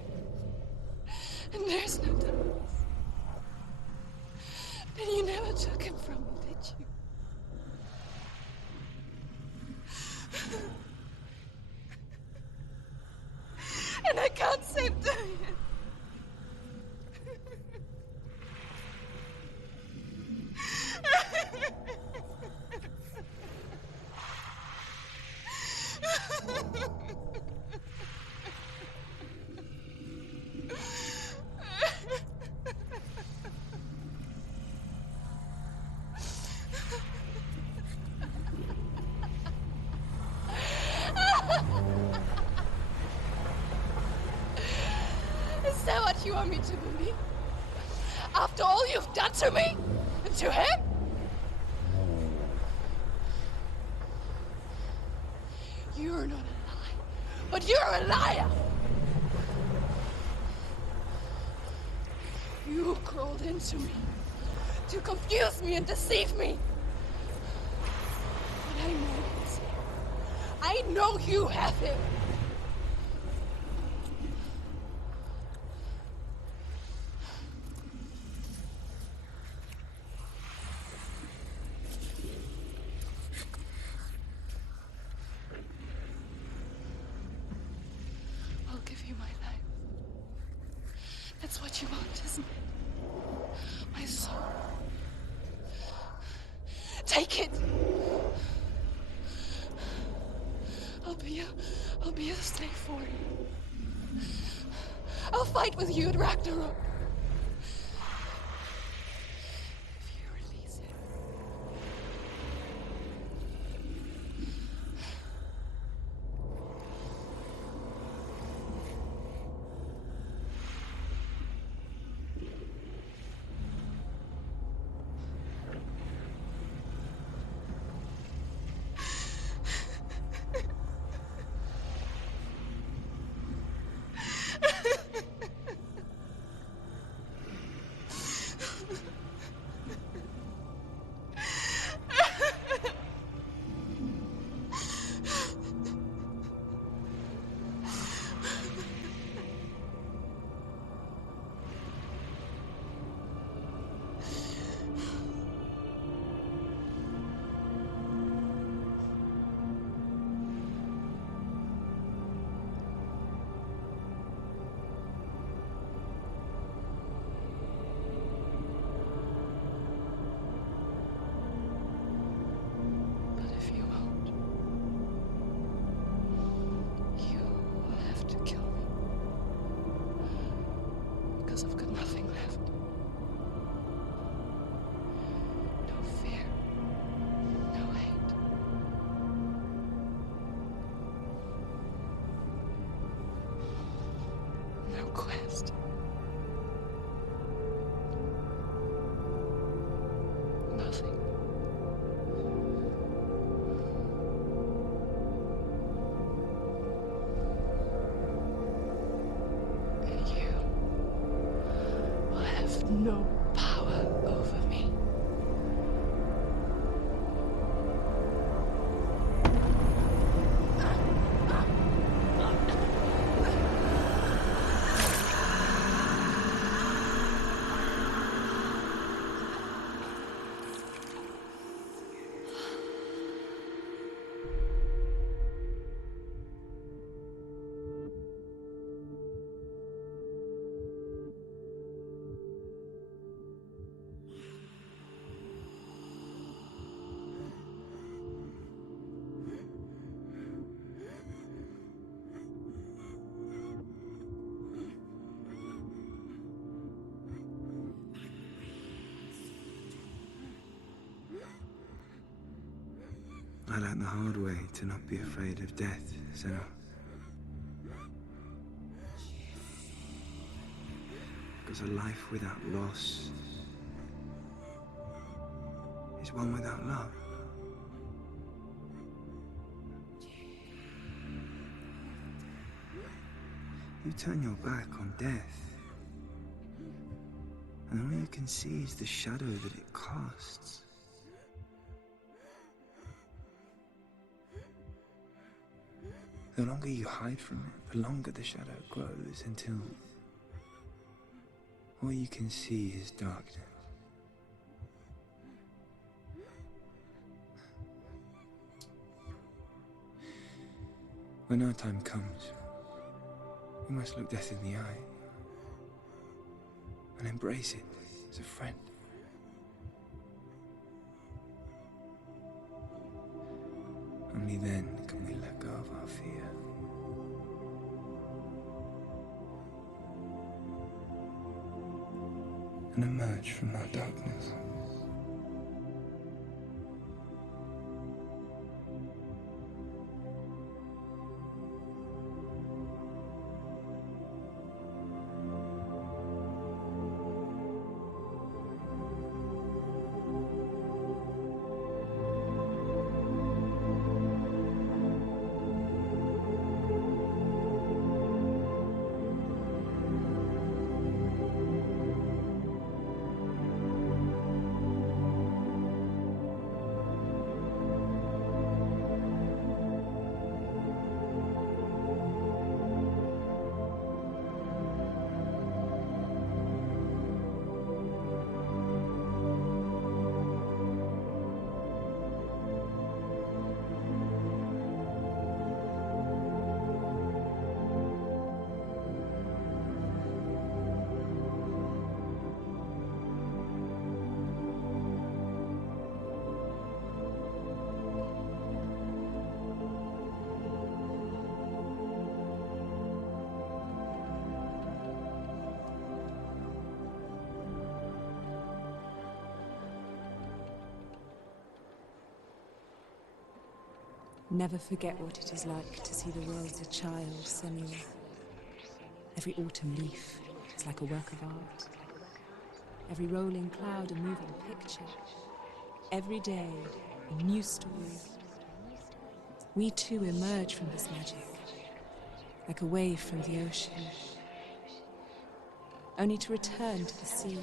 and there's no darkness, then you never took him from me, did you? And I can't save Dillian. Is that what you want me to believe? After all you've done to me? And to him? You're not a liar, but you're a liar! You crawled into me to confuse me and deceive me. But I know he's here. I know you have him. That's what you want, isn't it? My soul. Take it! I'll be your slave for you. I'll fight with you at Ragnarok. If you release it. I've got nothing left. No fear. No hate. No quest. Nothing. And you will have no power over me. I learned the hard way to not be afraid of death, Senua. Because a life without loss is one without love. You turn your back on death, and all you can see is the shadow that it casts. The longer you hide from it, the longer the shadow grows until all you can see is darkness. When our time comes, we must look death in the eye and embrace it as a friend. Only then can we let go of our fear. And emerge from our darkness. Never forget what it is like to see the world as a child, Senua. Every autumn leaf is like a work of art. Every rolling cloud a moving picture. Every day a new story. We too emerge from this magic, like a wave from the ocean, only to return to the sea.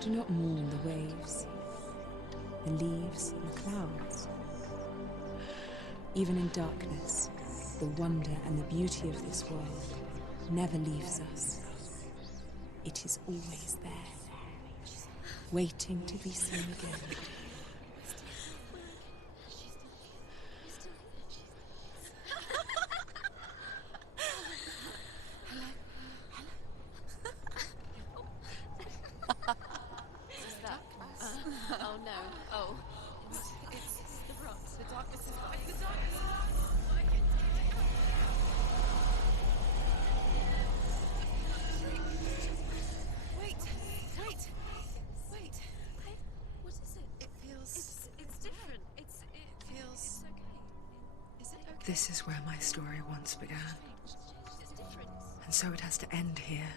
Do not mourn the waves, the leaves and the clouds. Even in darkness, the wonder and the beauty of this world never leaves us. It is always there, waiting to be seen again. Oh no. Oh. It's the rocks. The darkness is back. The darkness is back. Wait. What is it? It feels... It's different. It feels... It's okay. Is it okay? This is where my story once began. It's different. And so it has to end here.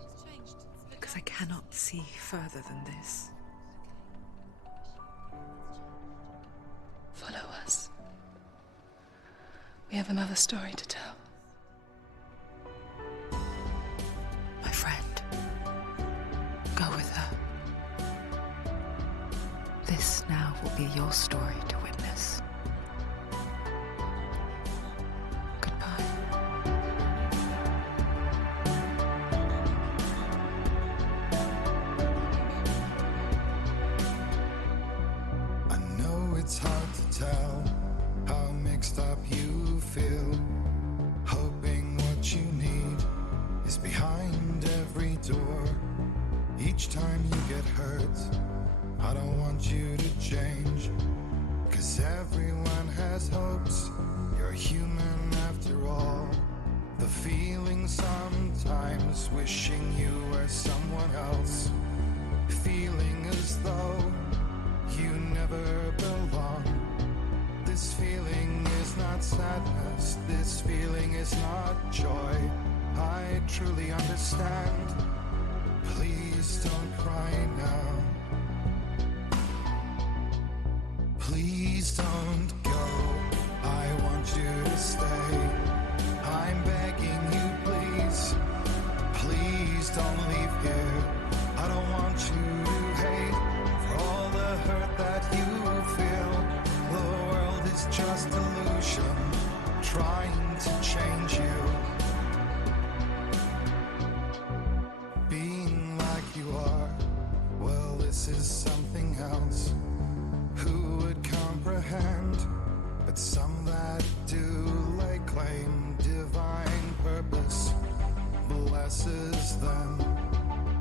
It's changed. Because I cannot see further than this. Follow us. We have another story to tell. My friend, go with her. This now will be your story to witness. It's hard to tell how mixed up you feel, hoping what you need is behind every door. Each time you get hurt, I don't want you to change, 'cause everyone has hopes. You're human after all. The feeling sometimes wishing you were someone else, feeling as though you never belong. This feeling is not sadness, this feeling is not joy. I truly understand. Please don't cry now. Please don't go. I want you to stay. I'm begging you, please. Please don't leave here. I don't want you to hate for all the hurt that you feel. The world is just illusion, trying to change you. Being like you are, well, this is something else. Who would comprehend? But some that do lay claim divine purpose blesses them.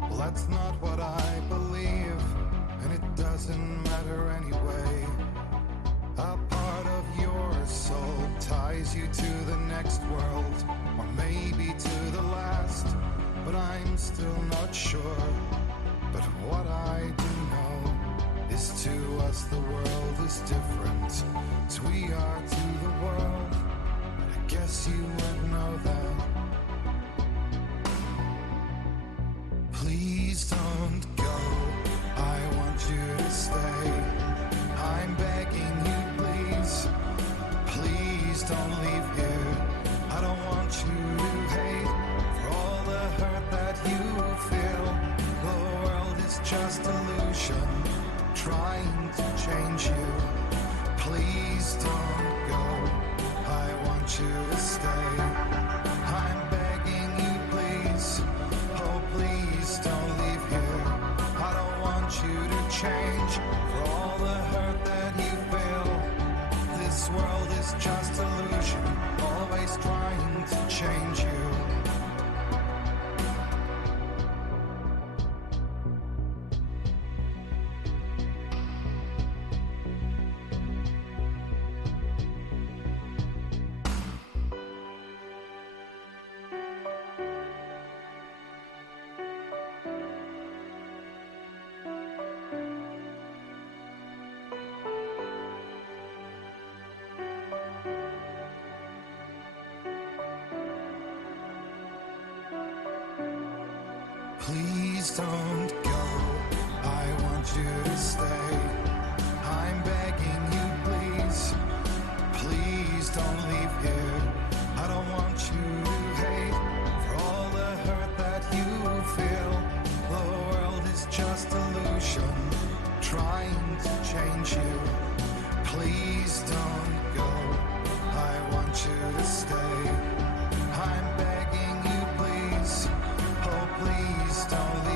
Well, that's not what I believe, and it doesn't matter anyway. A part of your soul ties you to the next world, or maybe to the last, but I'm still not sure. But what I do know is to us the world is different as we are to the world. I guess you would know that. Please don't go. I want you to stay. I'm begging you, please. Please don't leave here. I don't want you to hate for all the hurt that you feel. The world is just illusion, trying to change you. Please don't go. I want you to stay. I'm begging you, please. Oh, please don't leave here. I don't want you to change for all the hurt that you feel. This world is just illusion, always trying to change you. Please don't go, I want you to stay. I'm begging you, please. Please don't leave here. I don't want you to hate for all the hurt that you feel. The world is just illusion, trying to change you. Please don't go, I want you to stay. I'm begging you, please. Oh, please don't leave.